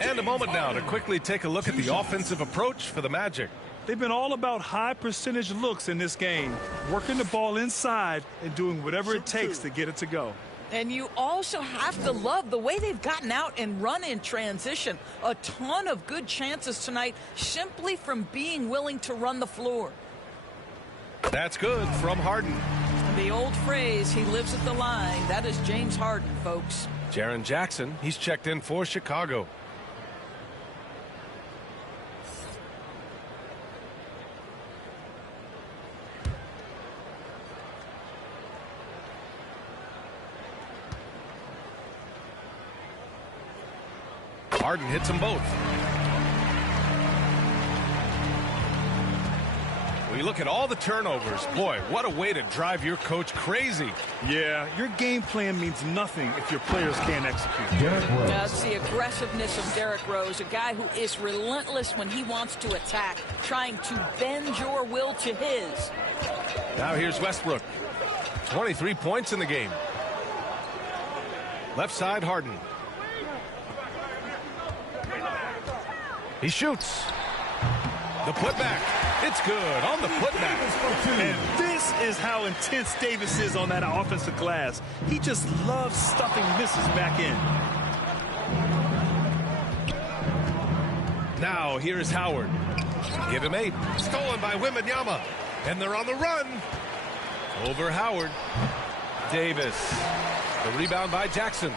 And a moment now to quickly take a look at the offensive approach for the Magic. They've been all about high percentage looks in this game, working the ball inside and doing whatever it takes to get it to go. And you also have to love the way they've gotten out and run in transition. A ton of good chances tonight simply from being willing to run the floor. That's good from Harden. The old phrase, he lives at the line. That is James Harden, folks. Jaren Jackson, he's checked in for Chicago. Harden hits them both. We look at all the turnovers. Boy, what a way to drive your coach crazy. Yeah, your game plan means nothing if your players can't execute. That's the aggressiveness of Derrick Rose, a guy who is relentless when he wants to attack, trying to bend your will to his. Now here's Westbrook. 23 points in the game. Left side, Harden. He shoots. The putback. It's good on the putback. And this is how intense Davis is on that offensive glass. He just loves stuffing misses back in. Now here's Howard. Give him 8. Stolen by Wembanyama. And they're on the run. Over Howard. Davis. The rebound by Jackson.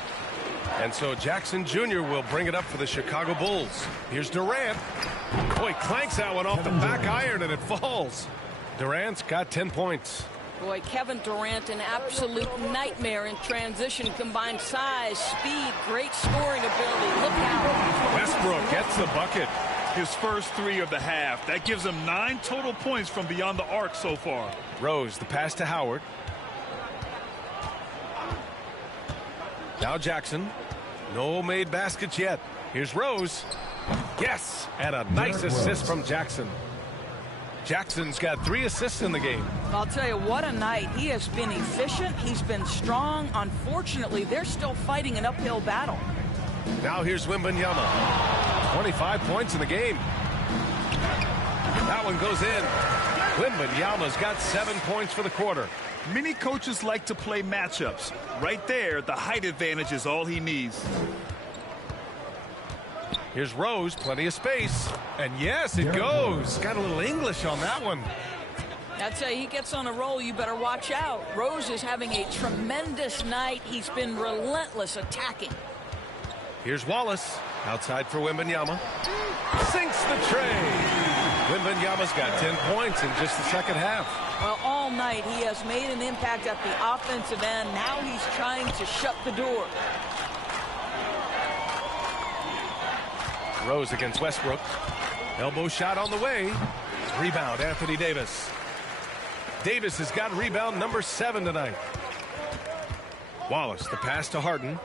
And so Jackson Jr. will bring it up for the Chicago Bulls. Here's Durant. Boy, clanks that one off the back iron and it falls. Durant's got 10 points. Boy, Kevin Durant, an absolute nightmare in transition. Combined size, speed, great scoring ability. Look out. Westbrook gets the bucket. His first 3 of the half. That gives him 9 total points from beyond the arc so far. Rose, the pass to Howard. Now Jackson. No made baskets yet. Here's Rose. Yes, and a nice assist from Jackson. Jackson's got 3 assists in the game. I'll tell you, what a night. He has been efficient. He's been strong. Unfortunately, they're still fighting an uphill battle. Now here's Wembanyama. 25 points in the game. That one goes in. Wembanyama's got 7 points for the quarter. Many coaches like to play matchups. Right there, the height advantage is all he needs. Here's Rose, plenty of space. And yes, it goes. Got a little English on that one. I'd say he gets on a roll, you better watch out. Rose is having a tremendous night. He's been relentless attacking. Here's Wallace, outside for Wembanyama. Sinks the tray. Wembanyama's got 10 points in just the second half. Well, all night he has made an impact at the offensive end. Now he's trying to shut the door. Rose against Westbrook. Elbow shot on the way. Rebound, Anthony Davis. Davis has got rebound number 7 tonight. Wallace, the pass to Harden.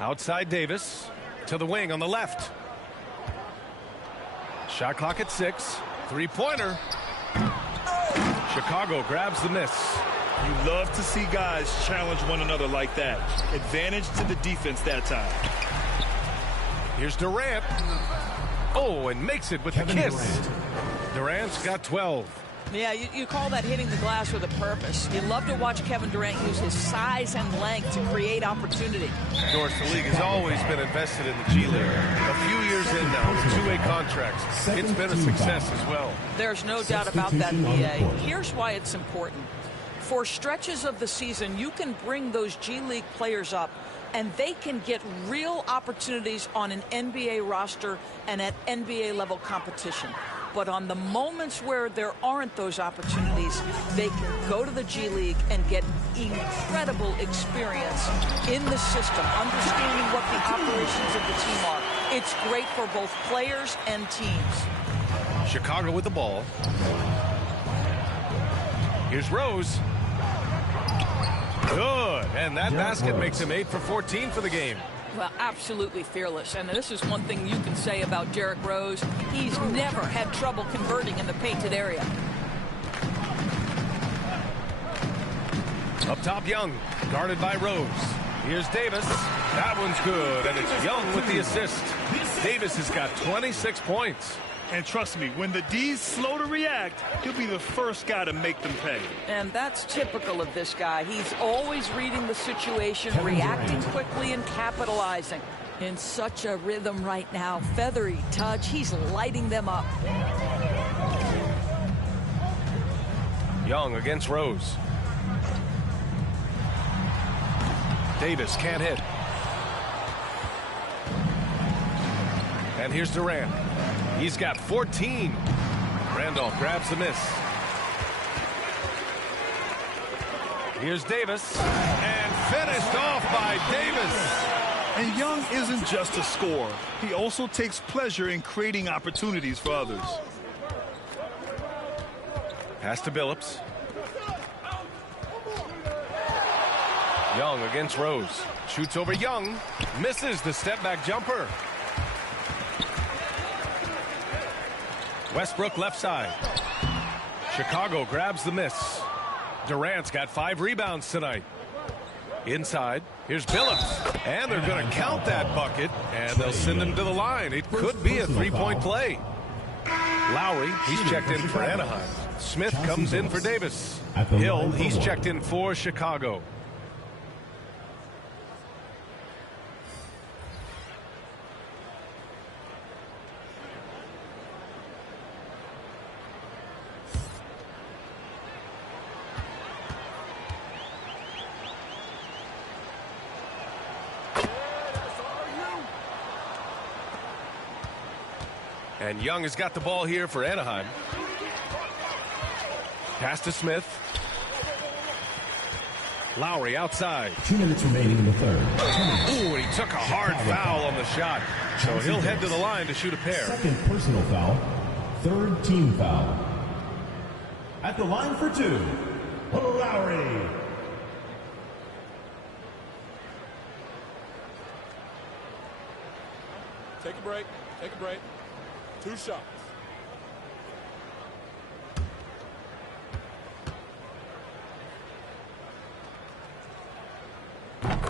Outside Davis to the wing on the left. Shot clock at 6. Three-pointer. Chicago grabs the miss. You love to see guys challenge one another like that. Advantage to the defense that time. Here's Durant. Oh, and makes it with the kiss. Durant's got 12. Yeah, you call that hitting the glass with a purpose. You love to watch Kevin Durant use his size and length to create opportunity. Of course, the league has always been invested in the G League. A few years in now with two-way contracts. It's been a success as well. There's no doubt about that, BA. Here's why it's important. For stretches of the season, you can bring those G League players up, and they can get real opportunities on an NBA roster and at NBA level competition. But on the moments where there aren't those opportunities, they can go to the G League and get incredible experience in the system, understanding what the operations of the team are. It's great for both players and teams. Chicago with the ball. Here's Rose. Good. And that basket makes him 8 for 14 for the game. Well, absolutely fearless. And this is one thing you can say about Derrick Rose. He's never had trouble converting in the painted area. Up top, Young. Guarded by Rose. Here's Davis. That one's good. And it's Young with the assist. Davis has got 26 points. And trust me, when the D's slow to react, he'll be the first guy to make them pay. And that's typical of this guy. He's always reading the situation, reacting quickly and capitalizing. In such a rhythm right now. Feathery touch. He's lighting them up. Young against Rose. Davis can't hit. And here's Durant. He's got 14. Randolph grabs the miss. Here's Davis. And finished off by Davis. And Young isn't just a scorer. He also takes pleasure in creating opportunities for others. Pass to Billups. Young against Rose. Shoots over Young. Misses the step-back jumper. Westbrook left side. Chicago grabs the miss. Durant's got 5 rebounds tonight. Inside, here's Billups. And they're going to count that bucket, and they'll send him to the line. It could be a three-point play. Lowry, he's checked in for Anaheim. Smith comes in for Davis. Hill, he's checked in for Chicago. And Young has got the ball here for Anaheim. Pass to Smith. Lowry outside. 2 minutes remaining in the third. Ooh, and he took a hard foul on the shot. So he'll head to the line to shoot a pair. Second personal foul. Third team foul. At the line for 2, Lowry. Take a break. Take a break. 2 shots.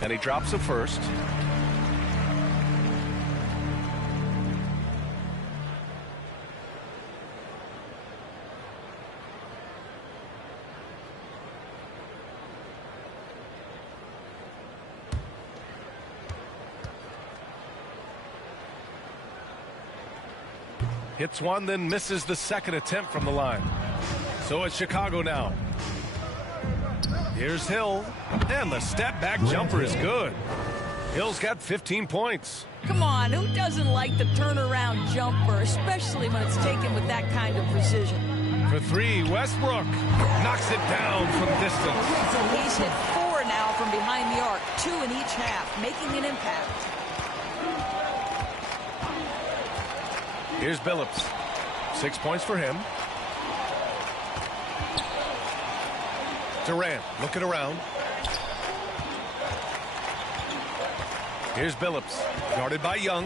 And he drops the first. Hits one, then misses the second attempt from the line. So it's Chicago now. Here's Hill, and the step-back jumper is good. Hill's got 15 points. Come on, who doesn't like the turnaround jumper, especially when it's taken with that kind of precision? For 3, Westbrook knocks it down from distance. He's hit 4 now from behind the arc, 2 in each half, making an impact. Here's Billups. 6 points for him. Durant looking around. Here's Billups, guarded by Young.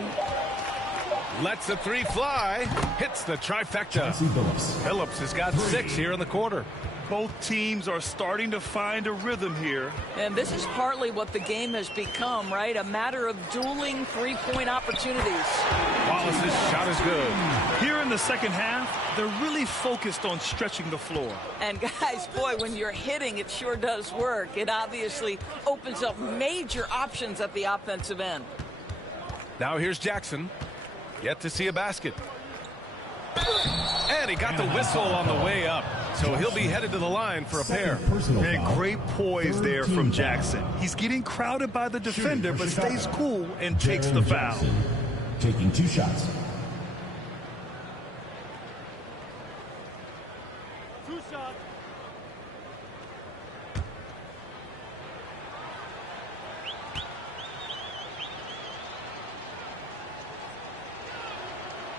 Lets the three fly. Hits the trifecta. Billups has got 6 here in the quarter. Both teams are starting to find a rhythm here. And this is partly what the game has become, right? A matter of dueling three-point opportunities. Wallace's shot is good. Here in the second half, they're really focused on stretching the floor. And guys, boy, when you're hitting, it sure does work. It obviously opens up major options at the offensive end. Now here's Jackson. Yet to see a basket. And he got the whistle on the way up. So he'll be headed to the line for a pair. And great poise there from Jackson. He's getting crowded by the defender, but stays cool and takes the foul. Taking 2 shots.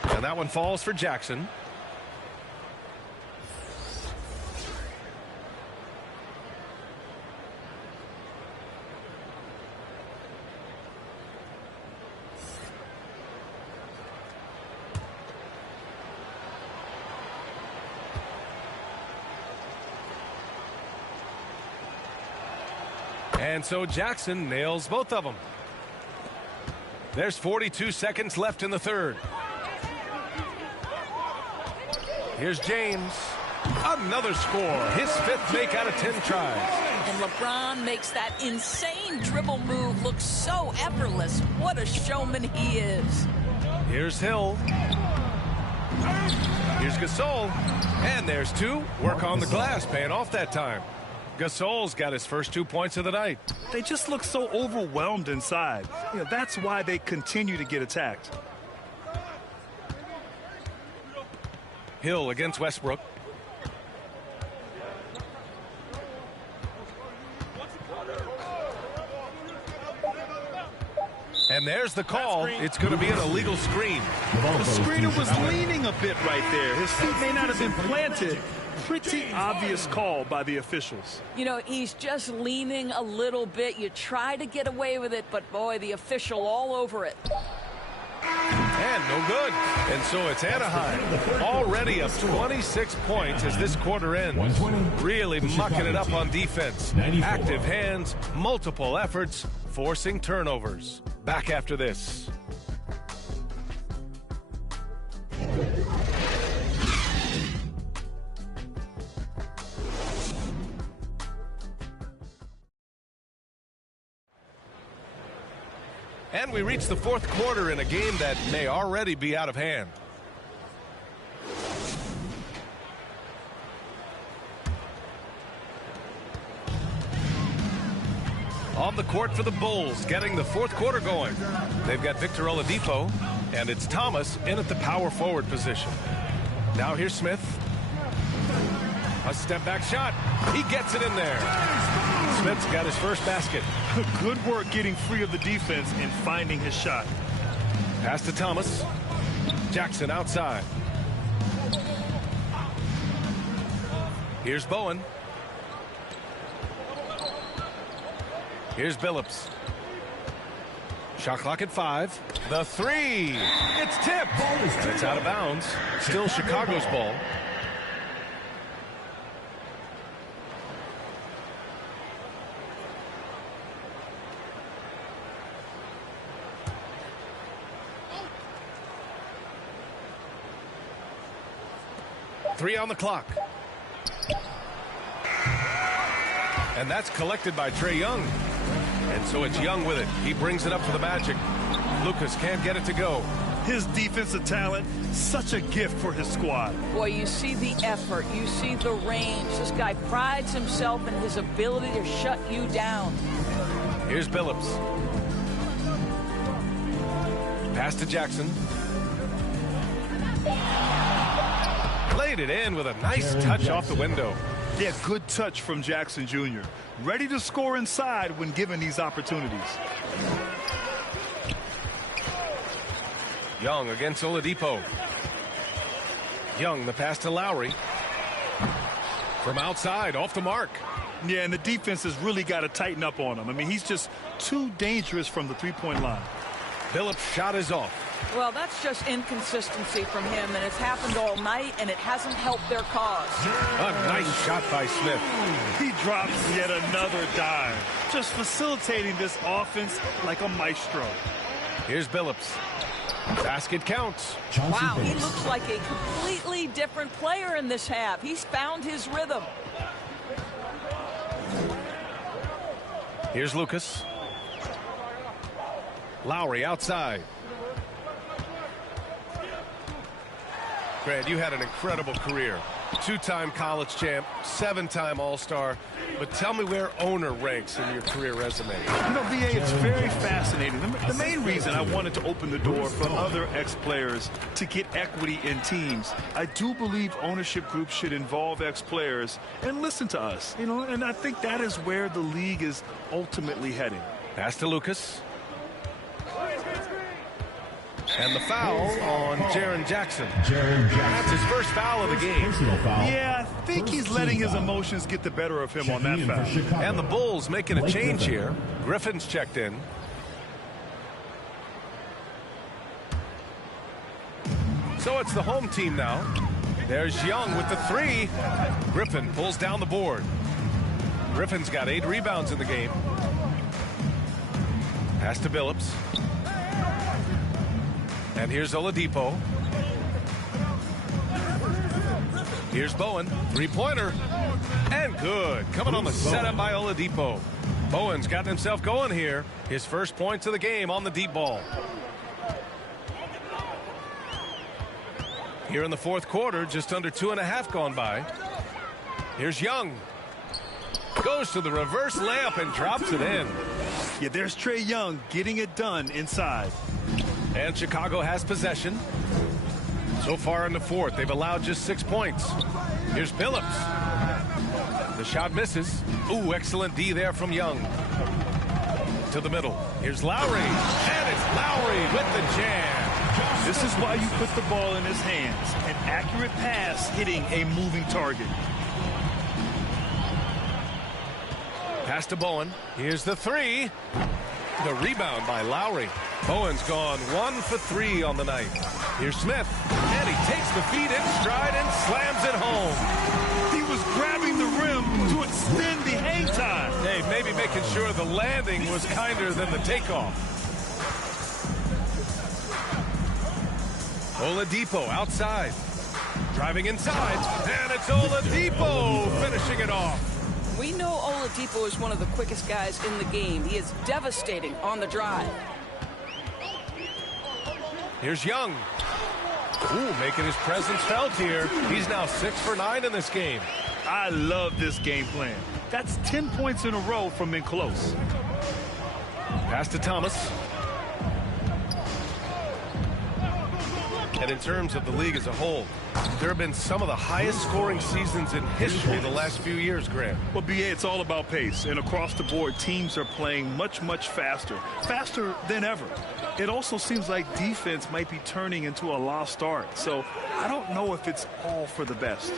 And that one falls for Jackson. And so Jackson nails both of them. There's 42 seconds left in the third. Here's James. Another score. His 5th make out of 10 tries. And LeBron makes that insane dribble move look so effortless. What a showman he is. Here's Hill. Here's Gasol. And there's 2. Work on the glass, paying off that time. Gasol's got his first 2 points of the night. They just look so overwhelmed inside. That's why they continue to get attacked. Hill against Westbrook. And there's the call. It's going to be an illegal screen. The screener was leaning a bit right there. His feet may not have been planted. Pretty obvious call by the officials. He's just leaning a little bit. You try to get away with it, but boy, the official all over it. And no good. And so it's Anaheim already up 26 points as this quarter ends. Really mucking it up on defense. Active hands, multiple efforts, forcing turnovers. Back after this. And we reach the 4th quarter in a game that may already be out of hand. On the court for the Bulls, getting the 4th quarter going. They've got Victor Oladipo, and it's Thomas in at the power forward position. Now here's Smith. A step back shot. He gets it in there. Smith's got his first basket. Good work getting free of the defense and finding his shot. Pass to Thomas. Jackson outside. Here's Bowen. Here's Billups. Shot clock at 5. The 3. It's tipped. And it's out of bounds. Still Chicago's ball. Three on the clock. And that's collected by Trae Young. And so it's Young with it. He brings it up for the Magic. Lucas can't get it to go. His defensive talent, such a gift for his squad. Boy, you see the effort. You see the range. This guy prides himself in his ability to shut you down. Here's Billups. Pass to Jackson. Laid it in with a nice touch off the window. Yeah, good touch from Jackson Jr. Ready to score inside when given these opportunities. Young against Oladipo. Young, the pass to Lowry. From outside, off the mark. Yeah, and the defense has really got to tighten up on him. I mean, he's just too dangerous from the three-point line. Phillips' shot is off. Well, that's just inconsistency from him, and it's happened all night, and it hasn't helped their cause. A nice shot by Smith. He drops yet another dime, just facilitating this offense like a maestro. Here's Billups. Basket counts. Wow, he looks like a completely different player in this half. He's found his rhythm. Here's Lucas. Lowry outside. Grant, you had an incredible career. 2-time college champ, 7-time All-Star. But tell me where owner ranks in your career resume. You know, VA, it's very fascinating. The main reason I wanted to open the door for other ex-players to get equity in teams, I do believe ownership groups should involve ex-players and listen to us. You know, and I think that is where the league is ultimately heading. Pass to Lucas. And the foul on Jaren Jackson. That's his first foul of the game. Yeah, I think he's letting his emotions get the better of him on that foul. And the Bulls making a change here. Griffin's checked in. So it's the home team now. There's Young with the three. Griffin pulls down the board. Griffin's got 8 rebounds in the game. Pass to Billups. And here's Oladipo. Here's Bowen. 3-pointer. And good. Coming on the setup by Oladipo. Bowen's gotten himself going here. His first points of the game on the deep ball. Here in the fourth quarter, just under 2.5 gone by. Here's Young. Goes to the reverse layup and drops it in. Yeah, there's Trae Young getting it done inside. And Chicago has possession. So far in the fourth, they've allowed just 6 points. Here's Billups. The shot misses. Ooh, excellent D there from Young. To the middle. Here's Lowry. And it's Lowry with the jam. This is why you put the ball in his hands. An accurate pass hitting a moving target. Pass to Bowen. Here's the three. The rebound by Lowry. Bowen's gone 1 for 3 on the night. Here's Smith. And he takes the feet in stride and slams it home. He was grabbing the rim to extend the hang time. Hey, maybe making sure the landing was kinder than the takeoff. Oladipo outside. Driving inside. And it's Oladipo finishing it off. We know Oladipo is one of the quickest guys in the game. He is devastating on the drive. Here's Young. Ooh, making his presence felt here. He's now 6 for 9 in this game. I love this game plan. That's 10 points in a row from being close. Pass to Thomas. And in terms of the league as a whole, there have been some of the highest scoring seasons in history the last few years, Grant. Well, BA, it's all about pace. And across the board, teams are playing much, much faster. Faster than ever. It also seems like defense might be turning into a lost art. So I don't know if it's all for the best.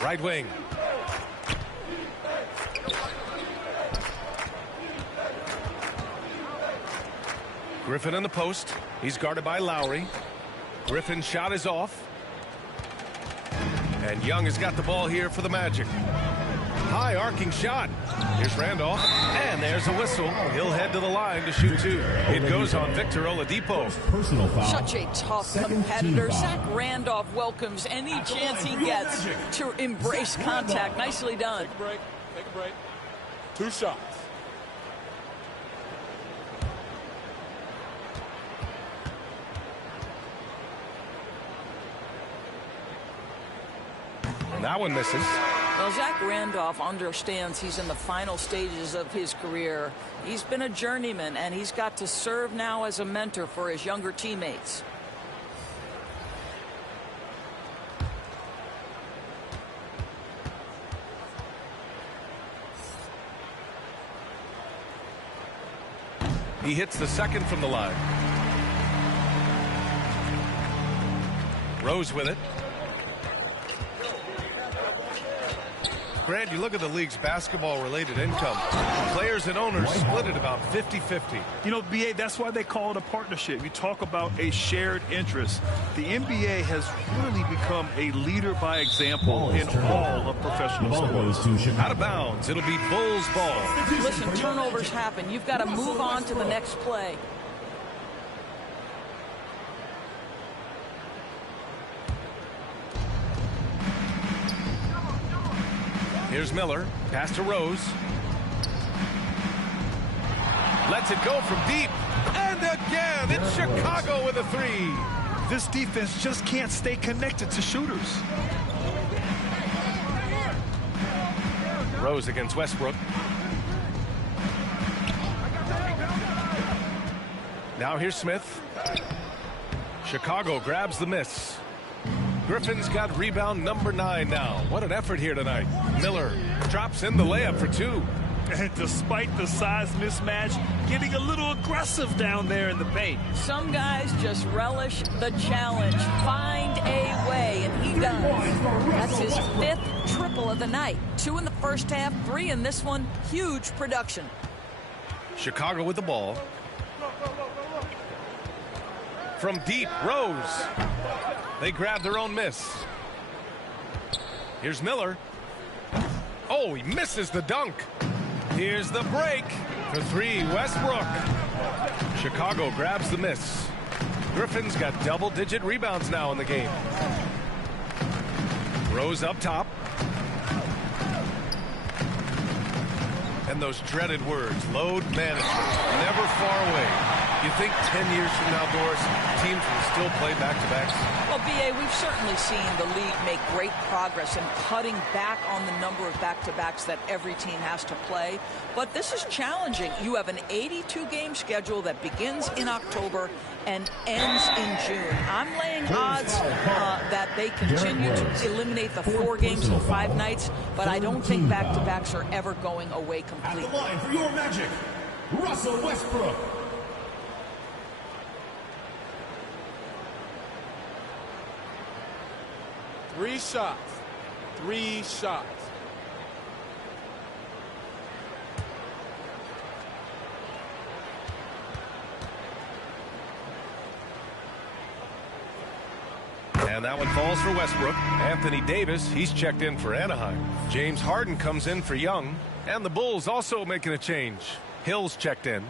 Right wing. Griffin in the post. He's guarded by Lowry. Griffin's shot is off. And Young has got the ball here for the Magic. High arcing shot. Here's Randolph. And there's a whistle. He'll head to the line to shoot 2. It goes on Victor Oladipo. Such a tough competitor. Zach Randolph welcomes any chance he gets to embrace contact. Nicely done. Take a break. Take a break. 2 shots. And that one misses. Well, Zach Randolph understands he's in the final stages of his career. He's been a journeyman, and he's got to serve now as a mentor for his younger teammates. He hits the second from the line. Rose with it. Grant, you look at the league's basketball-related income. Players and owners split it about 50-50. You know, BA, that's why they call it a partnership. You talk about a shared interest. The NBA has really become a leader by example in all of professional sports. Out of bounds. It'll be Bulls ball. Listen, turnovers happen. You've got to move on to the next play. Here's Miller. Pass to Rose. Lets it go from deep. And again, it's Chicago with a three. This defense just can't stay connected to shooters. Rose against Westbrook. Now here's Smith. Chicago grabs the miss. Griffin's got rebound number 9 now. What an effort here tonight. Miller drops in the layup for 2. And despite the size mismatch, getting a little aggressive down there in the paint. Some guys just relish the challenge. Find a way, and he does. That's his 5th triple of the night. 2 in the first half, 3 in this one. Huge production. Chicago with the ball. From deep, Rose. They grab their own miss. Here's Miller. Oh, he misses the dunk. Here's the break. For 3, Westbrook. Chicago grabs the miss. Griffin's got double-digit rebounds now in the game. Rose up top. And those dreaded words, load management, never far away. You think 10 years from now, Doris, teams will still play back-to-backs? Well, B.A., we've certainly seen the league make great progress in cutting back on the number of back-to-backs that every team has to play. But this is challenging. You have an 82-game schedule that begins in October and ends in June. I'm laying odds that they continue to eliminate the 4 games in 5 nights, but I don't think back-to-backs are ever going away completely. At the line for your Magic, Russell Westbrook. Three shots. 3 shots. And that one falls for Westbrook. Anthony Davis, he's checked in for Anaheim. James Harden comes in for Young. And the Bulls also making a change. Hill's checked in.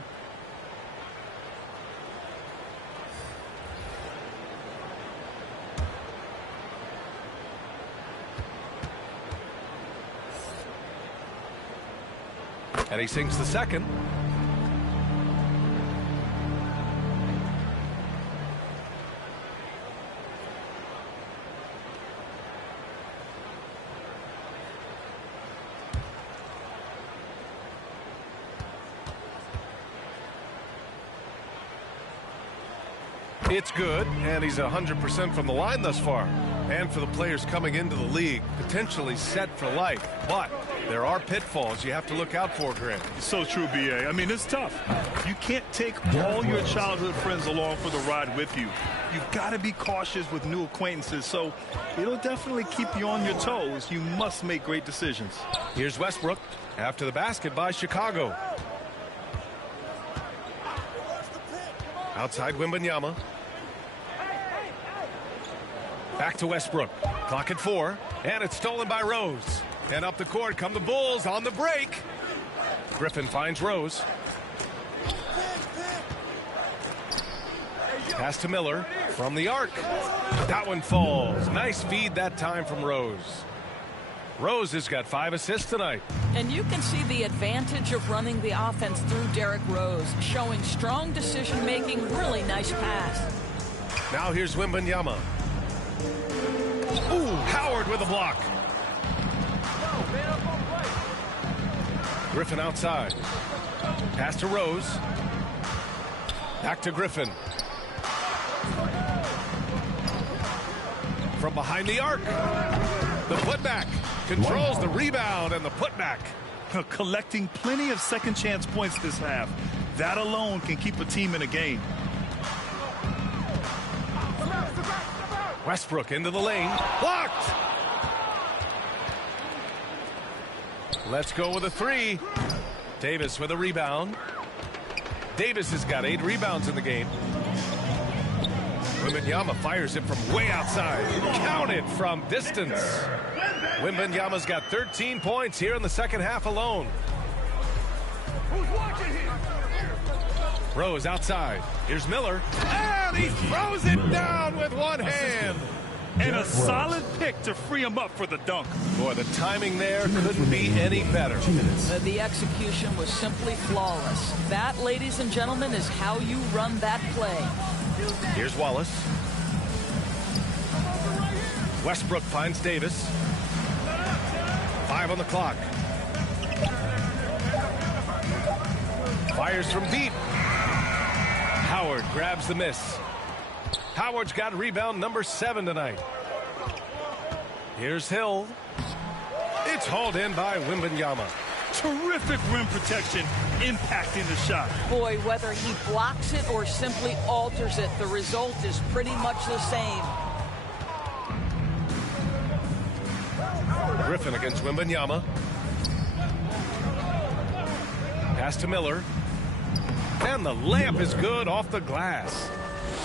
And he sinks the second. It's good, and he's 100% from the line thus far. And for the players coming into the league, potentially set for life. But there are pitfalls you have to look out for, Grant. So true, B.A. I mean, it's tough. You can't take all your childhood friends along for the ride with you. You've got to be cautious with new acquaintances, so it'll definitely keep you on your toes. You must make great decisions. Here's Westbrook after the basket by Chicago. Outside Wembanyama. Back to Westbrook. Clock at 4. And it's stolen by Rose. And up the court come the Bulls on the break. Griffin finds Rose. Pass to Miller from the arc. That one falls. Nice feed that time from Rose. Rose has got 5 assists tonight. And you can see the advantage of running the offense through Derrick Rose, showing strong decision-making, really nice pass. Now here's Wembanyama. Ooh, Howard with a block. Griffin outside. Pass to Rose. Back to Griffin. From behind the arc. The putback. Controls the rebound and the putback. Collecting plenty of second chance points this half. That alone can keep a team in a game. Westbrook into the lane. Blocked. Let's go with a three. Davis with a rebound. Davis has got 8 rebounds in the game. Wembanyama fires it from way outside. Counted from distance. Wembanyama's got 13 points here in the second half alone. Rose outside. Here's Miller. And he throws it down with one hand. And a solid pick to free him up for the dunk. Boy, the timing there couldn't be any better. The execution was simply flawless. That, ladies and gentlemen, is how you run that play. Here's Wallace. Westbrook finds Davis. 5 on the clock. Fires from deep. Howard grabs the miss. Howard's got rebound number 7 tonight. Here's Hill. It's hauled in by Wembanyama. Terrific rim protection, impacting the shot. Boy, whether he blocks it or simply alters it, the result is pretty much the same. Griffin against Wembanyama. Pass to Miller. And the layup is good off the glass.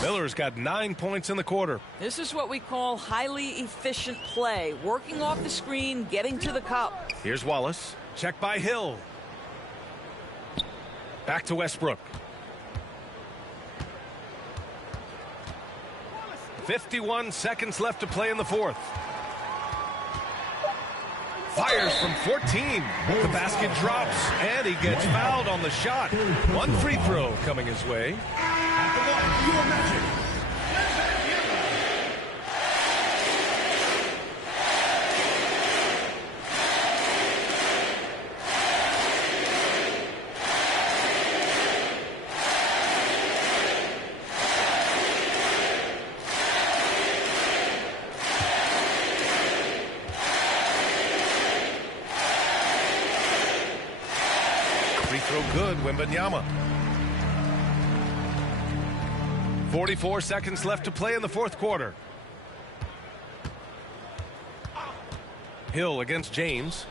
Miller's got 9 points in the quarter. This is what we call highly efficient play. Working off the screen, getting to the cup. Here's Wallace. Check by Hill. Back to Westbrook. 51 seconds left to play in the fourth. Fires from 14. The basket drops, and he gets fouled on the shot. One free throw coming his way. Free throw good, Wembanyama. 44 seconds left to play in the fourth quarter. Hill against James.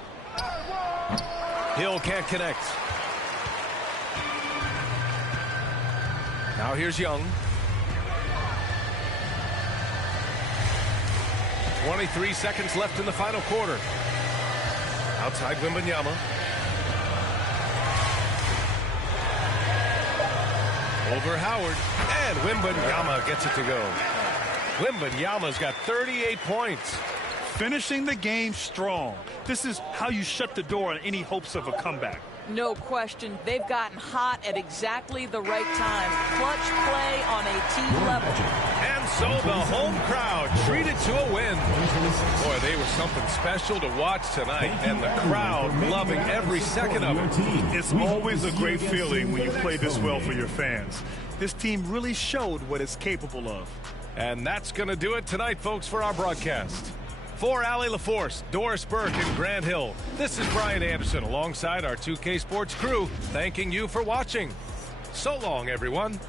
Hill can't connect. Now here's Young. 23 seconds left in the final quarter. Outside Wembanyama. Over Howard, and Wembanyama gets it to go. Wembanyama's got 38 points. Finishing the game strong. This is how you shut the door on any hopes of a comeback. No question. They've gotten hot at exactly the right time. Clutch play on a team level. And so the home crowd treated to a win. Boy, they were something special to watch tonight, and the crowd loving every second of it. It's always a great feeling when you play this well for your fans. This team really showed what it's capable of. And that's going to do it tonight, folks, for our broadcast. For Allie LaForce, Doris Burke, and Grant Hill, this is Brian Anderson alongside our 2K Sports crew, thanking you for watching. So long, everyone.